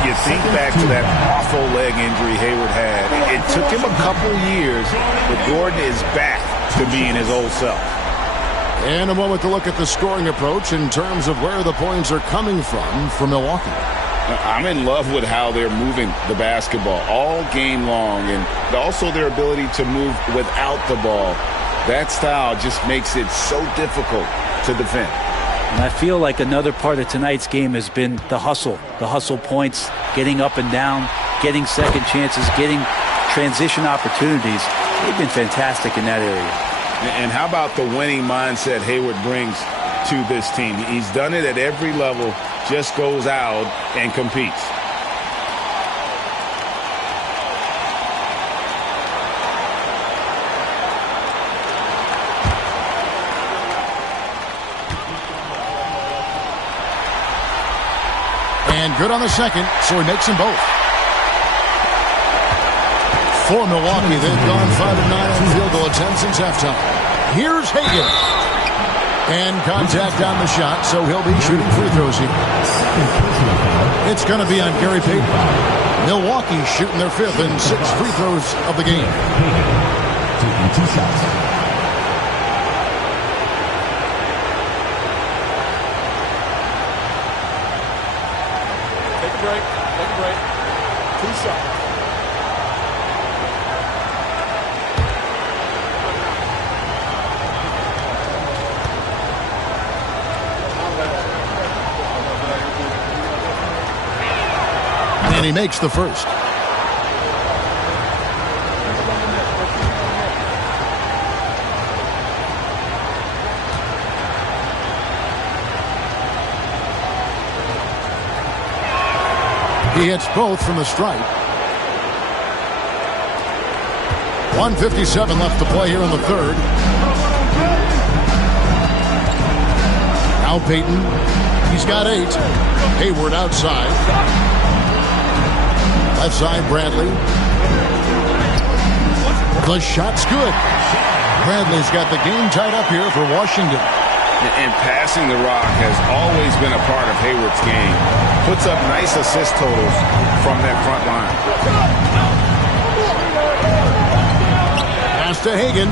You think back to that awful leg injury Hayward had. It took him a couple years, but Gordon is back to being his old self. And a moment to look at the scoring approach in terms of where the points are coming from Milwaukee. I'm in love with how they're moving the basketball all game long, and also their ability to move without the ball. That style just makes it so difficult to defend. And I feel like another part of tonight's game has been the hustle points, getting up and down, getting second chances, getting transition opportunities. They've been fantastic in that area. And how about the winning mindset Hayward brings to this team? He's done it at every level, just goes out and competes. And good on the second, so he makes them both. For Milwaukee, they've gone 5 of 9 on field goal attempts since halftime. Here's Hagan. And contact on the shot, so he'll be shooting free throws here. It's going to be on Gary Payton. Milwaukee shooting their 5th and 6th free throws of the game. Taking 2 shots. Take a break. 2 shots. And he makes the first. He hits both from the stripe. 1:57 left to play here in the third. Now Payton. He's got 8. Hayward outside. Left side, Bradley. The shot's good. Bradley's got the game tied up here for Washington. And passing the rock has always been a part of Hayward's game. Puts up nice assist totals from that front line. Pass to Hagan.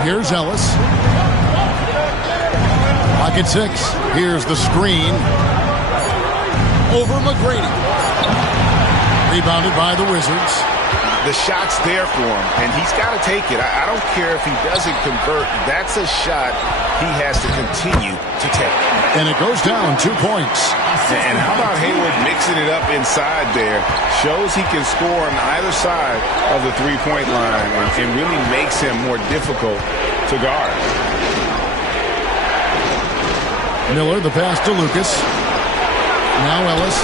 Here's Ellis. Clock at 6. Here's the screen. Over McGrady. Rebounded by the Wizards. The shot's there for him, and he's got to take it. I don't care if he doesn't convert. That's a shot he has to continue to take. And it goes down 2 points. And how about Hayward mixing it up inside there? Shows he can score on either side of the three-point line and really makes him more difficult to guard. Miller, the pass to Lucas. Now Ellis.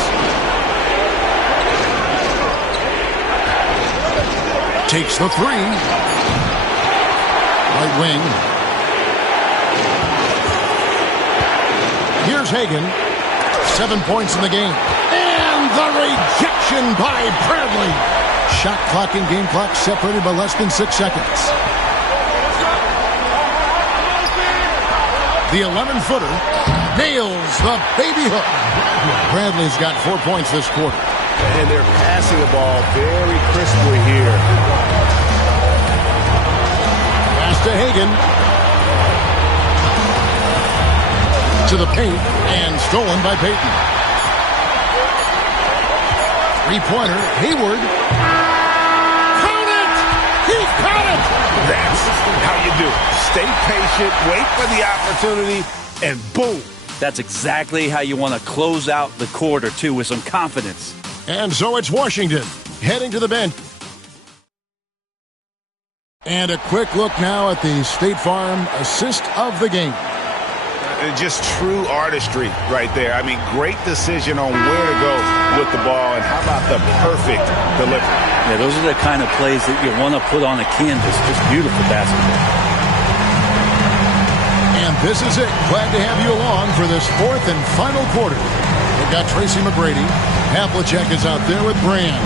Takes the 3. Right wing. Here's Hagan. 7 points in the game. And the rejection by Bradley. Shot clock and game clock separated by less than 6 seconds. The 11-footer nails the baby hook. Bradley's got 4 points this quarter. And they're passing the ball very crisply here. Pass to Hagan. To the paint and stolen by Payton. 3-pointer, Hayward. Count it! He caught it! That's how you do it. Stay patient, wait for the opportunity, and boom, That's exactly how you want to close out the quarter, too, with some confidence. And so it's Washington heading to the bench. And a quick look now at the State Farm assist of the game. Just true artistry right there. I mean, great decision on where to go with the ball, and how about the perfect delivery? Yeah, those are the kind of plays that you want to put on a canvas. Just beautiful basketball. And this is it. Glad to have you along for this fourth and final quarter. We've got Tracy McGrady. Havlicek is out there with Brand.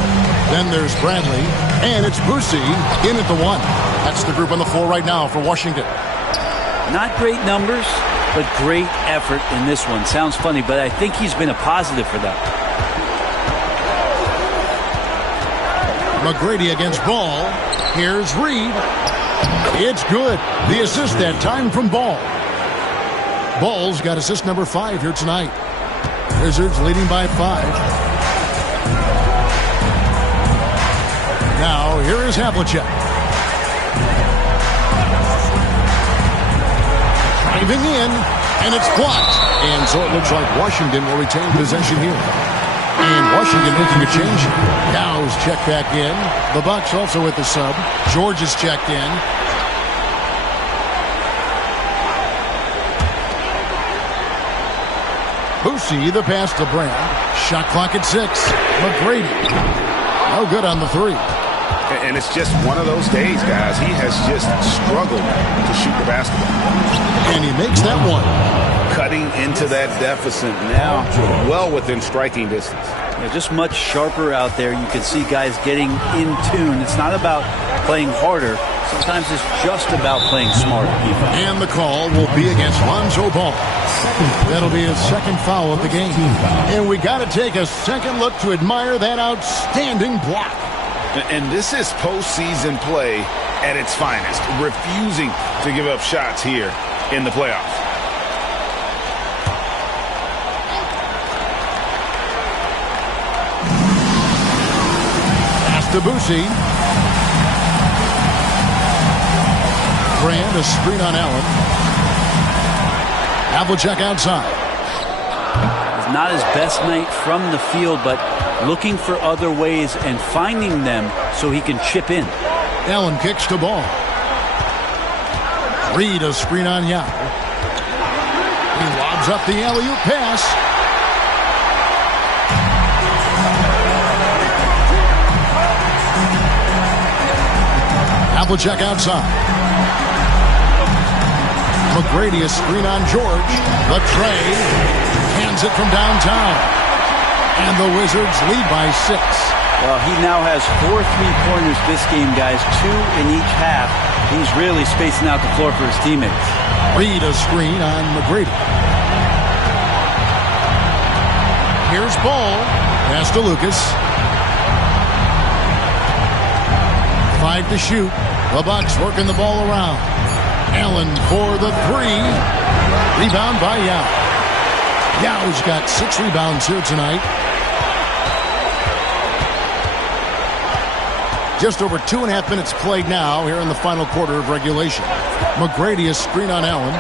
Then there's Bradley. And it's Boosie in at the one. That's the group on the floor right now for Washington. Not great numbers, but great effort in this one. Sounds funny, but I think he's been a positive for them. McGrady against Ball. Here's Reed. It's good. The assist that time from Ball. Ball's got assist number 5 here tonight. Wizards leading by 5. Now, here is Havlicek. Driving in, and it's blocked. And so it looks like Washington will retain possession here. And Washington making a change. Dow's checked back in. The Bucks also with the sub. George is checked in. Boosie, the pass to Brand. Shot clock at 6. McGrady. No good on the 3. And it's just one of those days, guys. He has just struggled to shoot the basketball. And he makes that one. Cutting into that deficit now, well within striking distance. Yeah, just much sharper out there. You can see guys getting in tune. It's not about playing harder. Sometimes it's just about playing smarter. And the call will be against Lonzo Ball. That'll be his second foul of the game. And we got to take a second look to admire that outstanding block. And this is postseason play at its finest, refusing to give up shots here in the playoffs. Pass to Boosie. Brand, a screen on Allen. Havlicek outside. It's not his best night from the field, but looking for other ways and finding them so he can chip in. Allen kicks to Ball. Reed, a screen on Yao. He lobs up the alley-oop pass. Havlicek outside. McGrady, a screen on George. The tray. Hands it from downtown. And the Wizards lead by 6. Well, he now has 4 3-pointers this game, guys. 2 in each half. He's really spacing out the floor for his teammates. Reed, a screen on McGrady. Here's Ball. Pass to Lucas. 5 to shoot. The Bucks working the ball around. Allen for the 3. Rebound by Yao. Yao's got 6 rebounds here tonight. Just over 2.5 minutes played now here in the final quarter of regulation. McGrady, a screen on Allen.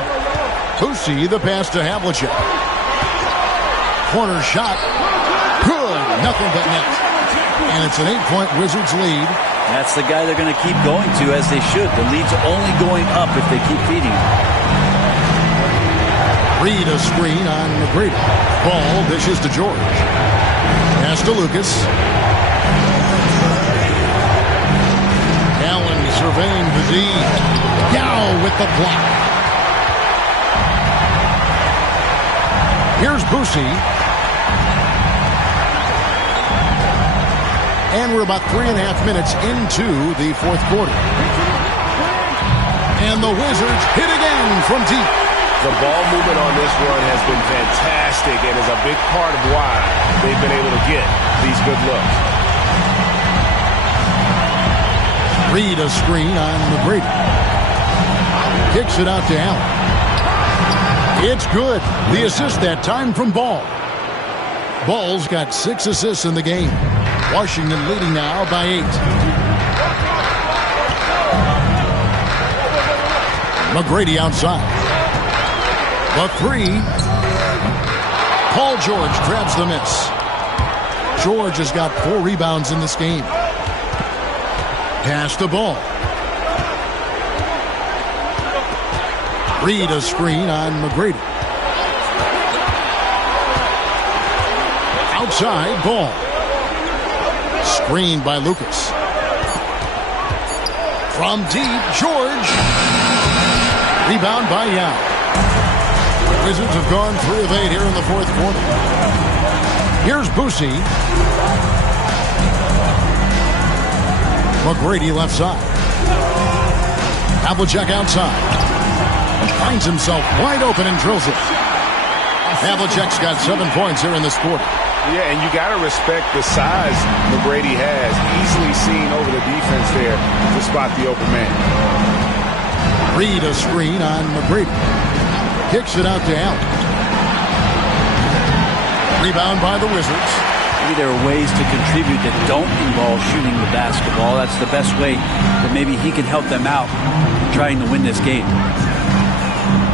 Boosie, the pass to Havlicek. Corner shot. Good. Nothing but net. And it's an 8-point Wizards lead. That's the guy they're going to keep going to, as they should. The lead's only going up if they keep feeding him. Reed, a screen on McGrady. Ball dishes to George. Pass to Lucas. Allen surveying the D. Yao with the block. Here's Boosie. And we're about 3.5 minutes into the fourth quarter. And the Wizards hit again from deep. The ball movement on this run has been fantastic and is a big part of why they've been able to get these good looks. Reed, a screen on McGrady. Kicks it out to Allen. It's good. The assist that time from Ball. Ball's got 6 assists in the game. Washington leading now by 8. McGrady outside. The 3. Paul George grabs the miss. George has got 4 rebounds in this game. Pass the ball. Reed a screen on McGrady. Outside ball. Screened by Lucas. From deep, George. Rebound by Yao. The Wizards have gone 3 of 8 here in the fourth quarter. Here's Boosie. McGrady left side. Havlicek outside. Finds himself wide open and drills it. Havlicek's got 7 points here in this quarter. Yeah, and you got to respect the size McGrady has. Easily seen over the defense there to spot the open man. Reed a screen on McGrady. Kicks it out to Allen. Rebound by the Wizards. Maybe there are ways to contribute that don't involve shooting the basketball. That's the best way that maybe he can help them out trying to win this game.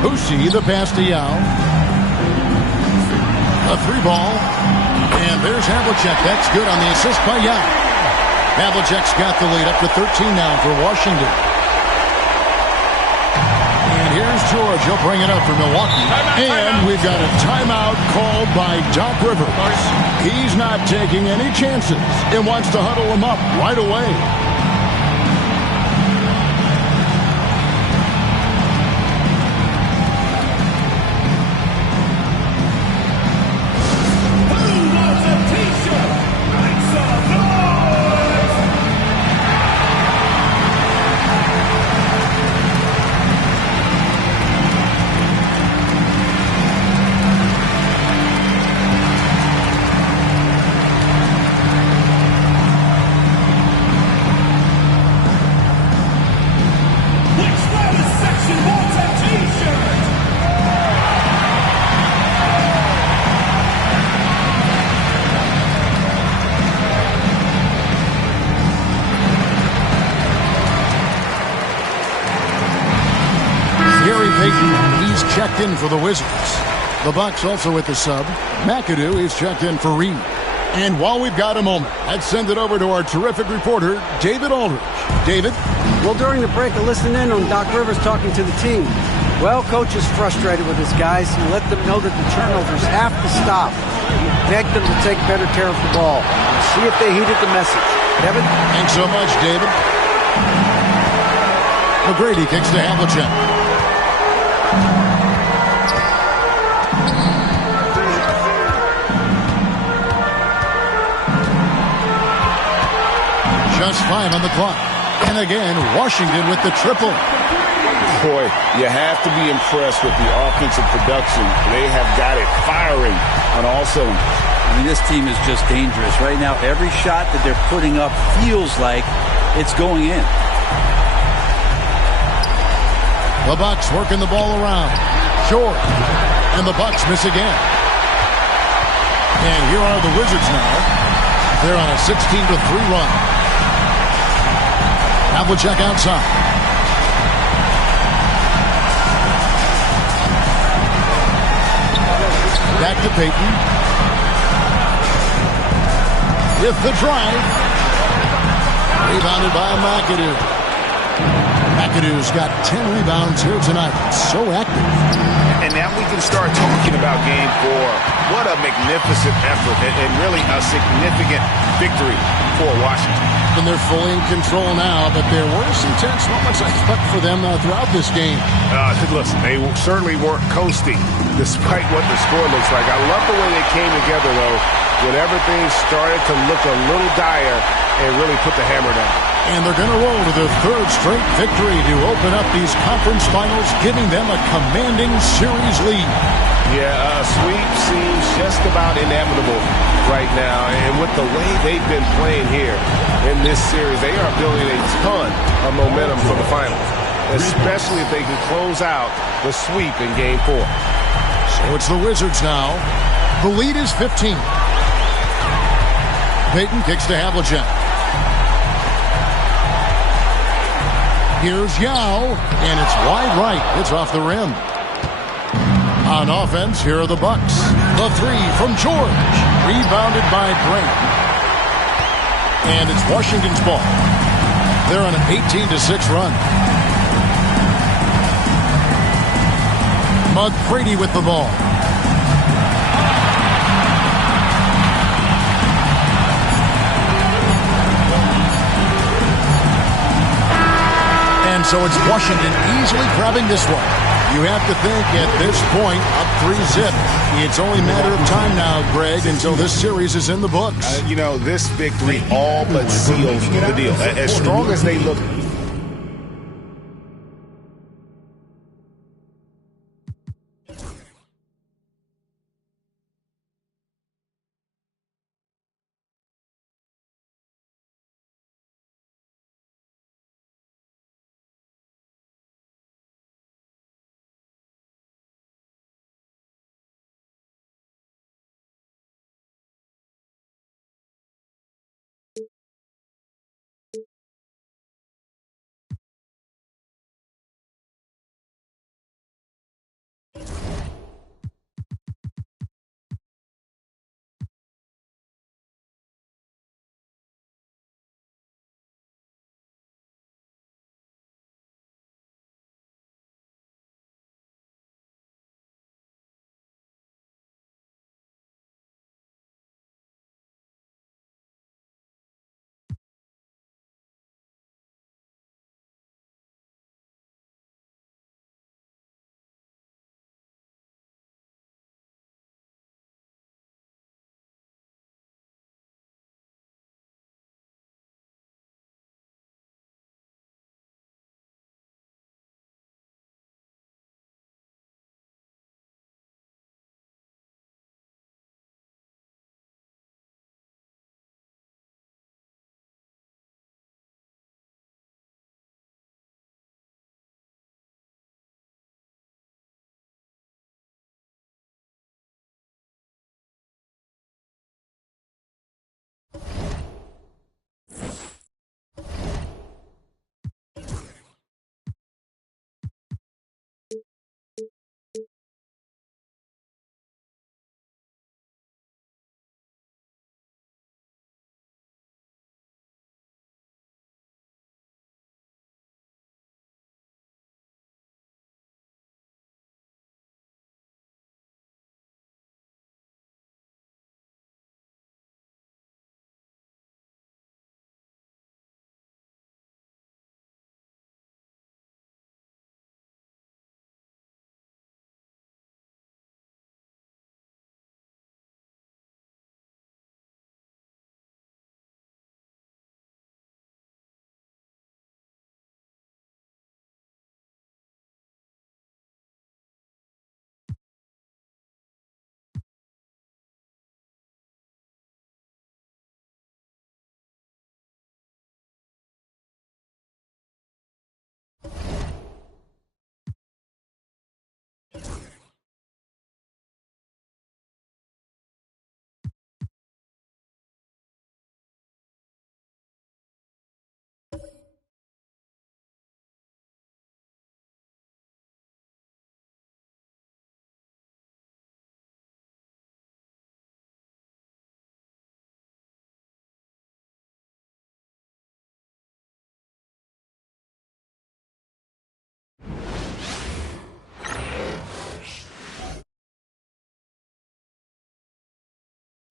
Boosie, the pass to Yao. A 3 ball. And there's Havlicek. That's good on the assist by Yao. Havlicek's got the lead up to 13 now for Washington. And here's George. He'll bring it up for Milwaukee. And we've got a timeout called by Doc Rivers. He's not taking any chances and wants to huddle him up right away. He's checked in for the Wizards. The Bucks also with the sub. McAdoo is checked in for Reed. And while we've got a moment, let's send it over to our terrific reporter, David Aldridge. David? Well, during the break, I listened in on Doc Rivers talking to the team. Well, coach is frustrated with his guys. He let them know that the turnovers have to stop. He begged them to take better care of the ball. We'll see if they heeded the message. Kevin? Thanks so much, David. McGrady kicks to Havlicek. Just 5 on the clock. And again, Washington with the triple. Boy, you have to be impressed with the offensive production. They have got it firing on all cylinders. I mean, this team is just dangerous. Right now, every shot that they're putting up feels like it's going in. The Bucks working the ball around. Short. And the Bucks miss again. And here are the Wizards now. They're on a 16-3 run. Havlicek outside. Back to Payton. With the drive. Rebounded by McAdoo. McAdoo's got 10 rebounds here tonight. So active. And now we can start talking about game 4. What a magnificent effort and really a significant victory for Washington. And they're fully in control now, but there were some tense moments, I expect, for them throughout this game. Listen, they certainly weren't coasting, despite what the score looks like. I love the way they came together, though, when everything started to look a little dire and really put the hammer down. And they're going to roll to their 3rd straight victory to open up these conference finals, giving them a commanding series lead. Yeah, a sweep seems just about inevitable right now. And with the way they've been playing here in this series, they are building a ton of momentum for the finals, especially if they can close out the sweep in game 4. So it's the Wizards now. The lead is 15. Payton kicks to Havlicek. Here's Yao, and it's wide right. It's off the rim. On offense, here are the Bucks. The three from George. Rebounded by Grant. And it's Washington's ball. They're on an 18-6 run. McCready with the ball. And so it's Washington easily grabbing this one. You have to think at this point, up 3-zip. It's only a matter of time now, Greg, until this series is in the books. This victory all but seals the deal. As strong as they look.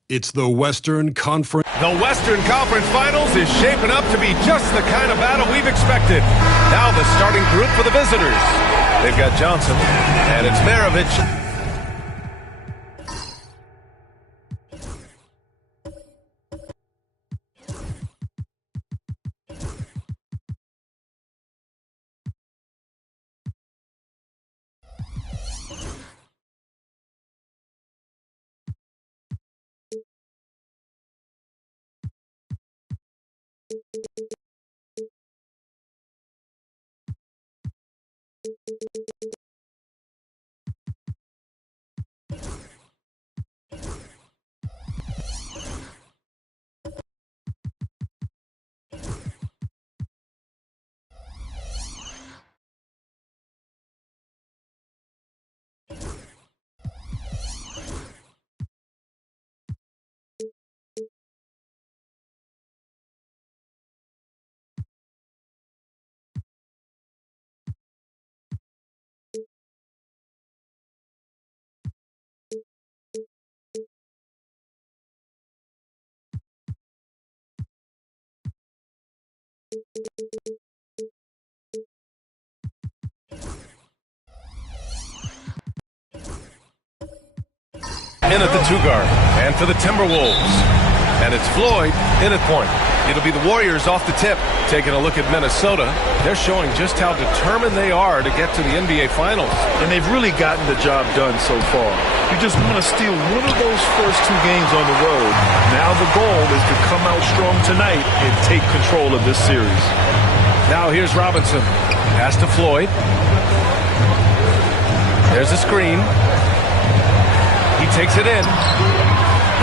It's the Western Conference. The Western Conference Finals is shaping up to be just the kind of battle we've expected. Now the starting group for the visitors. They've got Johnson, and it's Maravich. in at the 2-guard. And for the Timberwolves. And it's Floyd in at point. It'll be the Warriors off the tip. Taking a look at Minnesota, they're showing just how determined they are to get to the NBA Finals. And they've really gotten the job done so far. You just want to steal one of those first 2 games on the road. Now the goal is to come out strong tonight and take control of this series. Now here's Robinson. Pass to Floyd. There's a screen. He takes it in.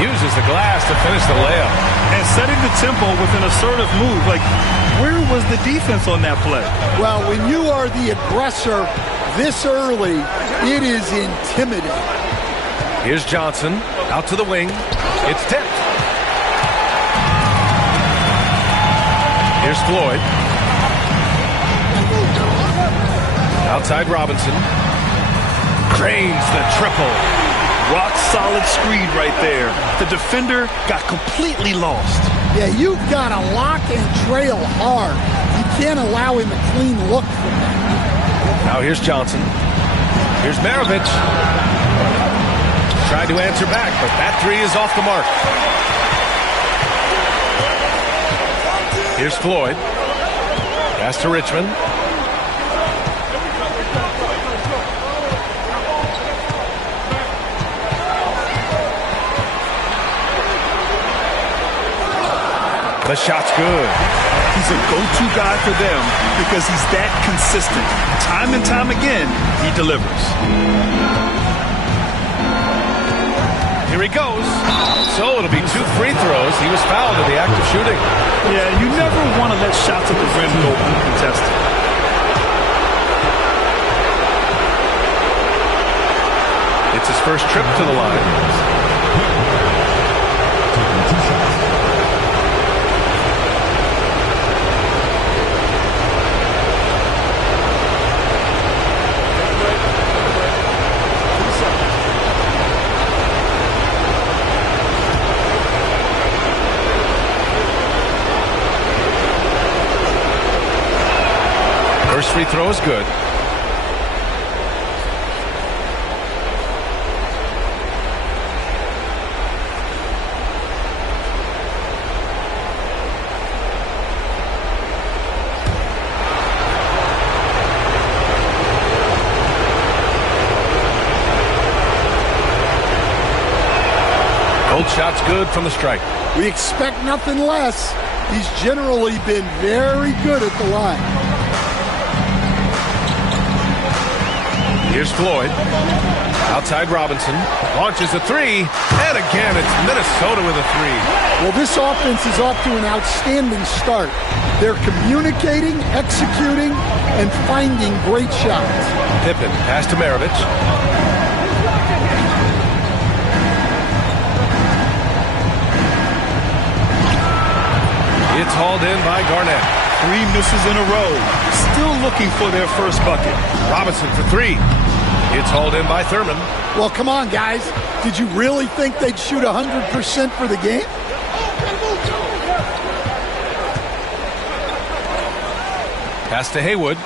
Uses the glass to finish the layup. And setting the tempo with an assertive move. Like, where was the defense on that play? Well, when you are the aggressor this early, it is intimidating. Here's Johnson out to the wing. It's tipped. Here's Floyd. Outside Robinson. Cranes the triple. Rock solid screen right there. The defender got completely lost. Yeah, you've got to lock and trail hard. You can't allow him a clean look from that. Now here's Johnson. Here's Maravich. Tried to answer back, but that 3 is off the mark. Here's Floyd. Pass to Richmond. The shot's good. He's a go-to guy for them because he's that consistent. Time and time again, he delivers. Here he goes. So it'll be 2 free throws. He was fouled in the act of shooting. Yeah, you never want to let shots at the rim go uncontested. It's his first trip to the line. First free throw is good. Cold shot's good from the strike. We expect nothing less. He's generally been very good at the line. Here's Floyd. Outside Robinson. Launches a 3. And again, it's Minnesota with a 3. Well, this offense is off to an outstanding start. They're communicating, executing, and finding great shots. Pippen, pass to Maravich. It's hauled in by Garnett. 3 misses in a row. Still looking for their first bucket. Robinson for 3. It's hauled in by Thurman. Well, come on, guys. Did you really think they'd shoot 100% for the game? Pass to Haywood.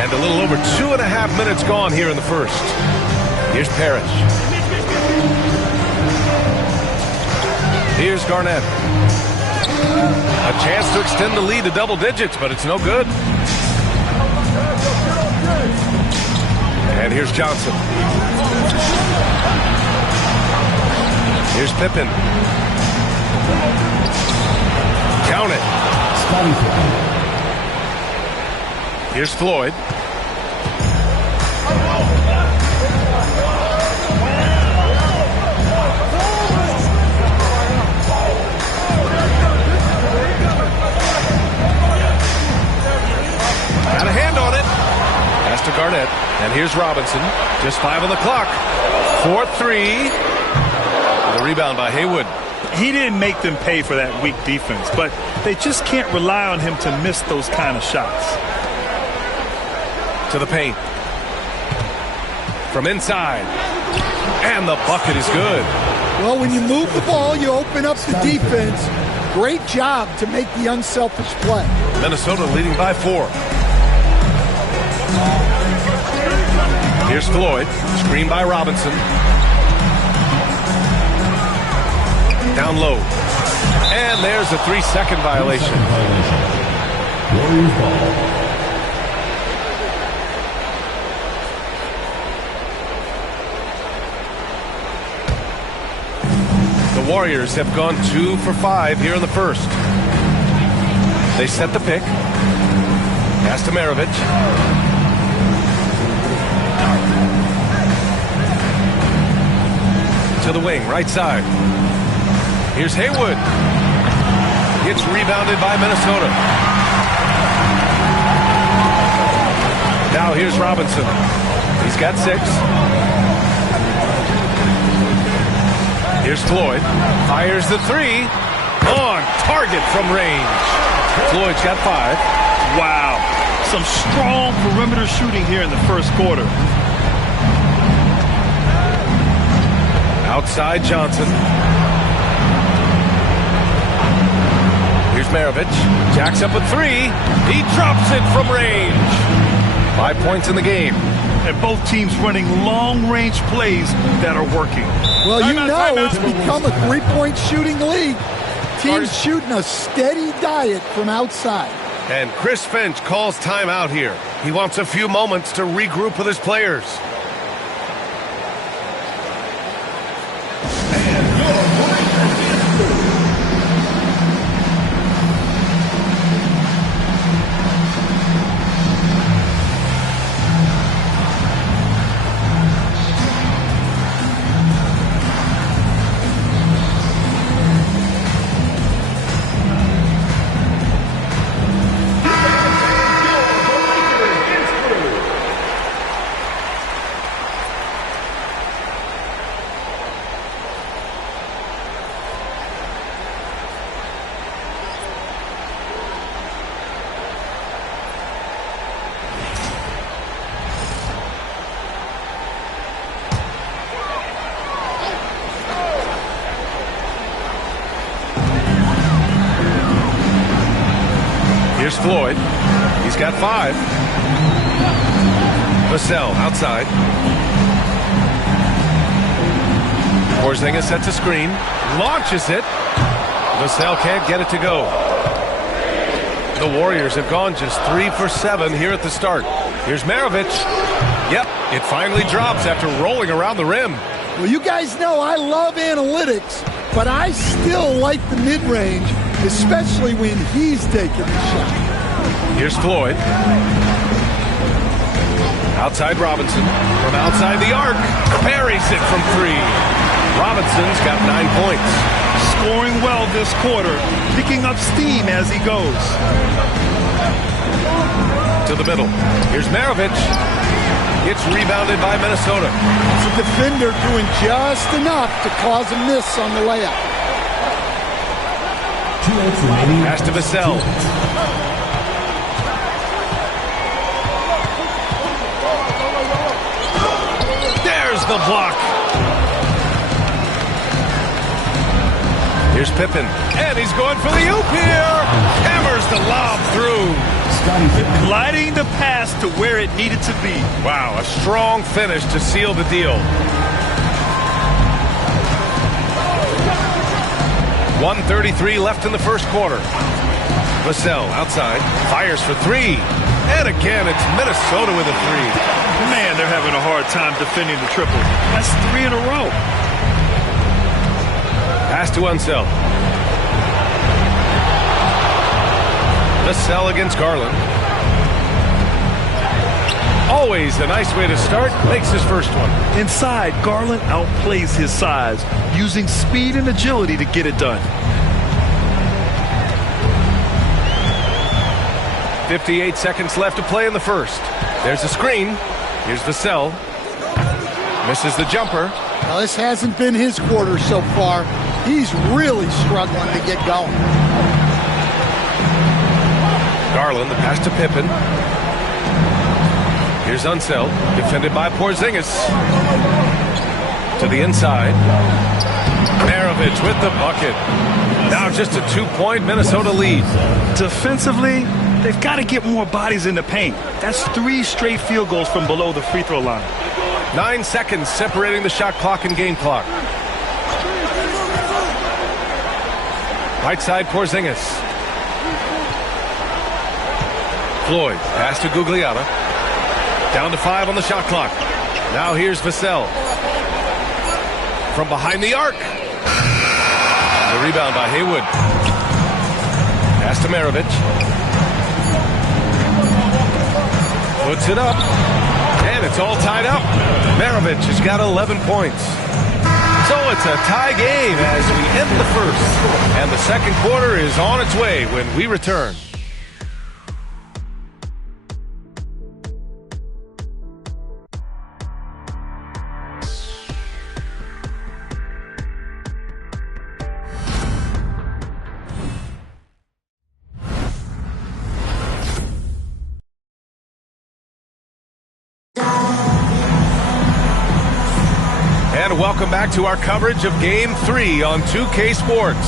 And a little over 2.5 minutes gone here in the first. Here's Parrish. Here's Garnett. A chance to extend the lead to double digits, but it's no good. And here's Johnson. Here's Pippen. Count it. Here's Floyd. Got a hand on it. Pass to Garnett. And here's Robinson. Just 5 on the clock. 4-3. The rebound by Haywood. He didn't make them pay for that weak defense, but they just can't rely on him to miss those kind of shots. To the paint. From inside. And the bucket is good. Well, when you move the ball, you open up the defense. Great job to make the unselfish play. Minnesota leading by 4. Here's Floyd. Screen by Robinson. Down low. And there's a 3-second violation. Warriors ball. The Warriors have gone 2 for 5 here in the first. They set the pick. Pass to Maravich. To the wing, right side. Here's Haywood. It's rebounded by Minnesota. Now here's Robinson. He's got 6. Here's Floyd. Fires the 3. On target from range. Floyd's got 5. Wow. Some strong perimeter shooting here in the first quarter. Outside Johnson. Here's Maravich. Jacks up a 3. He drops it from range. 5 points in the game. And both teams running long-range plays that are working. Well, you know it's become a three-point shooting league. Teams shooting a steady diet from outside. And Chris Finch calls timeout here. He wants a few moments to regroup with his players. Here's Floyd. He's got 5. Vassell outside. Porzingis sets a screen. Launches it. Vassell can't get it to go. The Warriors have gone just 3 for 7 here at the start. Here's Maravich. Yep, it finally drops after rolling around the rim. Well, you guys know I love analytics, but I still like the mid-range, especially when he's taking the shot. Here's Floyd. Outside Robinson. From outside the arc. Buries it from 3. Robinson's got 9 points. Scoring well this quarter. Picking up steam as he goes. To the middle. Here's Maravich. It's rebounded by Minnesota. It's a defender doing just enough to cause a miss on the layup. Pass to Vassell. There's the block. Here's Pippen. And he's going for the oop here. Hammers the lob through. Gliding the pass to where it needed to be. Wow, a strong finish to seal the deal. 1:33 left in the first quarter. Vassell outside. Fires for 3. And again, it's Minnesota with a 3. Man, they're having a hard time defending the triple. That's 3 in a row. Pass to Unseld. Vassell against Garland. Always a nice way to start. Makes his first one. Inside, Garland outplays his size, using speed and agility to get it done. 58 seconds left to play in the first. There's a screen. Here's Vassell. Misses the jumper. Now, this hasn't been his quarter so far. He's really struggling to get going. Garland, the pass to Pippen. Here's Unseld, defended by Porzingis. To the inside. Maravich with the bucket. Now just a 2-point Minnesota lead. Defensively, they've got to get more bodies in the paint. That's 3 straight field goals from below the free throw line. 9 seconds separating the shot clock and game clock. Right side, Porzingis. Floyd, pass to Gugliotta. Down to 5 on the shot clock. Now here's Vassell. From behind the arc. The rebound by Haywood. Pass to Maravich. Puts it up. And it's all tied up. Maravich has got 11 points. So it's a tie game as we end the first. And the second quarter is on its way when we return. And welcome back to our coverage of Game 3 on 2K Sports.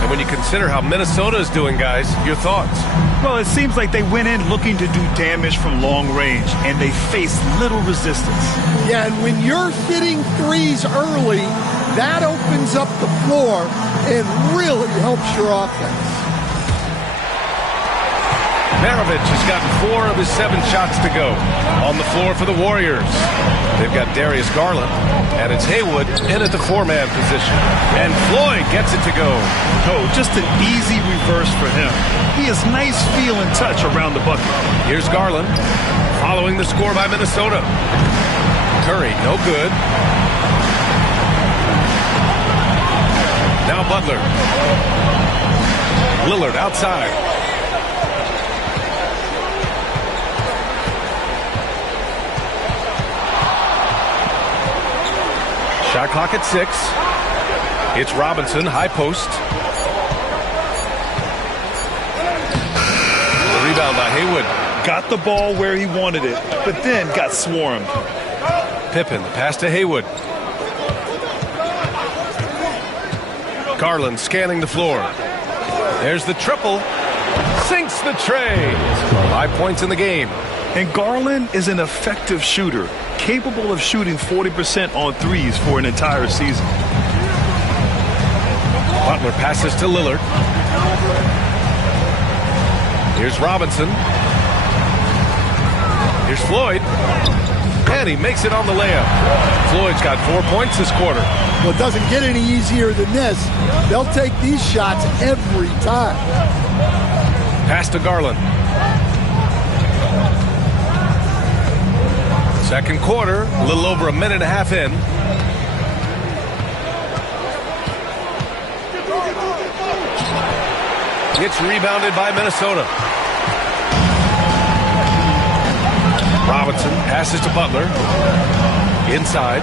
And when you consider how Minnesota is doing, guys, your thoughts? Well, it seems like they went in looking to do damage from long range, and they faced little resistance. Yeah, and when you're hitting threes early, that opens up the floor and really helps your offense. Maravich has gotten 4 of his 7 shots to go. On the floor for the Warriors, they've got Darius Garland, and it's Haywood in at the 4-man position. And Floyd gets it to go. Oh, just an easy reverse for him. He has nice feel and touch around the bucket. Here's Garland, following the score by Minnesota. Curry, no good. Now Butler. Lillard outside. Shot clock at 6. It's Robinson, high post. The rebound by Haywood. Got the ball where he wanted it, but then got swarmed. Pippen, pass to Haywood. Garland scanning the floor. There's the triple. Sinks the tray. 5 points in the game. And Garland is an effective shooter, capable of shooting 40% on threes for an entire season. Butler passes to Lillard. Here's Robinson. Here's Floyd. And he makes it on the layup. Floyd's got 4 points this quarter. Well, it doesn't get any easier than this. They'll take these shots every time. Pass to Garland. Second quarter, a little over a minute and a half in. It's rebounded by Minnesota. Robinson passes to Butler. Inside.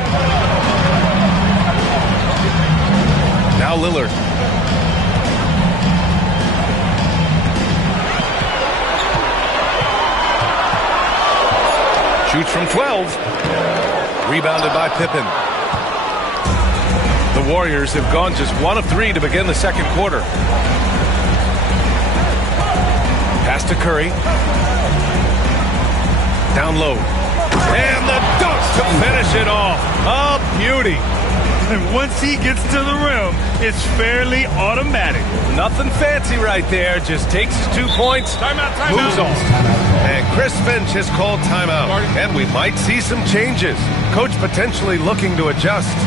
Now Lillard. Shoots from 12. Rebounded by Pippen. The Warriors have gone just 1 of 3 to begin the second quarter. Pass to Curry. Down low. And the dunk to finish it off. A beauty. And once he gets to the rim, it's fairly automatic. Nothing fancy right there. Just takes his 2 points, moves on. And Chris Finch has called timeout. And we might see some changes. Coach potentially looking to adjust.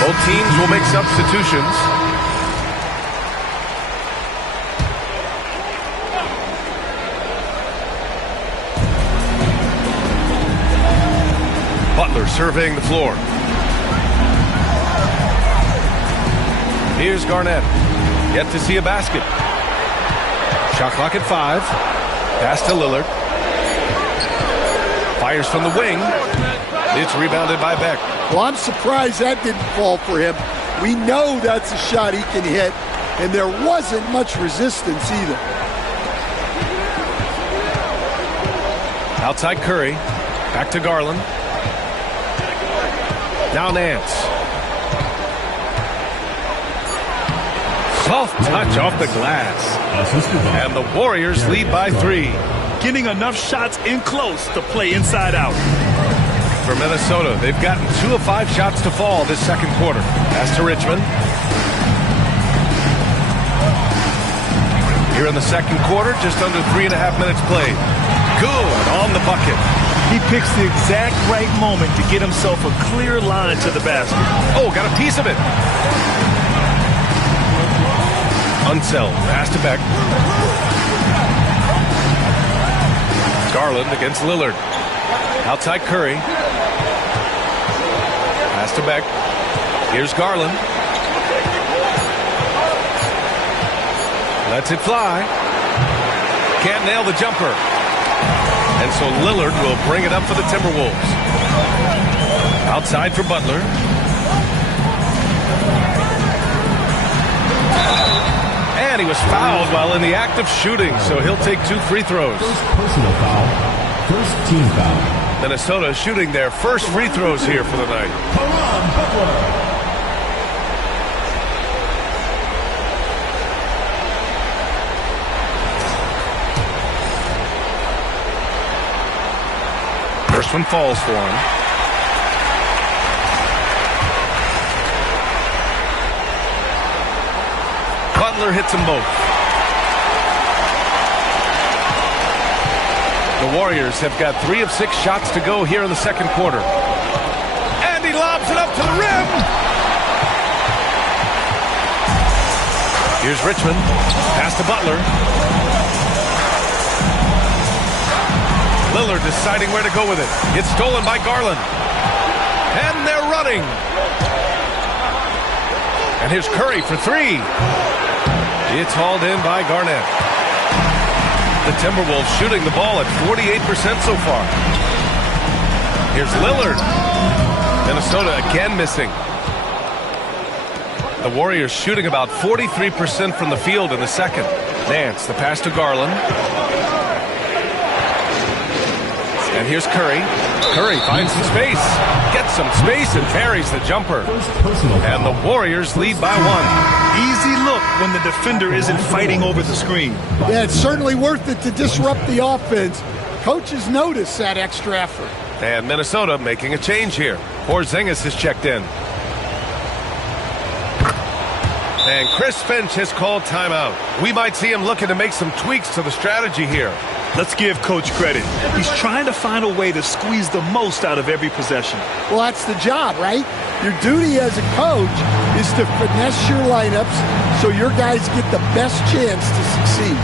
Both teams will make substitutions. Butler surveying the floor. Here's Garnett. Yet to see a basket. Shot clock at 5. Pass to Lillard. Fires from the wing. It's rebounded by Beck. Well, I'm surprised that didn't fall for him. We know that's a shot he can hit, and there wasn't much resistance either. Outside Curry. Back to Garland. Now Nance. Soft touch off the glass. And the Warriors lead by 3. Getting enough shots in close to play inside out. For Minnesota, they've gotten 2 of 5 shots to fall this second quarter. Pass to Richmond. Here in the second quarter, just under 3.5 minutes played. Good on the bucket. He picks the exact right moment to get himself a clear line to the basket. Oh, got a piece of it. Unseld. Pass to Beck. Garland against Lillard. Outside Curry. Pass to Beck. Here's Garland. Lets it fly. Can't nail the jumper. And so Lillard will bring it up for the Timberwolves. Outside for Butler. And he was fouled while in the act of shooting, so he'll take 2 free throws. First personal foul. First team foul. Minnesota shooting their first free throws here for the night. Butler. First one falls for him. Butler hits them both. The Warriors have got 3 of 6 shots to go here in the second quarter. And he lobs it up to the rim. Here's Richmond. Pass to Butler. Lillard deciding where to go with it. It's stolen by Garland. And they're running. And here's Curry for 3. It's hauled in by Garnett. The Timberwolves shooting the ball at 48% so far. Here's Lillard. Minnesota again missing. The Warriors shooting about 43% from the field in the second. Nance, the pass to Garland. And here's Curry. Curry finds some space. Gets some space and parries the jumper. And the Warriors lead by 1. Easy look when the defender isn't fighting over the screen. Yeah, it's certainly worth it to disrupt the offense. Coaches notice that extra effort. And Minnesota making a change here. Porzingis is checked in. And Chris Finch has called timeout. We might see him looking to make some tweaks to the strategy here. Let's give Coach credit. He's trying to find a way to squeeze the most out of every possession. Well, that's the job, right? Your duty as a coach is to finesse your lineups so your guys get the best chance to succeed.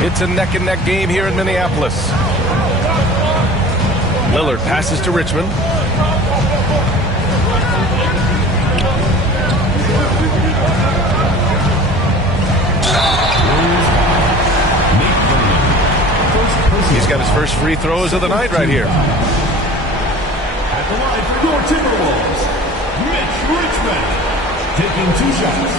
It's a neck-and-neck game here in Minneapolis. Lillard passes to Richmond. He's got his first free throws of the night right here. At the line for your Timberwolves, Mitch Richmond, taking 2 shots.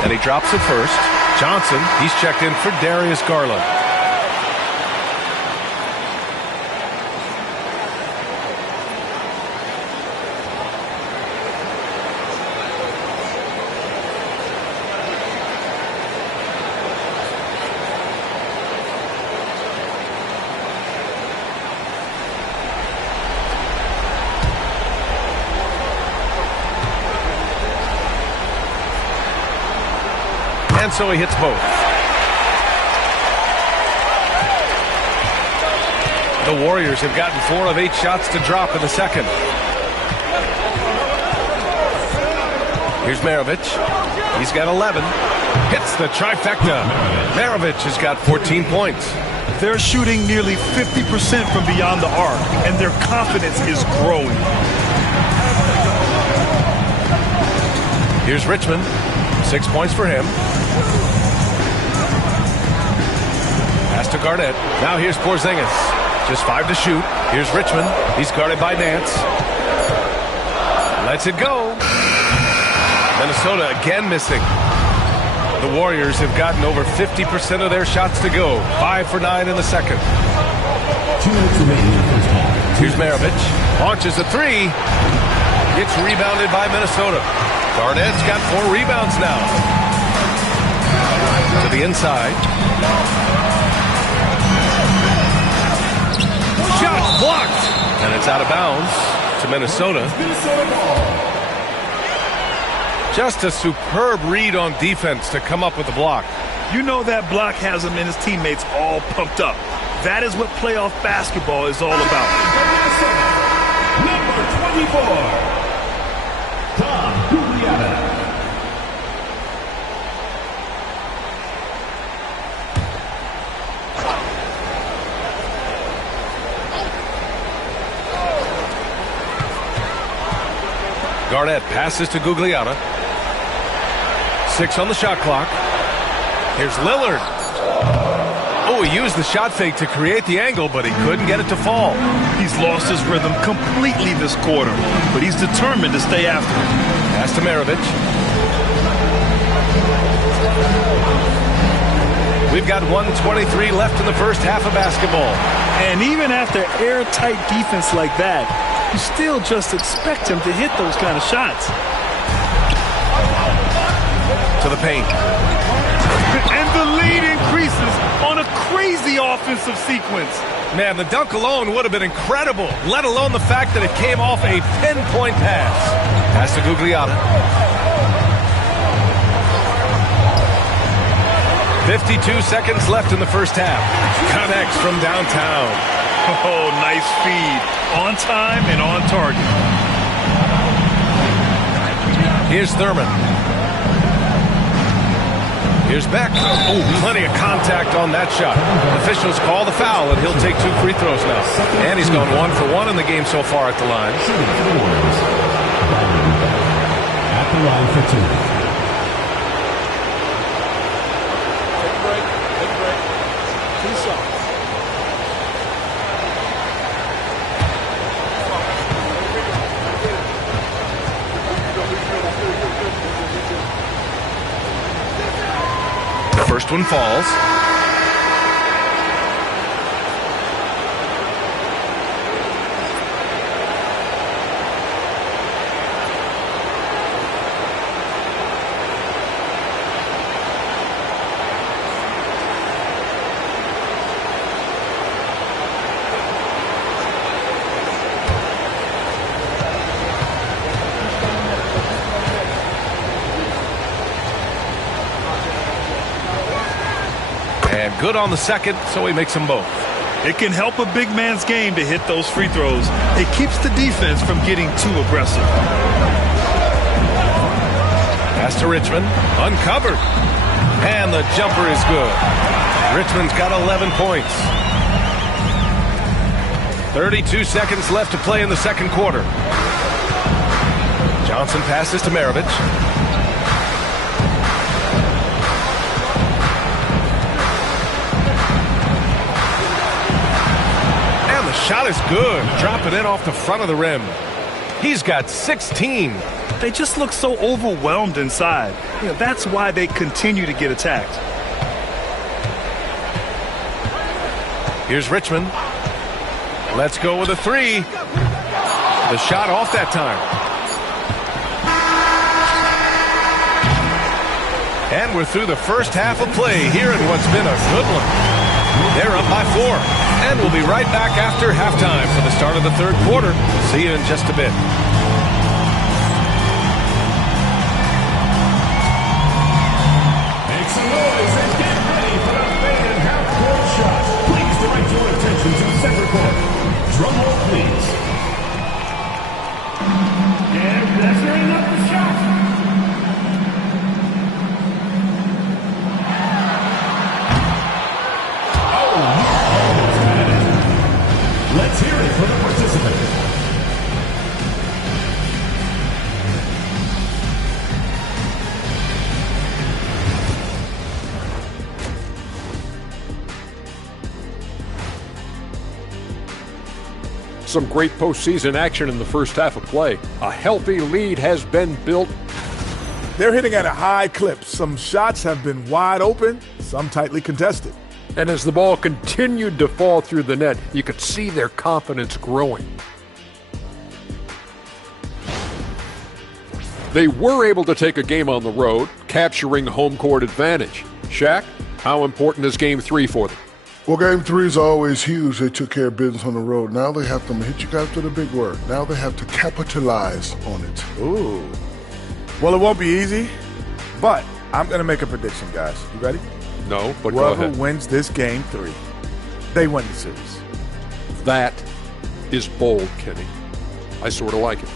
And he Gray drops at first. Johnson, he's checked in for Darius Garland. And so he hits both. The Warriors have gotten 4 of 8 shots to drop in the second. Here's Maravich. He's got 11. Hits the trifecta. Maravich has got 14 points. They're shooting nearly 50% from beyond the arc, and their confidence is growing. Here's Richmond. 6 points for him. Pass to Garnett. Now here's Porzingis. Just 5 to shoot. Here's Richmond. He's guarded by Nance. Lets it go. Minnesota again missing. The Warriors have gotten over 50% of their shots to go. 5 for 9 in the second. 2 minutes remaining in the first half. Here's Maravich. Launches a 3. It's rebounded by Minnesota. Garnett's got 4 rebounds now. To the inside. Shot blocked. And it's out of bounds to Minnesota. Just a superb read on defense to come up with the block. You know that block has him and his teammates all pumped up. That is what playoff basketball is all about. Number 24, Tom Guglielmo. Garnett passes to Gugliotta. 6 on the shot clock. Here's Lillard. Oh, he used the shot fake to create the angle, but he couldn't get it to fall. He's lost his rhythm completely this quarter, but he's determined to stay after it. Pass to Maravich. We've got 1:23 left in the first half of basketball. And even after airtight defense like that, you still just expect him to hit those kind of shots. To the paint. And the lead increases on a crazy offensive sequence. Man, the dunk alone would have been incredible, let alone the fact that it came off a pinpoint pass. Pass to Gugliotta. 52 seconds left in the first half. Connects from downtown. Oh, nice feed. On time and on target. Here's Thurman. Here's Beck. Oh, plenty of contact on that shot. Officials call the foul, and he'll take 2 free throws now. And he's gone 1 for 1 in the game so far at the line. At the line for 2. First one falls. Good on the second, so he makes them both. It can help a big man's game to hit those free throws. It keeps the defense from getting too aggressive. Pass to Richmond. Uncovered. And the jumper is good. Richmond's got 11 points. 32 seconds left to play in the second quarter. Johnson passes to Maravich. Shot is good. Drop it in off the front of the rim. He's got 16. they just look so overwhelmed inside. That's why they continue to get attacked. Here's Richmond. Let's go with a three. The shot off that time. And we're through the first half of play here in what's been a good one. They're up by 4. And we'll be right back after halftime for the start of the third quarter. See you in just a bit. Make some noise and get ready for the maiden half-court shot. Please direct your attention to center court. Drum roll, please. And measuring up the shot. Let's hear it for the participant. Some great postseason action in the first half of play. A healthy lead has been built. They're hitting at a high clip. Some shots have been wide open, some tightly contested. And as the ball continued to fall through the net, you could see their confidence growing. They were able to take a game on the road, capturing home court advantage. Shaq, how important is Game 3 for them? Well, Game 3 is always huge. They took care of business on the road. Now they have to hit you guys with a big word. Now they have to capitalize on it. Ooh. Well, it won't be easy, but I'm going to make a prediction, guys. You ready? No, but go whoever ahead. wins this Game 3, they win the series. That is bold, Kenny. I sort of like it.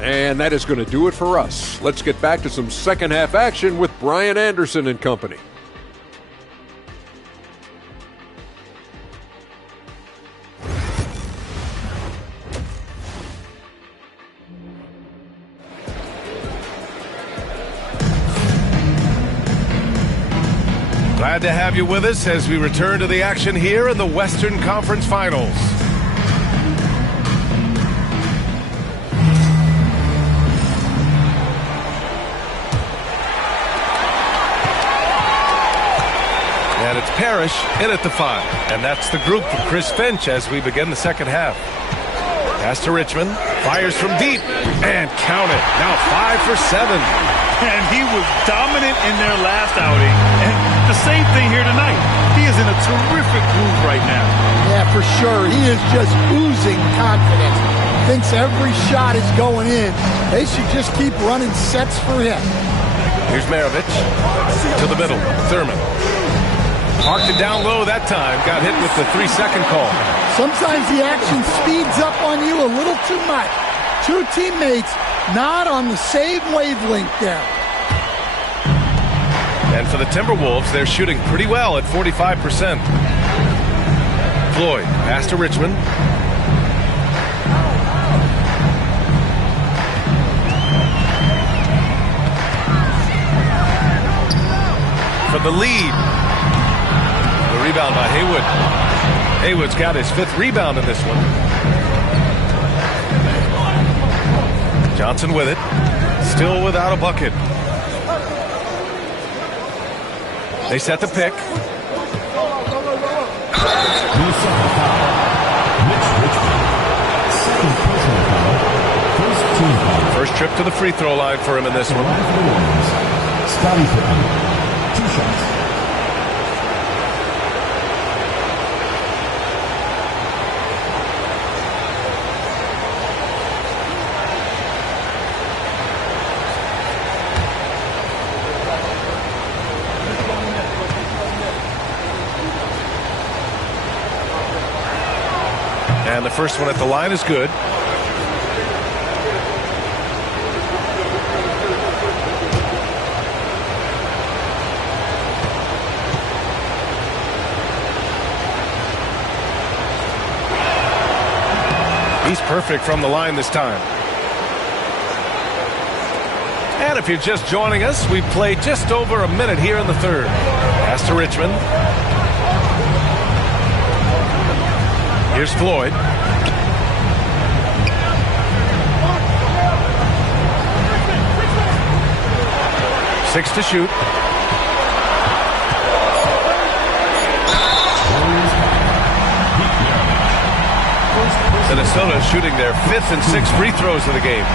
And that is going to do it for us. Let's get back to some second half action with Brian Anderson and company. Glad to have you with us as we return to the action here in the Western Conference Finals. And it's Parrish in at the 5. And that's the group for Chris Finch as we begin the second half. Pass to Richmond. Fires from deep. And count it. Now 5 for 7. And he was dominant in their last outing. And the same thing here tonight. He is in a terrific groove right now. Yeah, for sure. He is just oozing confidence. Thinks every shot is going in. They should just keep running sets for him. Here's Maravich. To the middle. Thurman. Parked it down low that time. Got hit with the 3-second call. Sometimes the action speeds up on you a little too much. Two teammates not on the same wavelength there. And for the Timberwolves, they're shooting pretty well at 45%. Floyd, pass to Richmond. For the lead. The rebound by Haywood. Haywood's got his 5th rebound in this one. Johnson with it. Still without a bucket. They set the pick. First trip to the free throw line for him in this one. Scotty Pippen, 2 shots. And the first one at the line is good. He's perfect from the line this time. And if you're just joining us, we've played just over a minute here in the third. Pass to Richmond. Here's Floyd. 6 to shoot. Minnesota shooting their 5th and 6th free throws of the game.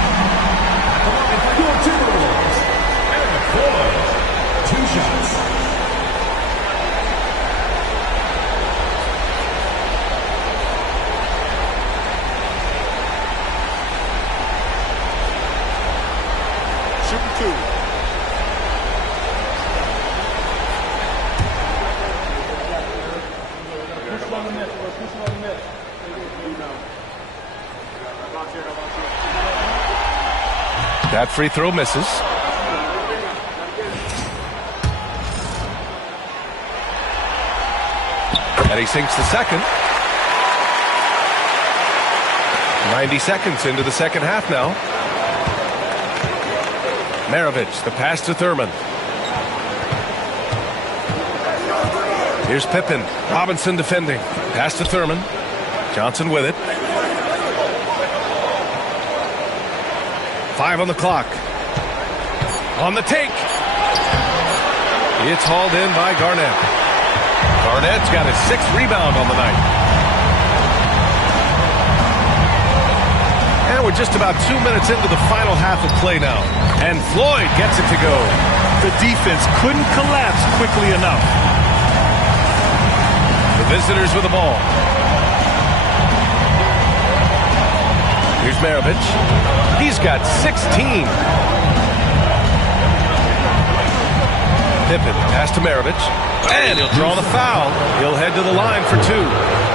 Two shots. Shooting 2. That free throw misses. And he sinks the second. 90 seconds into the second half now. Maravich, the pass to Thurman. Here's Pippen. Robinson defending. Pass to Thurman. Johnson with it. 5 on the clock. On the take. It's hauled in by Garnett. Garnett's got his 6th rebound on the night. And we're just about 2 minutes into the final half of play now. And Floyd gets it to go. The defense couldn't collapse quickly enough. The visitors with the ball. Here's Maravich. He's got 16. Pippen, pass to Maravich. And he'll draw the foul. He'll head to the line for 2.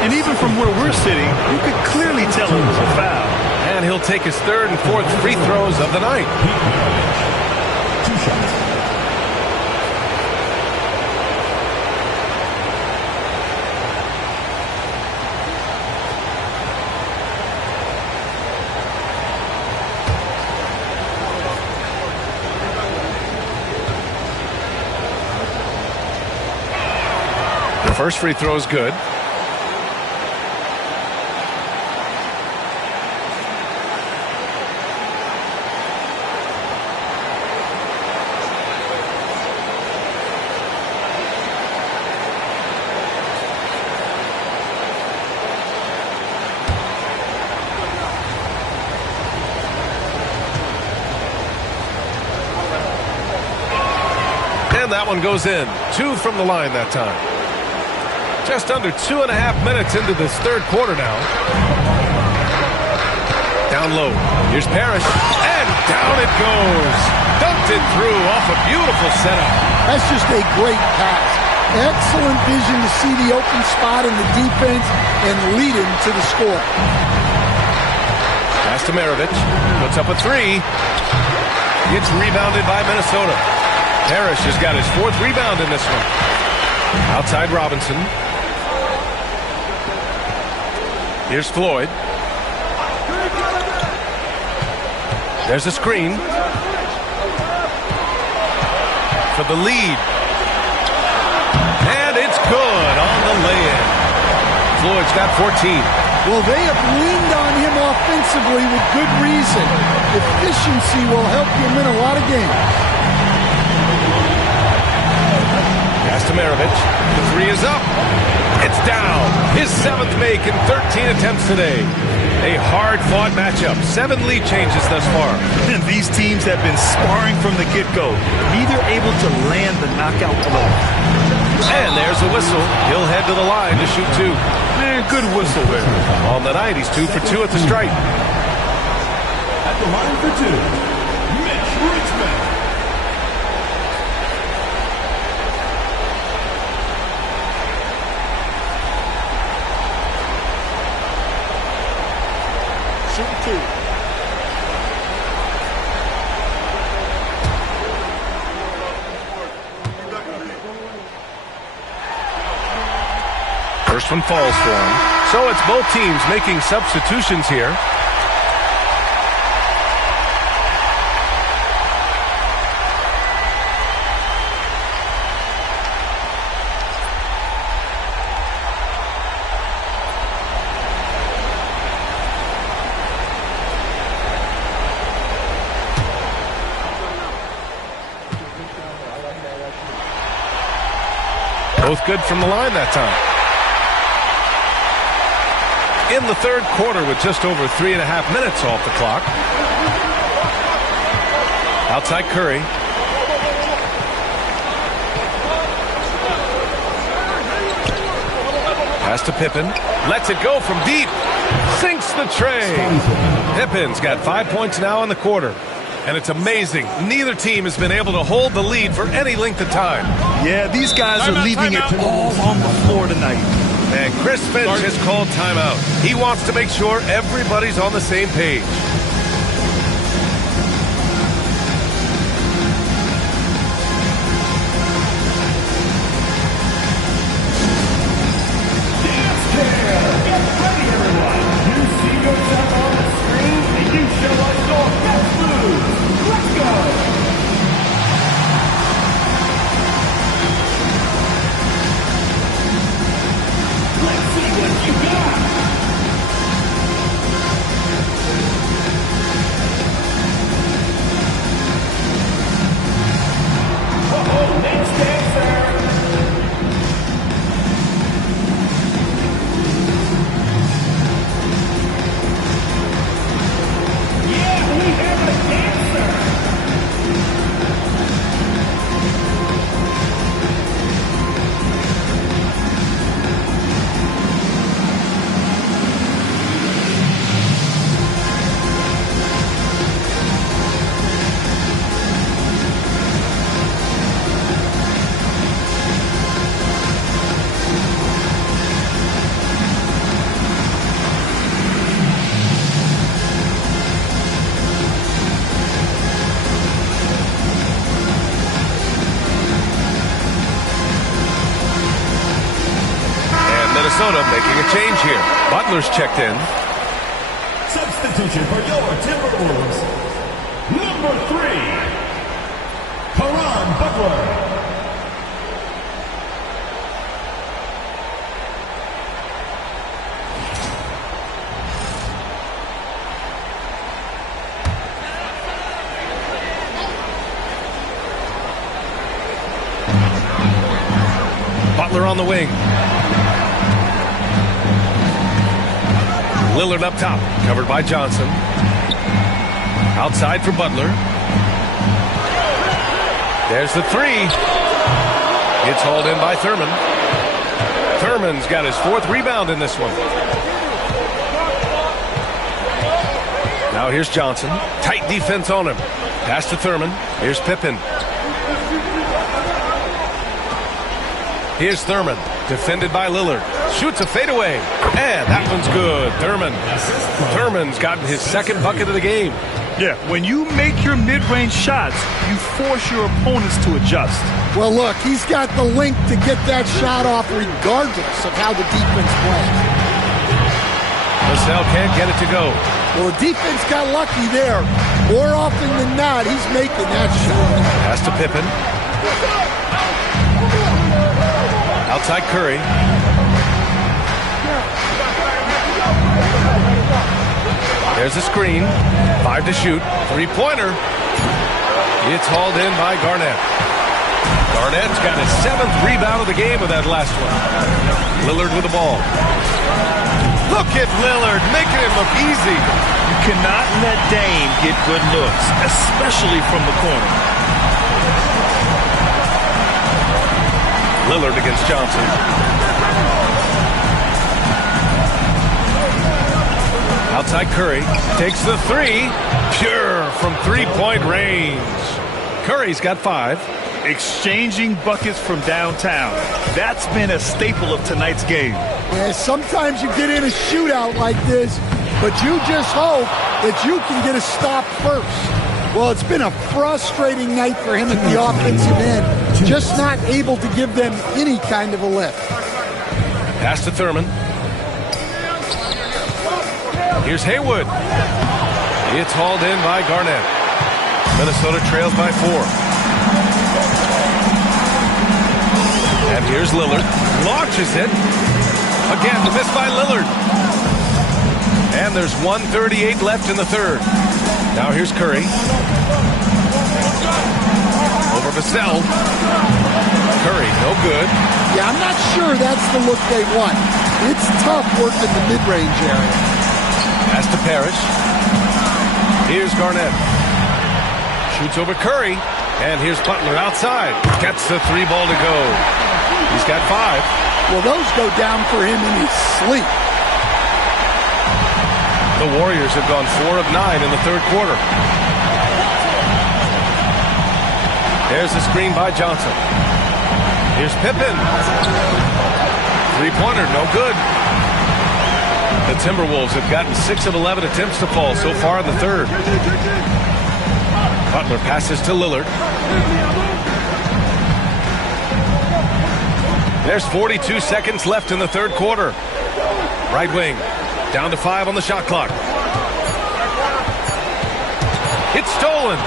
And even from where we're sitting, you could clearly tell it was a foul. And he'll take his 3rd and 4th free throws of the night. 2 shots. The first free throw is good. And that one goes in. 2 from the line that time. Just under 2.5 minutes into this 3rd quarter now. Down low. Here's Parrish. And down it goes. Dumped it through off a beautiful setup. That's just a great pass. Excellent vision to see the open spot in the defense and lead him to the score. Pass to Maravich. Puts up a 3. It's rebounded by Minnesota. Parrish has got his 4th rebound in this one. Outside Robinson. Here's Floyd. There's a screen. For the lead. And it's good on the lay-in. Floyd's got 14. Well, they have leaned on him offensively with good reason. Efficiency will help him in a lot of games. Pass to Maravich. The 3 is up. It's down. His 7th make in 13 attempts today. A hard-fought matchup. 7 lead changes thus far. And these teams have been sparring from the get-go. Neither able to land the knockout blow. And there's a whistle. He'll head to the line to shoot 2. Man, good whistle there. On the night, he's 2 for 2 at the stripe. At the line for 2, Mitch Richmond. Shooting 2. First one falls for him. So it's both teams making substitutions here. good from the line that time. In the third quarter with just over 3.5 minutes off the clock. Outside Curry. Pass to Pippen. Lets it go from deep. Sinks the tray. Pippen's got 5 points now in the quarter. And it's amazing. Neither team has been able to hold the lead for any length of time. Yeah, these guys are leaving it all on the floor tonight. And Chris Finch has called timeout. He wants to make sure everybody's on the same page. Minnesota making a change here. Butler's checked in. Substitution for your Timberwolves. Number 3, Caron Butler. Butler on the wing. Lillard up top, covered by Johnson. Outside for Butler. There's the three. It's hauled in by Thurman. Thurman's got his 4th rebound in this one. Now here's Johnson. Tight defense on him. Pass to Thurman. Here's Pippen. Here's Thurman, defended by Lillard. Shoots a fadeaway, and that one's good. Thurman's gotten his 2nd bucket of the game. Yeah, when you make your mid-range shots, you force your opponents to adjust. Well, look, he's got the length to get that shot off regardless of how the defense plays. Vassell can't get it to go. Well, the defense got lucky there. More often than not, he's making that shot. Pass to Pippen. Outside Curry. There's a screen. 5 to shoot. 3-pointer. It's hauled in by Garnett. Garnett's got his 7th rebound of the game with that last one. Lillard with the ball. Look at Lillard making it look easy. You cannot let Dame get good looks, especially from the corner. Lillard against Johnson. Outside Curry. Takes the 3. Pure from 3-point range. Curry's got 5. Exchanging buckets from downtown. That's been a staple of tonight's game. Yeah, sometimes you get in a shootout like this, but you just hope that you can get a stop first. Well, it's been a frustrating night for him at the offensive end. Just not able to give them any kind of a lift. Pass to Thurman. Here's Haywood. It's hauled in by Garnett. Minnesota trails by 4. And here's Lillard. Launches it. Again, the miss by Lillard. And there's 1:38 left in the third. Now here's Curry. Over Vassell. Curry, no good. Yeah, I'm not sure that's the look they want. It's tough working the mid-range area. Pass to Parrish. Here's Garnett. Shoots over Curry. And here's Butler outside. Gets the 3 ball to go. He's got 5. Well, those go down for him in his sleep. The Warriors have gone 4 of 9 in the third quarter. There's the screen by Johnson. Here's Pippen. 3-pointer, no good. The Timberwolves have gotten 6 of 11 attempts to fall so far in the third. Butler passes to Lillard. There's 42 seconds left in the third quarter. Right wing, down to 5 on the shot clock. It's stolen.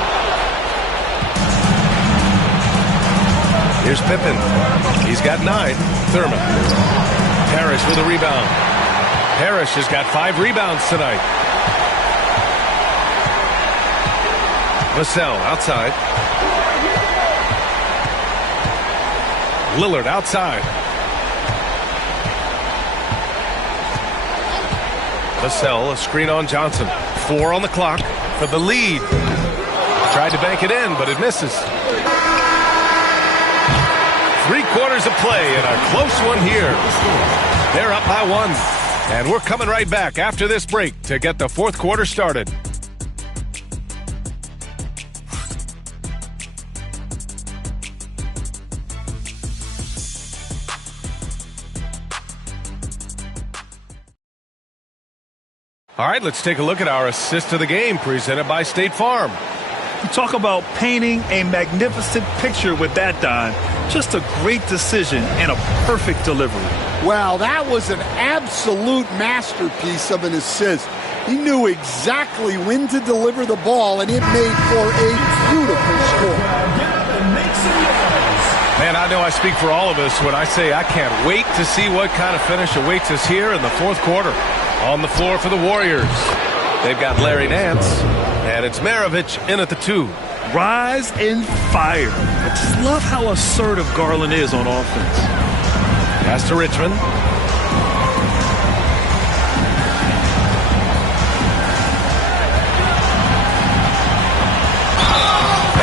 Here's Pippen. He's got 9. Thurman. Parrish with a rebound. Parrish has got 5 rebounds tonight. Vassell outside. Lillard outside. Vassell, a screen on Johnson. 4 on the clock for the lead. Tried to bank it in, but it misses. 3 quarters of play and a close one here. They're up by 1. And we're coming right back after this break to get the fourth quarter started. All right, let's take a look at our assist of the game presented by State Farm. You talk about painting a magnificent picture with that, Don. Just a great decision and a perfect delivery. Well, that was an absolute masterpiece of an assist. He knew exactly when to deliver the ball, and it made for a beautiful score. Man, I know I speak for all of us when I say I can't wait to see what kind of finish awaits us here in the fourth quarter. On the floor for the Warriors, they've got Larry Nance, and it's Maravich in at the 2. Rise and fire. I just love how assertive Garland is on offense. Pass to Richmond.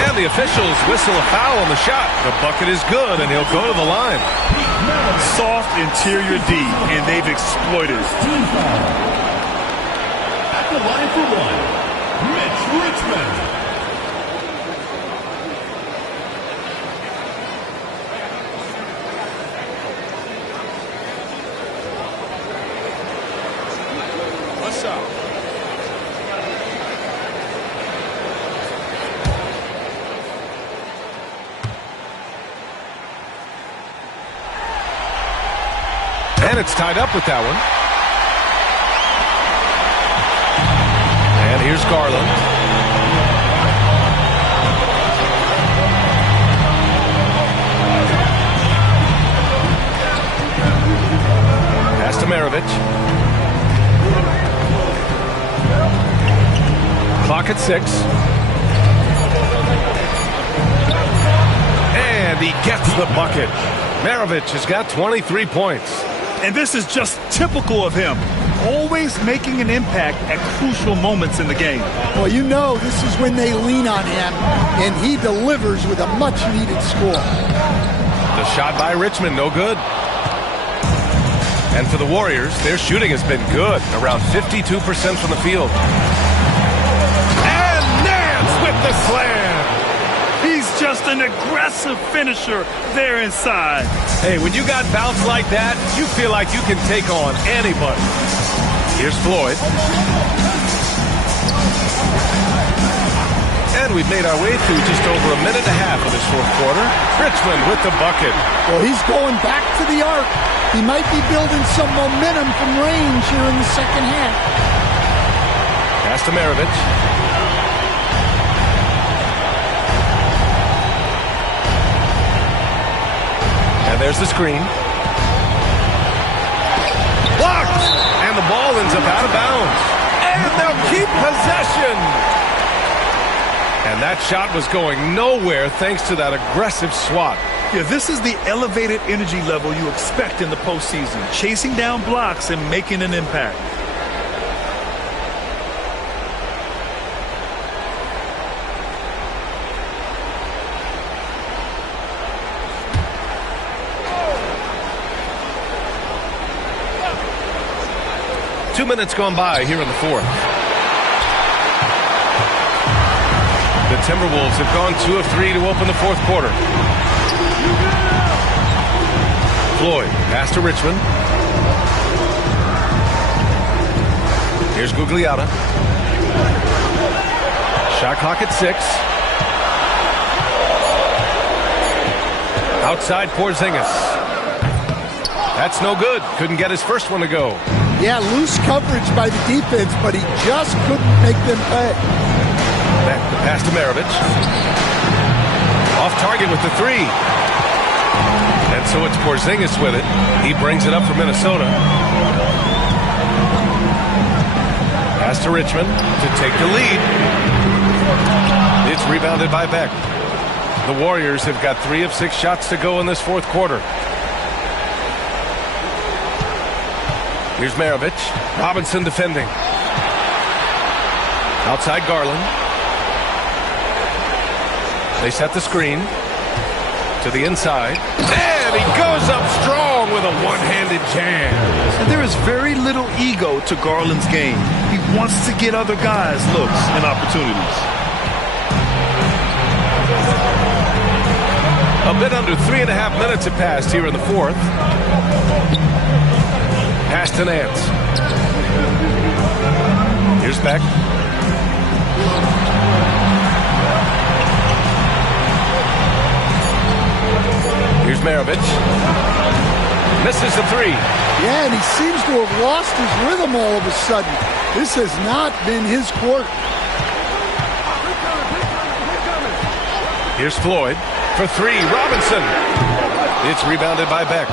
And the officials whistle a foul on the shot. The bucket is good, and he'll go to the line. Soft interior D, and they've exploited it. At the line for 1, Mitch Richmond. What's up? And it's tied up with that one. And here's Garland. Pass to Maravich. Clock at 6. And he gets the bucket. Maravich has got 23 points. And this is just typical of him. Always making an impact at crucial moments in the game. Well, you know this is when they lean on him, and he delivers with a much-needed score. The shot by Richmond, no good. And for the Warriors, their shooting has been good, around 52% from the field. And Nance with the slam! He's just an aggressive finisher there inside. Hey, when you got bounce like that, you feel like you can take on anybody. Here's Floyd. And we've made our way through just over a minute and a half of this fourth quarter. Richmond with the bucket. Well, he's going back to the arc. He might be building some momentum from range here in the second half. Pass to Maravich. And there's the screen. Blocked! And the ball ends up out of bounds. And they'll keep possession. And that shot was going nowhere thanks to that aggressive swat. Yeah, this is the elevated energy level you expect in the postseason, chasing down blocks and making an impact. Two minutes gone by here in the fourth. The Timberwolves have gone 2 of 3 to open the fourth quarter. Floyd, pass to Richmond. Here's Gugliotta. Shot clock at 6. Outside Porzingis. That's no good. Couldn't get his first one to go. Yeah, loose coverage by the defense, but he just couldn't make them pay. Back the pass to Maravich. Off target with the 3. And so it's Porzingis with it. He brings it up for Minnesota. Pass to Richmond to take the lead. It's rebounded by Beck. The Warriors have got 3 of 6 shots to go in this fourth quarter. Here's Maravich. Robinson defending. Outside Garland. They set the screen to the inside. And he goes up strong with a one-handed jam. And there is very little ego to Garland's game. He wants to get other guys looks and opportunities. A bit under 3.5 minutes have passed here in the fourth. Pass to Nance. Here's Beck. Here's Maravich. Misses the 3. Yeah, and he seems to have lost his rhythm all of a sudden. This has not been his court. Here's Floyd for 3. Robinson. It's rebounded by Beck.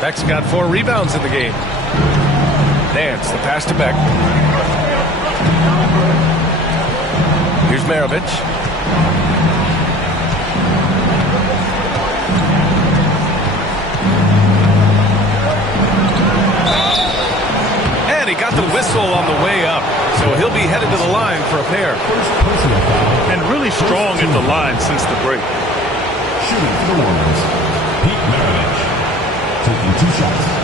Beck's got 4 rebounds in the game. Nance, the pass to Beck. Here's Maravich. And he got the whistle on the way up. So he'll be headed to the line for a pair. And really strong at the line since the break. Shooting for the Warriors, Pete Maravich. Taking 2 shots.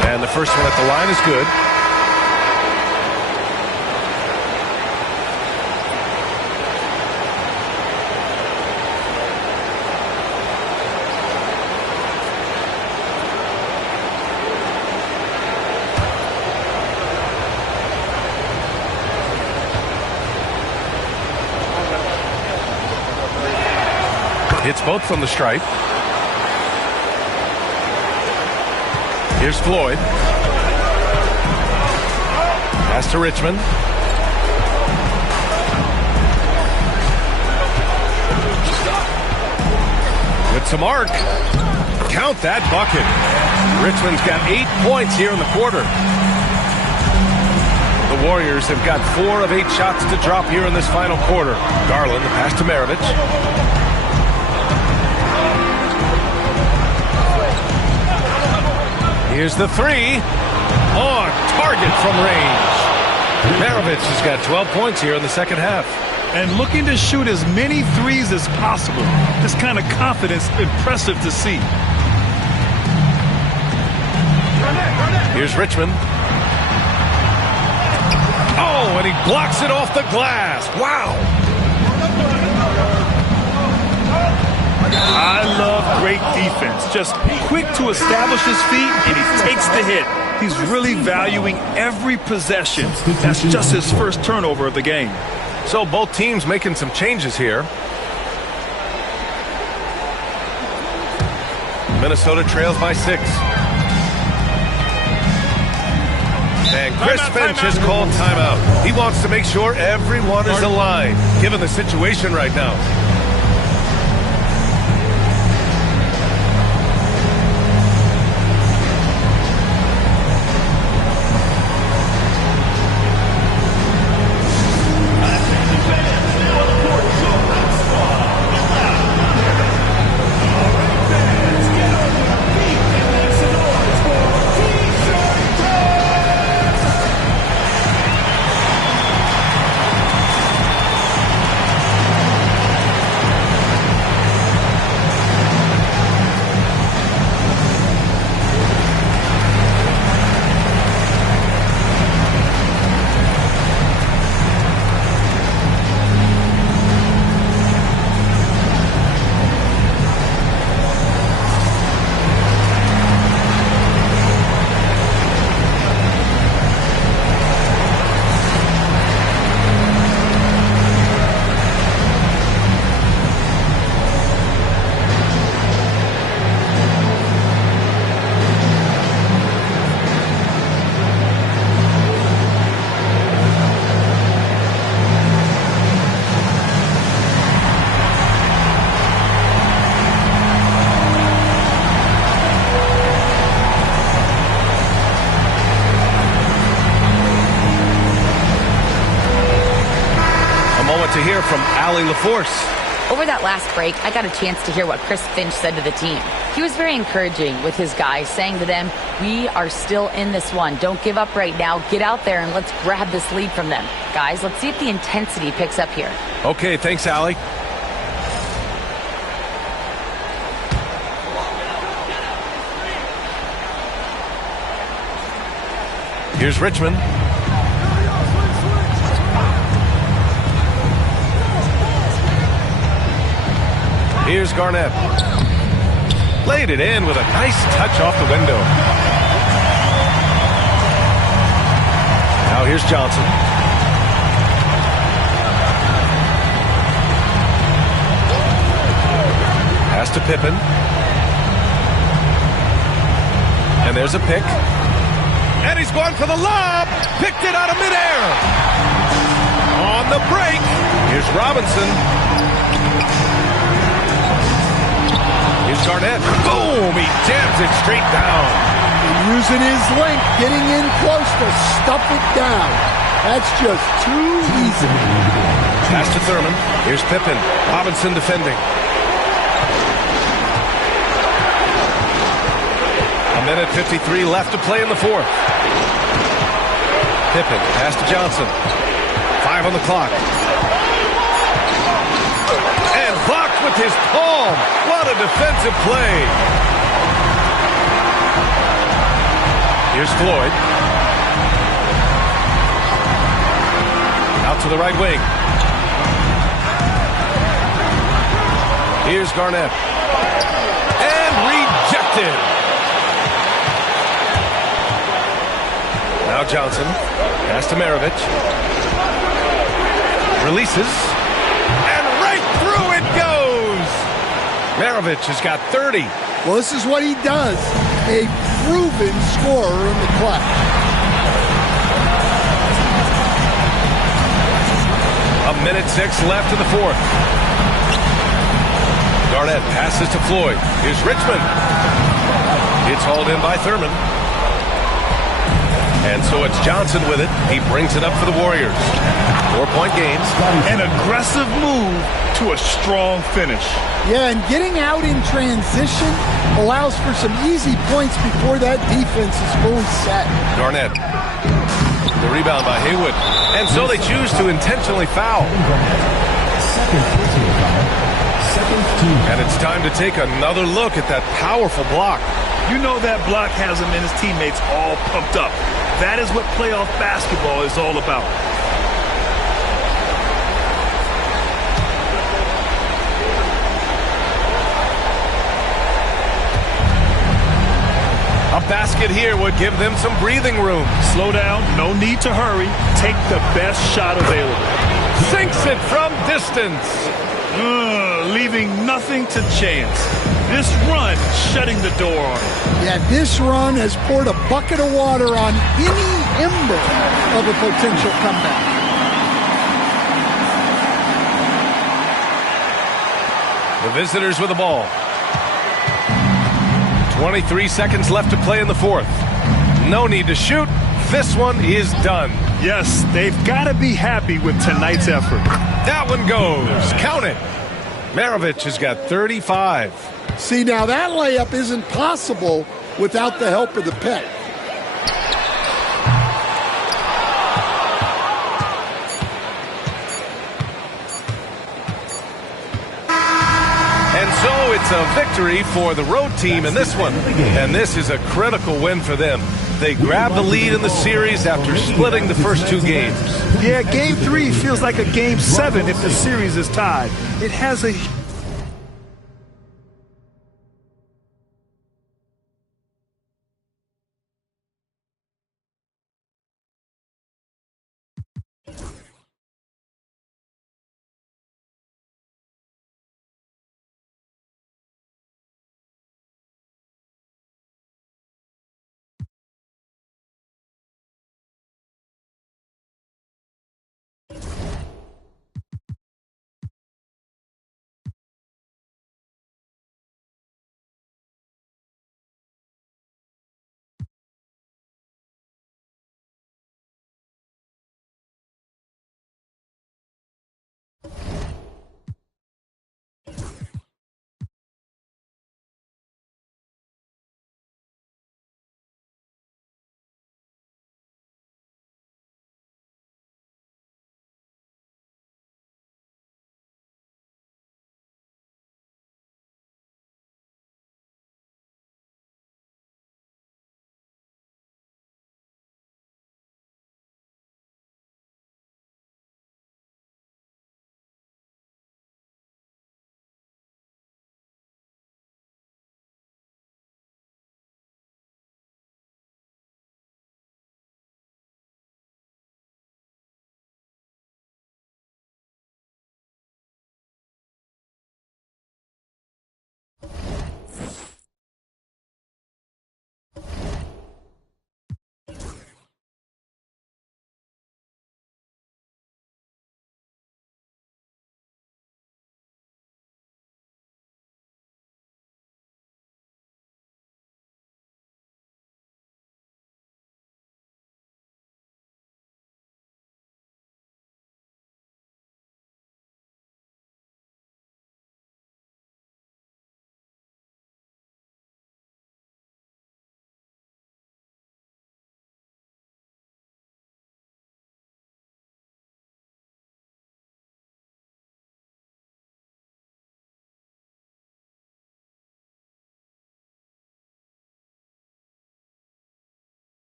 And the first one at the line is good. Hits both from the stripe. Here's Floyd. Pass to Richmond. With some arc. Count that bucket. Richmond's got 8 points here in the quarter. The Warriors have got 4 of 8 shots to drop here in this final quarter. Garland, the pass to Maravich. Here's the 3. On target from range. Maravich has got 12 points here in the second half. And looking to shoot as many threes as possible. This kind of confidence, impressive to see. Here's Richmond. Oh, and he blocks it off the glass. Wow. I love great defense. Just quick to establish his feet, and he takes the hit. He's really valuing every possession. That's just his first turnover of the game. So both teams making some changes here. Minnesota trails by 6. And Chris Finch has called timeout. He wants to make sure everyone is aligned, given the situation right now. To hear from Allie LaForce. Over that last break, I got a chance to hear what Chris Finch said to the team. He was very encouraging with his guys, saying to them, we are still in this one. Don't give up right now. Get out there and let's grab this lead from them. Guys, let's see if the intensity picks up here. Okay, thanks, Allie. Here's Richmond. Here's Garnett. Laid it in with a nice touch off the window. Now here's Johnson. Pass to Pippen. And there's a pick. And he's going for the lob. Picked it out of midair. On the break. Here's Robinson. Here's Garnett. Boom! He jams it straight down. And using his length, getting in close to stuff it down. That's just too easy. Pass to Thurman. Here's Pippen. Robinson defending. A minute 53 left to play in the fourth. Pippen. Pass to Johnson. 5 on the clock. And blocked with his palm. What a defensive play. Here's Floyd. Out to the right wing. Here's Garnett. And rejected. Now Johnson. Pass to Maravich. Releases. And right through it goes. Maravich has got 30. Well, this is what he does. A proven scorer in the clutch. A minute 6 left in the fourth. Garnett passes to Floyd. Here's Richmond. It's hauled in by Thurman. And so it's Johnson with it. He brings it up for the Warriors. 4-point games. An aggressive move to a strong finish. Yeah, and getting out in transition allows for some easy points before that defense is fully set. Garnett. The rebound by Haywood. And so they choose to intentionally foul. And it's time to take another look at that powerful block. You know that block has him and his teammates all pumped up. That is what playoff basketball is all about. A basket here would give them some breathing room. Slow down, no need to hurry. Take the best shot available. Sinks it from distance. Leaving nothing to chance. This run shutting the door on him. Yeah, this run has poured a bucket of water on any ember of a potential comeback. The visitors with the ball. 23 seconds left to play in the fourth. No need to shoot. This one is done. Yes, they've got to be happy with tonight's effort. That one goes. Count it. Maravich has got 35. See, now that layup isn't possible without the help of the pick. And so it's a victory for the road team in this one. And this is a critical win for them. They grabbed the lead in the series after splitting the first two games. Yeah, Game 3 feels like a Game 7 if the series is tied. It has a...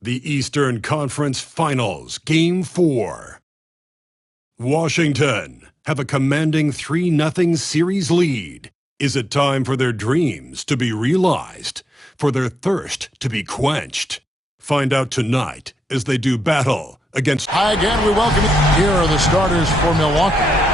The Eastern Conference Finals, Game 4. Washington have a commanding 3-0 series lead. Is it time for their dreams to be realized, for their thirst to be quenched? Find out tonight as they do battle against... Hi again, we welcome you. Here are the starters for Milwaukee.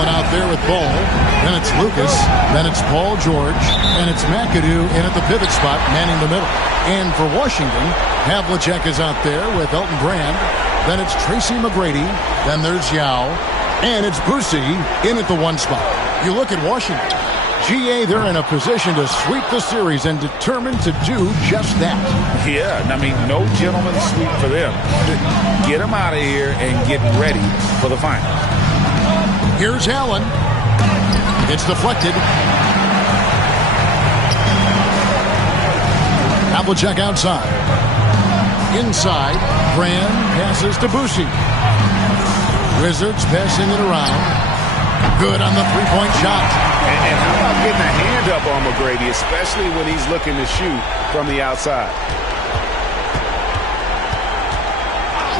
Out there with Ball, then it's Lucas, then it's Paul George, and it's McAdoo in at the pivot spot, manning the middle. And for Washington, Havlicek is out there with Elton Brand, then it's Tracy McGrady, then there's Yao, and it's Boosie in at the one spot. You look at Washington, GA, they're in a position to sweep the series and determined to do just that. Yeah, I mean, no gentleman's sweep for them. Get them out of here and get ready for the final. Here's Allen. It's deflected. Havlicek outside. Inside, Brand passes to Boosie. Wizards passing it around. Good on the three-point shot. And how about getting a hand up on McGrady, especially when he's looking to shoot from the outside.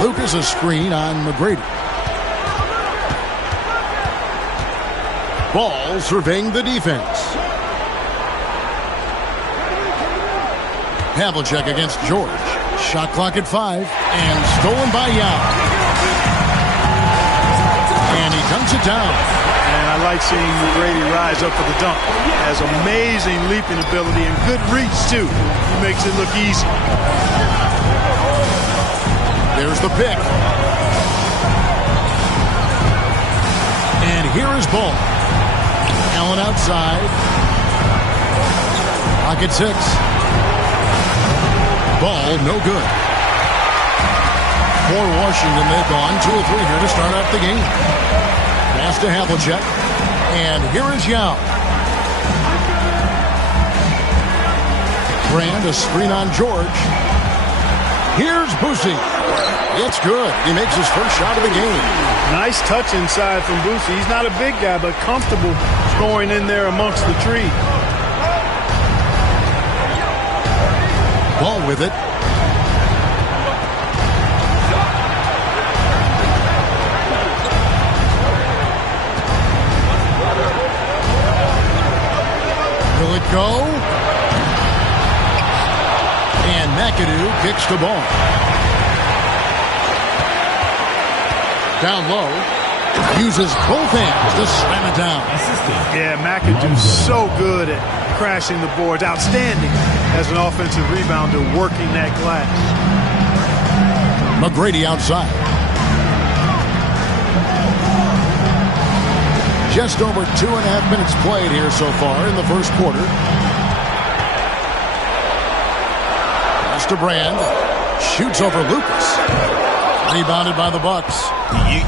Lucas a screen on McGrady. Ball surveying the defense. Havlicek against George. Shot clock at 5 and stolen by Yao. And he dunks it down. And I like seeing McGrady rise up for the dunk. Has amazing leaping ability and good reach too. He makes it look easy. There's the pick. And here is Ball. Allen outside. Pocket 6. Ball no good. For Washington, they've gone 2 of 3 here to start off the game. Pass to Havlicek. And here is Yao. Brand a screen on George. Here's Boosie. It's good. He makes his first shot of the game. Nice touch inside from Boosie. He's not a big guy, but comfortable scoring in there amongst the trees. Ball with it. Will it go? And McAdoo kicks the ball. Down low. Uses both hands to slam it down. Yeah, McAdoo's so good at crashing the boards. Outstanding as an offensive rebounder working that glass. McGrady outside. Just over 2.5 minutes played here so far in the first quarter. Pass to Brand. Shoots over Lucas. Rebounded by the Bucks.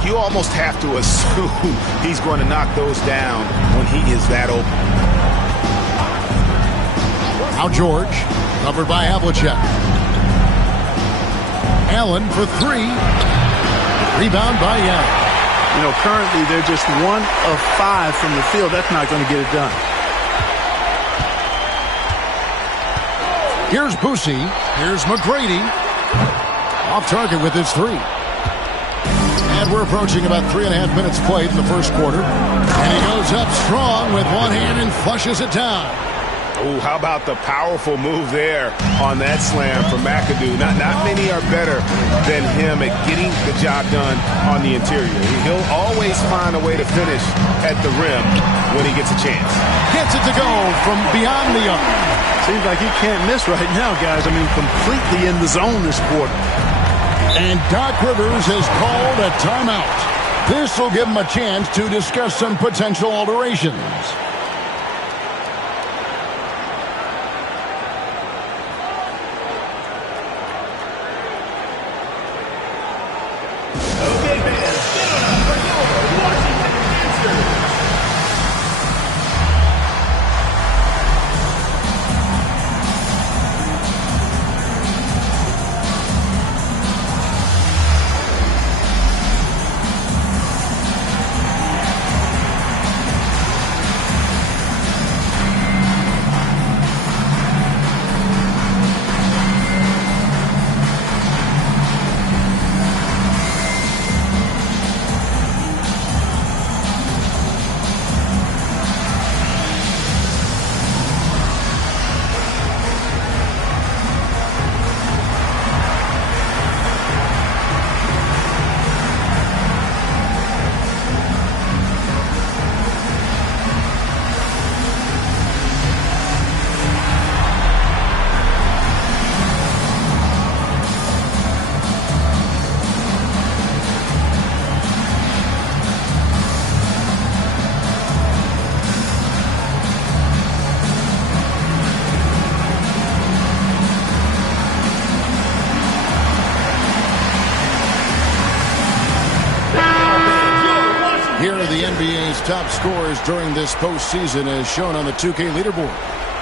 You almost have to assume he's going to knock those down when he is that open. Now George, covered by Havlicek. Allen for 3. Rebound by Young. You know, currently they're just 1 of 5 from the field. That's not going to get it done. Here's Boosie. Here's McGrady. Off target with his 3. And we're approaching about 3.5 minutes played in the first quarter. And he goes up strong with one hand and flushes it down. Oh, how about the powerful move there on that slam from McAdoo. Not many are better than him at getting the job done on the interior. He'll always find a way to finish at the rim when he gets a chance. Gets it to go from beyond the arc. Seems like he can't miss right now, guys. I mean, completely in the zone this quarter. And Doc Rivers has called a timeout. This will give him a chance to discuss some potential alterations. Okay, fans, get on up for your Washington answers. NBA's top scorers during this postseason as shown on the 2K leaderboard.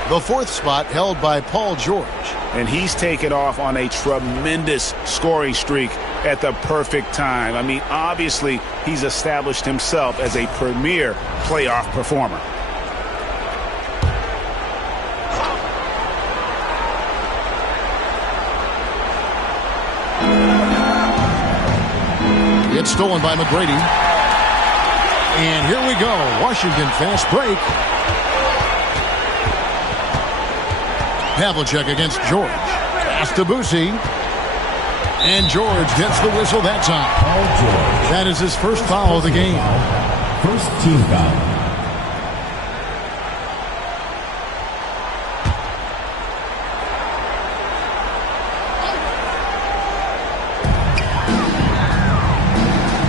The 4th spot held by Paul George. And he's taken off on a tremendous scoring streak at the perfect time. I mean, obviously, he's established himself as a premier playoff performer. It's stolen by McGrady. And here we go. Washington fast break. Havlicek against George. Pass to Boosie. And George gets the whistle that time. That is his first foul of the game. First team foul.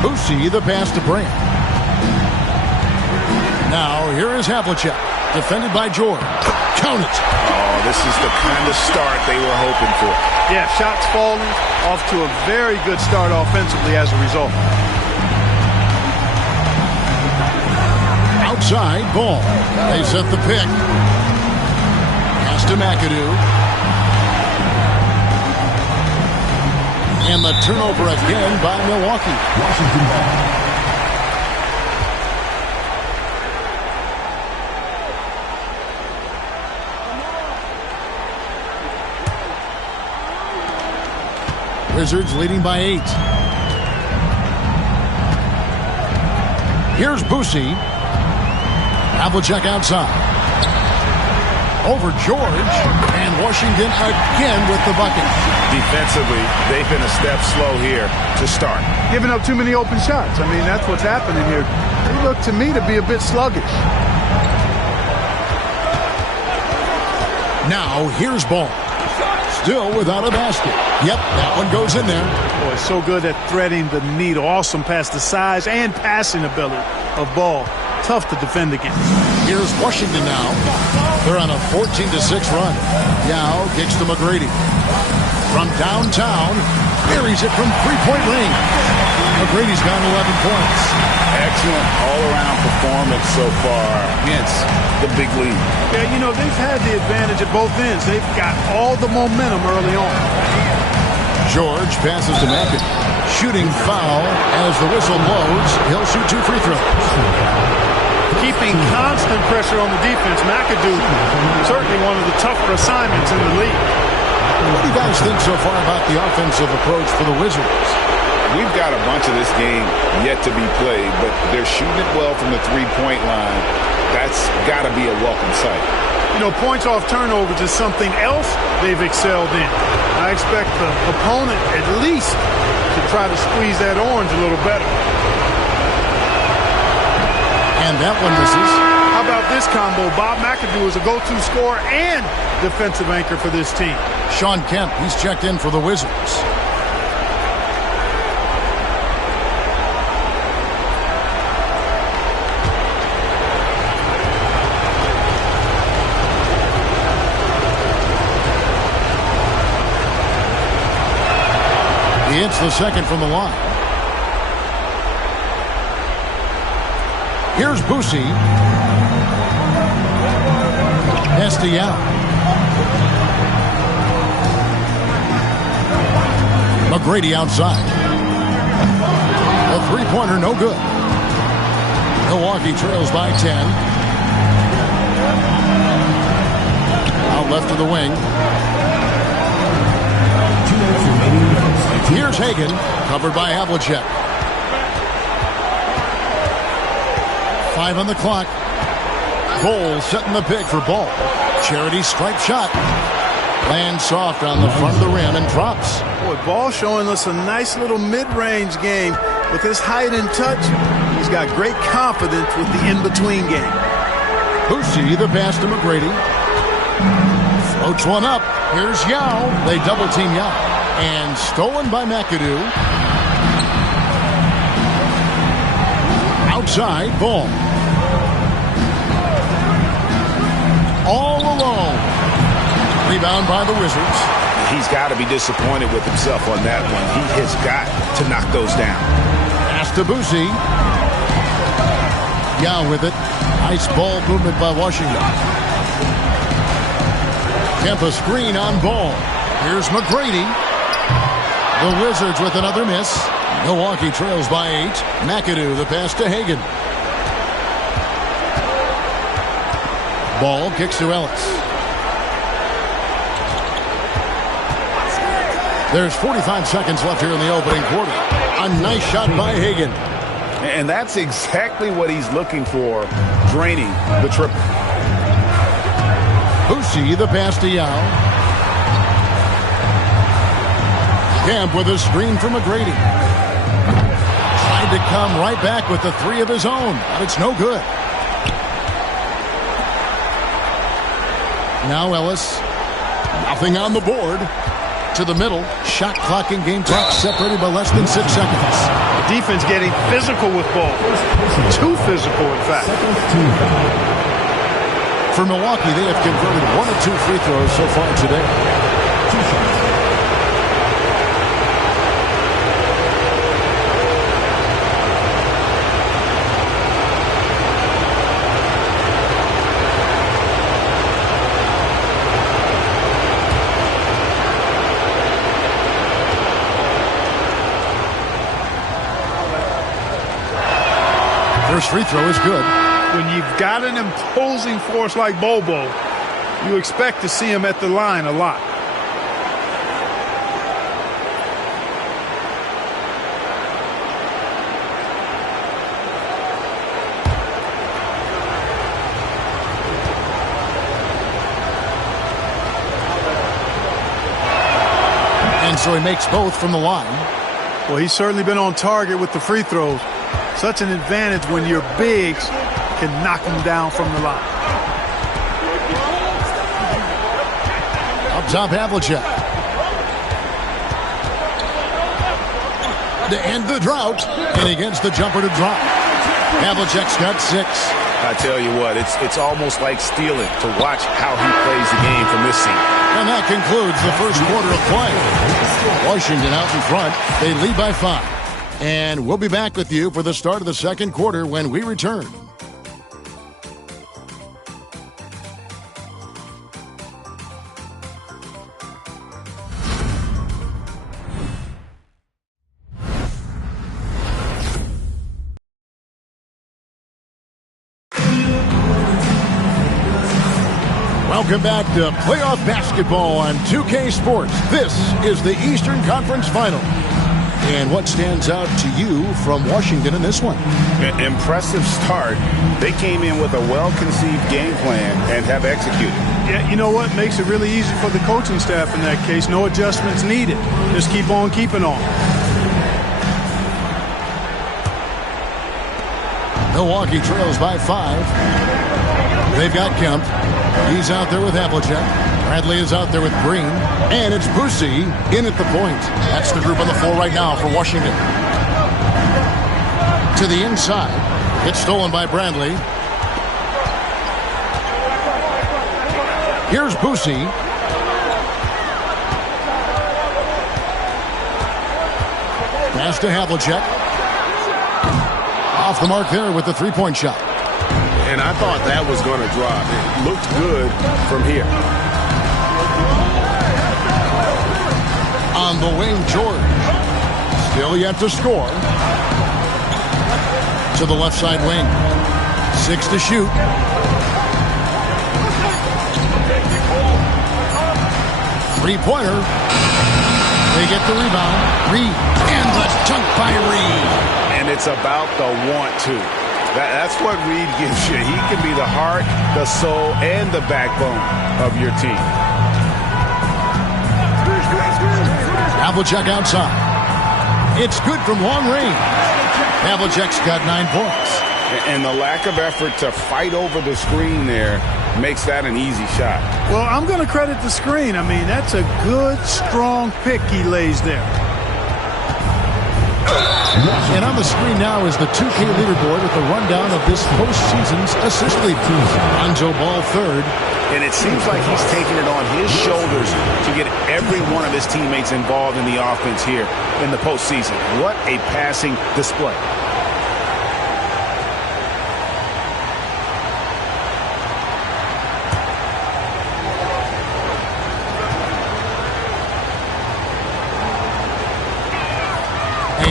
Boosie, the pass to Brand. Now, here is Havlicek. Defended by George. Count it. Oh, this is the kind of start they were hoping for. Yeah, shots falling, off to a very good start offensively as a result. Outside, ball. They set the pick. Pass to McAdoo. And the turnover again by Milwaukee. Washington ball. Wizards leading by 8. Here's Boosie. Havlicek outside. Over George. And Washington again with the bucket. Defensively, they've been a step slow here to start. Giving up too many open shots. I mean, that's what's happening here. They look to me to be a bit sluggish. Now, here's Ball. Still without a basket. Yep, that one goes in there. Boy, so good at threading the needle. Awesome past the size and passing ability of Ball. Tough to defend against. Here's Washington now. They're on a 14-6 run. Yao kicks to McGrady. From downtown, buries it from three-point range. McGrady's got 11 points. Excellent all-around performance so far against the big lead. Yeah, you know, they've had the advantage at both ends. They've got all the momentum early on. George passes to McAdoo. Shooting foul as the whistle blows. He'll shoot 2 free throws. Keeping constant pressure on the defense. McAdoo, certainly one of the tougher assignments in the league. What do you guys think so far about the offensive approach for the Wizards? We've got a bunch of this game yet to be played, but they're shooting it well from the three-point line. That's got to be a welcome sight. You know, points off turnovers is something else they've excelled in. I expect the opponent at least to try to squeeze that orange a little better. And that one misses. How about this combo? Bob McAdoo is a go-to scorer and defensive anchor for this team. Sean Kemp, he's checked in for the Wizards. He hits the second from the line. Here's Boosie. Estial. McGrady outside. A three-pointer, no good. Milwaukee trails by 10. Out left to the wing. Here's Hagan, covered by Havlicek. 5 on the clock. Cole setting the pick for Ball. Charity stripe shot. Lands soft on the front of the rim and drops. Boy, Ball showing us a nice little mid-range game. With his height and touch, he's got great confidence with the in-between game. Boosie, the pass to McGrady. Floats one up. Here's Yao. They double-team Yao. And stolen by McAdoo. Outside, Ball. All alone. Rebound by the Wizards. He's got to be disappointed with himself on that one. He has got to knock those down. Pass to Boosie. Yao with it. Nice ball movement by Washington. Kemp screen on Ball. Here's McGrady. The Wizards with another miss. Milwaukee trails by 8. McAdoo, the pass to Hagan. Ball kicks to Ellis. There's 45 seconds left here in the opening quarter. A nice shot by Hagan. And that's exactly what he's looking for, draining the triple. Boucy, the pass to Yao. Kemp with a screen from McGrady. Tried to come right back with the 3 of his own, but it's no good. Now Ellis. Nothing on the board. To the middle. Shot clock and game clock separated by less than 6 seconds. The defense getting physical with Ball. Too physical, in fact. For Milwaukee, they have converted 1 of 2 free throws so far today. First free throw is good. When you've got an imposing force like Bobo, you expect to see him at the line a lot. And so he makes both from the line. Well, he's certainly been on target with the free throws. Such an advantage when your bigs can knock them down from the line. Up top, Havlicek. To end the drought, and he gets the jumper to drop. Havlicek's got 6. I tell you what, it's almost like stealing to watch how he plays the game from this seat. And that concludes the first quarter of play. Washington out in front. They lead by 5. And we'll be back with you for the start of the second quarter when we return. Welcome back to playoff basketball on 2K Sports. This is the Eastern Conference Final. And what stands out to you from Washington in this one? Impressive start. They came in with a well-conceived game plan and have executed. Yeah, you know what? Makes it really easy for the coaching staff in that case. No adjustments needed. Just keep on keeping on. Milwaukee trails by 5. They've got Kemp. He's out there with Havlicek. Bradley is out there with Green. And it's Boucy in at the point. That's the group on the floor right now for Washington. To the inside. It's stolen by Bradley. Here's Boucy. Pass to Havlicek. Off the mark there with the three-point shot. And I thought that was going to drop. It looked good from here. On the wing, George. Still yet to score. To the left side wing. 6 to shoot. Three-pointer. They get the rebound. Reed. And the dunk by Reed. And it's about the want to. That's what Reed gives you. He can be the heart, the soul, and the backbone of your team. Havlicek outside. It's good from long range. Havlicek's got 9 points. And the lack of effort to fight over the screen there makes that an easy shot. Well, I'm going to credit the screen. I mean, that's a good, strong pick he lays there. And on the screen now is the 2K leaderboard with the rundown of this postseason's assist leader. Lonzo Ball 3rd. And it seems like he's taking it on his shoulders to get every one of his teammates involved in the offense here in the postseason. What a passing display.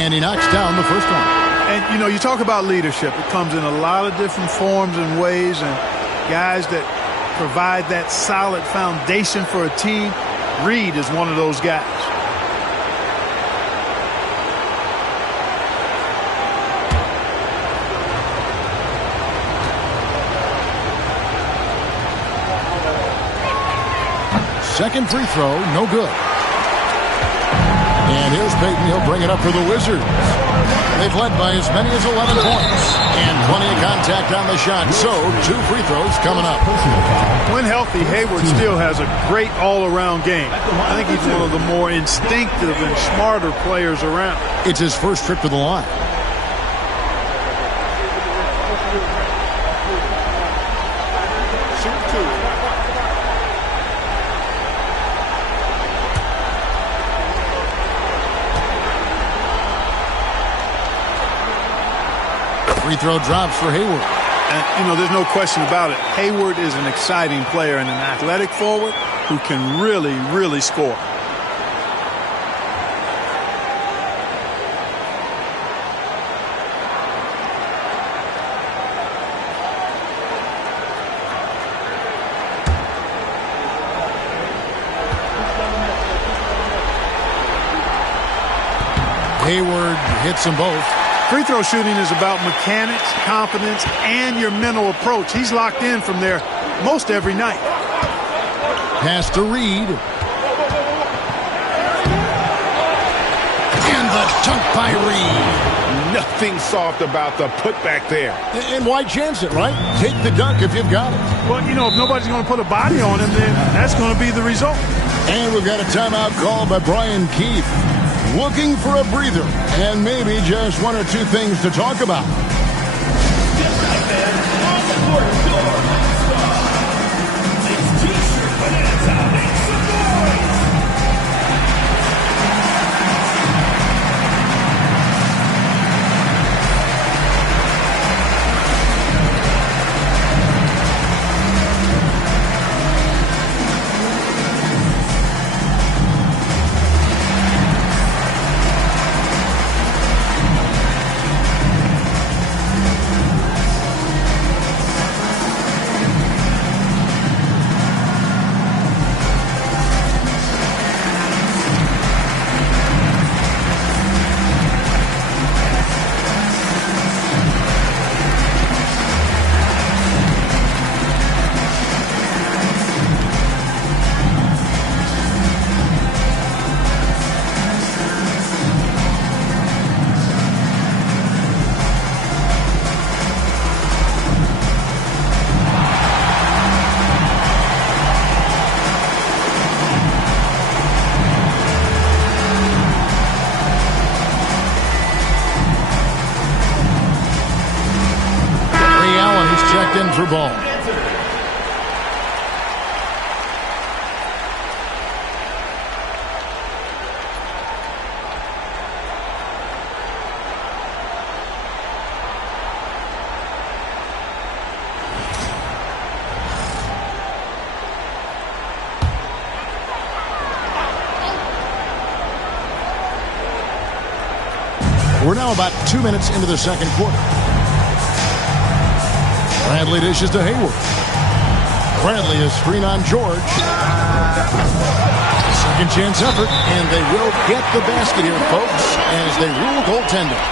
And he knocks down the first one. And, you know, you talk about leadership. It comes in a lot of different forms and ways, and guys that provide that solid foundation for a team. Reed is one of those guys. Second free throw, no good. And here's Peyton. He'll bring it up for the Wizards. They've led by as many as 11 points. And plenty of contact on the shot. So, 2 free throws coming up. When healthy, Hayward still has a great all-around game. I think he's one of the more instinctive and smarter players around. It's his first trip to the line. Free throw drops for Hayward. And, you know, there's no question about it. Hayward is an exciting player and an athletic forward who can really, really score. Hayward hits them both. Free throw shooting is about mechanics, confidence, and your mental approach. He's locked in from there most every night. Pass to Reed. And the dunk by Reed. Nothing soft about the putback there. And why chance it, right? Take the dunk if you've got it. Well, you know, if nobody's going to put a body on him, then that's going to be the result. And we've got a timeout call by Brian Keefe. Looking for a breather and maybe just 1 or 2 things to talk about. In for ball. We're now about 2 minutes into the second quarter. Bradley dishes to Hayward. Bradley is screen on George. Second chance effort, and they will get the basket here, folks, as they rule goaltending.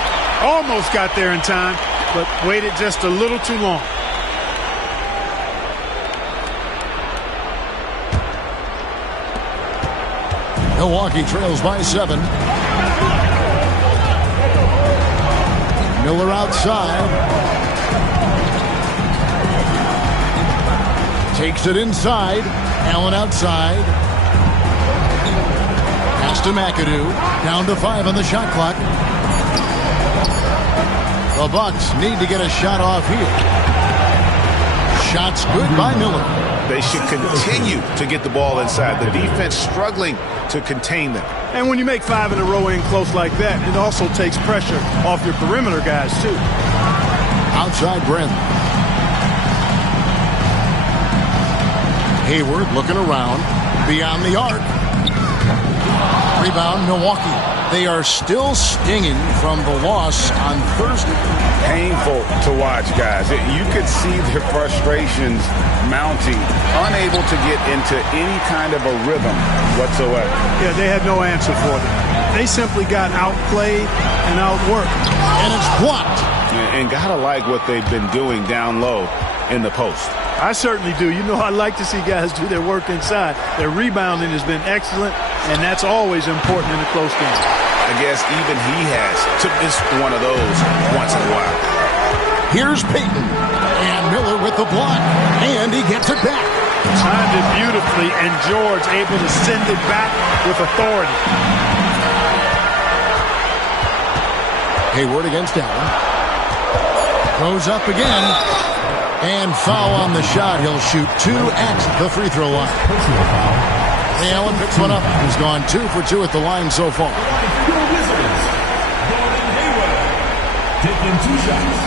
Almost got there in time, but waited just a little too long. Milwaukee trails by 7. Miller outside. Takes it inside. Allen outside. Pass to McAdoo. Down to 5 on the shot clock. The Bucks need to get a shot off here. Shots good by Miller. They should continue to get the ball inside. The defense struggling to contain them. And when you make 5 in a row in close like that, it also takes pressure off your perimeter guys, too. Outside Brent. Hayward looking around beyond the arc. Rebound, Milwaukee. They are still stinging from the loss on Thursday. Painful to watch, guys. You could see their frustrations mounting, unable to get into any kind of a rhythm whatsoever. Yeah, they had no answer for them. They simply got outplayed and outworked. And it's blocked. And gotta like what they've been doing down low in the post. I certainly do. You know, I like to see guys do their work inside. Their rebounding has been excellent, and that's always important in a close game. I guess even he took this one of those once in a while. Here's Payton. And Miller with the block. And he gets it back. Timed it beautifully, and George able to send it back with authority. Hayward against Allen. Goes up again. And foul on the shot. He'll shoot 2 at the free throw line. Hey, Allen picks one up. He's gone 2 for 2 at the line so far. Taking 2 shots.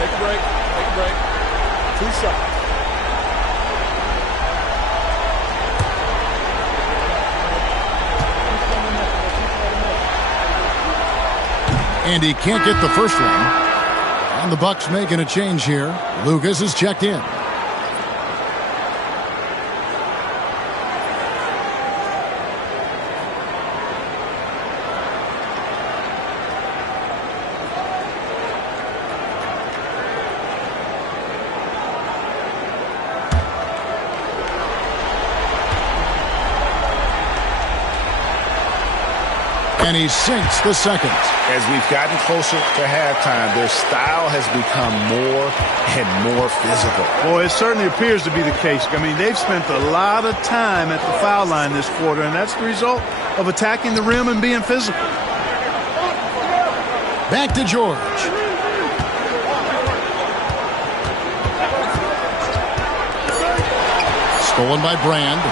Take a break. Take a break. 2 shots. And he can't get the first one. And the Bucks making a change here. Lucas is checked in. And he sinks the second. As we've gotten closer to halftime, their style has become more and more physical. Boy, it certainly appears to be the case. I mean, they've spent a lot of time at the foul line this quarter, and that's the result of attacking the rim and being physical. Back to George. Stolen by Brand.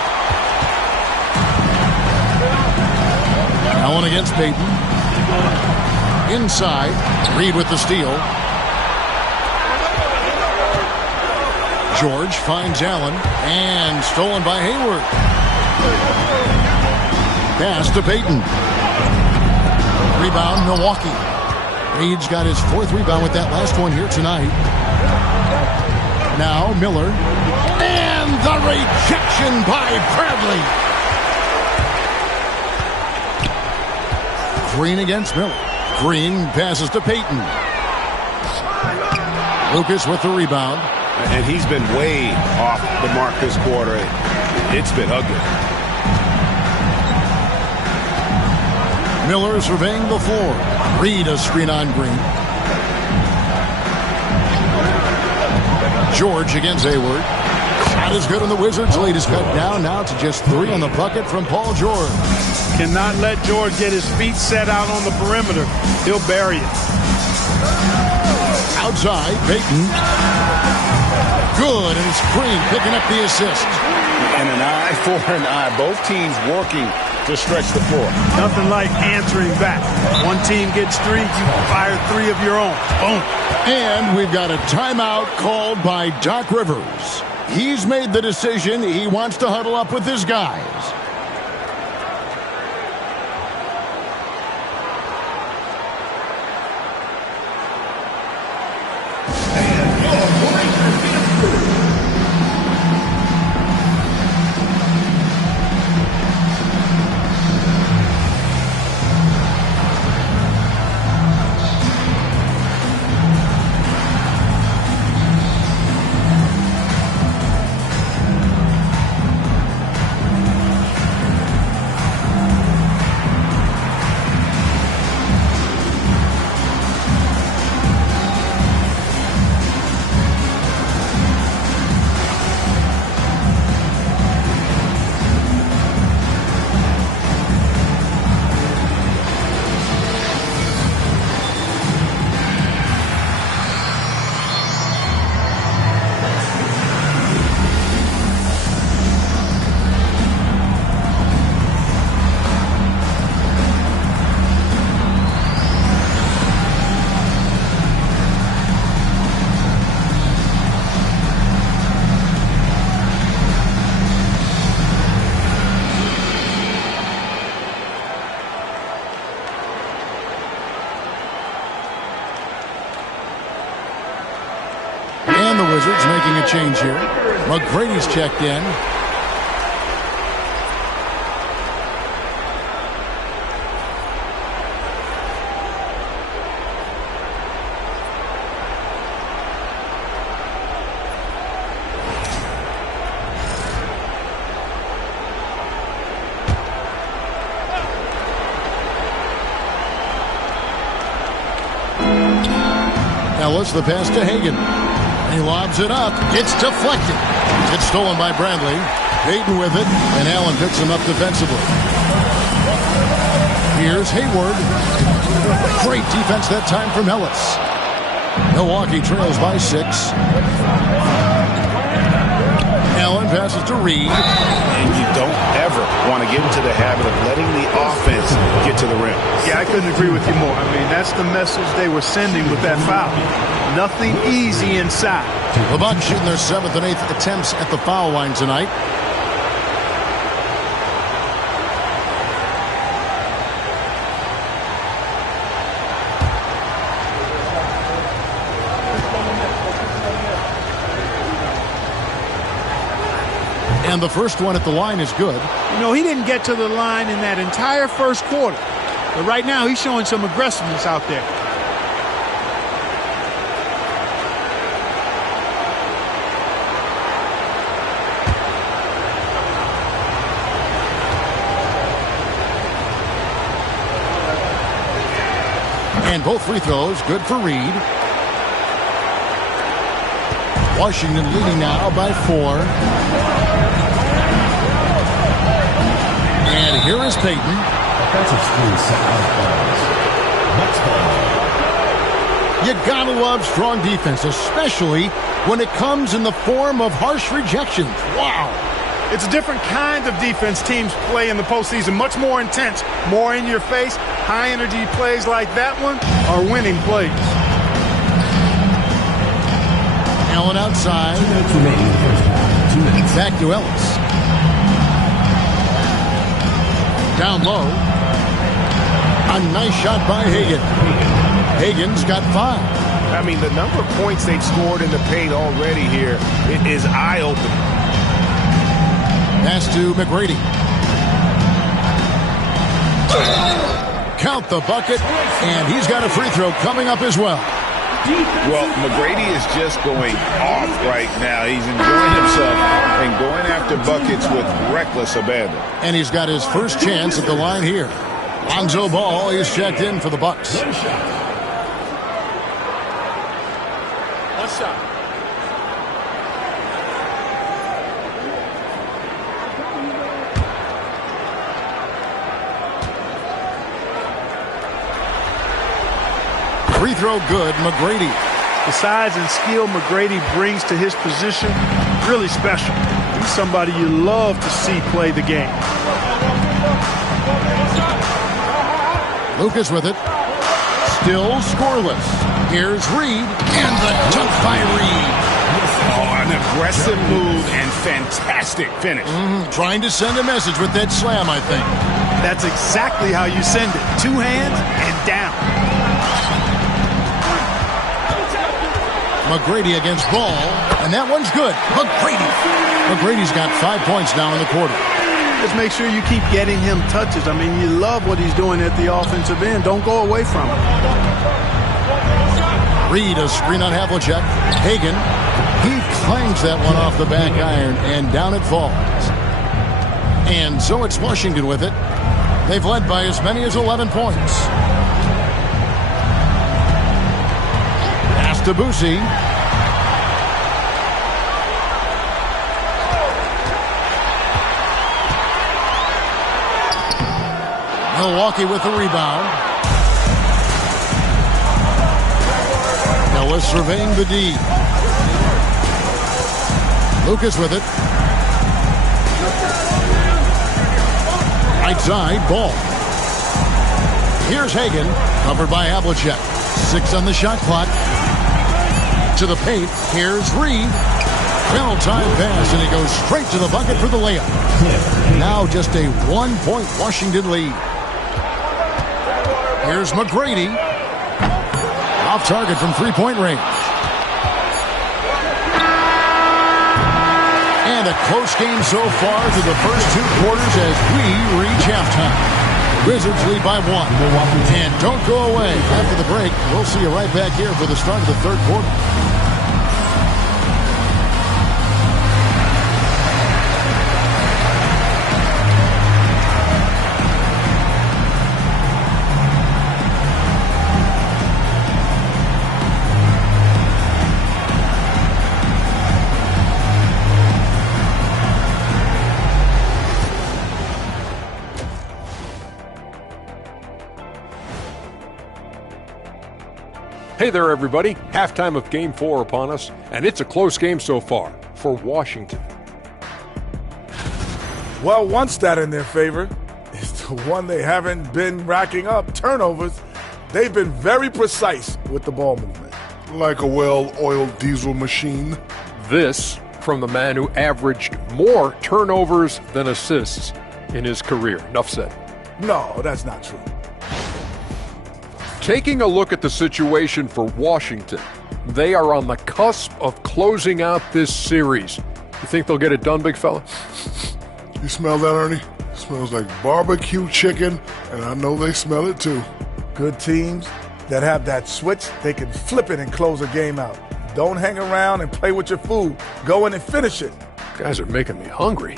Allen against Payton. Inside. Reed with the steal. George finds Allen. And stolen by Hayward. Pass to Payton. Rebound, Milwaukee. Reed's got his 4th rebound with that last one here tonight. Now Miller. And the rejection by Bradley. Green against Miller. Green passes to Payton. Lucas with the rebound. And he's been way off the mark this quarter. It's been ugly. Miller surveying the floor. Reed a screen on Green. George against Hayward. Shot is good, and the Wizards' lead is cut down now to just 3 on the bucket from Paul George. Cannot let George get his feet set out on the perimeter. He'll bury it. Outside, Payton. Good, and it's Green picking up the assist. And an eye for an eye. Both teams working to stretch the floor. Nothing like answering back. One team gets 3, you fire 3 of your own. Boom. And we've got a timeout called by Doc Rivers. He's made the decision. He wants to huddle up with his guys. change here. McGrady's checked in. Ellis, the pass to Hagan. He lobs it up. It's deflected. It's stolen by Bradley. Hayden with it, and Allen picks him up defensively. Here's Hayward. Great defense that time from Ellis. Milwaukee trails by 6. Allen passes to Reed. And you don't ever want to get into the habit of letting the offense get to the rim. Yeah, I couldn't agree with you more. I mean, that's the message they were sending with that foul. Nothing easy inside. The Bucks shooting their 7th and 8th attempts at the foul line tonight. And the first one at the line is good. You know, he didn't get to the line in that entire first quarter. But right now, he's showing some aggressiveness out there. And both free throws good for Reed. Washington leading now by 4. And here is Payton. Offensive screen set out of bounds. Bucks ball. You gotta love strong defense, especially when it comes in the form of harsh rejections. Wow. It's a different kind of defense teams play in the postseason. Much more intense, more in your face. High energy plays like that one are winning plays. Allen outside. 2 minutes remaining in the first half. 2 minutes. Back to Ellis. Down low. A nice shot by Hagan. Hagan's got 5. I mean, the number of points they've scored in the paint already here, it is eye-opening. Pass to McGrady. Count the bucket, and he's got a free throw coming up as well. Well, McGrady is just going off right now. He's enjoying himself and going after buckets with reckless abandon. And he's got his first chance at the line here. Lonzo Ball is checked in for the Bucks. One shot. Free throw good, McGrady. The size and skill McGrady brings to his position, really special. He's somebody you love to see play the game. Lucas with it. Still scoreless. Here's Reed, and the dunk by Reed. Oh, an aggressive move and fantastic finish. Trying to send a message with that slam, I think. That's exactly how you send it. 2 hands and down. McGrady against Ball, and that one's good. McGrady's got 5 points now in the quarter. Just make sure you keep getting him touches. I mean, you love what he's doing at the offensive end. Don't go away from him. Reed, a screen on Havlicek. Hagan, he clangs that one off the back iron, and down it falls. And so it's Washington with it. They've led by as many as 11 points. Pass to Boosie. Milwaukee with the rebound. Ellis surveying the D. Lucas with it. Right side, Ball. Here's Hagan, covered by Havlicek. 6 on the shot clock. To the paint. Here's Reed. Well time pass, and he goes straight to the bucket for the layup. Now just a 1-point Washington lead. Here's McGrady. Off target from 3-point range. And a close game so far through the first 2 quarters as we reach halftime. Wizards lead by 1. And don't go away. After the break, we'll see you right back here for the start of the third quarter. Hey there, everybody. Halftime of Game 4 upon us, and it's a close game so far for Washington. Well, one stat in their favor is the one they haven't been racking up, turnovers. They've been very precise with the ball movement. Like a well-oiled diesel machine. This from the man who averaged more turnovers than assists in his career. Enough said. No, that's not true. Taking a look at the situation for Washington, they are on the cusp of closing out this series. You think they'll get it done, big fella? You smell that, Ernie? It smells like barbecue chicken, and I know they smell it too. Good teams that have that switch, they can flip it and close a game out. Don't hang around and play with your food. Go in and finish it. Guys are making me hungry.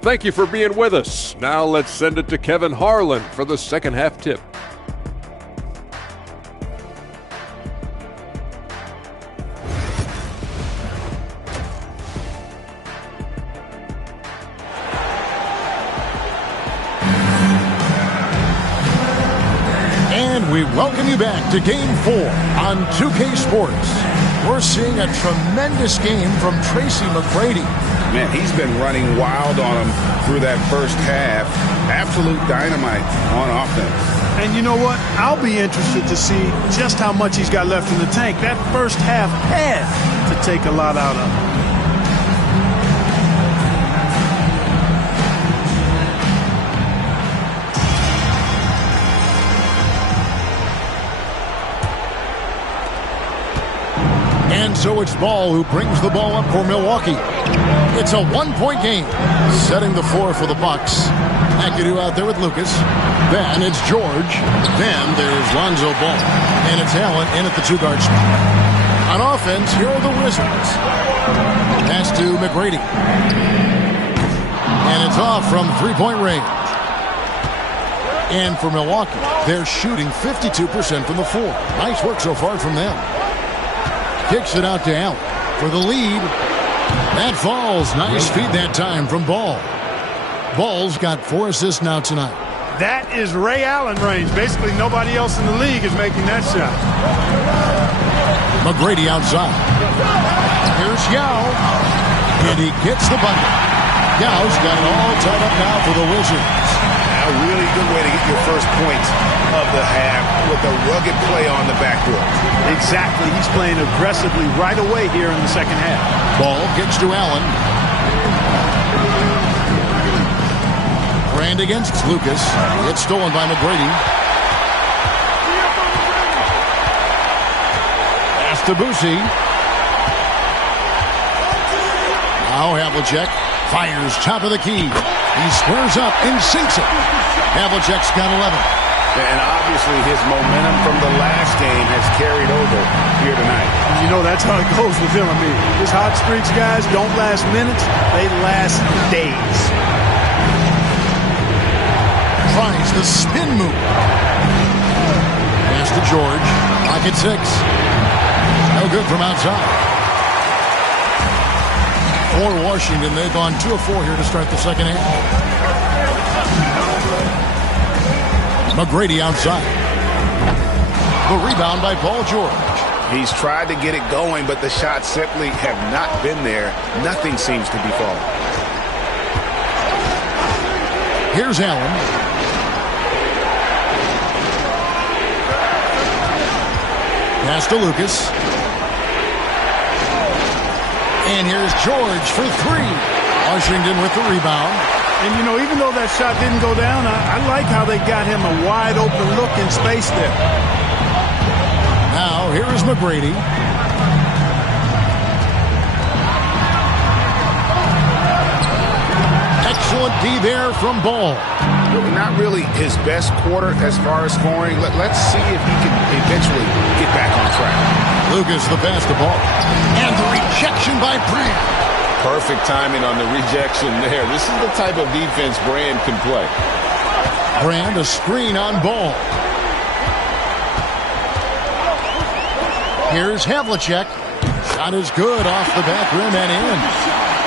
Thank you for being with us. Now let's send it to Kevin Harlan for the second half tip. And we welcome you back to Game 4 on 2K Sports. We're seeing a tremendous game from Tracy McGrady. Man, he's been running wild on him through that first half. Absolute dynamite on offense. And you know what? I'll be interested to see just how much he's got left in the tank. That first half had to take a lot out of him. And so it's Ball who brings the ball up for Milwaukee. It's a one-point game, setting the floor for the Bucks. McAdoo out there with Lucas. Then it's George. Then there's Lonzo Ball. And it's Allen in at the two-guard spot. On offense, here are the Wizards. Pass to McGrady. And it's off from three-point range. And for Milwaukee, they're shooting 52% from the floor. Nice work so far from them. Kicks it out to Allen for the lead. That falls. Nice feed that time from Ball. Ball's got 4 assists now tonight. That is Ray Allen range. Basically, nobody else in the league is making that shot. McGrady outside. Here's Yao. And he gets the bucket. Yao's got it all tied up now for the Wizards. A really good way to get your first points of the half with a rugged play on the backboard. Exactly. He's playing aggressively right away here in the second half. Ball gets to Allen. Brand against Lucas. It's stolen by McGrady. Pass to Boosie. Now Havlicek fires top of the key. He squares up and sinks it. Havlicek's got 11. And obviously his momentum from the last game has carried over here tonight. You know, that's how it goes with him. I mean, his hot streaks, guys, don't last minutes. They last days. Tries the spin move. Pass to George. Pocket 6. No good from outside. For Washington, they've gone 2 of 4 here to start the second half. McGrady outside. The rebound by Paul George. He's tried to get it going, but the shots simply have not been there. Nothing seems to be falling. Here's Allen. Pass to Lucas. And here's George for 3. Washington with the rebound. And, you know, even though that shot didn't go down, I like how they got him a wide open look in space there. Now, here is McGrady. there from Ball. Not really his best quarter as far as scoring. Let's see if he can eventually get back on track. Lucas the pass to Ball. And the rejection by Brand. Perfect timing on the rejection there. This is the type of defense Brand can play. Brand, a screen on Ball. Here's Havlicek. Shot is good off the back rim and in.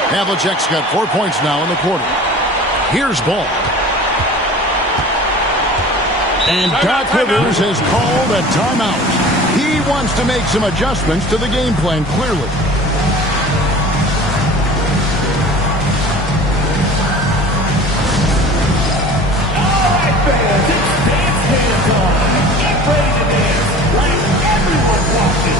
Havlicek's got 4 points now in the quarter. Here's Ball. And Doc Rivers has called a timeout. He wants to make some adjustments to the game plan, clearly. All right, fans, it's dance time. Get ready to dance like everyone's watching.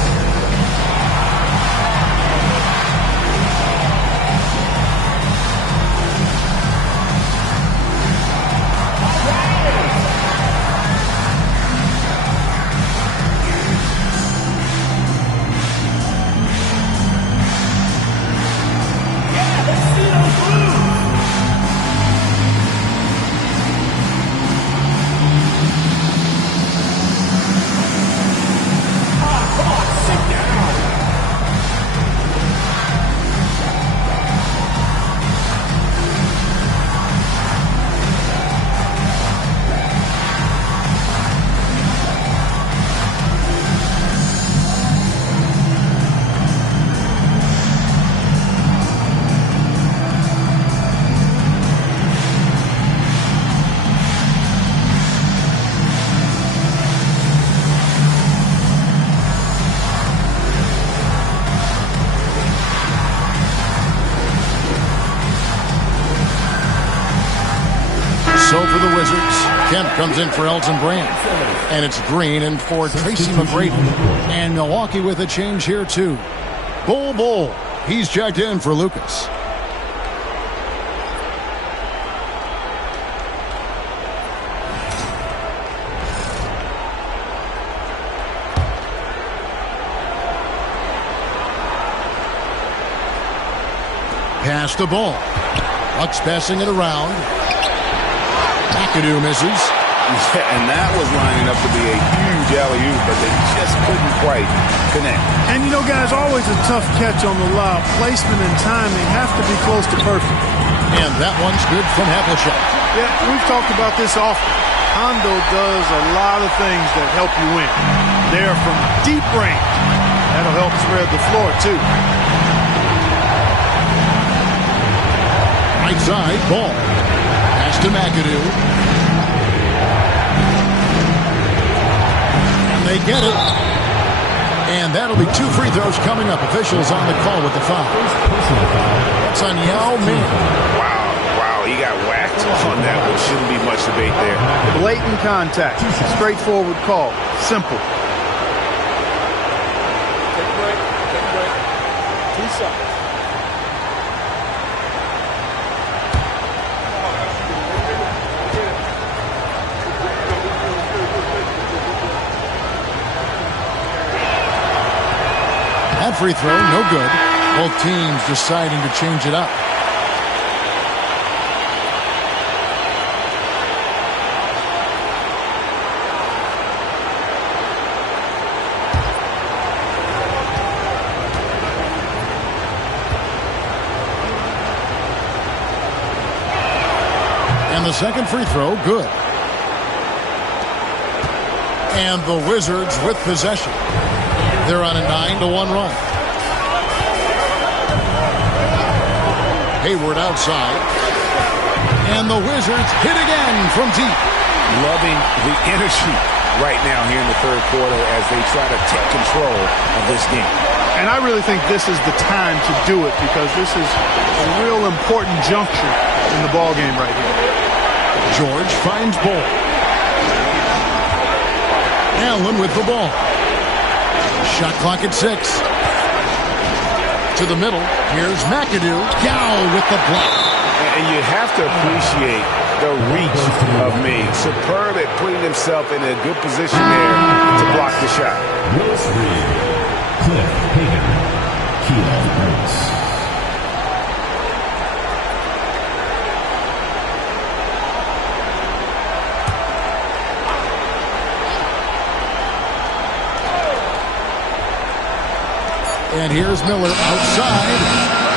So for the Wizards, Kemp comes in for Elton Brand. And it's Green in for Tracy McGrady. And Milwaukee with a change here too. Bull. He's checked in for Lucas. Pass the ball. Bucks passing it around. McAdoo misses. Yeah, and that was lining up to be a huge alley-oop, but they just couldn't quite connect. And, you know, guys, always a tough catch on the lob. Placement and timing have to be close to perfect. And that one's good from Havlicek. Yeah, we've talked about this often. Hondo does a lot of things that help you win. They're from deep range. That'll help spread the floor, too. Right side, Ball. Pass to McAdoo. They get it. And that'll be 2 free throws coming up. Officials on the call with the foul. That's on Yao Ming. Wow, he got whacked on that one. Shouldn't be much debate there. Blatant contact. Straightforward call. Simple. Take a break. 2 seconds. That free throw, no good. Both teams deciding to change it up. And the second free throw, good. And the Wizards with possession. They're on a 9-1 run. Hayward outside. And the Wizards hit again from deep. Loving the energy right now here in the third quarter as they try to take control of this game. And I really think this is the time to do it because this is a real important juncture in the ballgame right here. George finds Ball. Allen with the ball. Shot clock at 6. To the middle. Here's McAdoo. Yao with the block. And you have to appreciate the reach of me. Superb at putting himself in a good position there to block the shot. Willis Reed, Cliff Hagan, Keelan Prince. And here's Miller outside.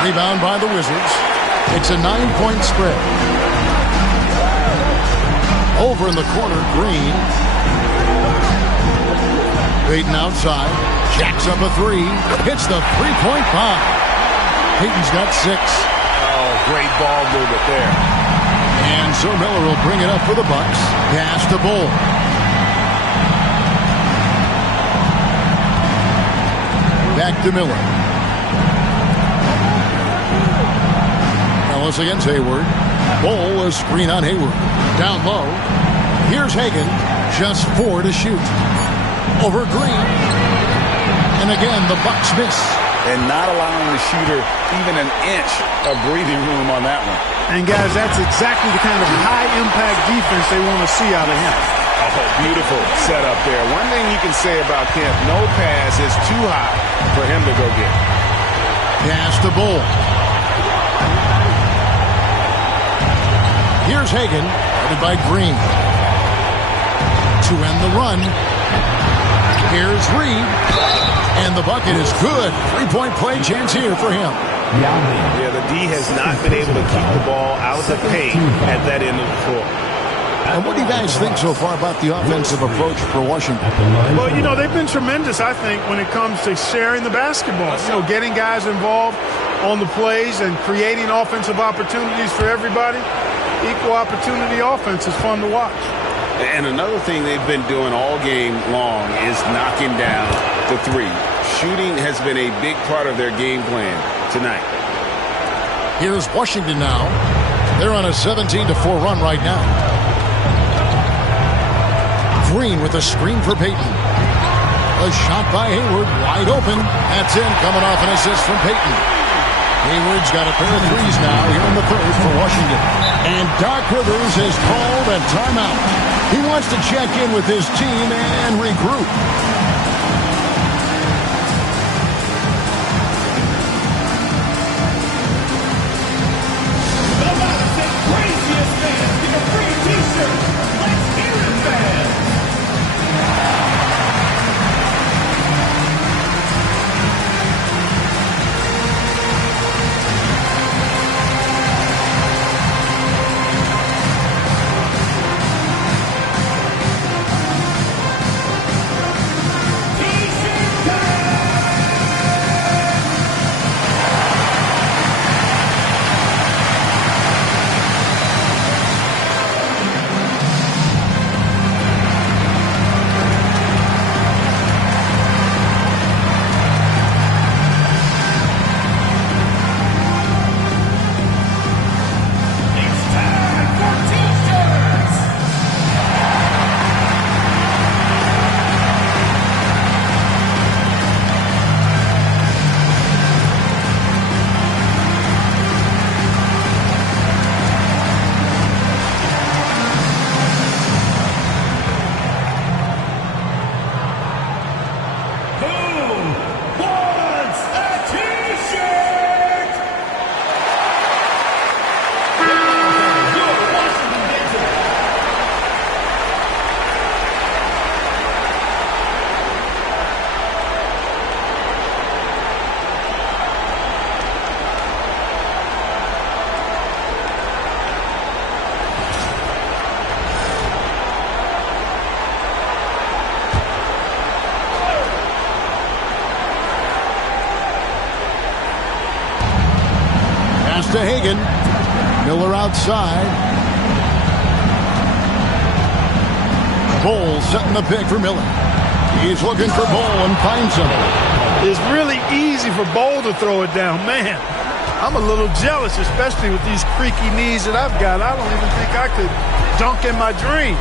Rebound by the Wizards. It's a 9-point spread. Over in the corner, Green. Payton outside. Jacks up a three. Hits the three-point bomb. Payton's got 6. Oh, great ball movement there. And so Miller will bring it up for the Bucks. Pass to Bull. Back to Miller. Ellis against Hayward. Bull, a screen on Hayward. Down low. Here's Hagan. Just 4 to shoot. Over Green. And again, the Bucks miss. And not allowing the shooter even an inch of breathing room on that one. And guys, that's exactly the kind of high-impact defense they want to see out of him. Oh, beautiful setup there. One thing you can say about Kemp, no pass is too high for him to go get. Pass to Bull. Here's Hagan, headed by Green. To end the run. Here's Reed. And the bucket is good. 3-point play chance here for him. Yeah, the D has not been able to keep the ball out of the paint at that end of the floor. And what do you guys think so far about the offensive approach for Washington? Well, they've been tremendous, I think, when it comes to sharing the basketball. Getting guys involved on the plays and creating offensive opportunities for everybody. Equal opportunity offense is fun to watch. And another thing they've been doing all game long is knocking down the three. Shooting has been a big part of their game plan tonight. Here's Washington now. They're on a 17-4 run right now. Green with a screen for Payton. A shot by Hayward, wide open. That's in, coming off an assist from Payton. Hayward's got a pair of threes now here in the third for Washington. And Doc Rivers has called a timeout. He wants to check in with his team and regroup. To Hagan. Miller outside. Bull setting the pick for Miller. He's looking for Bull and finds him. It's really easy for Bull to throw it down. Man, I'm a little jealous, especially with these creaky knees that I've got. I don't even think I could dunk in my dreams.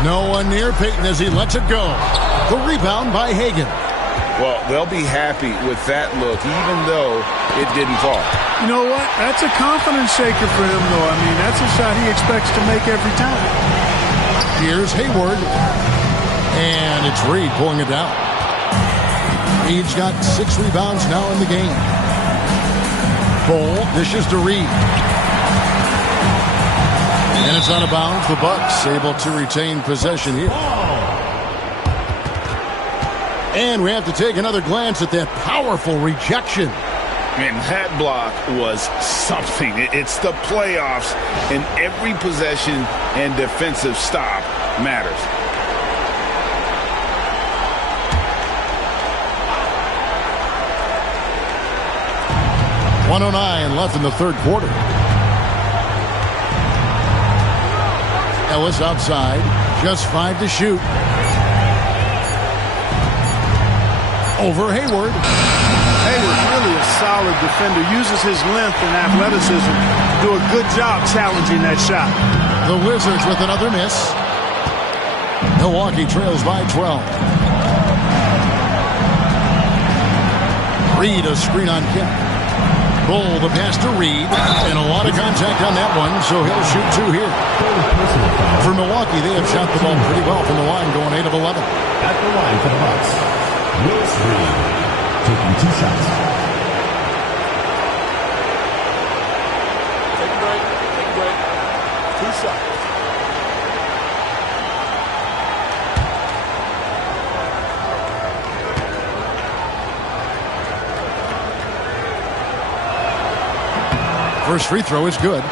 No one near Payton as he lets it go. The rebound by Hagan. Well, they'll be happy with that look, even though it didn't fall. You know what? That's a confidence shaker for him, though. I mean, that's a shot he expects to make every time. Here's Hayward. And it's Reed pulling it down. Reed's got 6 rebounds now in the game. Bull dishes to Reed. And it's out of bounds. The Bucks able to retain possession here. And we have to take another glance at that powerful rejection. And that block was something. It's the playoffs, and every possession and defensive stop matters. .109 left in the third quarter. Ellis outside, just 5 to shoot. Over Hayward. Hayward, really a solid defender, uses his length and athleticism to do a good job challenging that shot. The Wizards with another miss. Milwaukee trails by 12. Reed, a screen on Kemp. Bull, the pass to Reed, and a lot of contact on that one, so he'll shoot 2 here. For Milwaukee, they have shot the ball pretty well from the line, going 8 of 11. At the line for the Bucks, Willis Reed, taking 2 shots. Take a break. 2 shots. First free throw is good.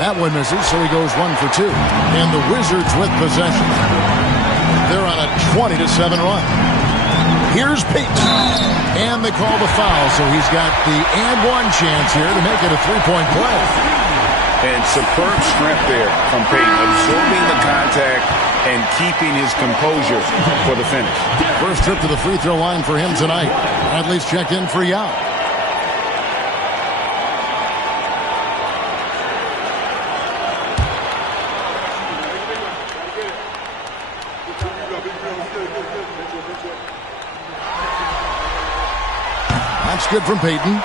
That one misses, so he goes 1 for 2. And the Wizards with possession. They're on a 20-7 run. Here's Payton. And they call the foul, so he's got the and-one chance here to make it a 3-point play. And superb strength there from Payton, absorbing the contact and keeping his composure for the finish. First trip to the free throw line for him tonight. Bradley's checked in for Yao. That's good from Payton.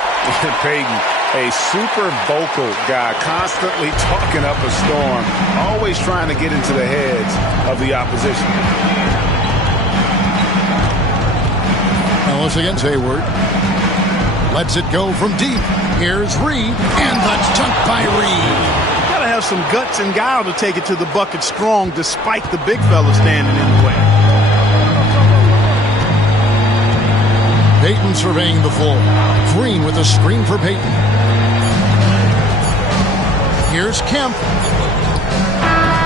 Payton, a super vocal guy, constantly talking up a storm, always trying to get into the heads of the opposition. Ellis against Hayward. Lets it go from deep. Here's Reed, and that's dunked by Reed. Gotta have some guts and guile to take it to the bucket strong, despite the big fella standing in the way. Payton surveying the floor. Green with a screen for Payton. Here's Kemp.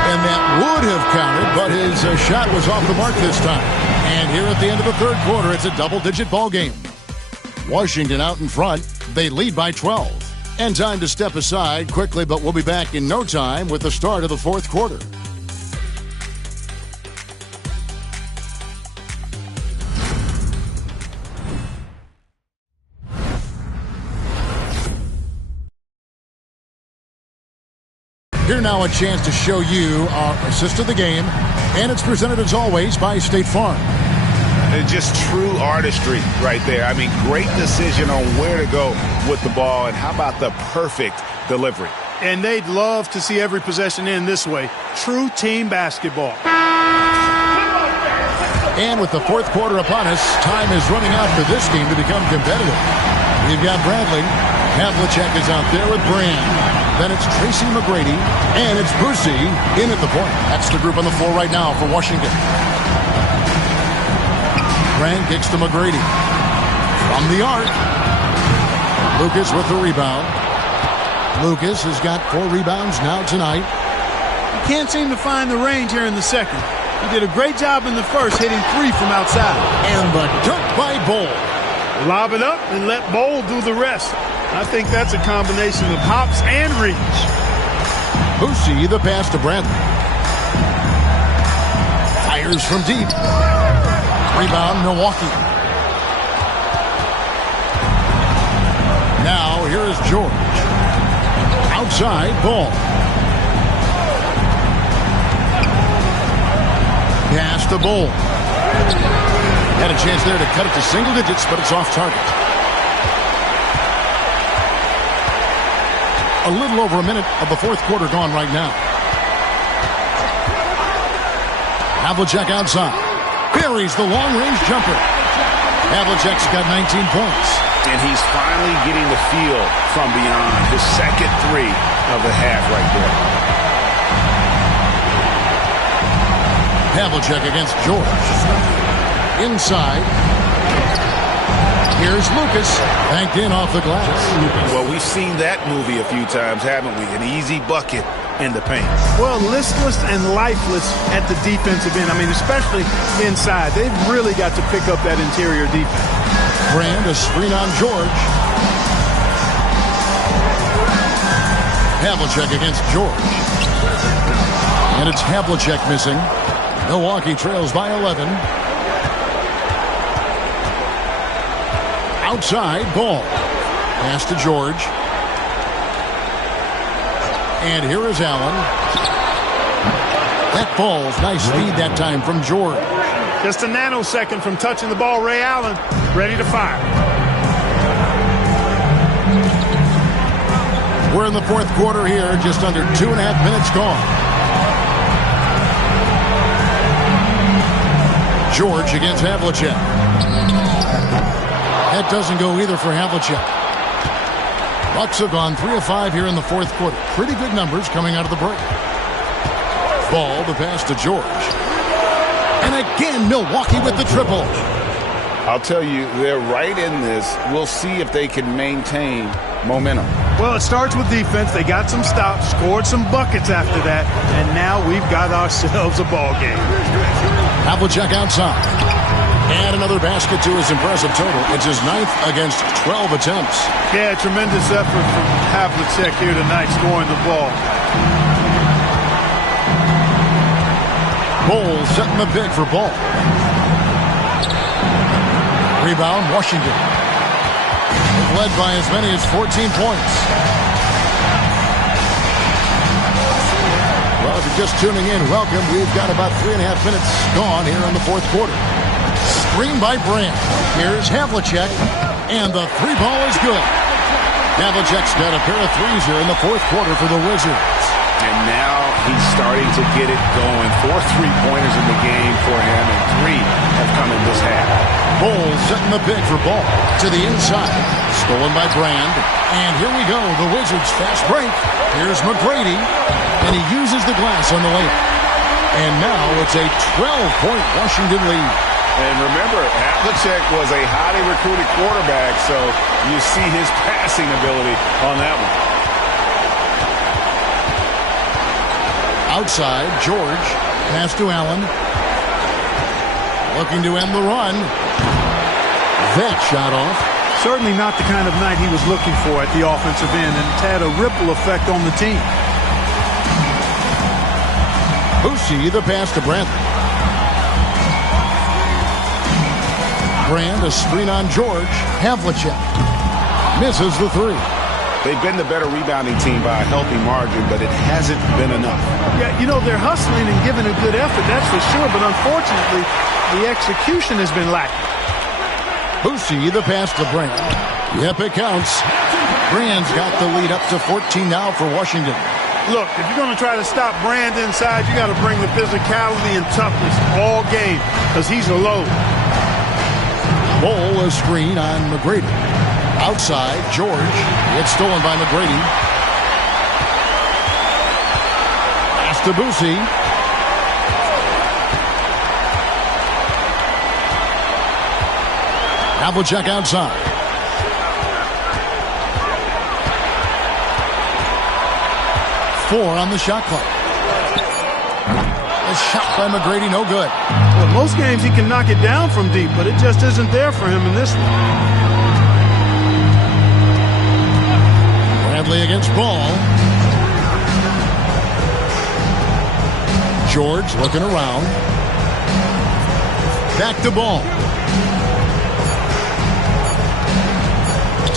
And that would have counted, but his shot was off the mark this time. And here at the end of the third quarter, it's a double-digit ball game. Washington out in front. They lead by 12. And time to step aside quickly, but we'll be back in no time with the start of the fourth quarter. Here now a chance to show you our assist of the game, and it's presented as always by State Farm. And just true artistry right there. I mean, great decision on where to go with the ball, and how about the perfect delivery. And they'd love to see every possession end this way. True team basketball. And with the fourth quarter upon us, time is running out for this game to become competitive. We've got Bradley. Havlicek is out there with Brand. Then it's Tracy McGrady, and it's Boosie in at the point. That's the group on the floor right now for Washington. Brand kicks to McGrady. From the arc. Lucas with the rebound. Lucas has got 4 rebounds now tonight. He can't seem to find the range here in the second. He did a great job in the first, hitting 3 from outside. And the dunk by Bull. Lob it up and let Bull do the rest. I think that's a combination of hops and reach. Boosie, the pass to Bradley. Fires from deep. Rebound, Milwaukee. Now, here is George. Outside, Bull. Pass to Bull. Had a chance there to cut it to single digits, but it's off target. A little over a minute of the fourth quarter gone right now. Havlicek outside. Buries the long-range jumper. Havlicek's got 19 points. And he's finally getting the feel from beyond. His second three of the half right there. Havlicek against George. Inside. Here's Lucas. Banked in off the glass. Well, we've seen that movie a few times, haven't we? An easy bucket in the paint. Well, listless and lifeless at the defensive end. I mean, especially inside. They've really got to pick up that interior defense. Brand, a screen on George. Havlicek against George. And it's Havlicek missing. Milwaukee trails by 11. Outside, Ball. Pass to George. And here is Allen. That Ball's nice speed that time from George. Just a nanosecond from touching the ball. Ray Allen ready to fire. We're in the fourth quarter here, just under 2.5 minutes gone. George against Havlicek. That doesn't go either for Havlicek. Bucks have gone 3 of 5 here in the fourth quarter. Pretty good numbers coming out of the break. Ball, the pass to George. And again, Milwaukee with the triple. I'll tell you, they're right in this. We'll see if they can maintain momentum. Well, it starts with defense. They got some stops, scored some buckets after that, and now we've got ourselves a ball game. Havlicek outside. And another basket to his impressive total. It's his 9th against 12 attempts. Yeah, tremendous effort from Havlicek here tonight, scoring the ball. Bowles setting the big for Ball. Rebound, Washington. They've led by as many as 14 points. Well, if you're just tuning in, welcome. We've got about 3.5 minutes gone here in the fourth quarter. Screen by Brand. Here's Havlicek, and the three ball is good. Havlicek's got a pair of threes here in the fourth quarter for the Wizards. And now he's starting to get it going. 4 3-pointers in the game for him, and 3 have come in this half. Bowles setting the big for Ball. To the inside. Stolen by Brand. And here we go. The Wizards fast break. Here's McGrady. And he uses the glass on the layup. And now it's a 12-point Washington lead. And remember, Havlicek was a highly recruited quarterback, so you see his passing ability on that one. Outside, George. Pass to Allen. Looking to end the run. That shot off. Certainly not the kind of night he was looking for at the offensive end, and it's had a ripple effect on the team. Boucher, the pass to Brantley. Brand, a screen on George. Havlicek misses the three. They've been the better rebounding team by a healthy margin, but it hasn't been enough. Yeah, you know, they're hustling and giving a good effort, that's for sure, but unfortunately, the execution has been lacking. Boucher, the pass to Brand. Yep, it counts. Brand's got the lead up to 14 now for Washington. Look, if you're going to try to stop Brand inside, you got to bring the physicality and toughness all game, because he's a load. Ball, a screen on McGrady. Outside, George. It's stolen by McGrady. Pass to Boucher. Havlicek outside. Four on the shot clock. A shot by McGrady, no good. Well, most games he can knock it down from deep, but it just isn't there for him in this one. Bradley against Ball. George looking around. Back to Ball.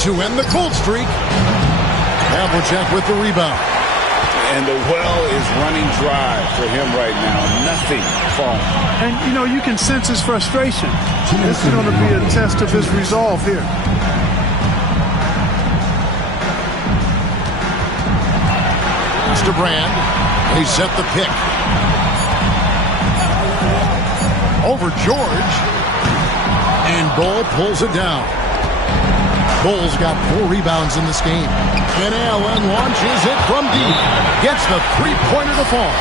To end the cold streak. Havlicek with the rebound. And the well is running dry for him right now. Nothing falling. And, you know, you can sense his frustration. This is going to be a test of his resolve here. Pitch to Brand. They set the pick. Over George. And Bull pulls it down. Bull's got 4 rebounds in this game. And Allen launches it from deep. Gets the three-pointer to fall.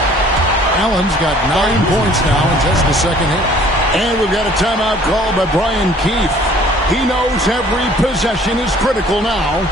Allen's got 9 points now in just the second half. And we've got a timeout called by Brian Keefe. He knows every possession is critical now.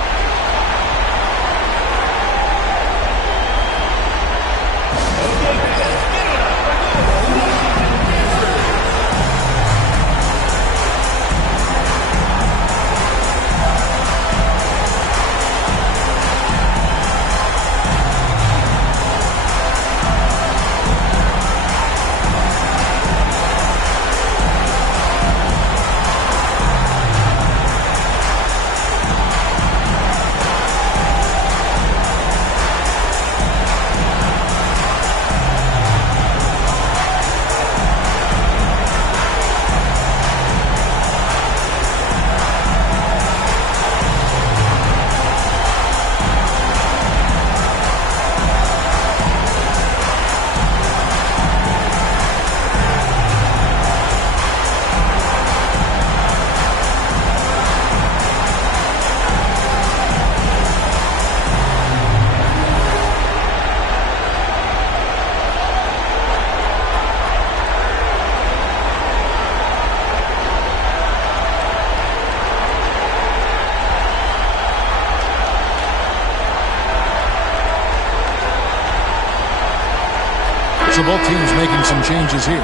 So both teams making some changes here.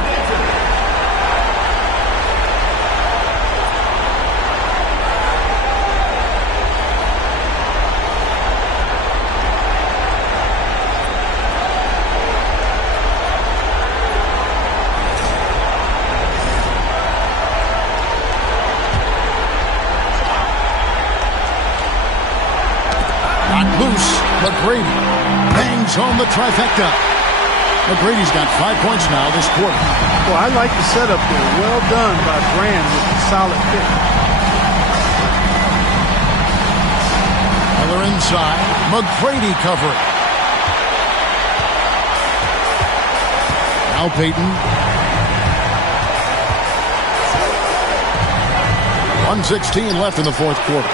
Not loose, McGrady bangs home the trifecta. McGrady's got 5 points now this quarter. Well, I like the setup there. Well done by Brand with the solid pick. Miller inside. McGrady covering. Now Payton. 1:16 left in the fourth quarter.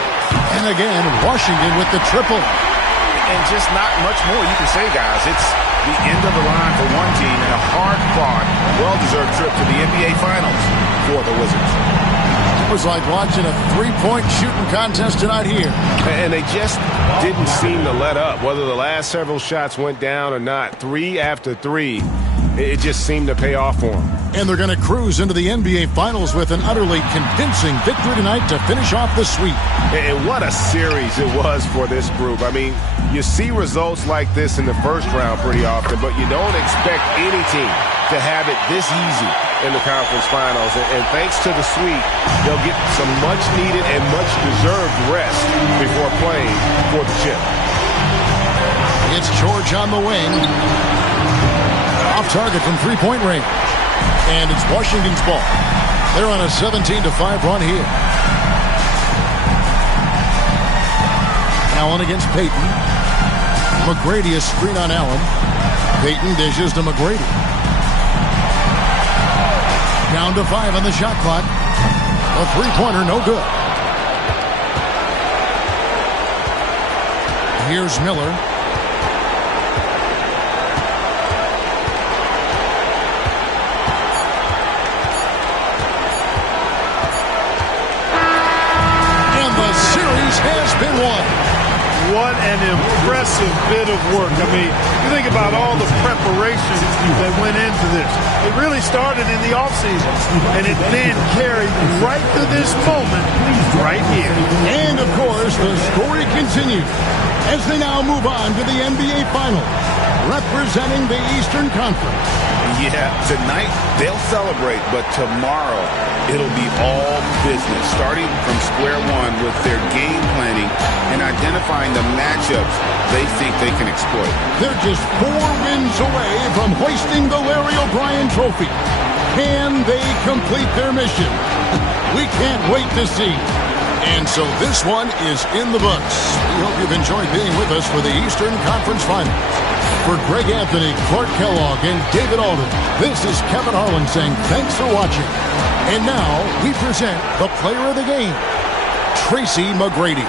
And again, Washington with the triple. And just not much more you can say, guys. It's the end of the line for one team and a hard-fought, well-deserved trip to the NBA Finals for the Wizards. It was like watching a three-point shooting contest tonight here. And they just didn't seem to let up, whether the last several shots went down or not. 3 after 3, it just seemed to pay off for them. And they're going to cruise into the NBA Finals with an utterly convincing victory tonight to finish off the sweep. And what a series it was for this group. I mean, you see results like this in the first round pretty often, but you don't expect any team to have it this easy in the conference finals. And thanks to the sweep, they'll get some much-needed and much-deserved rest before playing for the chip. It's George on the wing. Off target from three-point range. And it's Washington's ball. They're on a 17-5 run here. Allen against Payton. McGrady a screen on Allen. Payton dishes to McGrady. Down to 5 on the shot clock. A three-pointer, no good. Here's Miller. Has been won. What an impressive bit of work. I mean, you think about all the preparation that went into this. It really started in the offseason, and it then carried right to this moment right here. And, of course, the story continues as they now move on to the NBA Finals, representing the Eastern Conference. Yeah, tonight they'll celebrate, but tomorrow it'll be all business, starting from square one with their game planning and identifying the matchups they think they can exploit. They're just 4 wins away from hoisting the Larry O'Brien Trophy. Can they complete their mission? We can't wait to see. And so this one is in the books. We hope you've enjoyed being with us for the Eastern Conference Finals. For Greg Anthony, Clark Kellogg, and David Alden, this is Kevin Harlan saying thanks for watching. And now we present the player of the game, Tracy McGrady.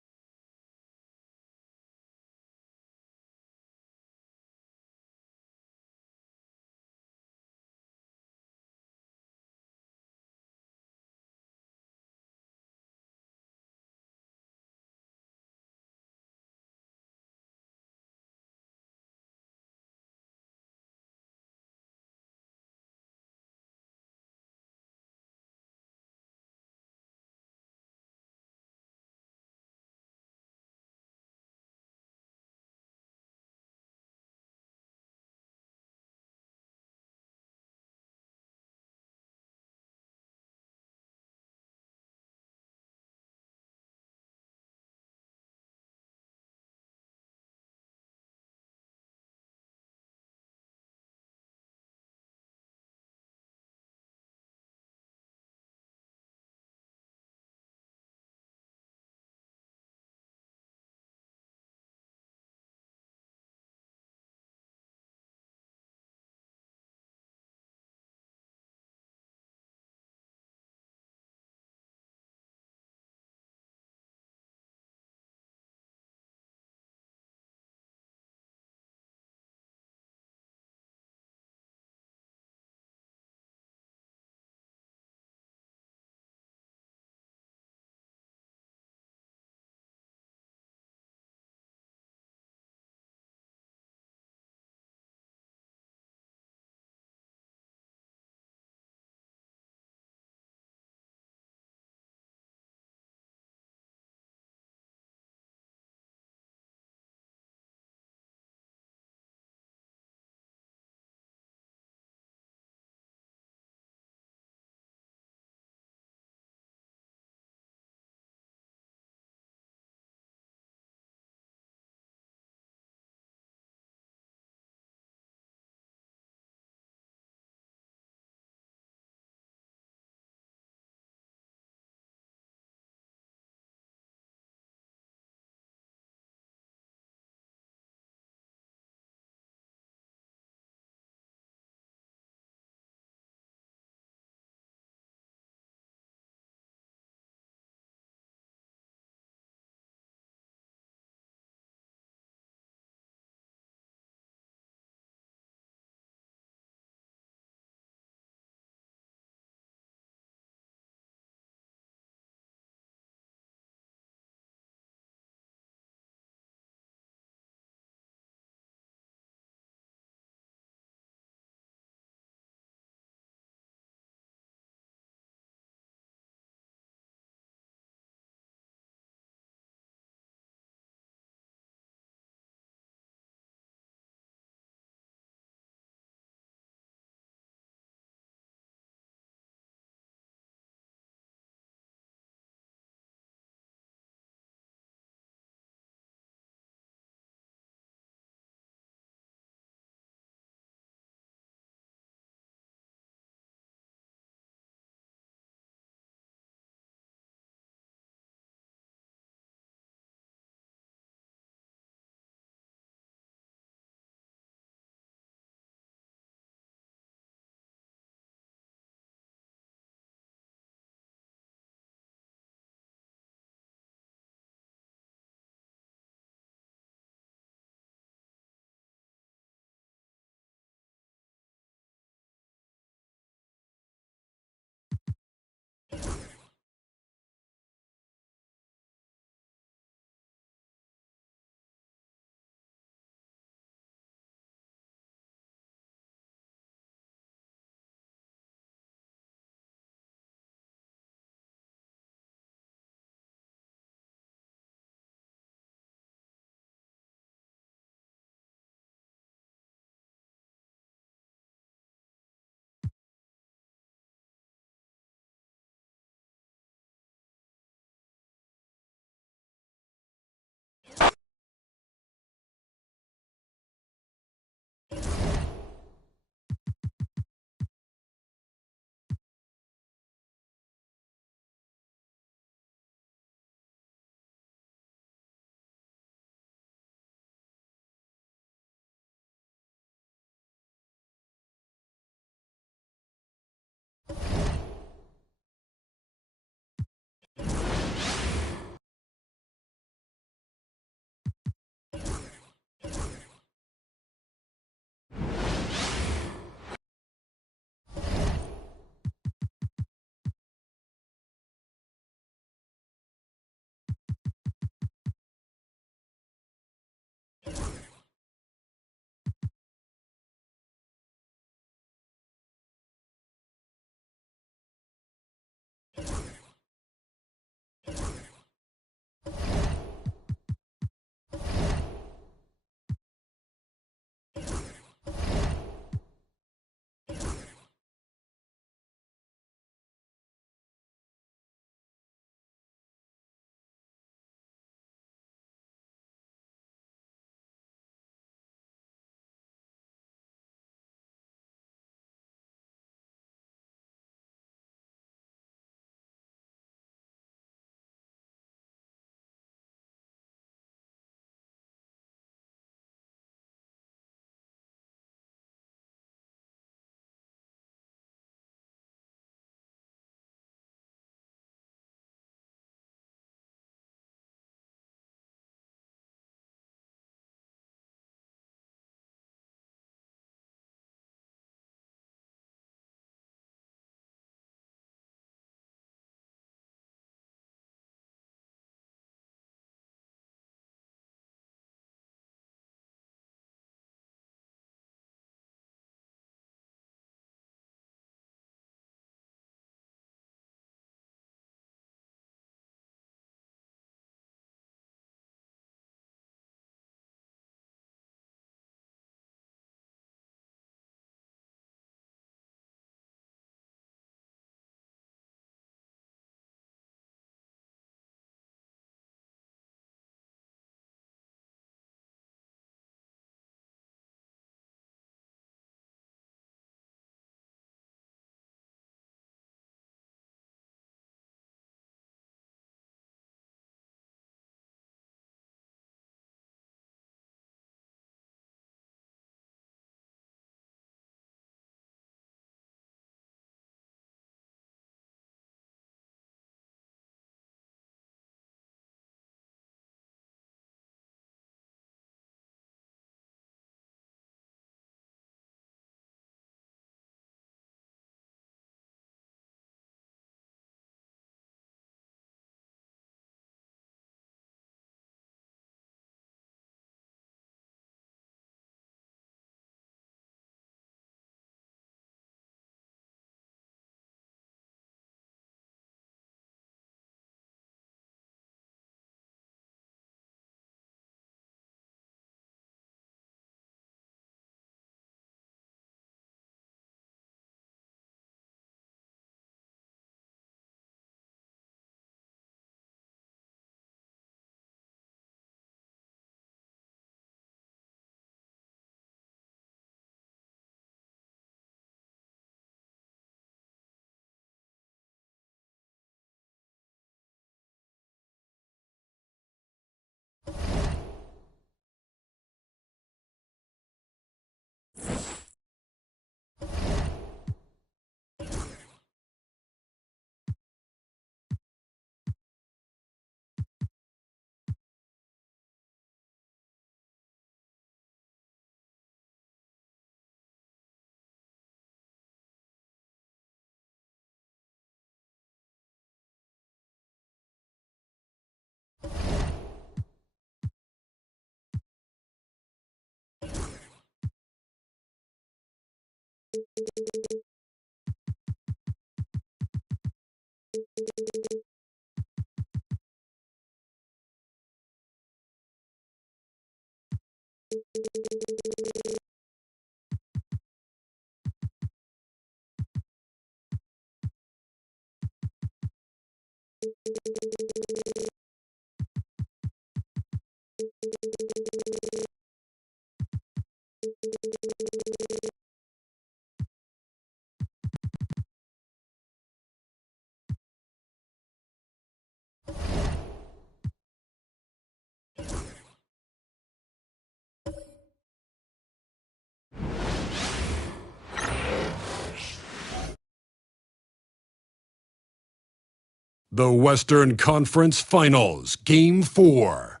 The Western Conference Finals, Game 4.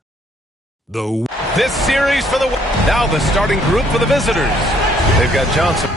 This series for now the starting group for the visitors. They've got Johnson.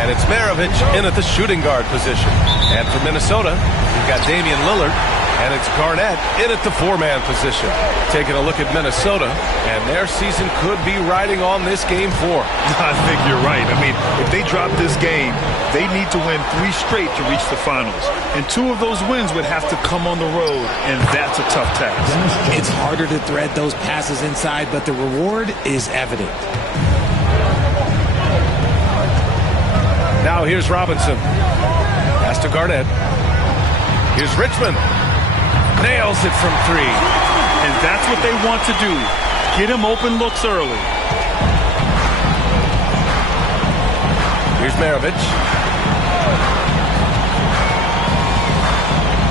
And it's Maravich in at the shooting guard position. And for Minnesota, we've got Damian Lillard. And it's Garnett in at the four-man position. Taking a look at Minnesota, and their season could be riding on this Game 4. I think you're right. I mean, if they drop this game, they need to win 3 straight to reach the finals. And 2 of those wins would have to come on the road, and that's a tough task. It's harder to thread those passes inside, but the reward is evident. Now here's Robinson. Pass to Garnett. Here's Richmond. Nails it from 3. And that's what they want to do. Get him open looks early. Here's Maravich.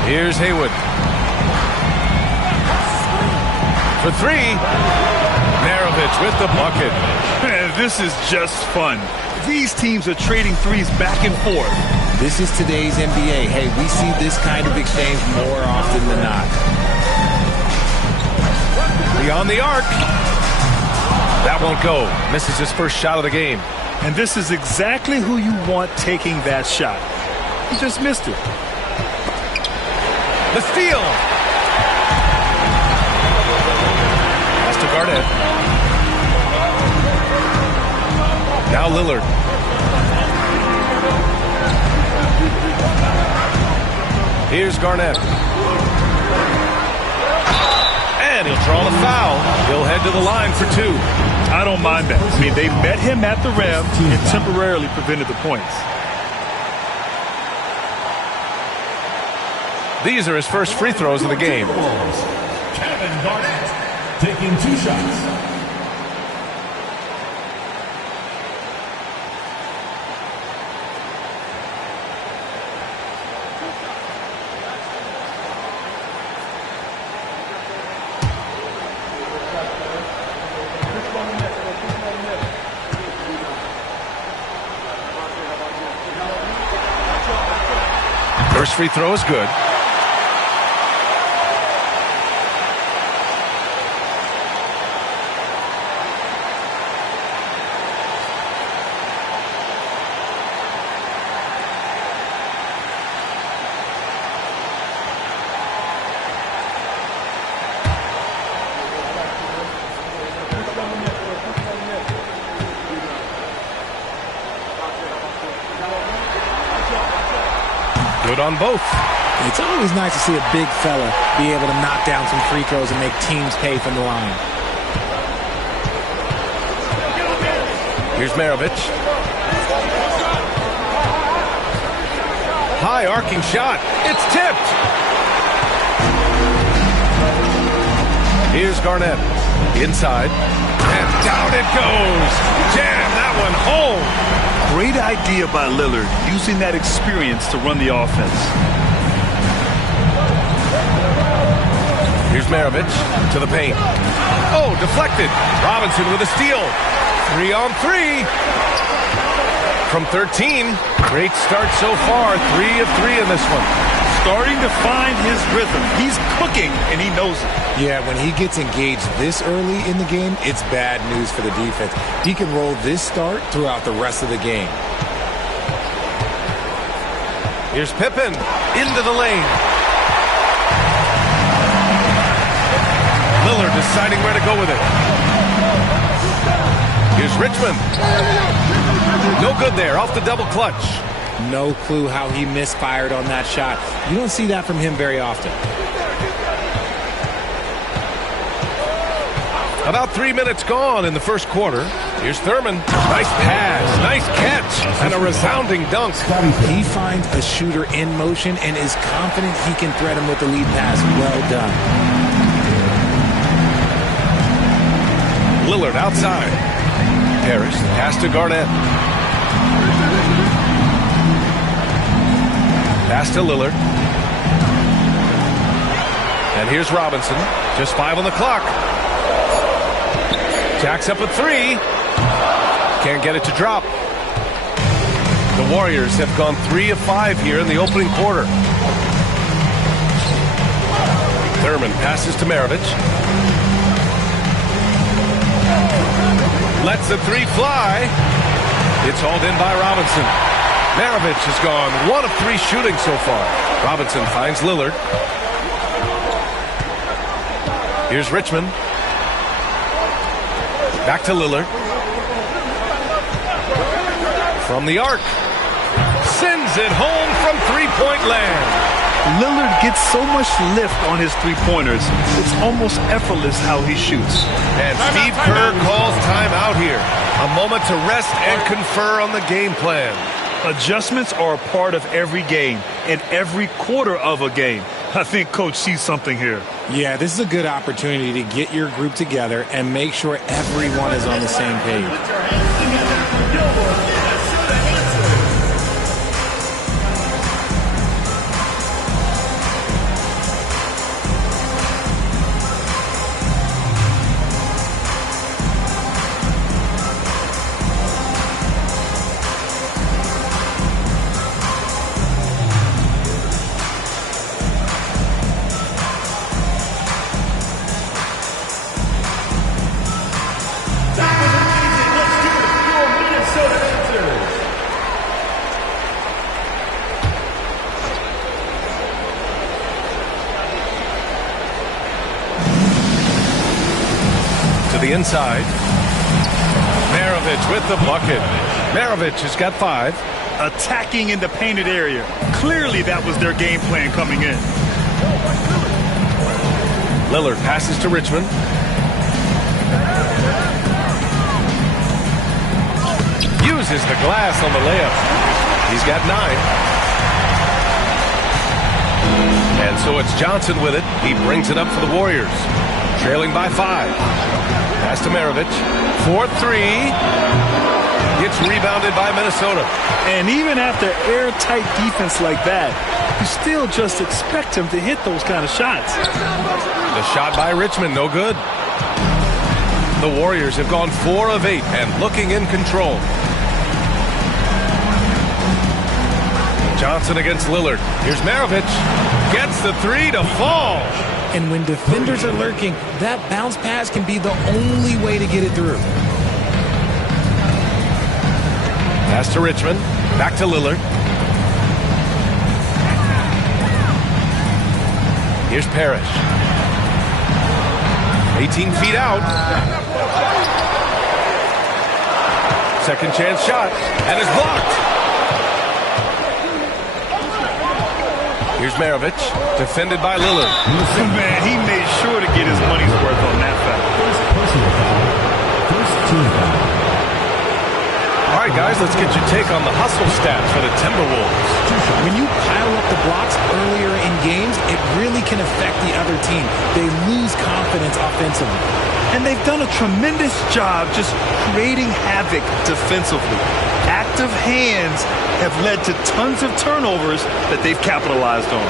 Here's Haywood. For 3. Maravich with the bucket. Man, this is just fun. These teams are trading threes back and forth. This is today's NBA. Hey, we see this kind of exchange more often than not. Beyond the arc. That won't go. Misses his first shot of the game. And this is exactly who you want taking that shot. He just missed it. The steal. Pass to Garnett. Now Lillard. Here's Garnett. And he'll draw the foul. He'll head to the line for 2. I don't mind that. I mean, they met him at the rim and temporarily prevented the points. These are his first free throws of the game. Kevin Garnett taking 2 shots. First free throw is good. Good on both. It's always nice to see a big fella be able to knock down some free throws and make teams pay from the line. Here's Maravich. High arcing shot. It's tipped. Here's Garnett. Inside. And down it goes. Jam that one home. Great idea by Lillard, using that experience to run the offense. Here's Maravich to the paint. Oh, deflected. Robinson with a steal. 3 on 3. From 13. Great start so far. 3 of 3 in this one. Starting to find his rhythm. He's cooking, and he knows it. Yeah, when he gets engaged this early in the game, it's bad news for the defense. He can roll this start throughout the rest of the game. Here's Pippen into the lane. Lillard deciding where to go with it. Here's Richmond. No good there, off the double clutch. No clue how he misfired on that shot. You don't see that from him very often. About 3 minutes gone in the first quarter. Here's Thurman. Nice pass, nice catch, and a resounding dunk. He finds a shooter in motion and is confident he can thread him with the lead pass. Well done. Lillard outside. Harris pass to Garnett. Pass to Lillard. And here's Robinson. Just 5 on the clock. Jacks up a 3. Can't get it to drop. The Warriors have gone 3 of 5 here in the opening quarter. Thurman passes to Maravich. Lets the 3 fly. It's hauled in by Robinson. Maravich has gone 1 of 3 shooting so far. Robinson finds Lillard. Here's Richmond. Back to Lillard. From the arc. Sends it home from three-point land. Lillard gets so much lift on his three-pointers, it's almost effortless how he shoots. And Steve Kerr calls timeout here. A moment to rest and confer on the game plan. Adjustments are a part of every game and every quarter of a game. I think Coach sees something here. Yeah, this is a good opportunity to get your group together and make sure everyone is on the same page. The inside. Maravich with the bucket. Maravich has got 5. Attacking in the painted area. Clearly that was their game plan coming in. Lillard passes to Richmond. Uses the glass on the layup. He's got 9. And so it's Johnson with it. He brings it up for the Warriors. Trailing by 5. Pass to Maravich. 4-3. Gets rebounded by Minnesota. And even after airtight defense like that, you still just expect him to hit those kind of shots. The shot by Richmond, no good. The Warriors have gone 4 of 8 and looking in control. Johnson against Lillard. Here's Maravich. Gets the 3 to fall. And when defenders are lurking, that bounce pass can be the only way to get it through. Pass to Richmond. Back to Lillard. Here's Parrish. 18 feet out. Second chance shot. And it's blocked. Here's Maravich, defended by Lillard. Man, he made sure to get his money's worth on that foul. Personal foul. First team foul. All right, guys, let's get your take on the hustle stats for the Timberwolves. When you pile up the blocks earlier in games, it really can affect the other team. They lose confidence offensively. And they've done a tremendous job just creating havoc defensively. Active hands have led to tons of turnovers that they've capitalized on.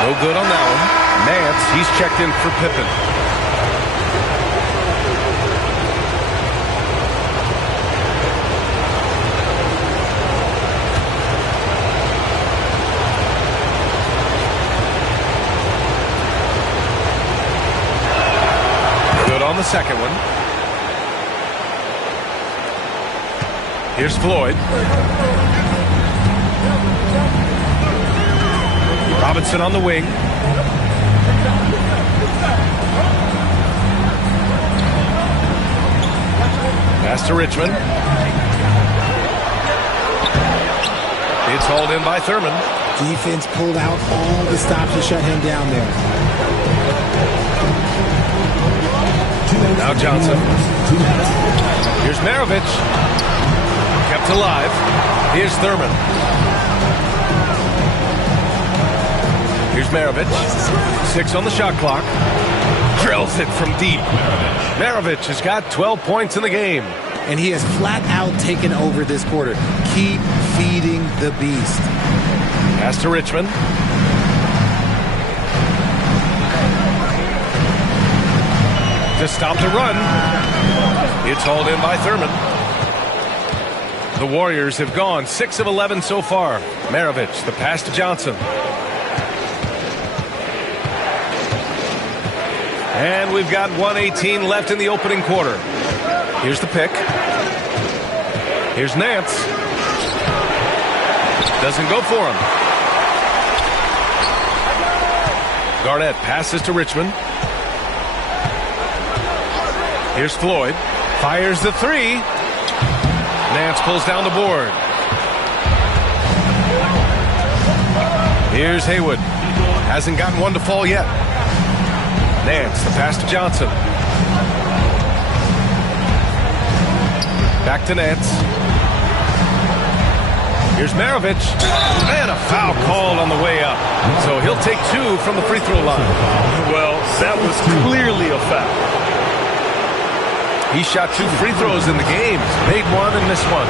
No good on that one. Nance, he's checked in for Pippen. On the second one. Here's Floyd. Robinson on the wing. Pass to Richmond. It's hauled in by Thurman. Defense pulled out all the stops to shut him down there. Now Johnson. Here's Maravich. Kept alive. Here's Thurman. Here's Maravich. 6 on the shot clock. Drills it from deep. Maravich has got 12 points in the game. And he has flat out taken over this quarter. Keep feeding the beast. Pass to Richmond. To stop the run. It's hauled in by Thurman. The Warriors have gone 6 of 11 so far. Maravich, the pass to Johnson. And we've got 1:18 left in the opening quarter. Here's the pick. Here's Nance. Doesn't go for him. Garnett passes to Richmond. Here's Floyd. Fires the three. Nance pulls down the board. Here's Haywood. Hasn't gotten one to fall yet. Nance, the pass to Johnson. Back to Nance. Here's Maravich. And a foul called on the way up. So he'll take 2 from the free throw line. Well, that was clearly a foul. He shot 2 free throws in the game. Made one and missed one.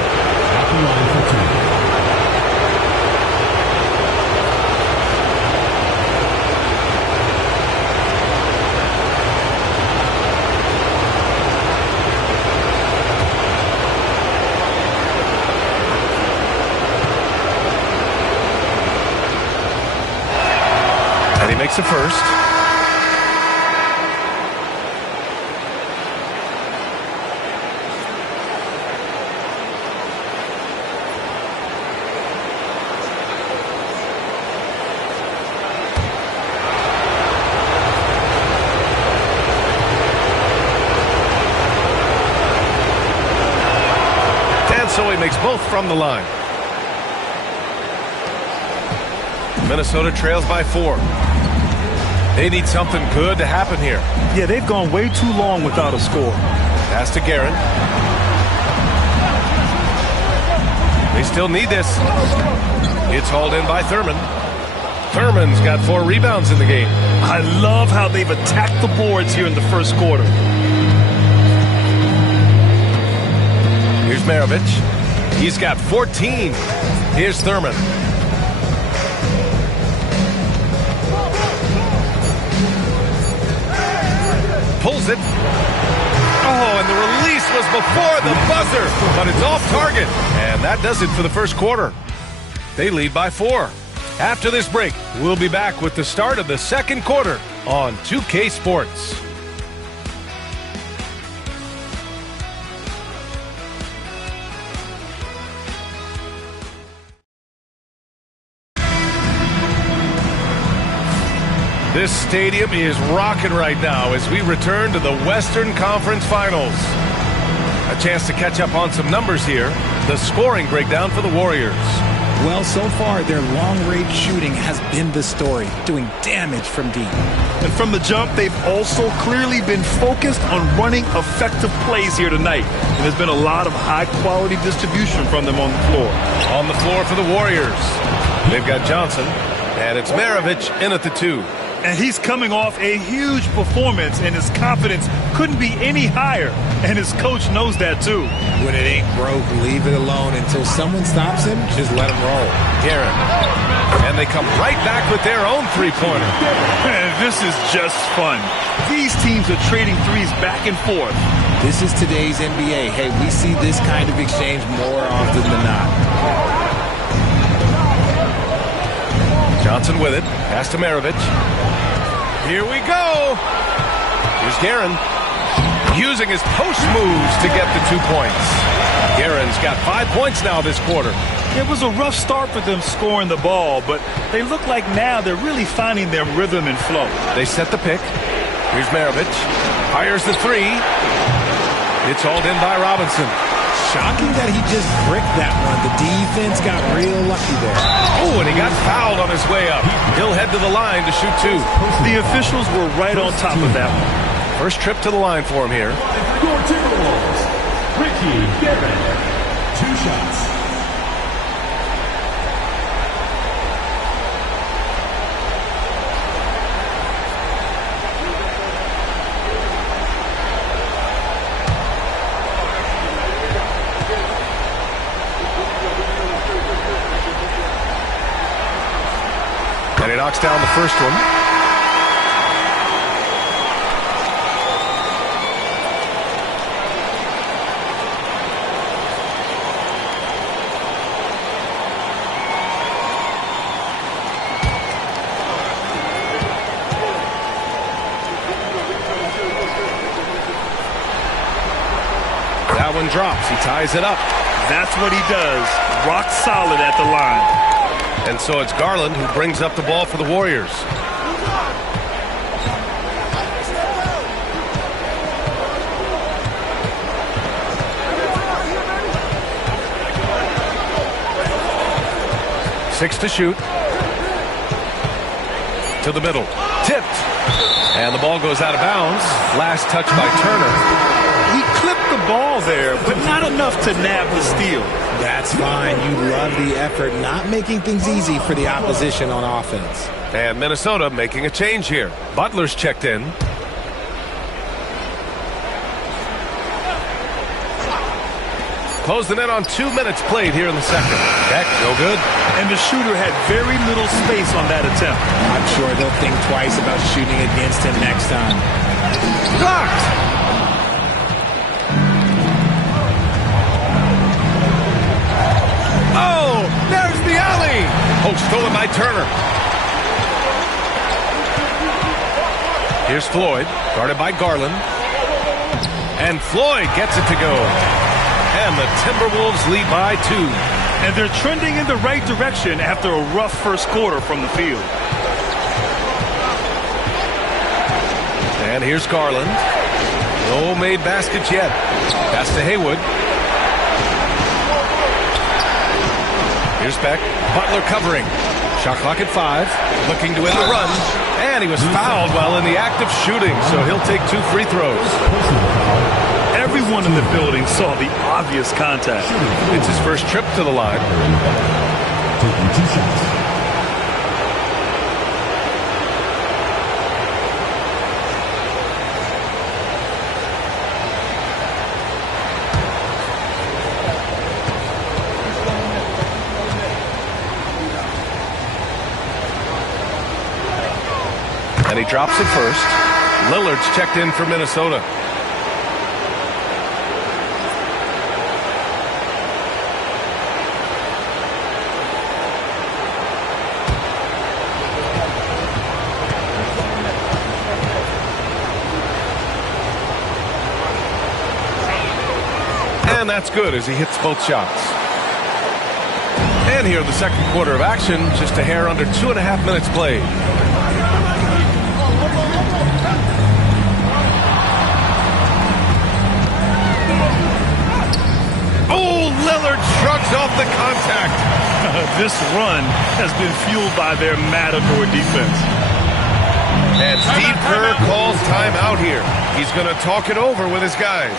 And he makes the first. So he makes both from the line. Minnesota trails by 4. They need something good to happen here. Yeah, they've gone way too long without a score. Pass to Guerin. They still need this. It's hauled in by Thurman. Thurman's got 4 rebounds in the game. I love how they've attacked the boards here in the first quarter. Here's Maravich. He's got 14. Here's Thurman. Pulls it. Oh, and the release was before the buzzer, but it's off target. And that does it for the first quarter. They lead by 4. After this break, we'll be back with the start of the second quarter on 2K Sports. This stadium is rocking right now as we return to the Western Conference Finals. A chance to catch up on some numbers here. The scoring breakdown for the Warriors. Well, so far, their long-range shooting has been the story, doing damage from deep. And from the jump, they've also clearly been focused on running effective plays here tonight. And there's been a lot of high-quality distribution from them on the floor. On the floor for the Warriors, they've got Johnson, and it's Maravich in at the 2. And he's coming off a huge performance, and his confidence couldn't be any higher. And his coach knows that, too. When it ain't broke, leave it alone. Until someone stops him, just let him roll. Guerin. And they come right back with their own three-pointer. Man, this is just fun. These teams are trading threes back and forth. This is today's NBA. Hey, we see this kind of exchange more often than not. Johnson with it. Pass to Maravich. Here we go. Here's Guerin. Using his post moves to get the 2 points. Guerin's got 5 points now this quarter. It was a rough start for them scoring the ball, but they look like now they're really finding their rhythm and flow. They set the pick. Here's Maravich. Fires the 3. It's hauled in by Robinson. Shocking that he just bricked that one. The defense got real lucky there. Oh, and he got fouled on his way up. He'll head to the line to shoot 2. The officials were right on top of that one. First trip to the line for him here. Your Timberwolves, Ricky Guerin. 2 shots. And he knocks down the first one. That one drops. He ties it up. That's what he does. Rock solid at the line. And so it's Garland who brings up the ball for the Warriors. Six to shoot. To the middle. Tipped. And the ball goes out of bounds. Last touch by Turner. He clipped the ball there, but not enough to nab the steal. That's fine. You love the effort, not making things easy for the opposition on offense. And Minnesota making a change here. Butler's checked in. Closed the net on 2 minutes played here in the second. Beck, no good. And the shooter had very little space on that attempt. I'm sure they'll think twice about shooting against him next time. Blocked! Oh, there's the alley! Oh, stolen by Turner. Here's Floyd, guarded by Garland. And Floyd gets it to go. And the Timberwolves lead by 2. And they're trending in the right direction after a rough first quarter from the field. And here's Garland. No made baskets yet. Pass to Haywood. Here's Beck. Butler covering. Shot clock at 5. Looking to end the run. And he was fouled while in the act of shooting, so he'll take 2 free throws. Everyone in the building saw the obvious contact. It's his first trip to the line. Taking 2 shots. And he drops it first. Lillard's checked in for Minnesota. And that's good as he hits both shots. And here the second quarter of action, just a hair under 2.5 minutes played. Oh, Lillard shrugs shrugs off the contact. This run has been fueled by their Matador defense. And Steve Kerr calls timeout here. He's going to talk it over with his guys.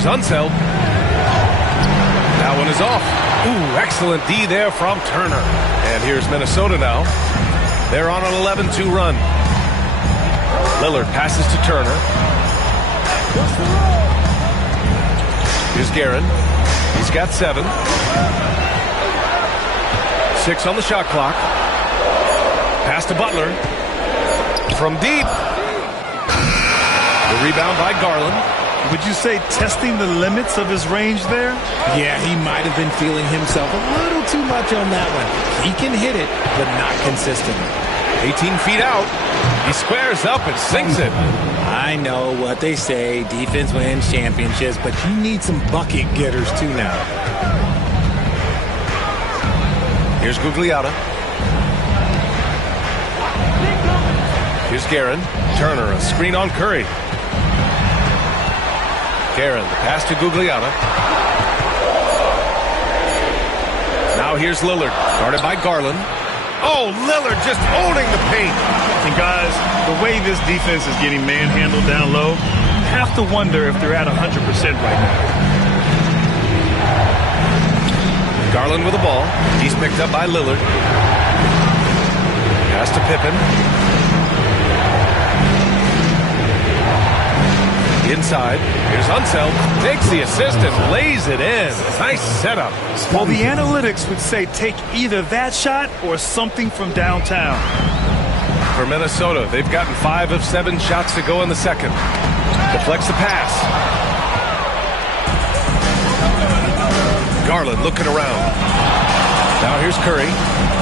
Unseld. That one is off. Ooh, excellent D there from Turner. And here's Minnesota now. They're on an 11-2 run. Lillard passes to Turner. Here's Guerin. He's got 7. 6 on the shot clock. Pass to Butler. From deep. The rebound by Garland. Would you say testing the limits of his range there? Yeah, he might have been feeling himself a little too much on that one. He can hit it, but not consistently. 18 feet out. He squares up and sinks it. I know what they say, defense wins championships, but you need some bucket getters too now. Here's Gugliotta. Here's Guerin. Turner, a screen on Curry. Guerin, the pass to Gugliotta. Now here's Lillard, guarded by Garland. Oh, Lillard just owning the paint. And guys, the way this defense is getting manhandled down low, you have to wonder if they're at 100% right now. Garland with the ball. He's picked up by Lillard. Pass to Pippen. Inside. Here's Unseld. Takes the assist and lays it in. Nice setup. Well, the analytics would say take either that shot or something from downtown. For Minnesota, they've gotten 5 of 7 shots to go in the second. Deflects the pass. Garland looking around. Now here's Curry.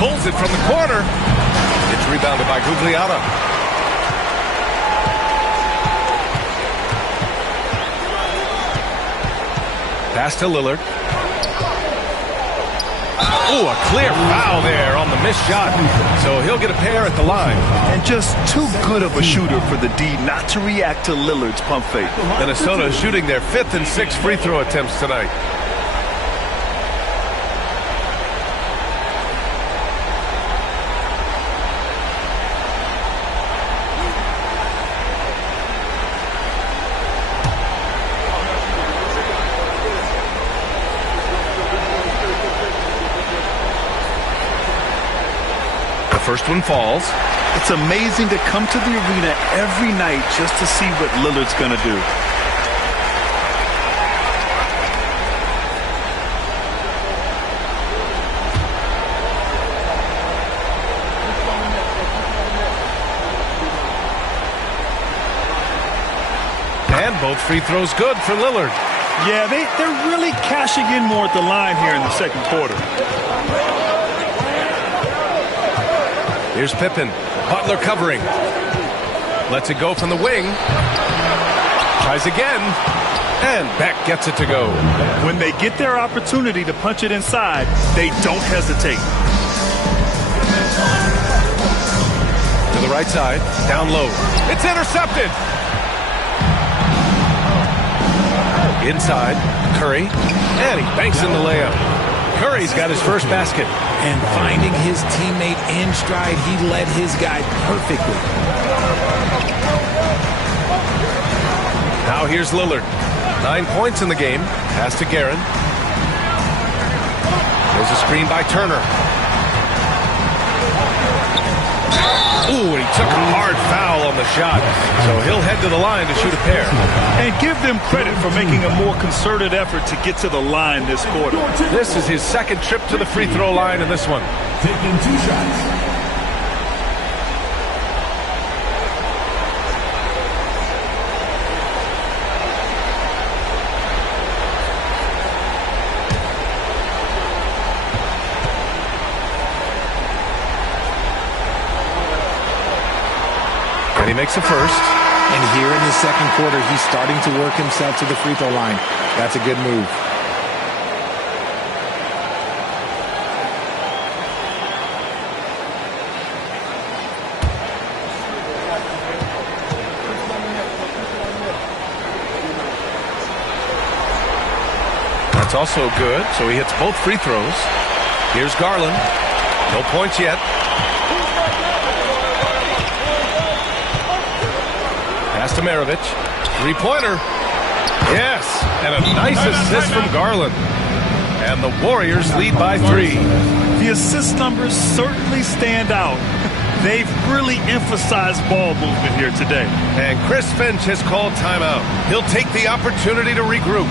Pulls it from the corner. It's rebounded by Gugliotta. Pass to Lillard. Ooh, a clear foul there on the missed shot. So he'll get a pair at the line. And just too good of a shooter for the D not to react to Lillard's pump fake. Minnesota shooting their 5th and 6th free throw attempts tonight. First one falls. It's amazing to come to the arena every night just to see what Lillard's going to do. And both free throws good for Lillard. Yeah, they're really cashing in more at the line here in the second quarter. Here's Pippen. Butler covering. Lets it go from the wing. Tries again. And Beck gets it to go. When they get their opportunity to punch it inside, they don't hesitate. To the right side. Down low. It's intercepted. Inside. Curry. And he banks in the layup. Curry's got his first basket. And finding his teammate in stride, he led his guy perfectly. Now here's Lillard. 9 points in the game. Pass to Guerin. There's a screen by Turner. Ooh, and he took a hard foul on the shot. So he'll head to the line to shoot a pair. And give them credit for making a more concerted effort to get to the line this quarter. This is his second trip to the free throw line in this one. Taking 2 shots. And he makes a first. And here in the second quarter, he's starting to work himself to the free throw line. That's a good move. That's also good, so he hits both free throws. Here's Garland. No points yet. Pass to Maravich. Three-pointer. Yes, and a nice assist from Garland. And the Warriors lead by 3. The assist numbers certainly stand out. They've really emphasized ball movement here today. And Chris Finch has called timeout. He'll take the opportunity to regroup.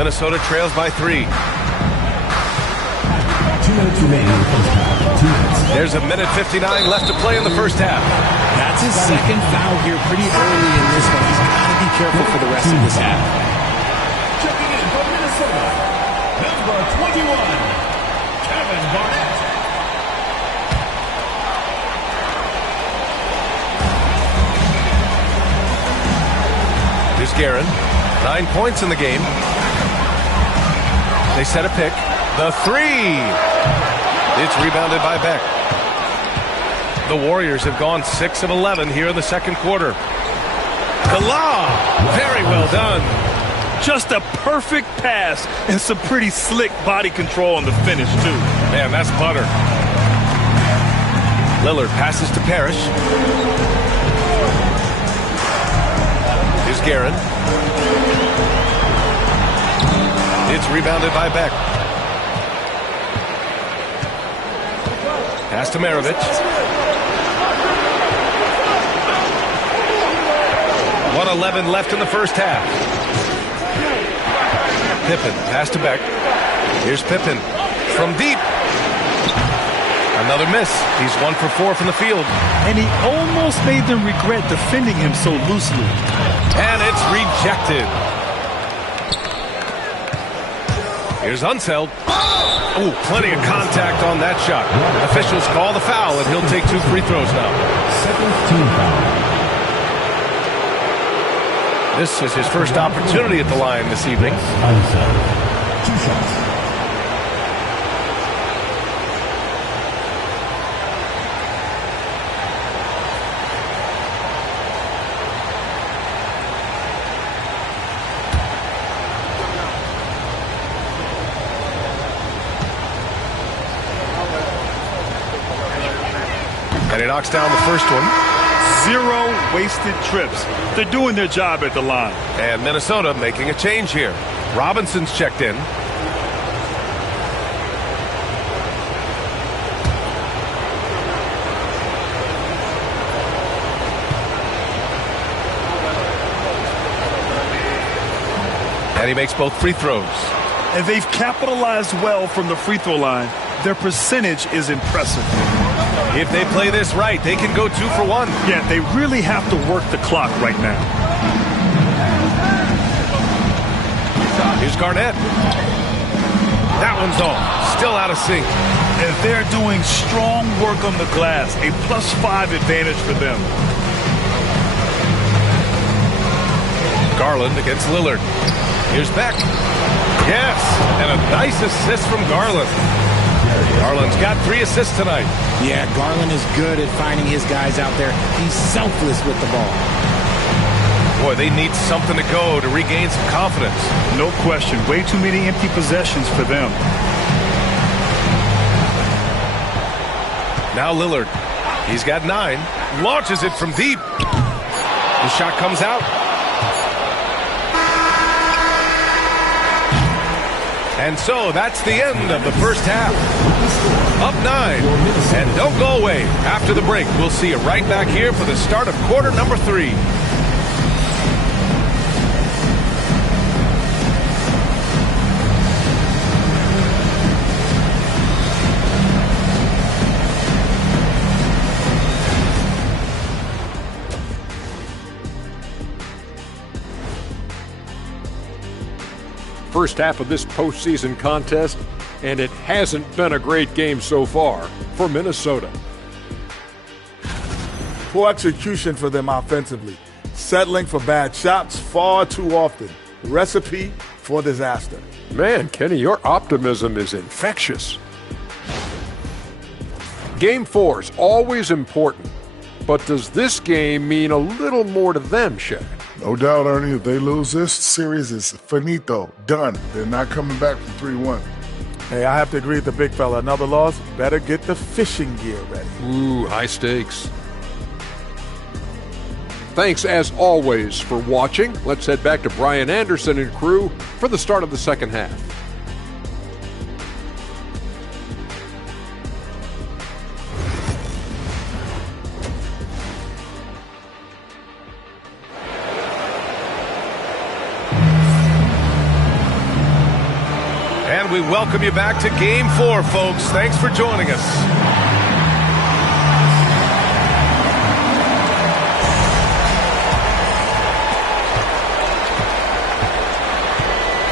Minnesota trails by 3. 2 minutes remaining in the first half. 2 minutes. There's a minute 59 left to play in the first half. That's his second foul here pretty early in this one. He's got to be careful for the rest of this half. Checking in from Minnesota, number 21, Kevin Garnett. Here's Guerin. 9 points in the game. They set a pick. The 3. It's rebounded by Beck. The Warriors have gone 6 of 11 here in the second quarter. The lob. Very well done. Just a perfect pass and some pretty slick body control on the finish, too. Man, that's butter. Lillard passes to Parrish. Here's Guerin. It's rebounded by Beck. Pass to Maravich. 1:11 left in the first half. Pippen, pass to Beck. Here's Pippen from deep. Another miss. He's 1 for 4 from the field. And he almost made them regret defending him so loosely. And it's rejected. Here's Unseld. Oh, plenty of contact on that shot. Officials call the foul, and he'll take 2 free throws now. Second team foul. This is his first opportunity at the line this evening. Unseld. 2 shots. And he knocks down the first one. 0 wasted trips. They're doing their job at the line. And Minnesota making a change here. Robinson's checked in. And he makes both free throws. And they've capitalized well from the free throw line. Their percentage is impressive. If they play this right, they can go 2 for 1. Yeah, they really have to work the clock right now. Here's Garnett. That one's off. Still out of sync. And they're doing strong work on the glass. A +5 advantage for them. Garland against Lillard. Here's Beck. Yes, and a nice assist from Garland. Garland's got 3 assists tonight. Yeah, Garland is good at finding his guys out there. He's selfless with the ball. Boy, they need something to go to regain some confidence. No question. Way too many empty possessions for them. Now Lillard. He's got 9. Launches it from deep. The shot comes out. And so that's the end of the first half. Up 9. And don't go away. After the break, we'll see you right back here for the start of quarter number 3. First half of this postseason contest, and it hasn't been a great game so far for Minnesota. Poor execution for them offensively. Settling for bad shots far too often. Recipe for disaster. Man, Kenny, your optimism is infectious. Game 4 is always important, but does this game mean a little more to them, Shaq? No doubt, Ernie, if they lose this series, it's finito, done. They're not coming back from 3-1. Hey, I have to agree with the big fella. Another loss, better get the fishing gear ready. Ooh, high stakes. Thanks, as always, for watching. Let's head back to Brian Anderson and crew for the start of the second half. And we welcome you back to Game 4, folks. Thanks for joining us.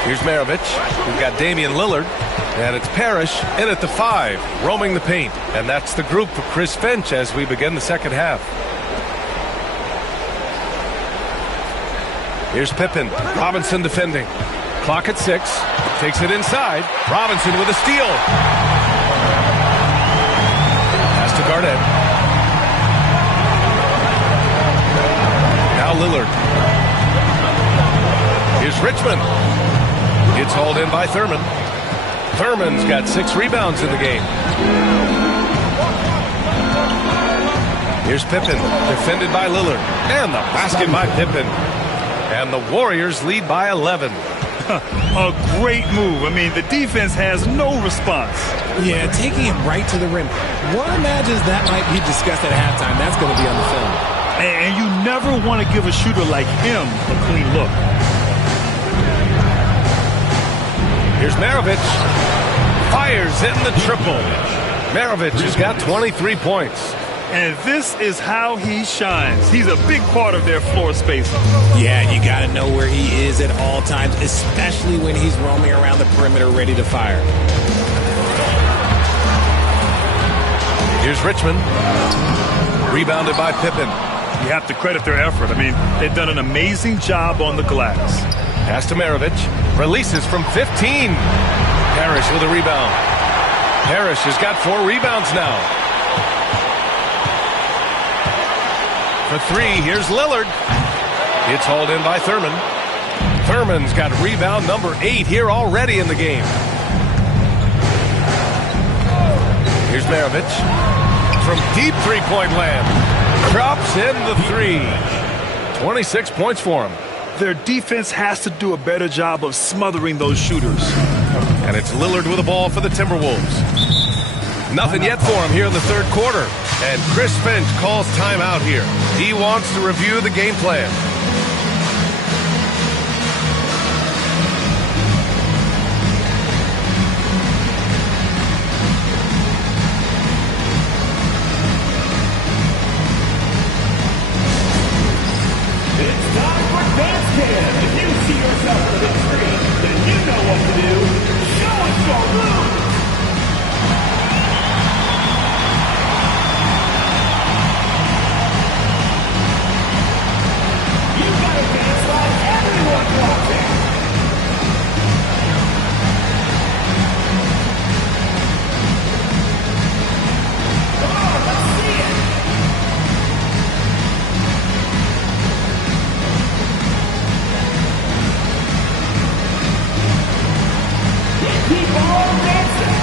Here's Maravich. We've got Damian Lillard. And it's Parrish in at the 5, roaming the paint. And that's the group for Chris Finch as we begin the second half. Here's Pippen. Robinson defending. Clock at 6. Takes it inside. Robinson with a steal. Pass to Garnett. Now Lillard. Here's Richmond. It's hauled in by Thurman. Thurman's got 6 rebounds in the game. Here's Pippen, defended by Lillard. And the basket by Pippen. And the Warriors lead by 11. A great move. I mean, the defense has no response. Yeah, taking it right to the rim. One imagines that might be discussed at halftime. That's going to be on the film. And you never want to give a shooter like him a clean look. Here's Maravich. Fires in the triple. Maravich has got 23 points. And this is how he shines. He's a big part of their floor space. Yeah, you got to know where he is at all times, especially when he's roaming around the perimeter ready to fire. Here's Richmond. Rebounded by Pippen. You have to credit their effort. I mean, they've done an amazing job on the glass. Pass to Maravich. Releases from 15. Parrish with a rebound. Parrish has got 4 rebounds now. For 3, here's Lillard. It's hauled in by Thurman. Thurman's got rebound number 8 here already in the game. Here's Maravich. From deep three-point land. Drops in the 3. 26 points for him. Their defense has to do a better job of smothering those shooters. And it's Lillard with the ball for the Timberwolves. Nothing yet for him here in the third quarter. And Chris Finch calls timeout here. He wants to review the game plan. It's time for Dance Cam. If you see yourself on the big screen, then you know what to do. Show us your move. You gotta dance like everyone watching. Come on, let's see it. Keep on dancing.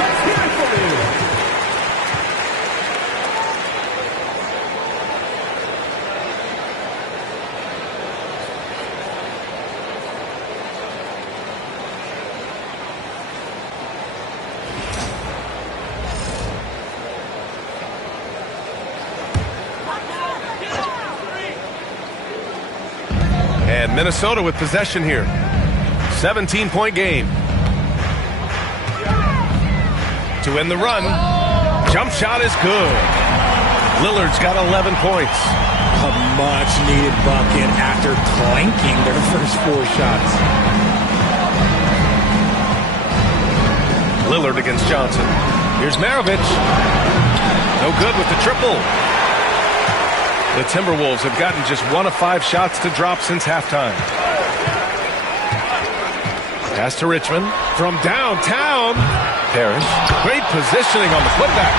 Let's hear it for you. And Minnesota with possession here. 17-point game. To end the run. Jump shot is good. Lillard's got 11 points. A much-needed bucket after clanking their first 4 shots. Lillard against Johnson. Here's Maravich. No good with the triple. The Timberwolves have gotten just 1 of 5 shots to drop since halftime. Pass to Richmond from downtown. Parrish. Great positioning on the putback.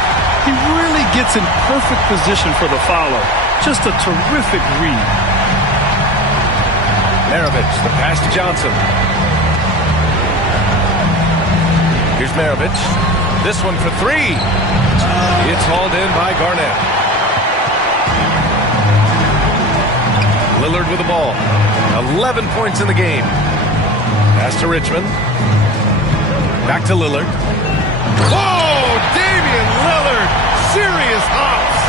He really gets in perfect position for the follow. Just a terrific read. Maravich, the pass to Johnson. Here's Maravich. This one for 3. It's hauled in by Garnett. Lillard with the ball. 11 points in the game. Pass to Richmond. Back to Lillard. Oh, Damian Lillard. Serious hops.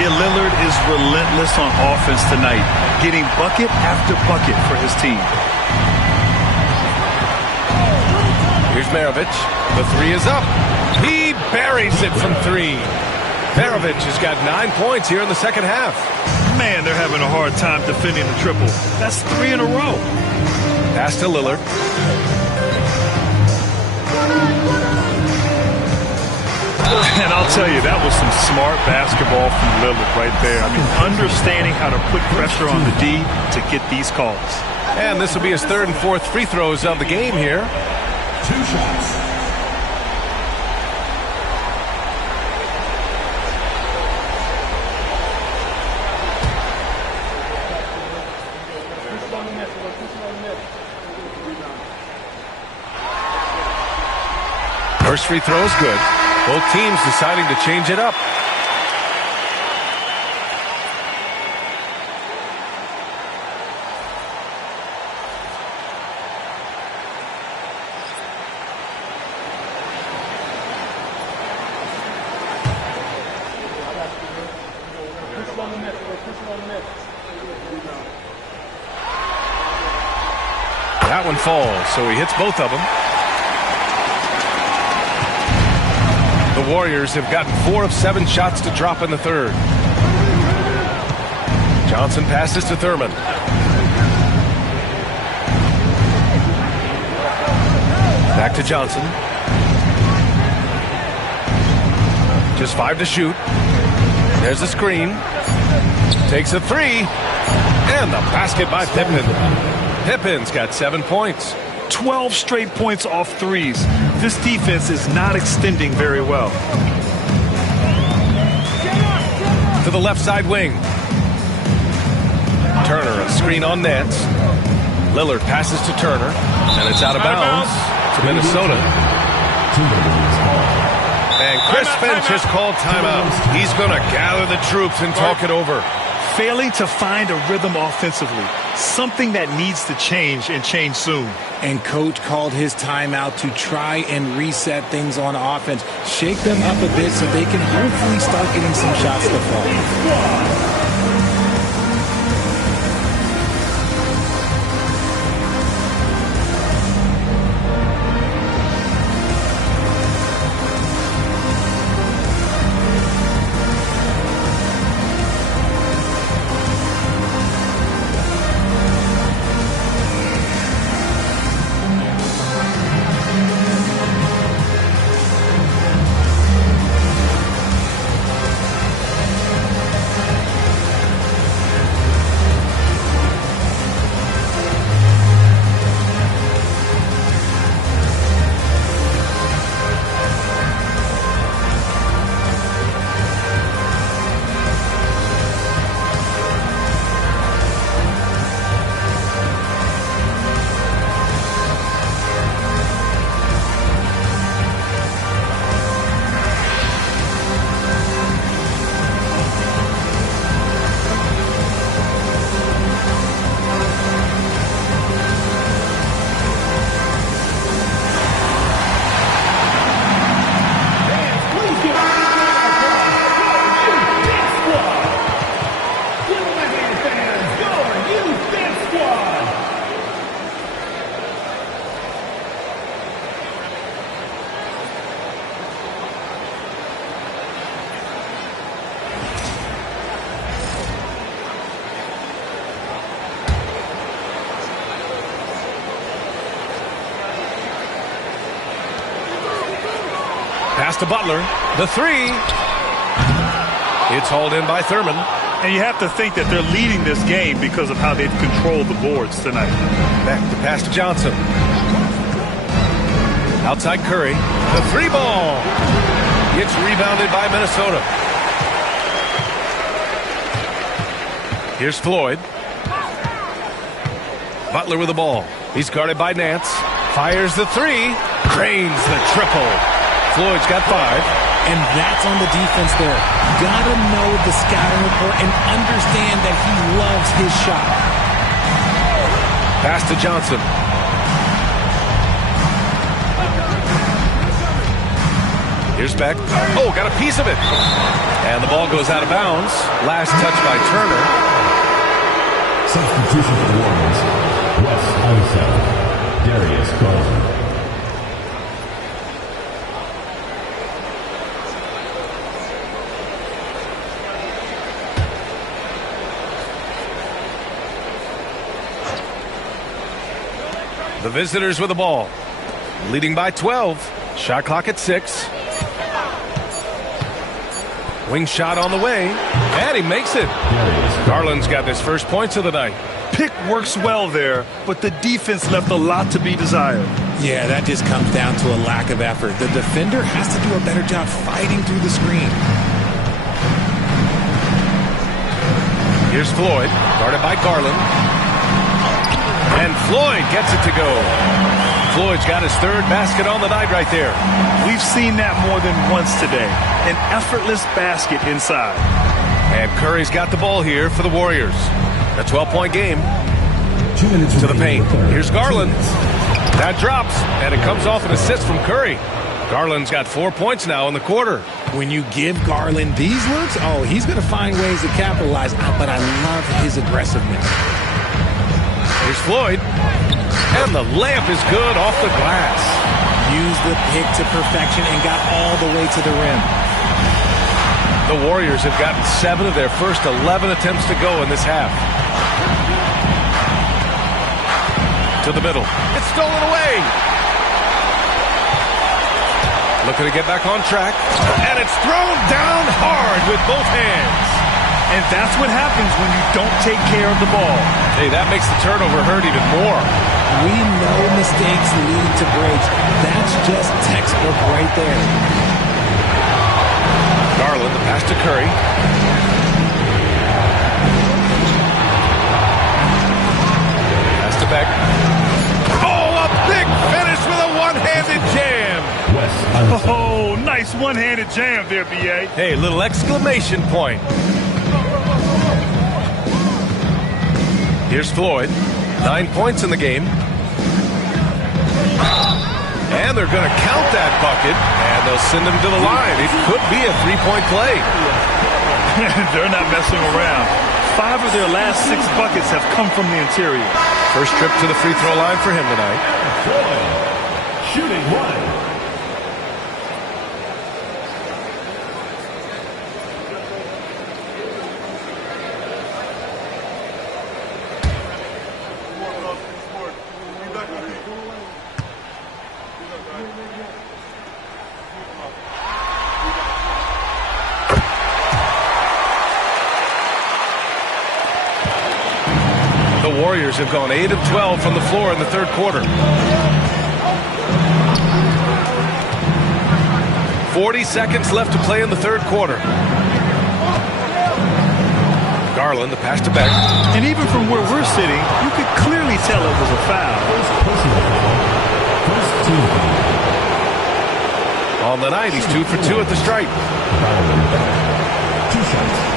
Yeah, Lillard is relentless on offense tonight, getting bucket after bucket for his team. Here's Maravich. The 3 is up. He buries it from 3. Maravich has got 9 points here in the second half. Man, they're having a hard time defending the triple. That's 3 in a row. Pass to Lillard. And I'll tell you, that was some smart basketball from Lillard right there. I mean, understanding how to put pressure on the D to get these calls. And this will be his 3rd and 4th free throws of the game here. 2 shots. First free throw is good. Both teams deciding to change it up. That one falls, so he hits both of them. The Warriors have gotten 4 of 7 shots to drop in the third. Johnson passes to Thurman. Back to Johnson. Just 5 to shoot. There's a screen. Takes a 3. And the basket by Pippen. Pippen's got 7 points. 12 straight points off threes. This defense is not extending very well. To the left side wing. Turner, a screen on Nance. Lillard passes to Turner, and it's out of bounds to Minnesota. And Chris Finch has called timeout. He's going to gather the troops and talk it over. Failing to find a rhythm offensively. Something that needs to change and change soon. And coach called his timeout to try and reset things on offense. Shake them up a bit so they can hopefully start getting some shots to fall. Pass to Butler. The 3. It's hauled in by Thurman. And you have to think that they're leading this game because of how they've controlled the boards tonight. Back to pass to Johnson. Outside Curry. The 3 ball. It's rebounded by Minnesota. Here's Floyd. Butler with the ball. He's guarded by Nance. Fires the 3. Cranes the triple. Floyd's got 5. And that's on the defense there. Gotta know the scouting report and understand that he loves his shot. Pass to Johnson. Here's Beck. Oh, got a piece of it. And the ball goes out of bounds. Last touch by Turner. Substitution for the Warriors. Wes Unseld. Darius Garland. The visitors with the ball. Leading by 12. Shot clock at 6. Wing shot on the way. And he makes it. Garland's got his first points of the night. Pick works well there, but the defense left a lot to be desired. Yeah, that just comes down to a lack of effort. The defender has to do a better job fighting through the screen. Here's Floyd, guarded by Garland. And Floyd gets it to go. Floyd's got his 3rd basket on the night right there. We've seen that more than once today. An effortless basket inside. And Curry's got the ball here for the Warriors. A 12-point game. 2 minutes to the paint. Here's Garland. That drops, and it comes off an assist from Curry. Garland's got 4 points now in the quarter. When you give Garland these looks, oh, he's going to find ways to capitalize, but I love his aggressiveness. Here's Floyd. And the layup is good off the glass. Used the pick to perfection and got all the way to the rim. The Warriors have gotten 7 of their first 11 attempts to go in this half. To the middle. It's stolen away. Looking to get back on track. And it's thrown down hard with both hands. And that's what happens when you don't take care of the ball. Hey, that makes the turnover hurt even more. We know mistakes lead to breaks. That's just textbook right there. Garland, the pass to Curry. Pass to Beck. Oh, a big finish with a one-handed jam. Oh, nice one-handed jam there, B.A. Hey, little exclamation point. Here's Floyd. 9 points in the game. And they're going to count that bucket, and they'll send him to the line. It could be a three-point play. They're not messing around. 5 of their last 6 buckets have come from the interior. First trip to the free throw line for him tonight. Shooting 1. The Warriors have gone 8 of 12 from the floor in the third quarter. 40 seconds left to play in the third quarter. Garland, the pass to Beck. And even from where we're sitting, you could clearly tell it was a foul. On the night, he's 2 for 2 at the stripe. 2 shots.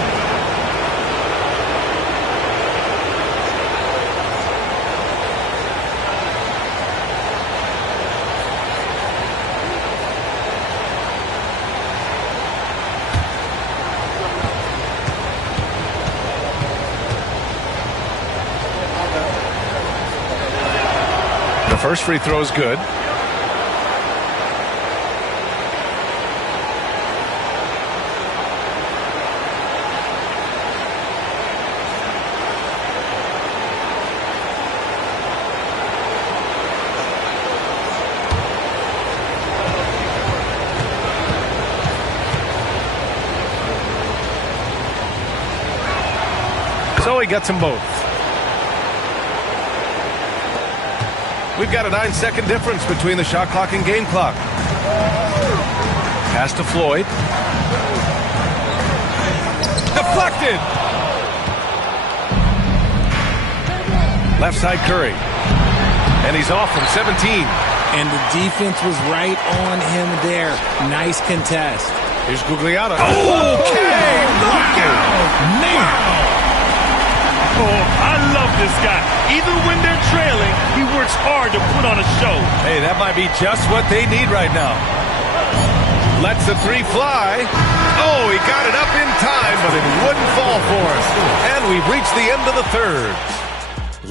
The first free throw is good. So he gets them both. We've got a 9-second difference between the shot clock and game clock. Pass to Floyd. Deflected. Left side Curry. And he's off from 17. And the defense was right on him there. Nice contest. Here's Gugliotta. Okay! Knockout! Wow! Oh, I love this guy. Even when they're trailing, he works hard to put on a show. Hey, that might be just what they need right now. Lets the three fly. Oh, he got it up in time, but it wouldn't fall for him. And we've reached the end of the third.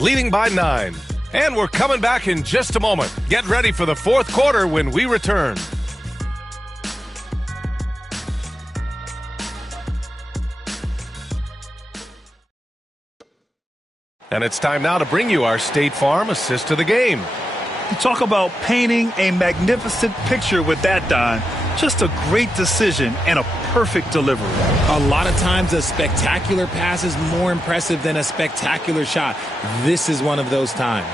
Leading by 9. And we're coming back in just a moment. Get ready for the fourth quarter when we return. And it's time now to bring you our State Farm assist to the game. You talk about painting a magnificent picture with that, Don. Just a great decision and a perfect delivery. A lot of times a spectacular pass is more impressive than a spectacular shot. This is one of those times.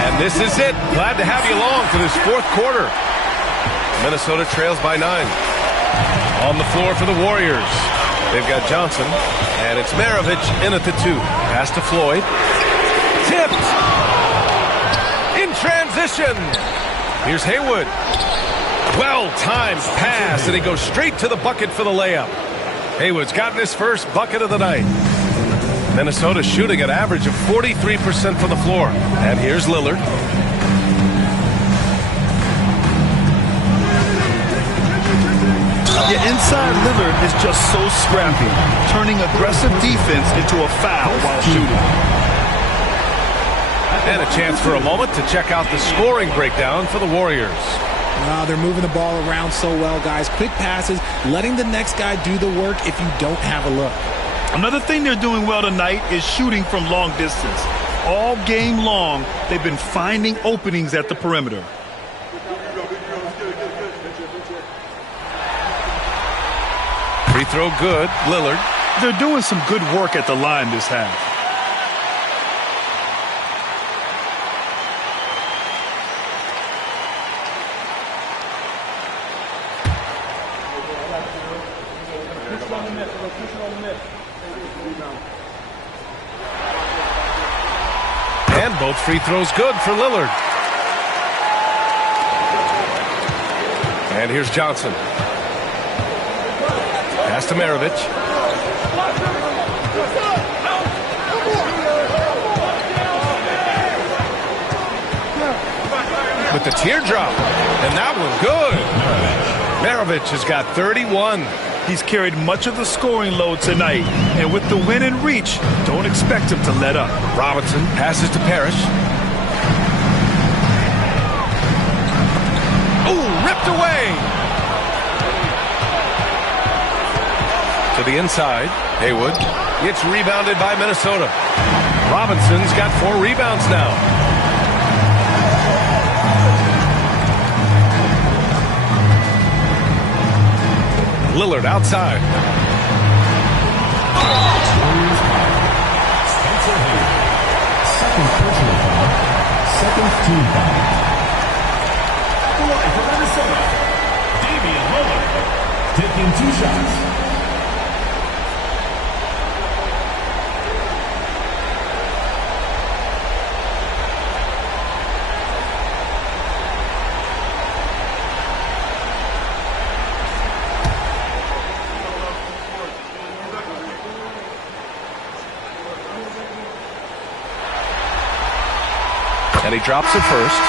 And this is it. Glad to have you along for this fourth quarter. Minnesota trails by 9. On the floor for the Warriors. They've got Johnson, and it's Maravich in at the 2. Pass to Floyd. Tipped! In transition! Here's Haywood. Well-timed pass, and he goes straight to the bucket for the layup. Haywood's gotten his first bucket of the night. Minnesota shooting an average of 43% from the floor. And here's Lillard. Yeah, inside Lillard is just so scrappy, turning aggressive defense into a foul while shooting. And a chance for a moment to check out the scoring breakdown for the Warriors. They're moving the ball around so well, guys. Quick passes, letting the next guy do the work if you don't have a look. Another thing they're doing well tonight is shooting from long distance. All game long, they've been finding openings at the perimeter. Free throw good, Lillard. They're doing some good work at the line this half. And both free throws good for Lillard. And here's Johnson. Pass to Maravich. With the teardrop. And that one good. Maravich has got 31. He's carried much of the scoring load tonight. And with the win and reach, don't expect him to let up. Robinson passes to Parrish. Ooh, ripped away. To the inside, Haywood. It's rebounded by Minnesota. Robinson's got 4 rebounds now. Lillard outside. Second personal foul. Second team foul. For Minnesota, Damian Lillard taking 2 shots. And he drops it first.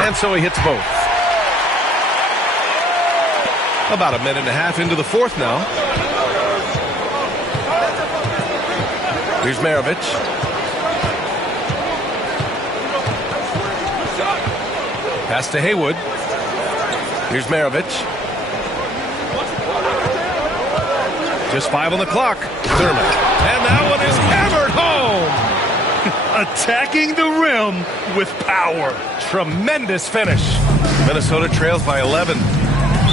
And so he hits both. About a minute and a half into the fourth now. Here's Maravich. Pass to Haywood. Here's Maravich. Just 5 on the clock. Thurman. And that one is hammered home. Attacking the rim with power. Tremendous finish. Minnesota trails by 11.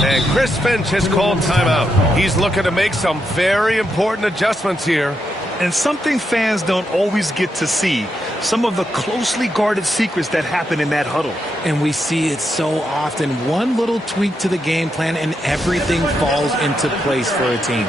And Chris Finch has called timeout. He's looking to make some very important adjustments here. And something fans don't always get to see, some of the closely guarded secrets that happen in that huddle. And we see it so often. One little tweak to the game plan and everything falls into place for a team.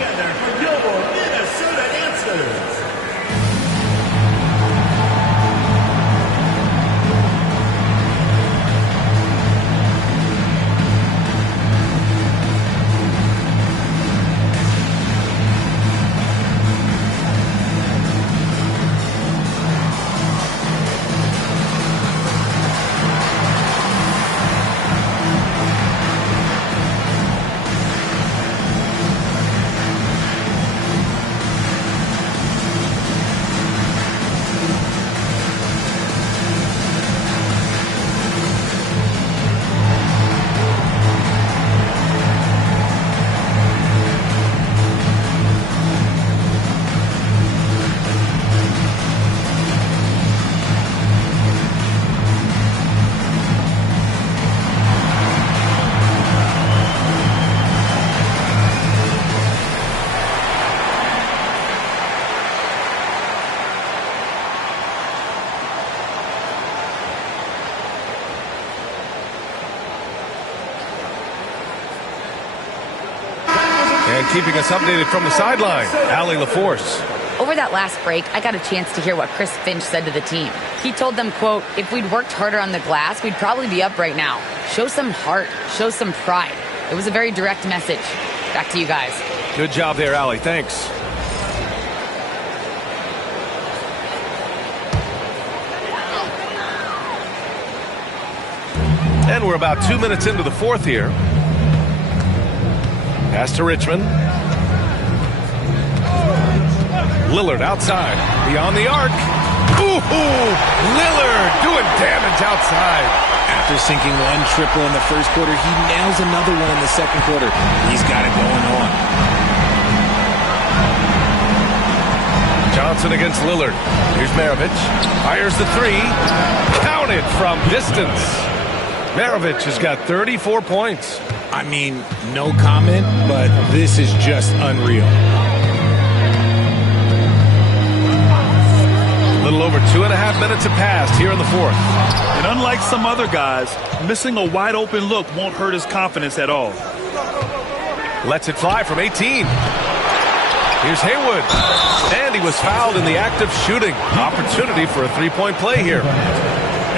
And keeping us updated from the sideline, Allie LaForce. Over that last break, I got a chance to hear what Chris Finch said to the team. He told them, quote, if we'd worked harder on the glass, we'd probably be up right now. Show some heart. Show some pride. It was a very direct message. Back to you guys. Good job there, Allie. Thanks. And we're about 2 minutes into the fourth here. Pass to Richmond. Lillard outside. Beyond the arc. Ooh, Lillard doing damage outside. After sinking one triple in the first quarter, he nails another one in the second quarter. He's got it going on. Johnson against Lillard. Here's Maravich. Fires the three. Counted from distance. Maravich has got 34 points. I mean, no comment, but this is just unreal. A little over 2.5 minutes have passed here in the fourth. And unlike some other guys, missing a wide open look won't hurt his confidence at all. Lets it fly from 18. Here's Haywood. And he was fouled in the act of shooting. Opportunity for a three-point play here.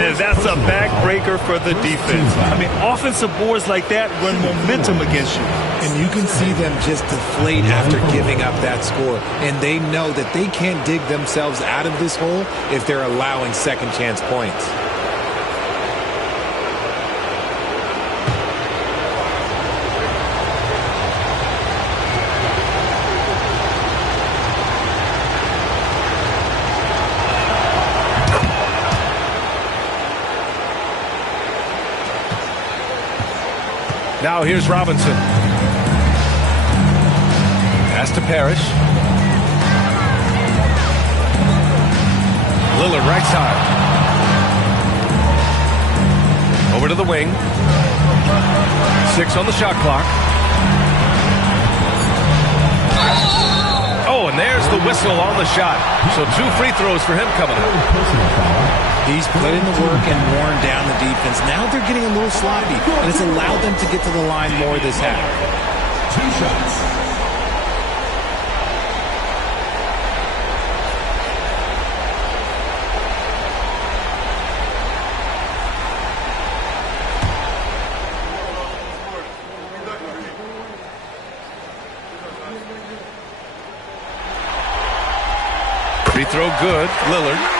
And that's a backbreaker for the defense. I mean, offensive boards like that run momentum against you. And you can see them just deflate after giving up that score. And they know that they can't dig themselves out of this hole if they're allowing second chance points. Now here's Robinson. Pass to Parrish. Lillard right side. Over to the wing. 6 on the shot clock. Oh, and there's the whistle on the shot. So 2 free throws for him coming up. He's put in the work and worn down the defense. Now they're getting a little sloppy, and it's allowed them to get to the line more this half. 2 shots. Free throw good. Lillard.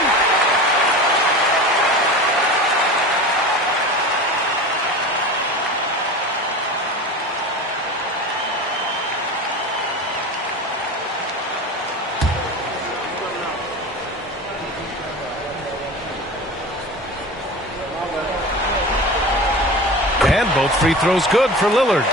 Both free throws good for Lillard.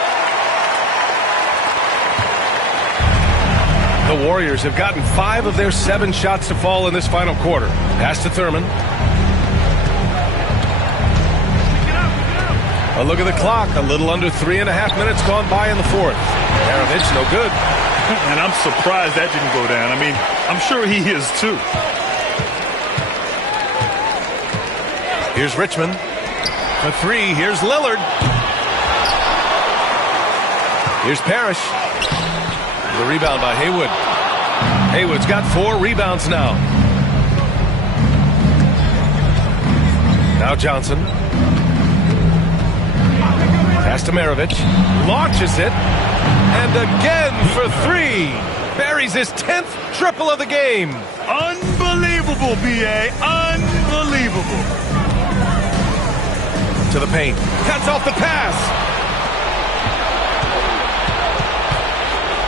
The Warriors have gotten 5 of their 7 shots to fall in this final quarter. Pass to Thurman. A look at the clock. A little under 3.5 minutes gone by in the fourth. Maravich, no good. And I'm surprised that didn't go down. I mean, I'm sure he is too. Here's Richmond. For 3, here's Lillard. Here's Parrish. The rebound by Haywood. Haywood's got 4 rebounds now. Now Johnson. Pass to Maravich. Launches it. And again for 3. Buries his 10th triple of the game. Unbelievable, B.A. Unbelievable. To the paint. Cuts off the pass.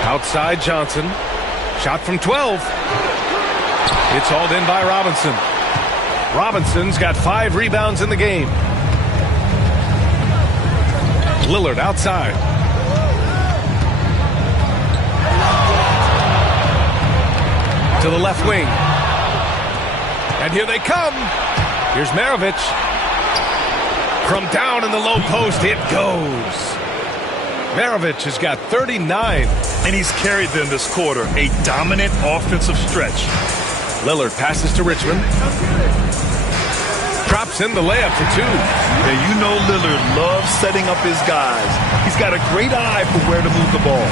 Outside Johnson. Shot from 12. It's hauled in by Robinson. Robinson's got 5 rebounds in the game. Lillard outside. To the left wing. And here they come. Here's Maravich. From down in the low post, it goes. Maravich has got 39. And he's carried them this quarter. A dominant offensive stretch. Lillard passes to Richmond. Drops in the layup for 2. And you know Lillard loves setting up his guys. He's got a great eye for where to move the ball.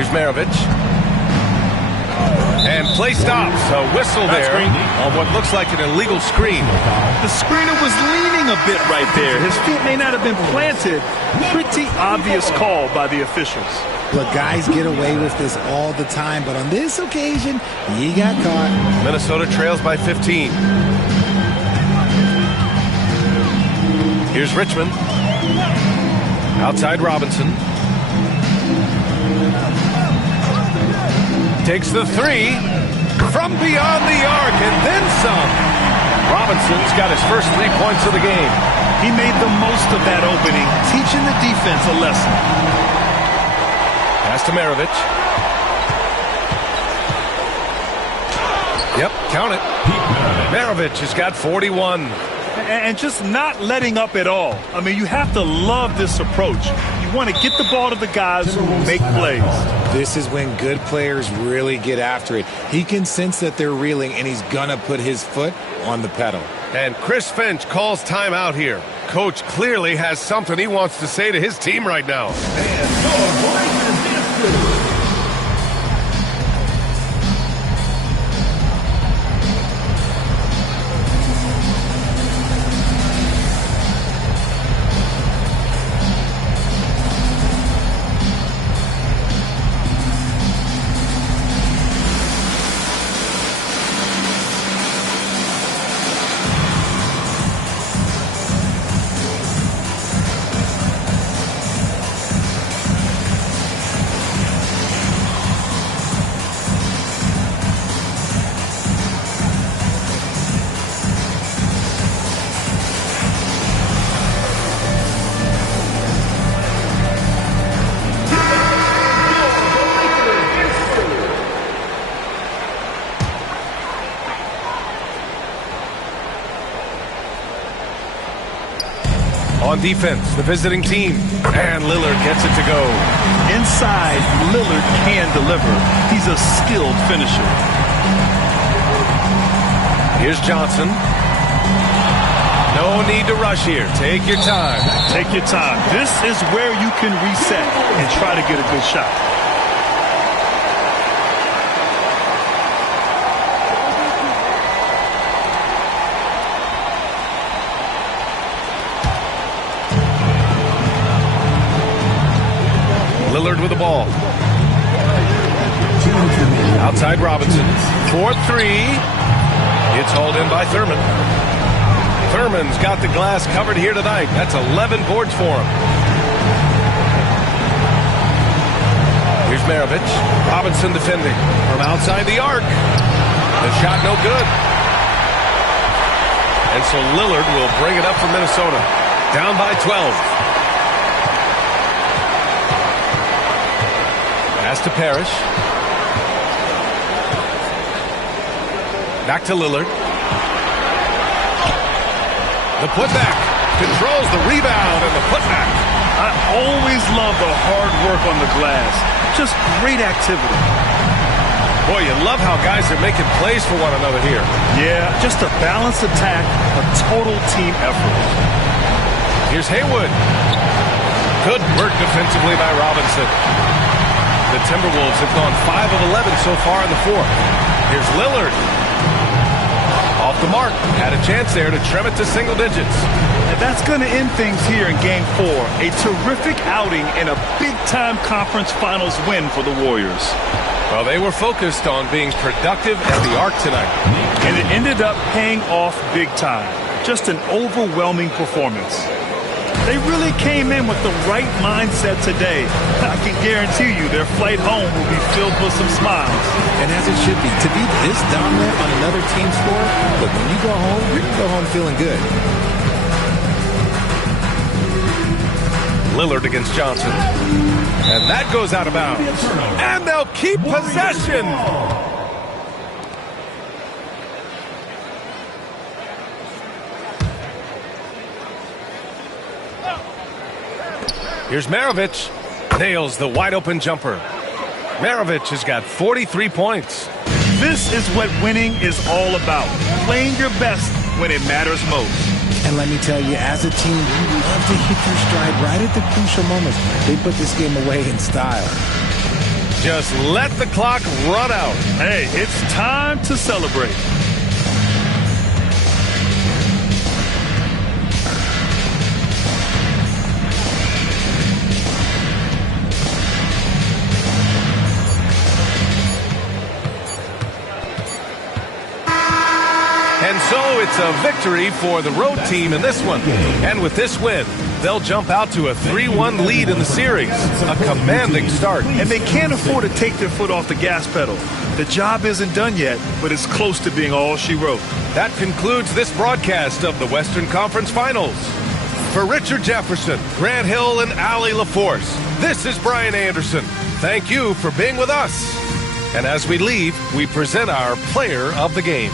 Here's Maravich. And play stops. A whistle there on what looks like an illegal screen. The screener was leaning a bit right there. His feet may not have been planted. Pretty obvious call by the officials. Look, guys get away with this all the time, but on this occasion, he got caught. Minnesota trails by 15. Here's Richmond. Outside Robinson. Takes the three from beyond the arc and then some. Robinson's got his first 3 points of the game. He made the most of that opening, teaching the defense a lesson. Pass to Maravich. Yep, count it. Maravich has got 41. And just not letting up at all. I mean, you have to love this approach. You want to get the ball to the guys who make plays. This is when good players really get after it. He can sense that they're reeling, and he's going to put his foot on the pedal. And Chris Finch calls timeout here. Coach clearly has something he wants to say to his team right now. On defense, the visiting team. And Lillard gets it to go. Inside, Lillard can deliver. He's a skilled finisher. Here's Johnson. No need to rush here. Take your time. Take your time. This is where you can reset and try to get a good shot. Lillard with the ball. Outside Robinson. 4-3. It's hauled in by Thurman. Thurman's got the glass covered here tonight. That's 11 boards for him. Here's Maravich. Robinson defending from outside the arc. The shot no good. And so Lillard will bring it up for Minnesota. Down by 12. Pass to Parrish. Back to Lillard. The putback. Controls the rebound and the putback. I always love the hard work on the glass. Just great activity. Boy, you love how guys are making plays for one another here. Yeah, just a balanced attack, a total team effort. Here's Haywood. Good work defensively by Robinson. The Timberwolves have gone 5 of 11 so far in the fourth. Here's Lillard. Off the mark. Had a chance there to trim it to single digits. And that's going to end things here in Game 4. A terrific outing and a big-time conference finals win for the Warriors. Well, they were focused on being productive at the arc tonight. And it ended up paying off big time. Just an overwhelming performance. They really came in with the right mindset today. I can guarantee you their flight home will be filled with some smiles. And as it should be, to be this dominant on another team's score, look, when you go home, you're going to go home feeling good. Lillard against Johnson. And that goes out of bounds. And they'll keep possession. Here's Maravich. Nails the wide-open jumper. Maravich has got 43 points. This is what winning is all about. Playing your best when it matters most. And let me tell you, as a team, you love to hit your stride right at the crucial moments. They put this game away in style. Just let the clock run out. Hey, it's time to celebrate. And so it's a victory for the road team in this one. And with this win, they'll jump out to a 3-1 lead in the series. A commanding start. And they can't afford to take their foot off the gas pedal. The job isn't done yet, but it's close to being all she wrote. That concludes this broadcast of the Western Conference Finals. For Richard Jefferson, Grant Hill, and Allie LaForce, this is Brian Anderson. Thank you for being with us. And as we leave, we present our player of the game.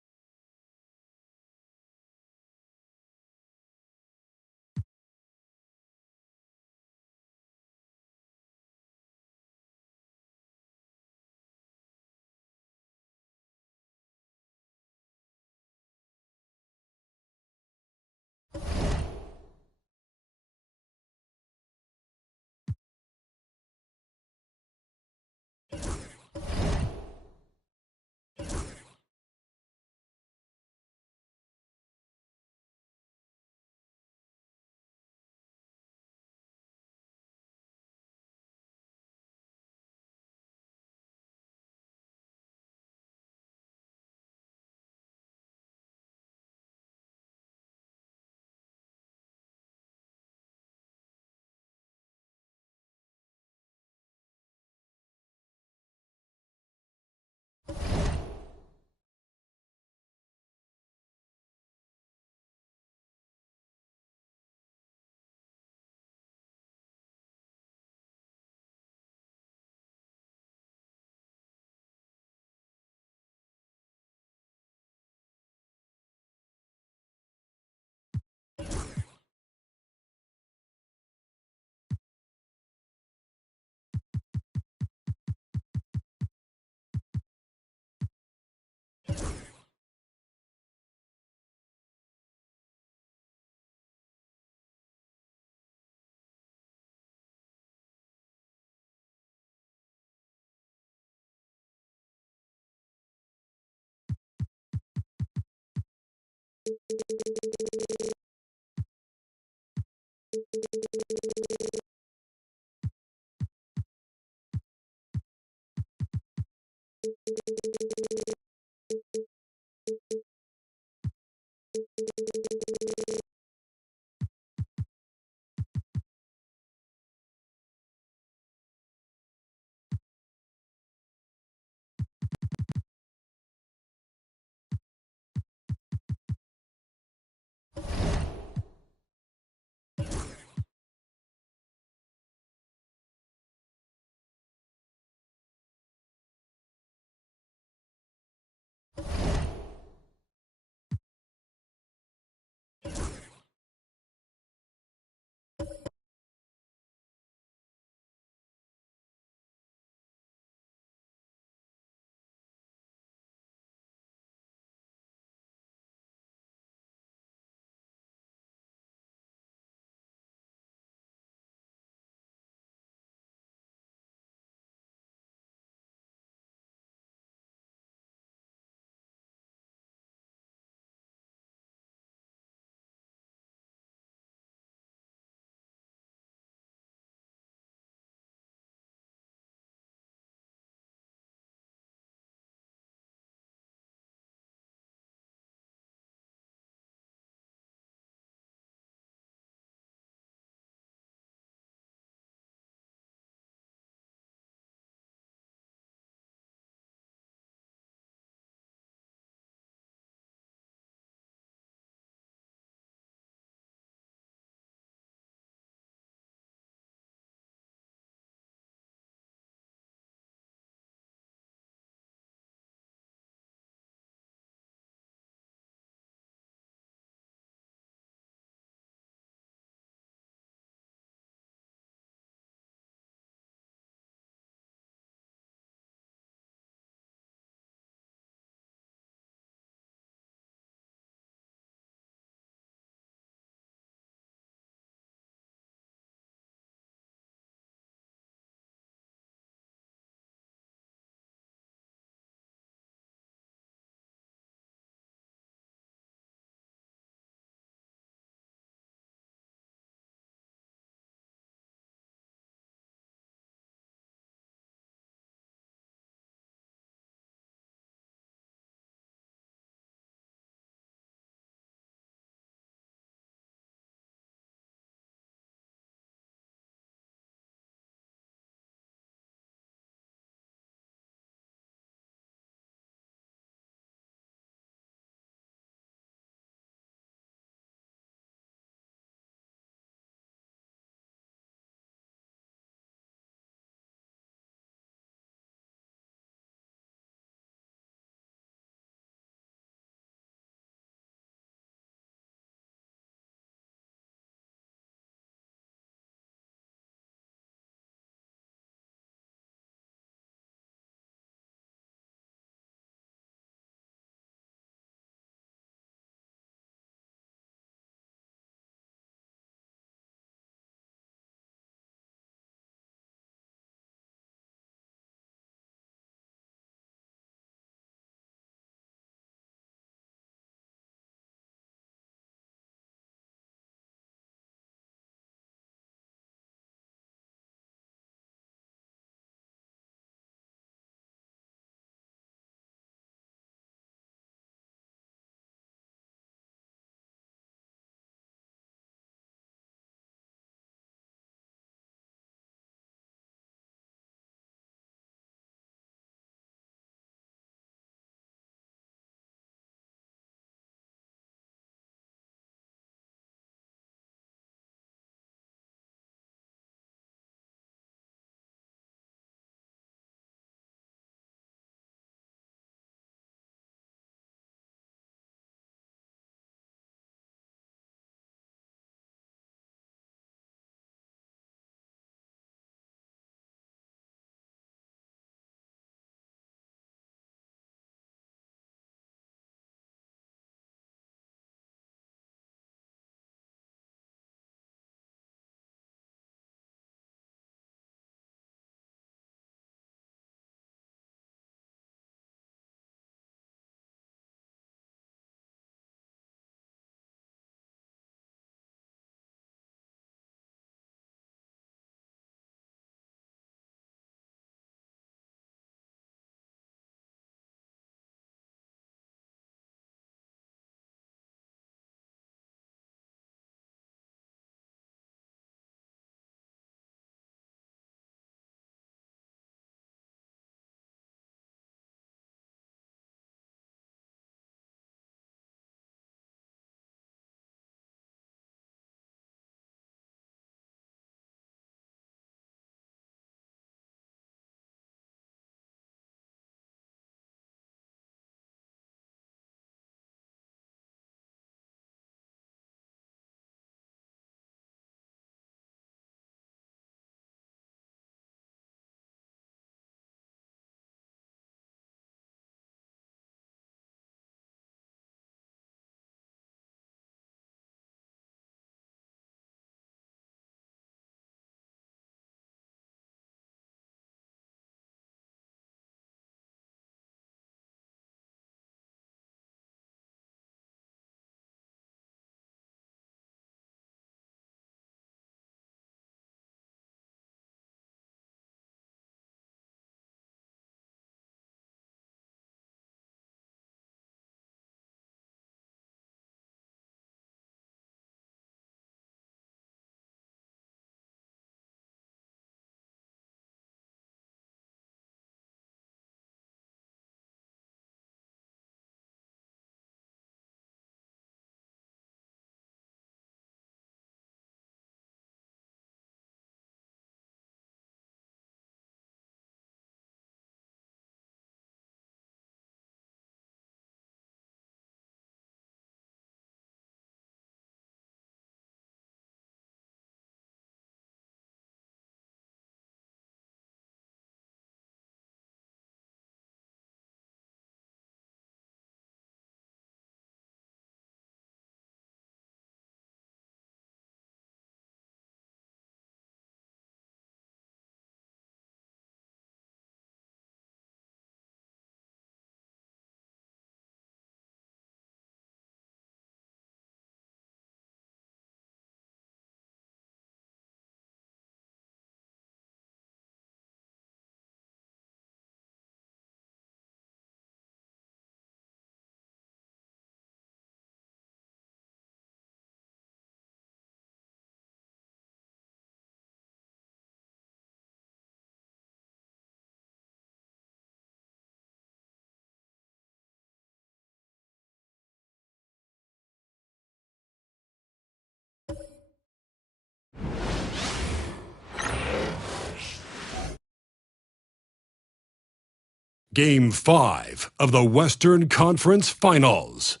Game 5 of the Western Conference Finals.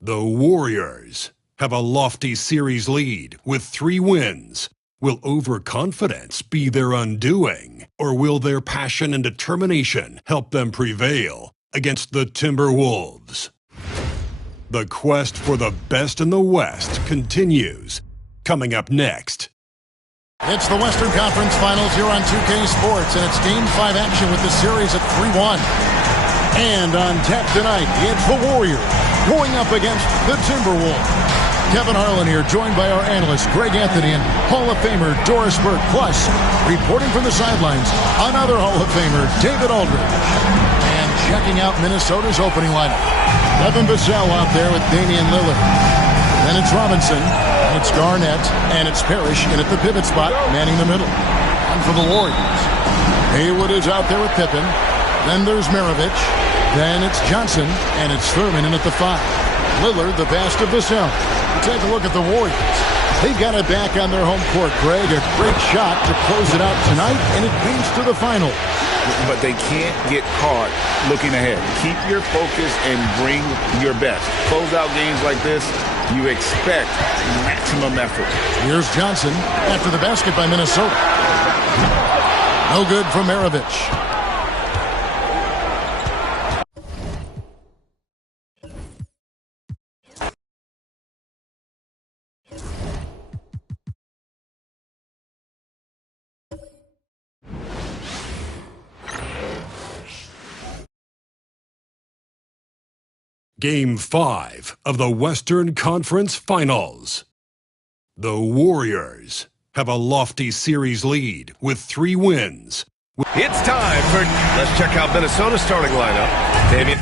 The Warriors have a lofty series lead with 3 wins. Will overconfidence be their undoing, or will their passion and determination help them prevail against the Timberwolves? The quest for the best in the West continues. Coming up next. It's the Western Conference Finals here on 2K Sports, and it's Game 5 action with the series at 3-1. And on tap tonight, it's the Warriors going up against the Timberwolves. Kevin Harlan here, joined by our analyst Greg Anthony and Hall of Famer Doris Burke. Plus, reporting from the sidelines, another Hall of Famer, David Aldridge. And checking out Minnesota's opening lineup. Evan Vassell out there with Damian Lillard. Then it's Robinson, and it's Garnett, and it's Parrish in at the pivot spot, manning the middle. And for the Warriors, Haywood is out there with Pippen. Then there's Maravich. Then it's Johnson, and it's Thurman in at the 5. Lillard, the best of the zone. Take a look at the Warriors. They've got it back on their home court, Greg. A great shot to close it out tonight and advance to the final. But they can't get caught looking ahead. Keep your focus and bring your best. Close out games like this, you expect maximum effort. Here's Johnson after the basket by Minnesota. No good from Maravich. Game 5 of the Western Conference Finals. The Warriors have a lofty series lead with 3 wins. It's time for... Let's check out Minnesota's starting lineup. Damian...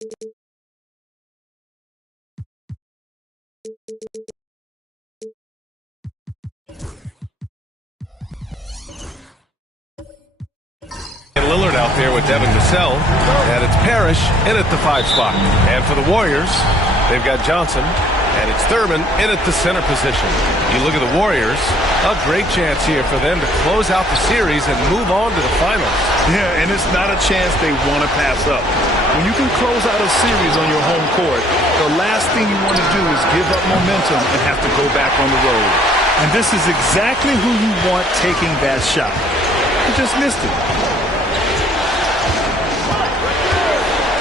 And Lillard out there with Devin Vassell. And it's Parrish in at the 5 spot. And for the Warriors, they've got Johnson. And it's Thurman in at the center position. You look at the Warriors, a great chance here for them to close out the series and move on to the finals. Yeah, and it's not a chance they want to pass up. When you can close out a series on your home court, the last thing you want to do is give up momentum and have to go back on the road. And this is exactly who you want taking that shot. He just missed it.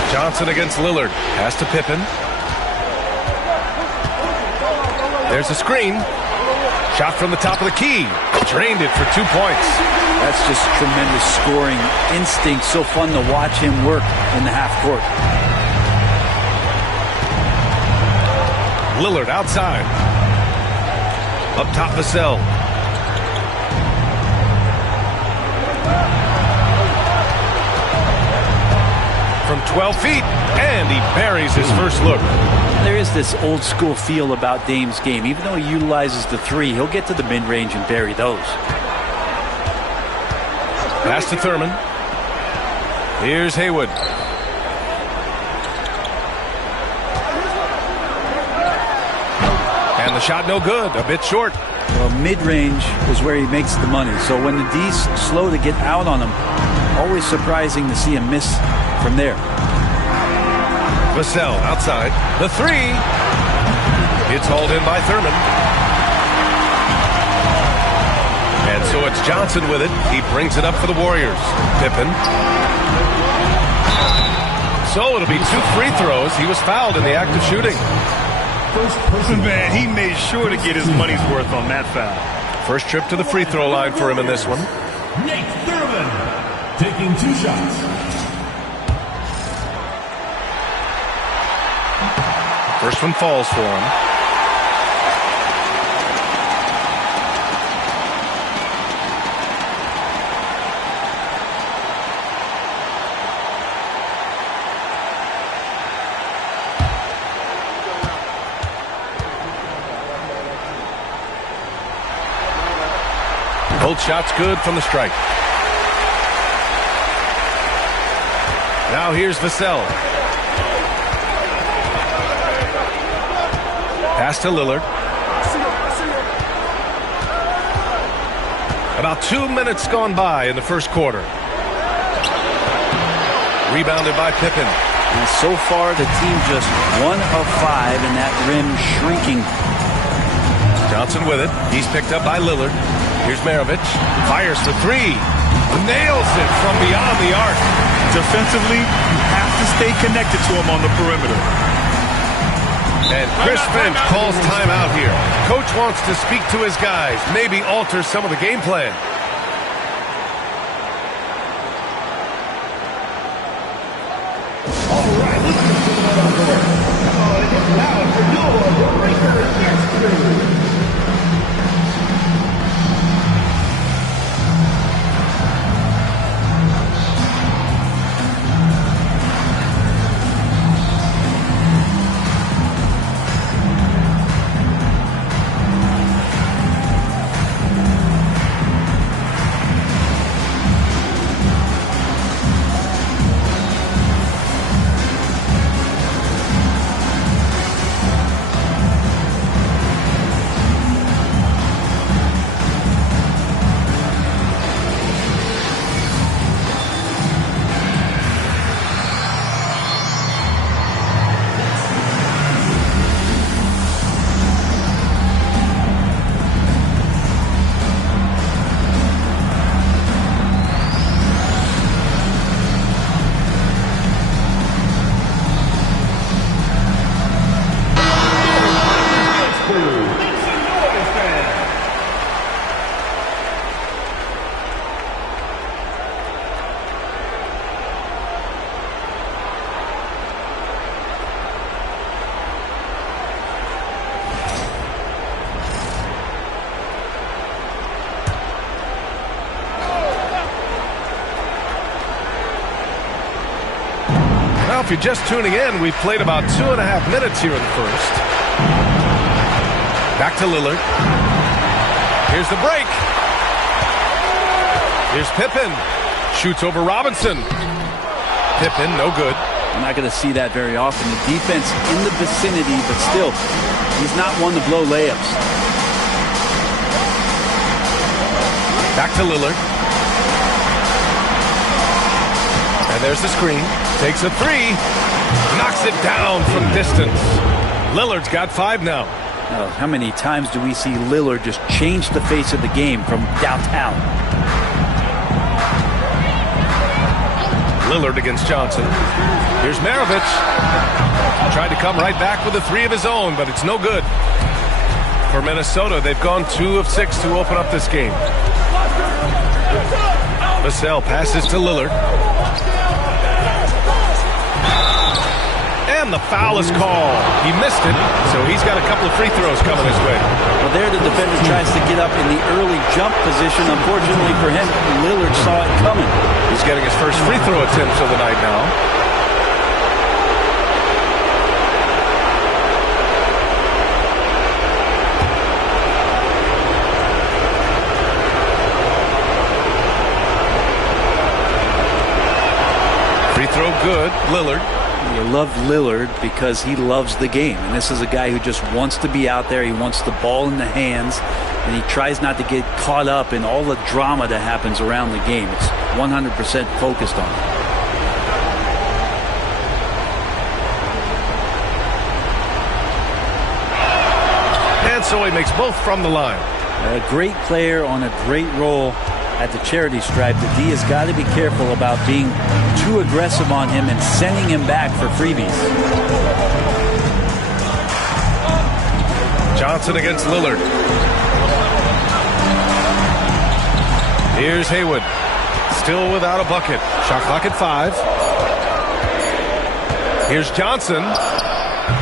Johnson against Lillard. Pass to Pippen. There's a screen. Shot from the top of the key. Drained it for 2 points. That's just tremendous scoring instinct. So fun to watch him work in the half court. Lillard outside. Up top, Vassell. From 12 feet, and he buries his first look. There is this old school feel about Dame's game. Even though he utilizes the 3, he'll get to the mid-range and bury those. Pass to Thurman. Here's Haywood. And the shot no good, a bit short. Well, mid-range is where he makes the money. So when the D's slow to get out on him, always surprising to see him miss from there. Vassell outside. The 3. It's hauled in by Thurman. And so it's Johnson with it. He brings it up for the Warriors. Pippen. So it'll be 2 free throws. He was fouled in the act of shooting. Man, he made sure to get his money's worth on that foul. First trip to the free throw line for him in this one. Nate Thurman taking 2 shots. First one falls for him. Both shots good from the strike. Now here's Vassell. Pass to Lillard. About 2 minutes gone by in the first quarter. Rebounded by Pippen. And so far, the team just 1 of 5 and that rim shrinking. Johnson with it. He's picked up by Lillard. Here's Maravich. Fires for 3. Nails it from beyond the arc. Defensively, you have to stay connected to him on the perimeter. And Chris Finch calls timeout here. Coach wants to speak to his guys, maybe alter some of the game plan. All right, let's get to the on court. It is now for your Lakers yesterday. Now, if you're just tuning in, we've played about 2.5 minutes here in the first. Back to Lillard. Here's the break. Here's Pippen. Shoots over Robinson. Pippen, no good. We're not going to see that very often. The defense in the vicinity, but still, he's not one to blow layups. Back to Lillard. And there's the screen. Takes a three. Knocks it down from distance. Lillard's got 5 now. Oh, how many times do we see Lillard just change the face of the game from downtown? Lillard against Johnson. Here's Maravich. Tried to come right back with a 3 of his own, but it's no good. For Minnesota, they've gone 2 of 6 to open up this game. Vassell passes to Lillard. And the foul is called. He missed it, so he's got a couple of free throws coming his way. Well, there the defender tries to get up in the early jump position. Unfortunately for him, Lillard saw it coming. He's getting his first free throw attempt of the night now. Free throw good, Lillard. You love Lillard because he loves the game. And this is a guy who just wants to be out there. He wants the ball in the hands. And he tries not to get caught up in all the drama that happens around the game. It's 100% focused on it. And so he makes both from the line. A great player on a great role at the charity stripe. The D has got to be careful about being too aggressive on him and sending him back for freebies. Johnson against Lillard. Here's Haywood. Still without a bucket. Shot clock at 5. Here's Johnson.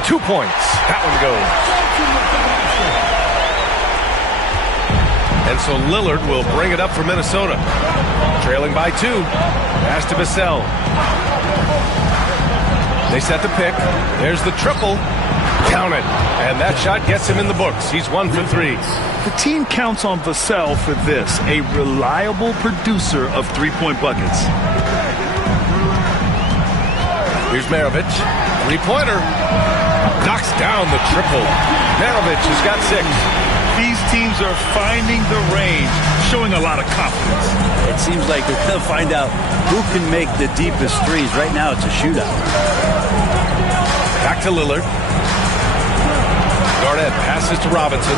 2 points. That one goes. And so Lillard will bring it up for Minnesota. Trailing by 2. Pass to Vassell. They set the pick. There's the triple. Count it. And that shot gets him in the books. He's 1 for 3. The team counts on Vassell for this, a reliable producer of three-point buckets. Here's Maravich. Three-pointer. Knocks down the triple. Maravich has got 6. These teams are finding the range, showing a lot of confidence. It seems like they're going to find out who can make the deepest threes. Right now, it's a shootout. Back to Lillard. Garnett passes to Robinson.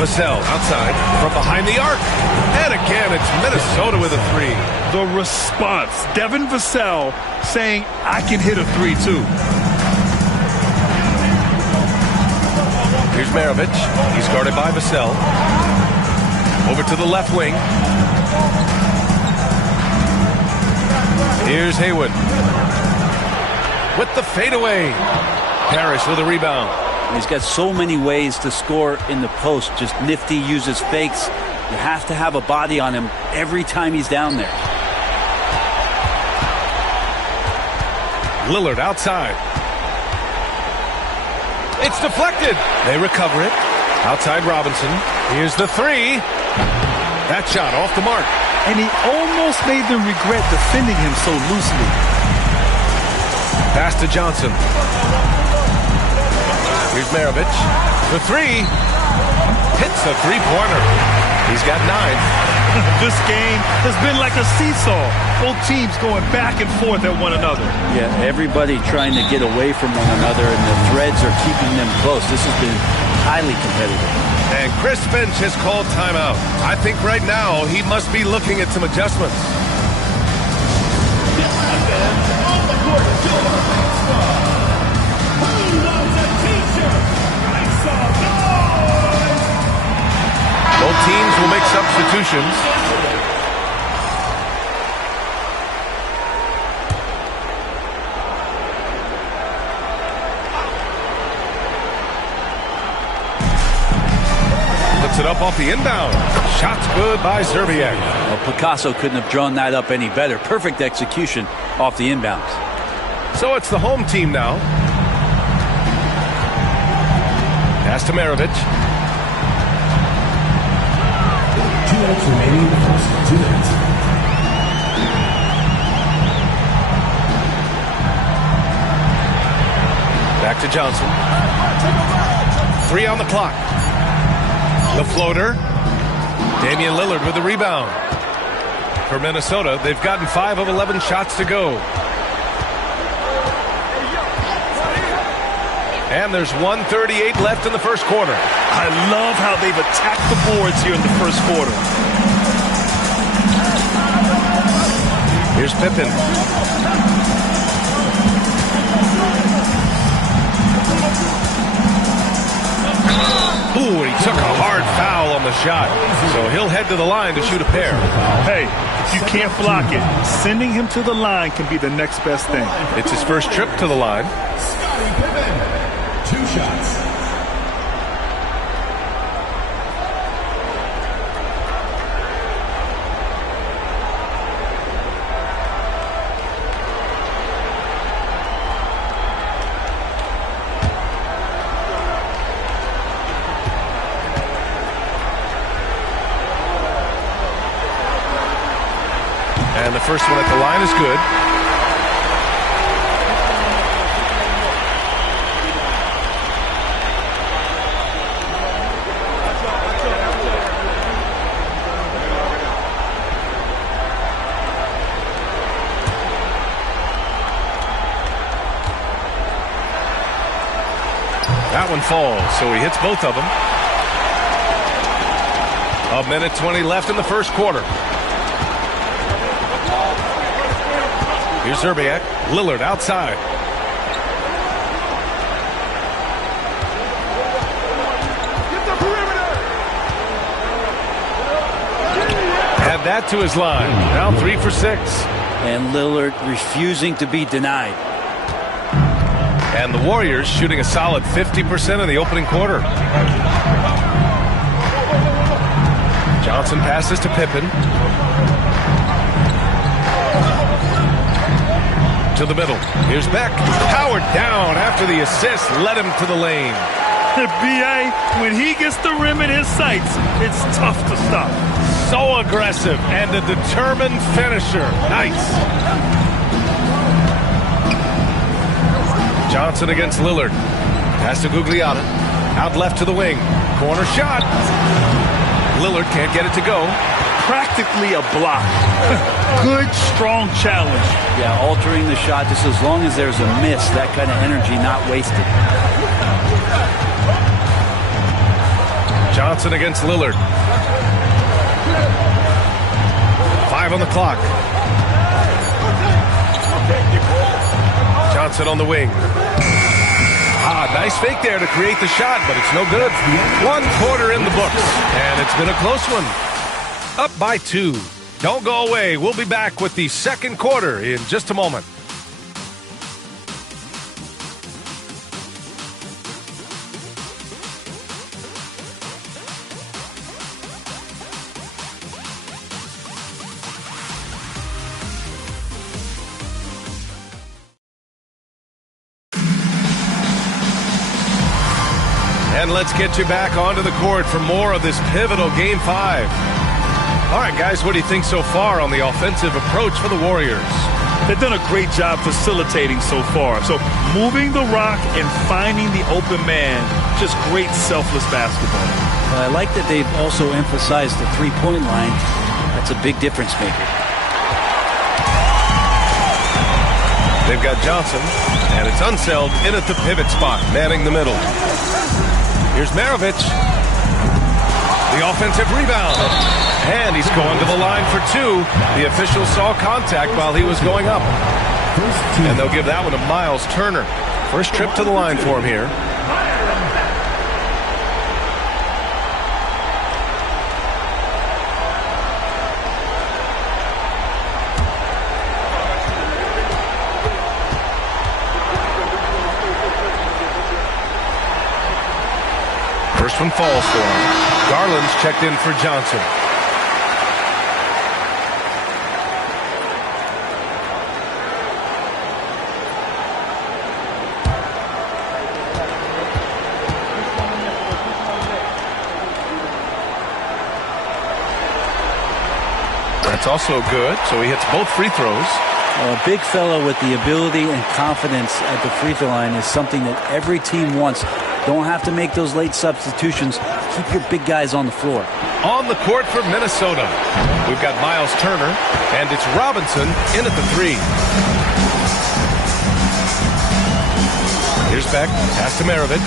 Vassell outside from behind the arc. And again, it's Minnesota with a 3. The response. Devin Vassell saying, I can hit a 3 too. Here's Maravich. He's guarded by Vassell. Over to the left wing. Here's Haywood. With the fadeaway. Parrish with a rebound. He's got so many ways to score in the post. Just nifty, uses fakes. You have to have a body on him every time he's down there. Lillard outside. It's deflected. They recover it. Outside Robinson. Here's the 3. That shot off the mark. And he almost made them regret defending him so loosely. Pass to Johnson. Here's Maravich. The 3. Hits a three-pointer. He's got 9. This game has been like a seesaw. Both teams going back and forth at one another. Yeah, everybody trying to get away from one another, and the threads are keeping them close. This has been highly competitive. And Chris Finch has called timeout. I think right now he must be looking at some adjustments. Both teams will make substitutions. Puts it up off the inbound. Shot's good by Zerbiak. Well, Picasso couldn't have drawn that up any better. Perfect execution off the inbounds. So it's the home team now. Pass to Maravich. 2 minutes remaining in the first 2 minutes. Back to Johnson. 3 on the clock. The floater. Damian Lillard with the rebound. For Minnesota, they've gotten 5 of 11 shots to go. And there's 1:38 left in the first quarter. I love how they've attacked the boards here in the first quarter. Here's Pippen. Ooh, he took a hard foul on the shot. So he'll head to the line to shoot a pair. Hey, if you can't block it, sending him to the line can be the next best thing. It's his first trip to the line. 2 shots. And the first one at the line is good. That one falls, so he hits both of them. 1:20 left in the first quarter. Here's Zerbiak. Lillard outside. Add that to his line. Now 3 for 6. And Lillard refusing to be denied. And the Warriors shooting a solid 50% in the opening quarter. Johnson passes to Pippen. To the middle. Here's Beck. Powered down after the assist. Led him to the lane. B.A., when he gets the rim in his sights, it's tough to stop. So aggressive and a determined finisher. Nice. Johnson against Lillard. Pass to Gugliotta. Out left to the wing. Corner shot. Lillard can't get it to go. Practically a block. Good, strong challenge. Yeah, altering the shot just as long as there's a miss. That kind of energy not wasted. Johnson against Lillard. 5 on the clock. Johnson on the wing. Nice fake there to create the shot, but it's no good. 1 quarter in the books, and it's been a close one. Up by 2. Don't go away. We'll be back with the second quarter in just a moment. And let's get you back onto the court for more of this pivotal Game 5. All right, guys, what do you think so far on the offensive approach for the Warriors? They've done a great job facilitating so far. So moving the rock and finding the open man, just great selfless basketball. I like that they've also emphasized the three-point line. That's a big difference maker. They've got Johnson, and it's Unseld in at the pivot spot, manning the middle. Here's Maravich. The offensive rebound. And he's going to the line for 2. The official saw contact while he was going up. And they'll give that one to Miles Turner. First trip to the line for him here. First one falls for him. Garland's checked in for Johnson. That's also good, so he hits both free throws. A big fellow with the ability and confidence at the free throw line is something that every team wants. Don't have to make those late substitutions. Keep your big guys on the floor. On the court for Minnesota, we've got Miles Turner, and it's Robinson in at the 3. Here's Beck, pass to Maravich.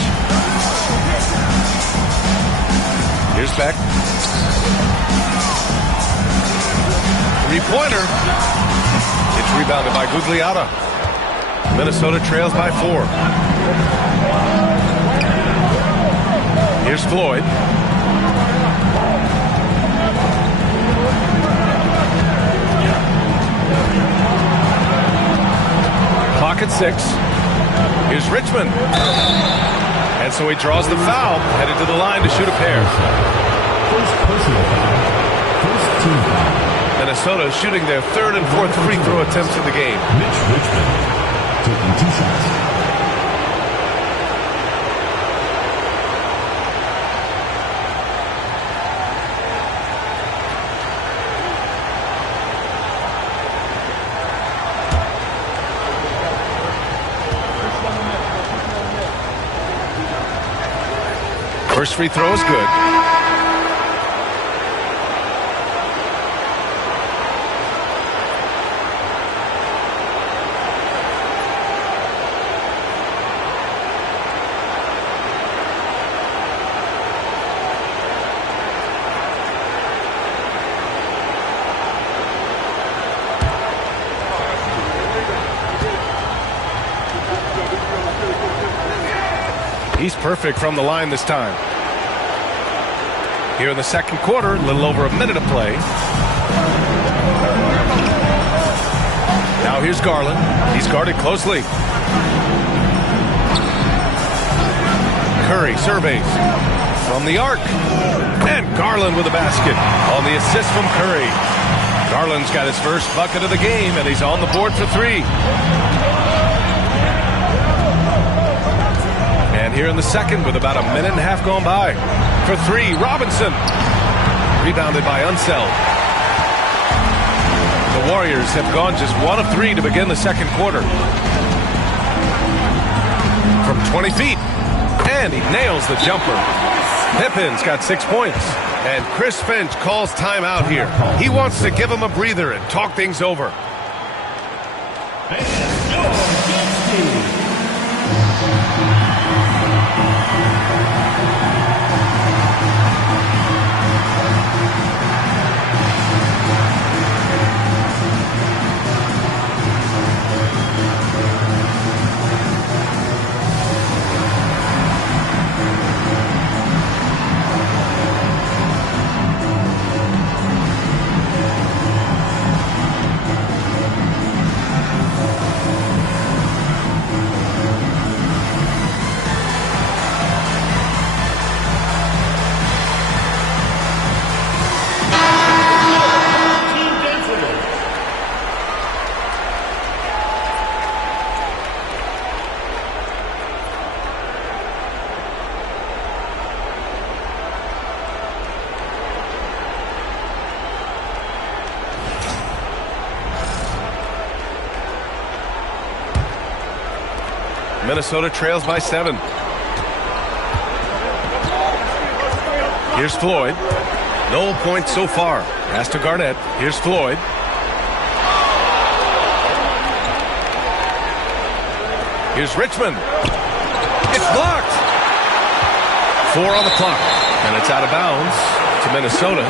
Here's Beck. Three-pointer. It's rebounded by Gugliotta. Minnesota trails by 4. Here's Floyd. Clock at 6. Here's Richmond. And so he draws the foul, headed to the line to shoot a pair. First personal foul. First team foul. Minnesota shooting their 3rd and 4th free throw attempts in the game. Mitch Richmond taking 2 shots. First free throw is good. He's perfect from the line this time. Here in the second quarter, a little over a minute of play. Now here's Garland. He's guarded closely. Curry surveys from the arc. And Garland with a basket on the assist from Curry. Garland's got his first bucket of the game, and he's on the board for 3. And here in the second, with about a minute and a half gone by. For 3, Robinson. Rebounded by Unseld. The Warriors have gone just 1 of 3 to begin the second quarter. From 20 feet. And he nails the jumper. Pippen's got 6 points. And Chris Finch calls timeout here. He wants to give him a breather and talk things over. Minnesota trails by 7. Here's Floyd. No points so far. Pass to Garnett. Here's Floyd. Here's Richmond. It's blocked. 4 on the clock. And it's out of bounds to Minnesota.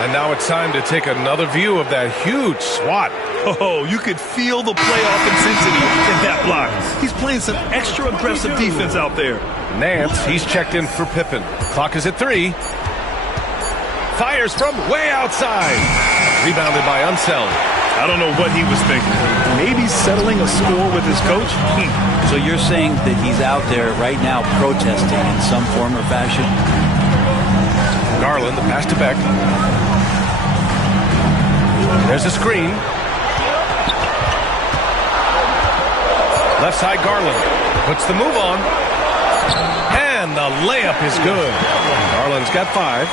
And now it's time to take another view of that huge swat. Oh, you could feel the playoff intensity in that block. He's playing some extra aggressive defense out there. Nance, he's checked in for Pippen. Clock is at 3. Fires from way outside. Rebounded by Unseld. I don't know what he was thinking. Maybe settling a score with his coach? So you're saying that he's out there right now protesting in some form or fashion? Garland, the pass to Beck. There's a screen. Left side Garland puts the move on. And the layup is good. Garland's got 5.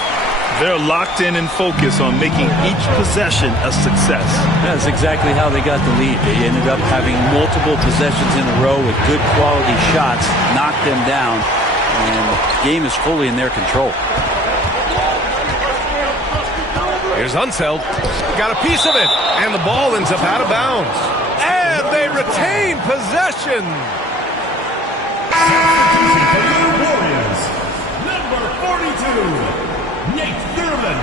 They're locked in and focused on making each possession a success. That's exactly how they got the lead. They ended up having multiple possessions in a row with good quality shots, knocked them down, and the game is fully in their control. Here's Unseld. Got a piece of it, and the ball ends up out of bounds. And they retain possession. Substitution for your Warriors, number 42, Nate Thurman.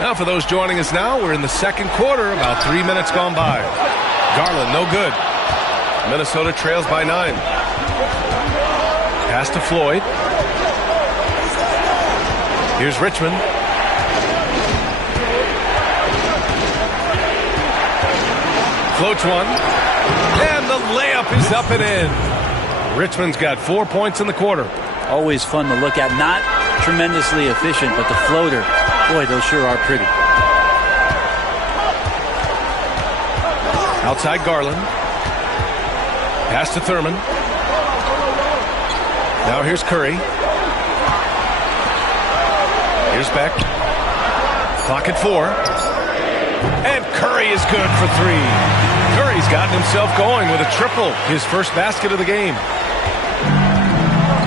Now for those joining us now, we're in the second quarter, about 3 minutes gone by. Garland, no good. Minnesota trails by 9. Pass to Floyd. Here's Richmond. Floats one. And the layup is up and in. Richmond's got 4 points in the quarter. Always fun to look at. Not tremendously efficient, but the floater, boy, those sure are pretty. Outside Garland. Pass to Thurman. Now here's Curry. Here's Beck. Clock at 4. And Curry is good for 3. Curry's gotten himself going with a triple, his first basket of the game.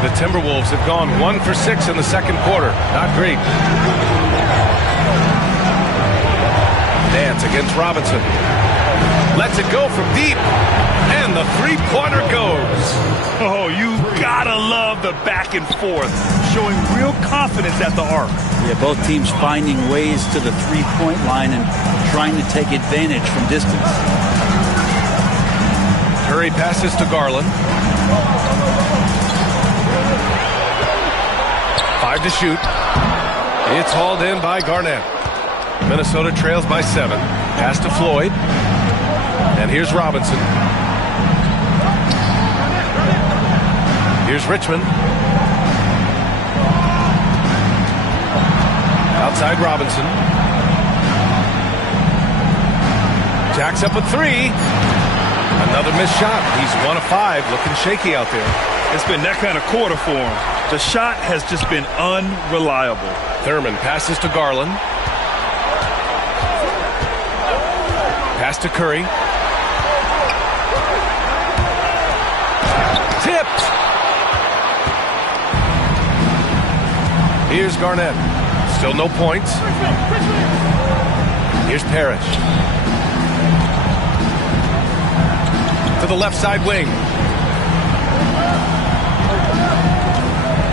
The Timberwolves have gone 1 for 6 in the second quarter. Not great. Nance against Robinson. Lets it go from deep. And the three-pointer goes. Oh, you gotta love the back and forth, showing real confidence at the arc. Yeah, both teams finding ways to the three-point line and trying to take advantage from distance. Curry passes to Garland. 5 to shoot. It's hauled in by Garnett. Minnesota trails by 7. Pass to Floyd. And here's Robinson. Here's Richmond. Outside Robinson. Jacks up a 3. Another missed shot. He's 1 of 5, looking shaky out there. It's been that kind of quarter for him. The shot has just been unreliable. Thurman passes to Garland. Pass to Curry. Tipped. Here's Garnett. Still no points. Here's Parrish. To the left side wing.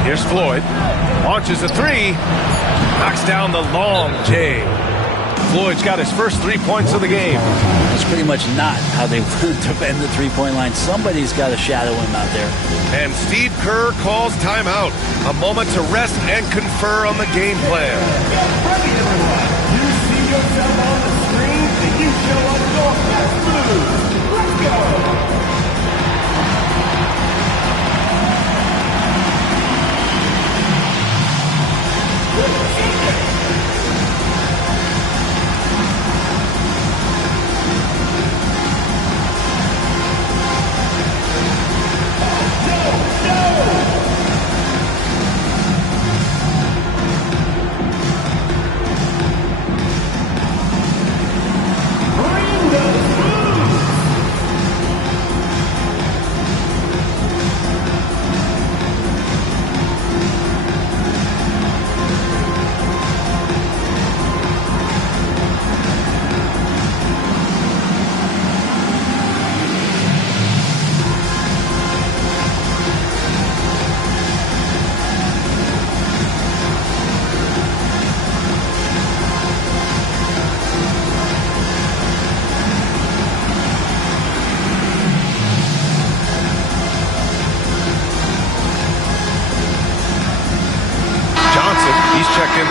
Here's Floyd. Launches a 3. Knocks down the long J. Floyd's got his first 3 points of the game. That's pretty much not how they defend the three-point line. Somebody's got to shadow him out there. And Steve Kerr calls timeout. A moment to rest and confer on the game plan. You see yourself on the screen and you show up your best moves. Let's go.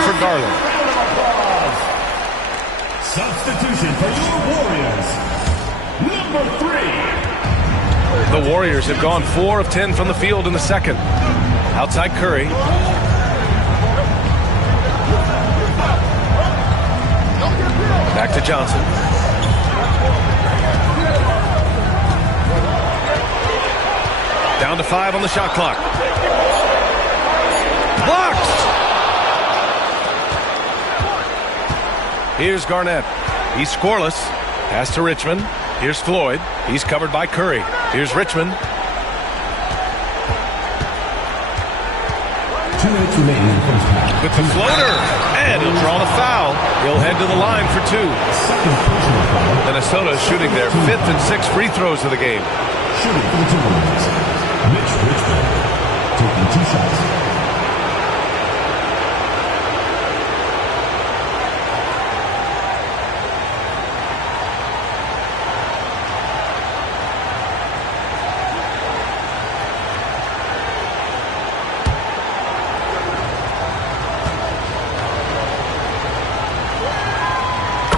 For Garland. Substitution for your Warriors, number 3. The Warriors have gone 4 of 10 from the field in the second. Outside Curry. Back to Johnson. Down to 5 on the shot clock. Blocked! Here's Garnett. He's scoreless. Pass to Richmond. Here's Floyd. He's covered by Curry. Here's Richmond. 2 minutes remaining in the first half. With the floater. And he'll draw the foul. He'll head to the line for 2. Minnesota shooting their 5th and 6th free throws of the game. Shooting for the Timberwolves, Mitch Richmond, taking 2 shots.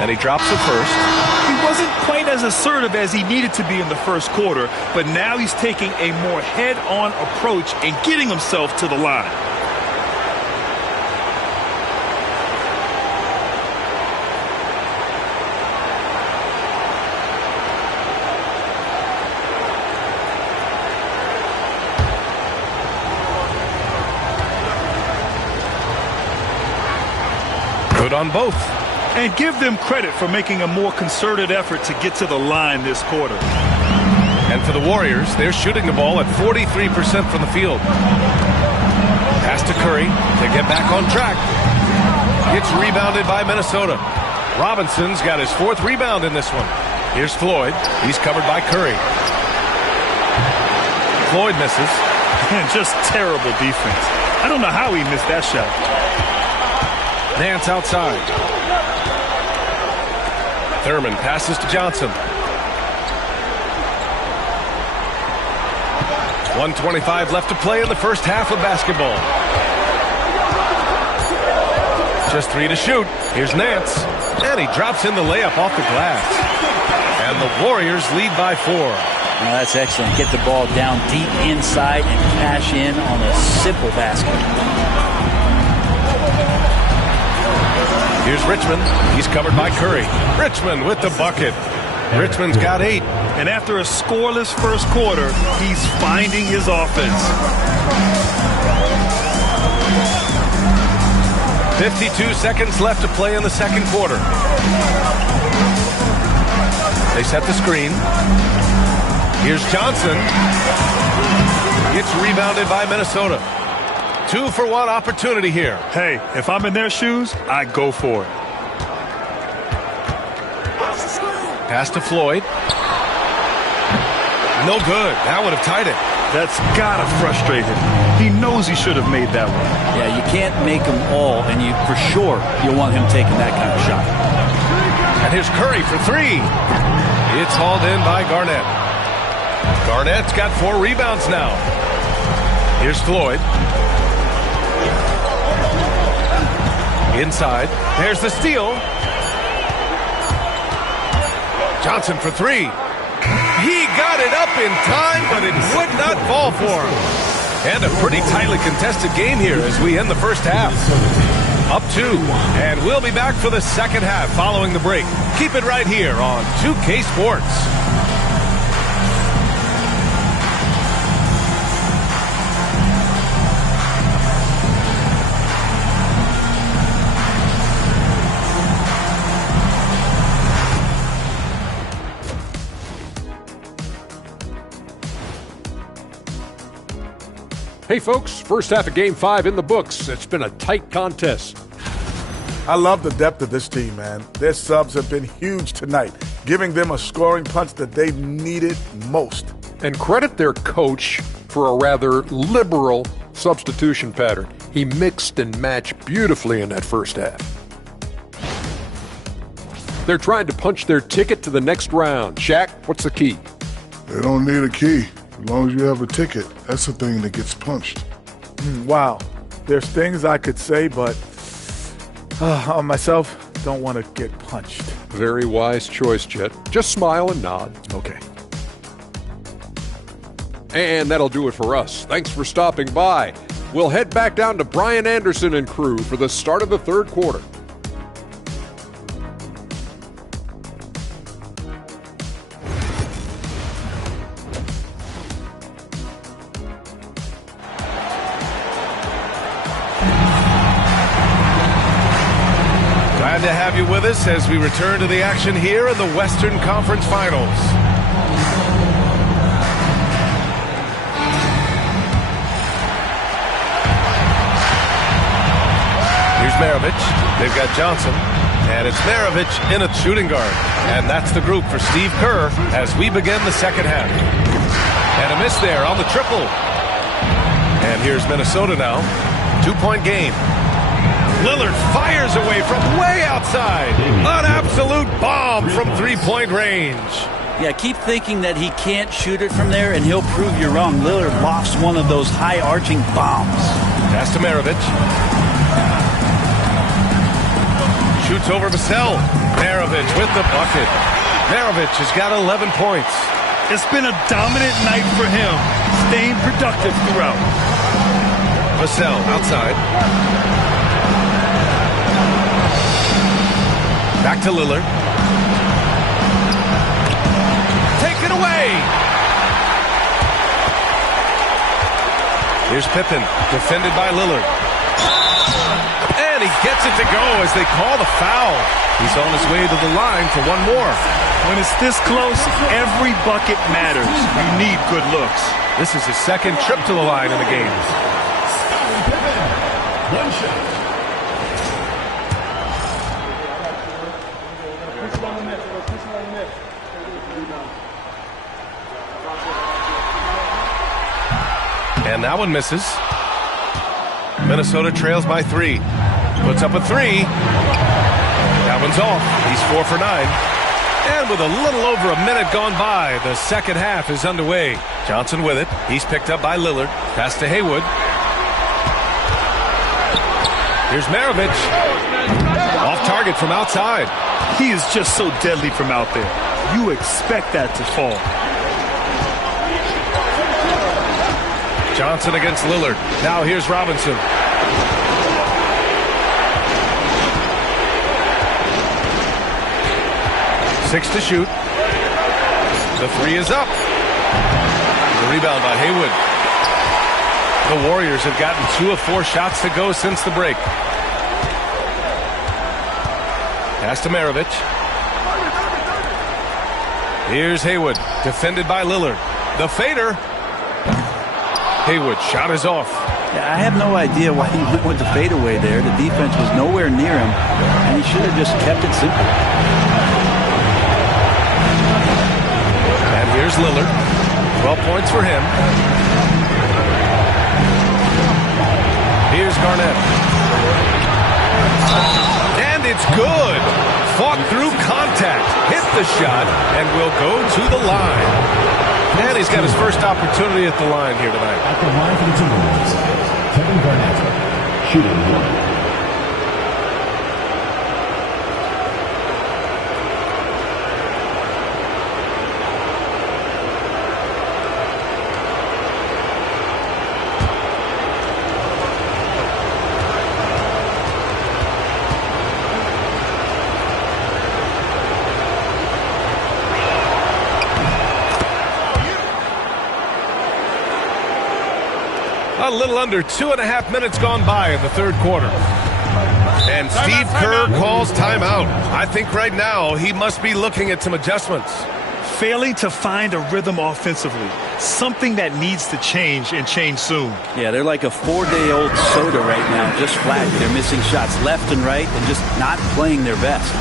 And he drops it first. He wasn't quite as assertive as he needed to be in the first quarter, but now he's taking a more head-on approach and getting himself to the line. Good on both. And give them credit for making a more concerted effort to get to the line this quarter. And for the Warriors, they're shooting the ball at 43% from the field. Pass to Curry to get back on track. It's rebounded by Minnesota. Robinson's got his 4th rebound in this one. Here's Floyd. He's covered by Curry. Floyd misses. And just terrible defense. I don't know how he missed that shot. Nance outside. Thurman passes to Johnson. 1:25 left to play in the first half of basketball. Just 3 to shoot. Here's Nance. And he drops in the layup off the glass. And the Warriors lead by 4. Now that's excellent. Get the ball down deep inside and cash in on a simple basket. Here's Richmond. He's covered by Curry. Richmond with the bucket. Richmond's got 8. And after a scoreless first quarter, he's finding his offense. 52 seconds left to play in the second quarter. They set the screen. Here's Johnson. It's rebounded by Minnesota. 2-for-1 opportunity here. Hey, if I'm in their shoes, I go for it. Pass to Floyd. No good. That would have tied it. That's gotta frustrate him. He knows he should have made that one. Yeah, you can't make them all, and you for sure you'll want him taking that kind of shot. And here's Curry for 3. It's hauled in by Garnett. Garnett's got 4 rebounds now. Here's Floyd. Inside. There's the steal. Johnson for 3. He got it up in time, but it would not fall for him. And a pretty tightly contested game here as we end the first half. Up 2. And we'll be back for the second half following the break. Keep it right here on 2K Sports. Hey folks, first half of Game 5 in the books. It's been a tight contest. I love the depth of this team, man. Their subs have been huge tonight, giving them a scoring punch that they've needed most. And credit their coach for a rather liberal substitution pattern. He mixed and matched beautifully in that first half. They're trying to punch their ticket to the next round. Shaq, what's the key? They don't need a key. As long as you have a ticket, that's the thing that gets punched. Wow. There's things I could say, but on myself, don't want to get punched. Very wise choice, Chet. Just smile and nod. Okay. And that'll do it for us. Thanks for stopping by. We'll head back down to Brian Anderson and crew for the start of the third quarter. Glad to have you with us as we return to the action here in the Western Conference Finals. Here's Maravich. They've got Johnson. And it's Maravich in a shooting guard. And that's the group for Steve Kerr as we begin the second half. And a miss there on the triple. And here's Minnesota now. 2-point game. Lillard fires away from way outside. An absolute bomb from 3-point range. Yeah, keep thinking that he can't shoot it from there, and he'll prove you wrong. Lillard lofts one of those high-arching bombs. Pass to Maravich. Shoots over Vassell. Maravich with the bucket. Maravich has got 11 points. It's been a dominant night for him, staying productive throughout. Vassell outside. Back to Lillard. Take it away. Here's Pippen, defended by Lillard. And he gets it to go as they call the foul. He's on his way to the line for one more. When it's this close, every bucket matters. You need good looks. This is his second trip to the line in the game. One shot. And that one misses. Minnesota trails by 3. Puts up a 3. That one's off. He's 4 for 9. And with a little over a minute gone by, the second half is underway. Johnson with it. He's picked up by Lillard. Pass to Haywood. Here's Maravich. Off target from outside. He is just so deadly from out there. You expect that to fall. Johnson against Lillard. Now here's Robinson. Six to shoot. The 3 is up. The rebound by Haywood. The Warriors have gotten 2 of 4 shots to go since the break. Pass to Maravich. Here's Haywood, defended by Lillard. The fader. Haywood, shot is off. Yeah, I have no idea why he went with the fadeaway there. The defense was nowhere near him, and he should have just kept it simple. And here's Lillard. 12 points for him. Here's Garnett. And it's good. Fought through contact. Hit the shot and will go to the line. And he's got his first opportunity at the line here tonight. At the line for the Timberwolves, Kevin Garnett, shooting 1. A little under 2.5 minutes gone by in the third quarter. And Steve Kerr calls timeout. I think right now he must be looking at some adjustments. Failing to find a rhythm offensively. Something that needs to change and change soon. Yeah, they're like a 4-day-old soda right now, just flat. They're missing shots left and right and just not playing their best.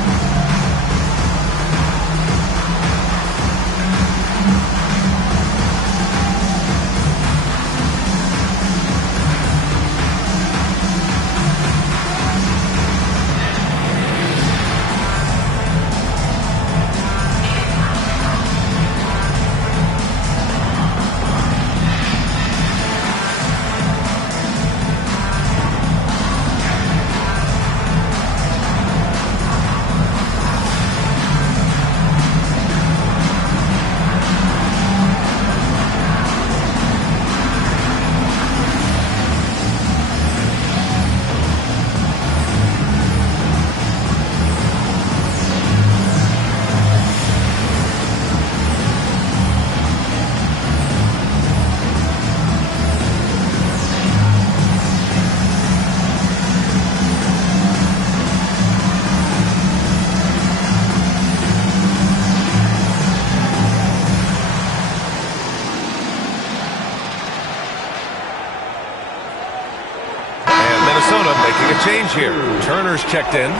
Minnesota making a change here. Turner's checked in.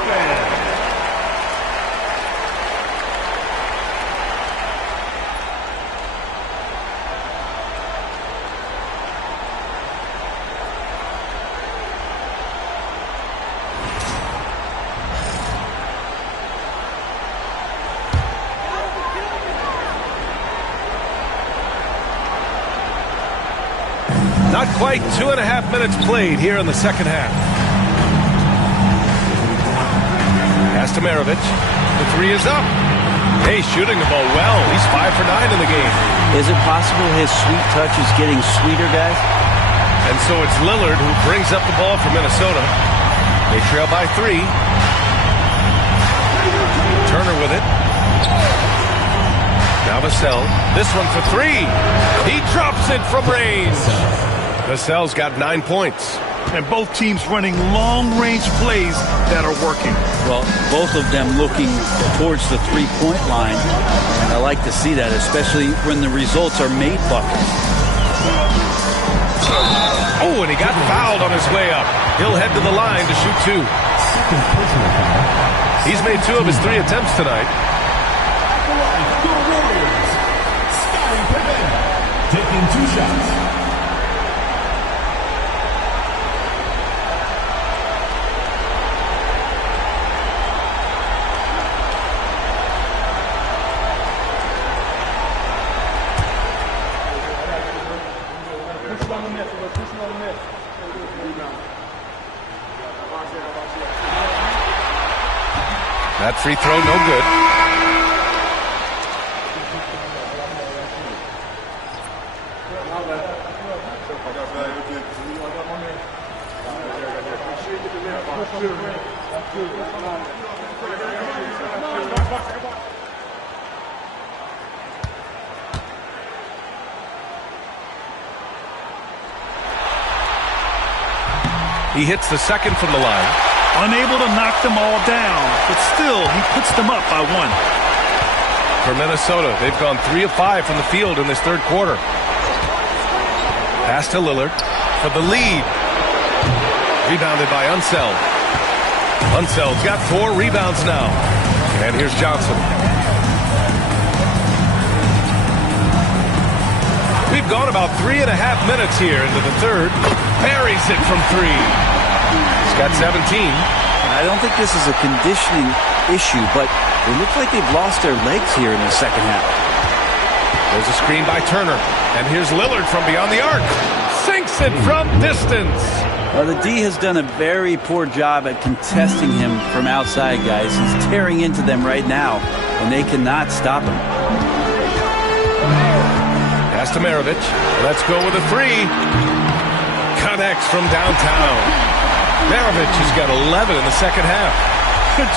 Not quite 2.5 minutes played here in the second half. Pass to Maravich. The three is up. Hey, shooting the ball well. He's 5 for 9 in the game. Is it possible his sweet touch is getting sweeter, guys? And so it's Lillard who brings up the ball for Minnesota. They trail by 3. Turner with it. Now Vassell. This one for 3. He drops it from range. Vassell's got 9 points. And both teams running long-range plays that are working. Well, both of them looking towards the three-point line. And I like to see that, especially when the results are made buckets. Oh, and he got fouled on his way up. He'll head to the line to shoot 2. He's made 2 of his 3 attempts tonight. Taking 2 shots. That free throw, no good. He hits the second from the line. Unable to knock them all down, but still, he puts them up by 1. For Minnesota, they've gone 3 of 5 from the field in this third quarter. Pass to Lillard for the lead. Rebounded by Unseld. Unseld's got 4 rebounds now. And here's Johnson. We've gone about 3.5 minutes here into the third. Buries it from 3. He's got 17. I don't think this is a conditioning issue, but it looks like they've lost their legs here in the second half. There's a screen by Turner. And here's Lillard from beyond the arc. Sinks it from distance. Well, the D has done a very poor job at contesting him from outside, guys. He's tearing into them right now, and they cannot stop him. Pass to Maravich. Let's go with a 3. Connects from downtown. Maravich has got 11 in the second half.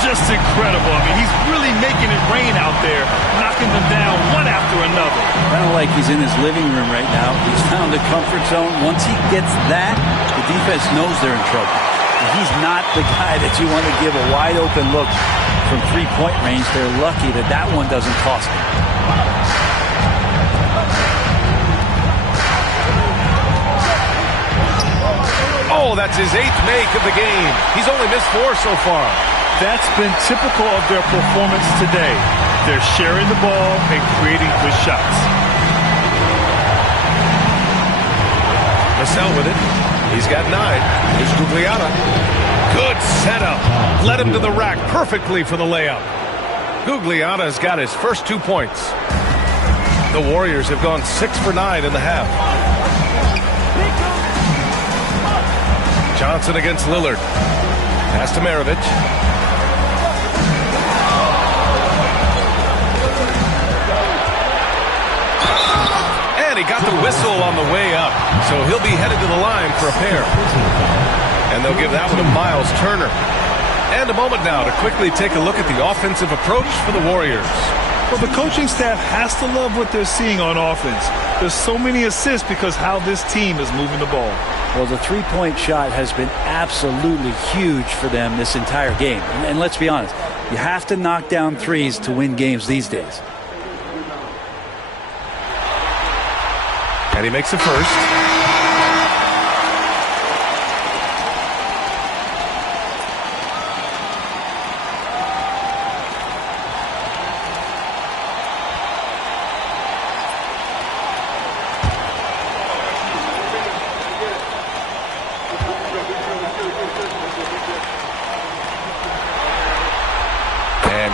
Just incredible. I mean, he's really making it rain out there, knocking them down one after another. Kind of like he's in his living room right now. He's found a comfort zone. Once he gets that, the defense knows they're in trouble. And he's not the guy that you want to give a wide open look from three-point range. They're lucky that that one doesn't cost them. Oh, that's his 8th make of the game. He's only missed 4 so far. That's been typical of their performance today. They're sharing the ball and creating good shots. Vassell with it. He's got 9. Here's Gugliotta. Good setup. Led him to the rack perfectly for the layup. Gugliotta's got his first 2 points. The Warriors have gone 6 for 9 in the half. Johnson against Lillard. Pass to Maravich. And he got the whistle on the way up. So he'll be headed to the line for a pair. And they'll give that one to Miles Turner. And a moment now to quickly take a look at the offensive approach for the Warriors. Well, the coaching staff has to love what they're seeing on offense. There's so many assists because how this team is moving the ball. Well, the three-point shot has been absolutely huge for them this entire game. And let's be honest, you have to knock down threes to win games these days. And he makes the first.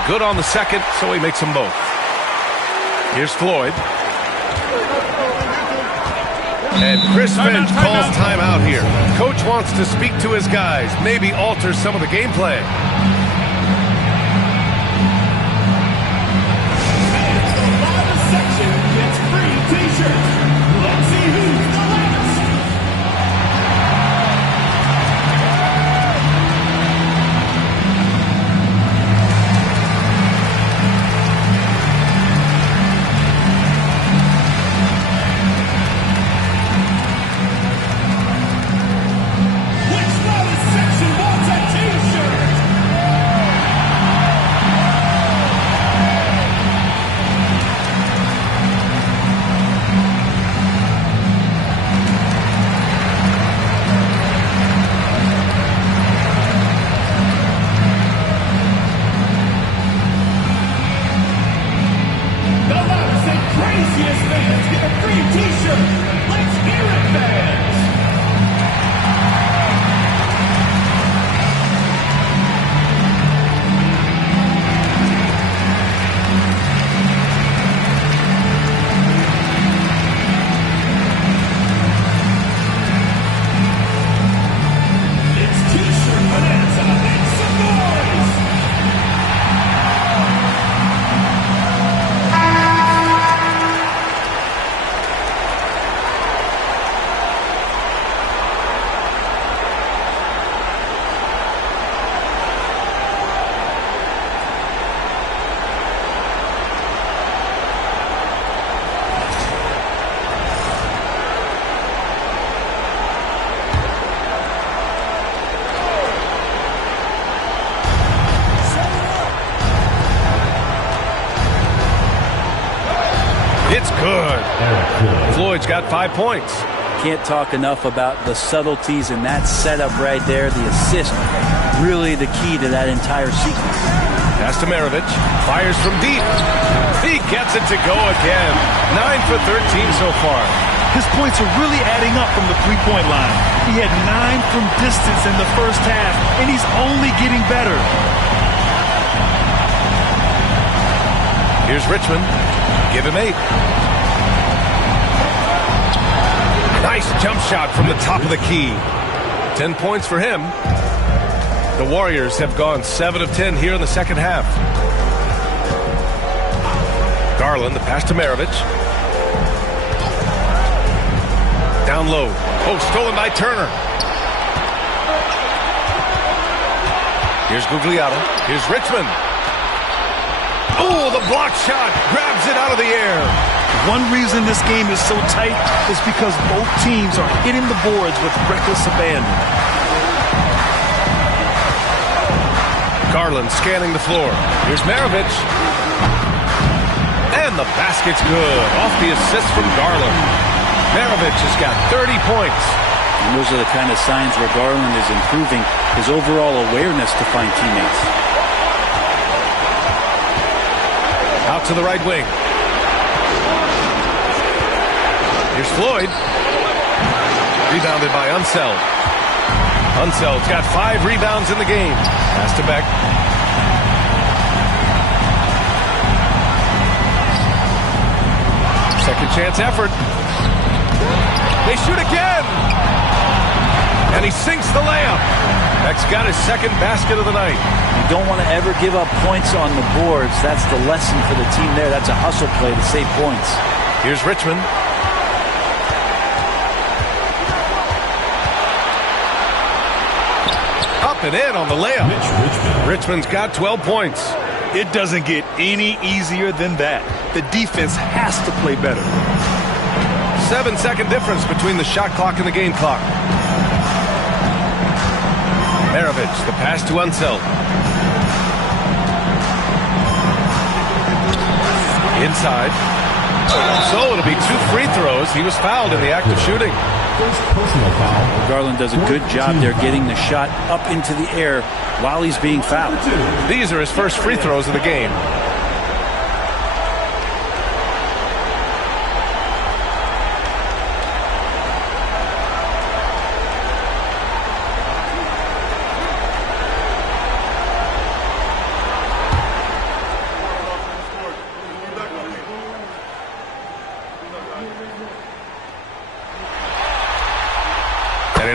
good on the second, so he makes them both. Here's Floyd. And Chris Finch calls timeout here. Coach wants to speak to his guys, maybe alter some of the game plan. Section gets free t-shirts. Let's see who's the loudest. Which loudest section wants a t-shirt? The loudest and craziest fans get a free t-shirt. Let's hear it, fans. It's t-shirt bonanza. Make some noise. It's good. Floyd's got 5 points. Can't talk enough about the subtleties in that setup right there. The assist, really the key to that entire sequence. Pass to Maravich. Fires from deep. He gets it to go again. 9 for 13 so far. His points are really adding up from the three-point line. He had 9 from distance in the first half, and he's only getting better. Here's Richmond. Give him 8. Nice jump shot from the top of the key. 10 points for him. The Warriors have gone 7 of 10 here in the second half. Garland, the pass to Maravich. Down low. Oh, stolen by Turner. Here's Gugliotta. Here's Richmond. Oh, the block shot. Grabs it out of the air. One reason this game is so tight is because both teams are hitting the boards with reckless abandon. Garland scanning the floor. Here's Maravich. And the basket's good. Off the assist from Garland. Maravich has got 30 points. And those are the kind of signs where Garland is improving his overall awareness to find teammates. Out to the right wing. Here's Floyd. Rebounded by Unseld. Unseld's got 5 rebounds in the game. Pass to Beck. Second chance effort. They shoot again. And he sinks the layup. Beck's got his second basket of the night. You don't want to ever give up points on the boards. That's the lesson for the team there. That's a hustle play to save points. Here's Richmond. Up and in on the layup. Richmond's got 12 points. It doesn't get any easier than that. The defense has to play better. 7-second difference between the shot clock and the game clock. Maravich, the pass to Unseld. Inside. So it'll be 2 free throws. He was fouled in the act of shooting. Garland does a good job there getting the shot up into the air while he's being fouled. These are his first free throws of the game.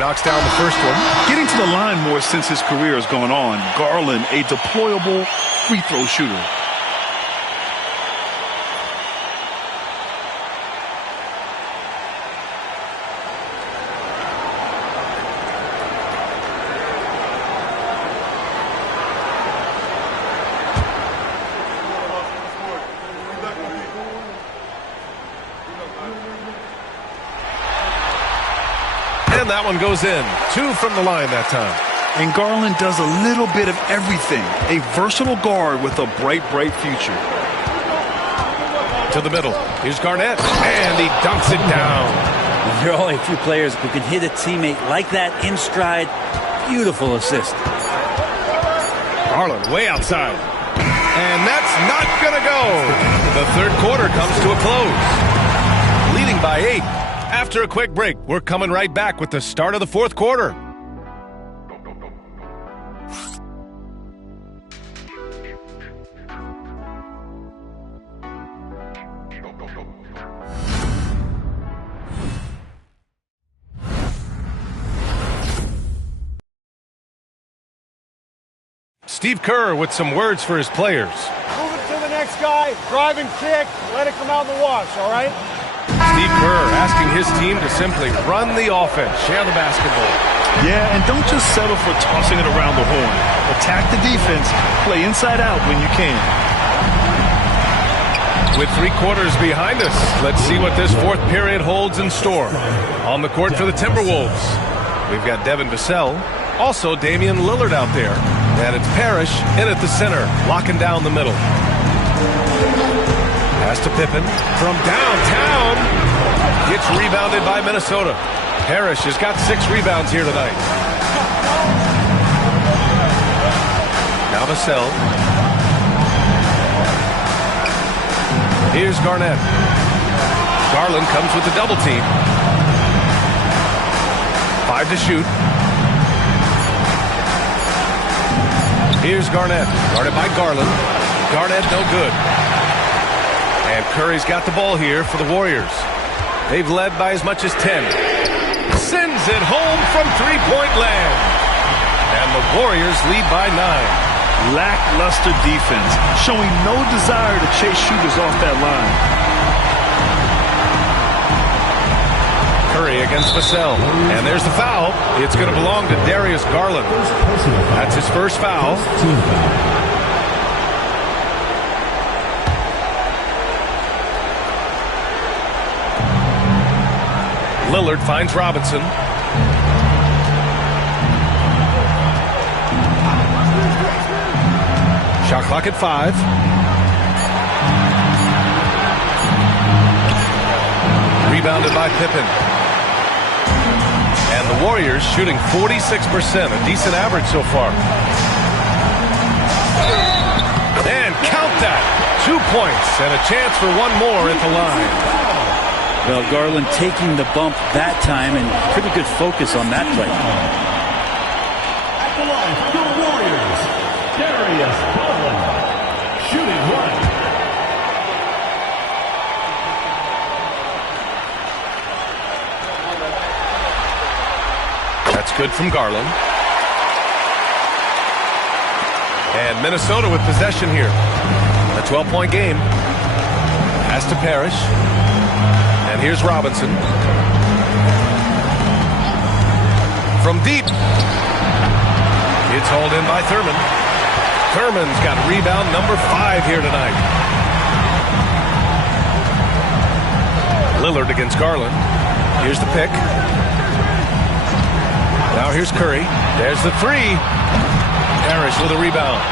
knocks down the first one. Getting to the line more since his career has gone on. Garland, a deployable free throw shooter. And that one goes in. 2 from the line that time. And Garland does a little bit of everything. A versatile guard with a bright, bright future. To the middle. Here's Garnett. And he dunks it down. There are only a few players who can hit a teammate like that in stride. Beautiful assist. Garland way outside. And that's not going to go. The third quarter comes to a close. Leading by 8. After a quick break, we're coming right back with the start of the fourth quarter. Steve Kerr with some words for his players. Move it to the next guy, drive and kick, let it come out in the wash, all right? Steve Kerr asking his team to simply run the offense, share the basketball. Yeah, and don't just settle for tossing it around the horn. Attack the defense, play inside out when you can. With 3 quarters behind us, let's see what this fourth period holds in store. On the court for the Timberwolves, we've got Devin Vassell, also Damian Lillard out there. And it's Parrish in at the center, locking down the middle. Pass to Pippen from downtown. Gets rebounded by Minnesota. Parrish has got 6 rebounds here tonight. Now Vassell. Here's Garnett. Garland comes with the double team. 5 to shoot. Here's Garnett. Guarded by Garland. Garnett no good. And Curry's got the ball here for the Warriors. They've led by as much as 10. Sends it home from three-point land. And the Warriors lead by 9. Lackluster defense, showing no desire to chase shooters off that line. Curry against Vassell. And there's the foul. It's going to belong to Darius Garland. That's his first foul. Lillard finds Robinson. Shot clock at 5. Rebounded by Pippen. And the Warriors shooting 46%, a decent average so far. And count that. 2 points and a chance for one more at the line. Well, Garland taking the bump that time and pretty good focus on that play. At the line for the Warriors, Darius Garland, shooting 1. That's good from Garland. And Minnesota with possession here. A 12-point game. Pass to Parrish. And here's Robinson. From deep. It's hauled in by Thurman. Thurman's got rebound number 5 here tonight. Lillard against Garland. Here's the pick. Now here's Curry. There's the 3. Parrish with a rebound.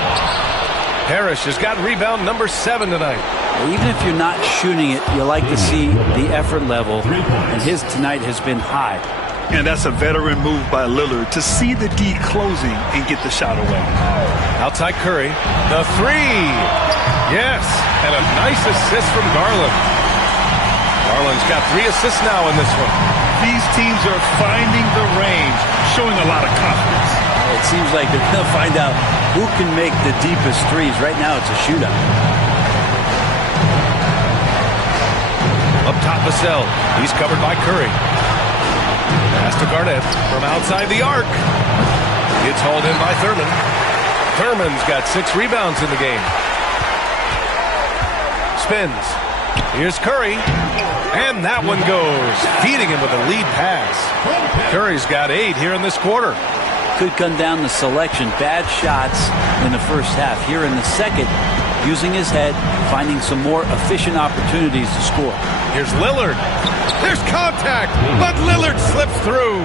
Parrish has got rebound number 7 tonight. Even if you're not shooting it, you like to see the effort level, and his tonight has been high. And that's a veteran move by Lillard to see the D closing and get the shot away. Outside Curry, the 3. Yes, and a nice assist from Garland. Garland's got 3 assists now in this one. These teams are finding the range, showing a lot of confidence. It seems like they're going to find out who can make the deepest threes. Right now, it's a shootout. Up top, Vassell. He's covered by Curry. Pass to Garnett from outside the arc. It's hauled in by Thurman. Thurman's got 6 rebounds in the game. Spins. Here's Curry. And that one goes. Feeding him with a lead pass. Curry's got 8 here in this quarter. Could come down to selection. Bad shots in the first half. Here in the second, using his head, finding some more efficient opportunities to score. Here's Lillard. There's contact, but Lillard slips through.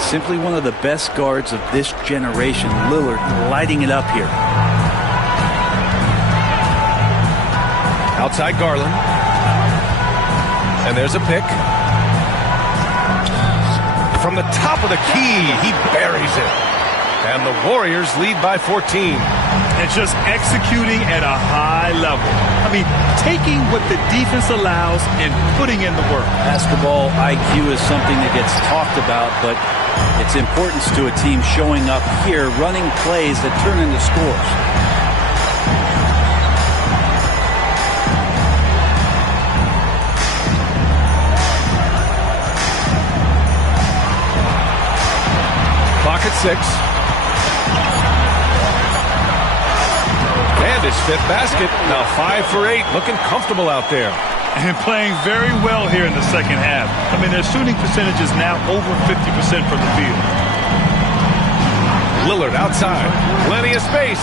Simply one of the best guards of this generation. Lillard lighting it up here. Outside Garland. And there's a pick. From the top of the key, he buries it. And the Warriors lead by 14. And just executing at a high level. I mean, taking what the defense allows and putting in the work. Basketball IQ is something that gets talked about, but its importance to a team showing up here, running plays that turn into scores. Clock at 6. And his 5th basket. Now 5 for 8. Looking comfortable out there. And playing very well here in the second half. I mean, their shooting percentage is now over 50% from the field. Lillard outside. Plenty of space.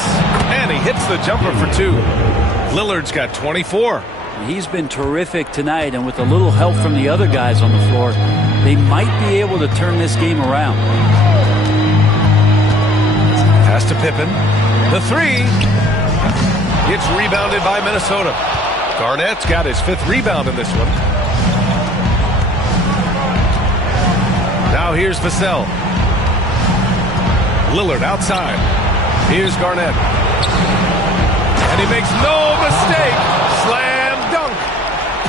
And he hits the jumper for 2. Lillard's got 24. He's been terrific tonight, and with a little help from the other guys on the floor, they might be able to turn this game around. Pass to Pippen. The 3. It's rebounded by Minnesota. Garnett's got his 5th rebound in this one. Now here's Vassell. Lillard outside. Here's Garnett. And he makes no mistake. Slam dunk.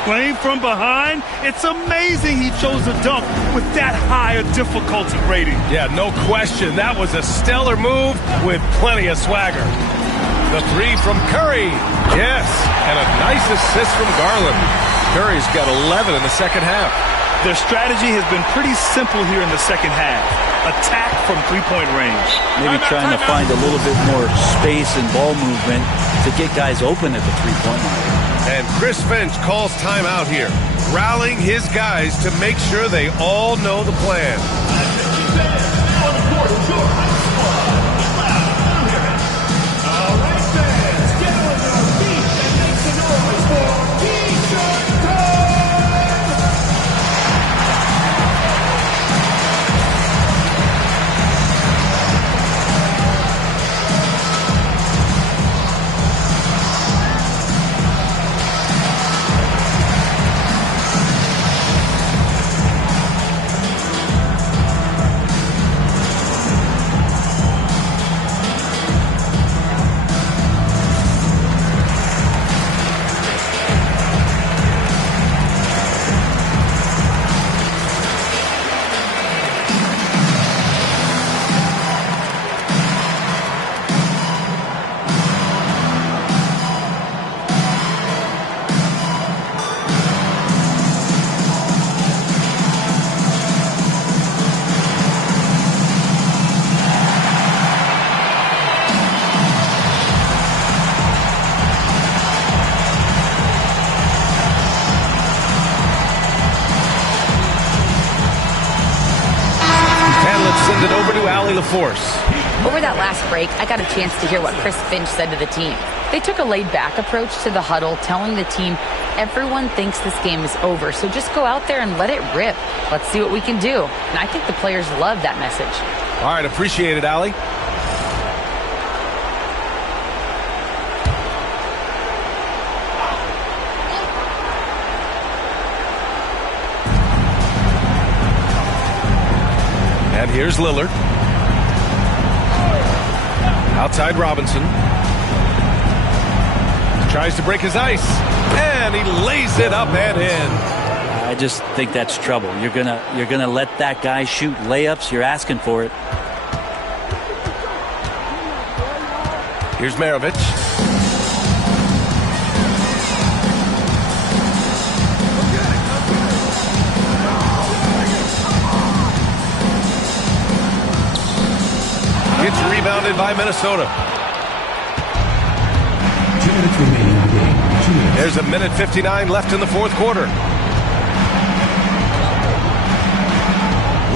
Playing from behind, it's amazing he chose a dunk with that high a difficulty rating. Yeah, no question. That was a stellar move with plenty of swagger. The 3 from Curry. Yes, and a nice assist from Garland. Curry's got 11 in the second half. Their strategy has been pretty simple here in the second half. Attack from 3-point range. Maybe trying to find a little bit more space and ball movement to get guys open at the 3-point line. And Chris Finch calls timeout here, rallying his guys to make sure they all know the plan. Force. Over that last break, I got a chance to hear what Chris Finch said to the team. They took a laid-back approach to the huddle, telling the team, everyone thinks this game is over, so just go out there and let it rip. Let's see what we can do. And I think the players love that message. All right, appreciate it, Allie. And here's Lillard. Outside Robinson. Tries to break his ice. And he lays it up and in. I just think that's trouble. You're gonna let that guy shoot layups. You're asking for it. Here's Maravich. Rebounded by Minnesota. 2 minutes remaining in the game. 2 minutes. There's a minute 59 left in the fourth quarter.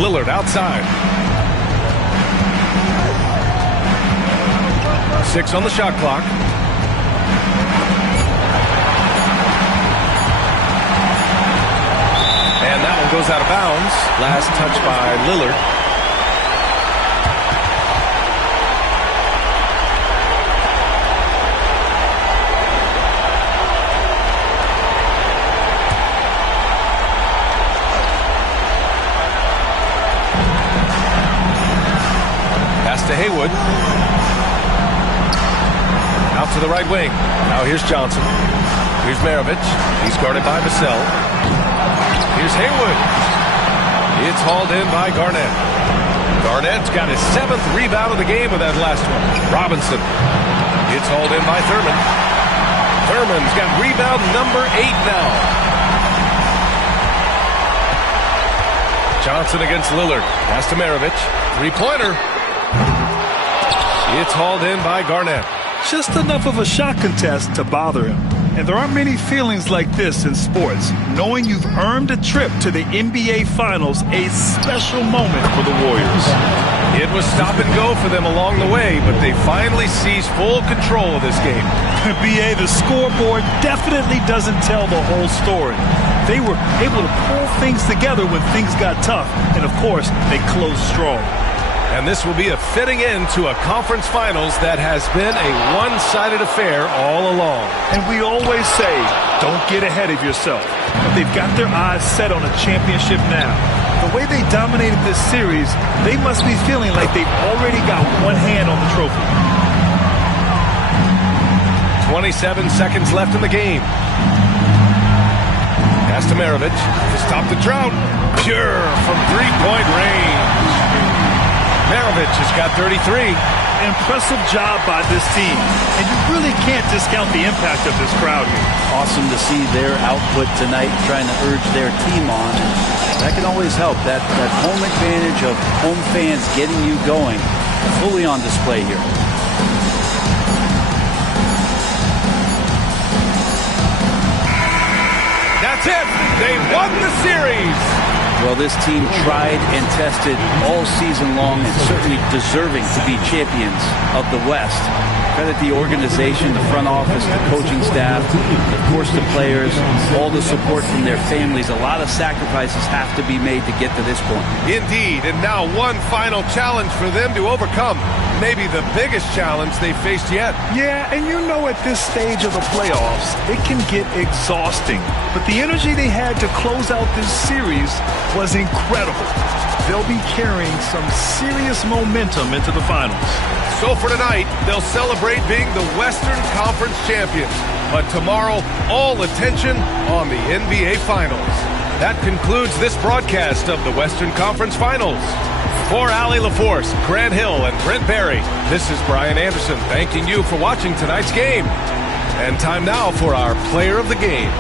Lillard outside. 6 on the shot clock. And that one goes out of bounds. Last touch by Lillard. Pass to Haywood. Out to the right wing. Now here's Johnson. Here's Maravich. He's guarded by Vassell. Here's Haywood. It's hauled in by Garnett. Garnett's got his 7th rebound of the game with that last one. Robinson. It's hauled in by Thurman. Thurman's got rebound number 8 now. Johnson against Lillard. Pass to Maravich. 3-pointer. It's hauled in by Garnett. Just enough of a shot contest to bother him. And there aren't many feelings like this in sports. Knowing you've earned a trip to the NBA Finals, a special moment for the Warriors. It was stop and go for them along the way, but they finally seized full control of this game. BA, the scoreboard definitely doesn't tell the whole story. They were able to pull things together when things got tough, and of course, they closed strong. And this will be a fitting end to a conference finals that has been a one-sided affair all along. And we always say, don't get ahead of yourself. But they've got their eyes set on a championship now. The way they dominated this series, they must be feeling like they've already got one hand on the trophy. 27 seconds left in the game. Pass to Maravich to stop the drought. Pure from three-point range. Maravich has got 33. Impressive job by this team. And you really can't discount the impact of this crowd here. Awesome to see their output tonight, trying to urge their team on. That can always help. That home advantage of home fans getting you going, fully on display here. That's it. They won the series. Well, this team tried and tested all season long and certainly deserving to be champions of the West. Credit the organization, the front office, the coaching staff, of course the players, all the support from their families. A lot of sacrifices have to be made to get to this point. Indeed, and now one final challenge for them to overcome. Maybe the biggest challenge they've faced yet. Yeah, and you know at this stage of the playoffs, it can get exhausting. But the energy they had to close out this series was incredible. They'll be carrying some serious momentum into the finals. So for tonight, they'll celebrate being the Western Conference champions. But tomorrow, all attention on the NBA Finals. That concludes this broadcast of the Western Conference Finals. For Allie LaForce, Grant Hill, and Brent Barry, this is Brian Anderson thanking you for watching tonight's game. And time now for our player of the game.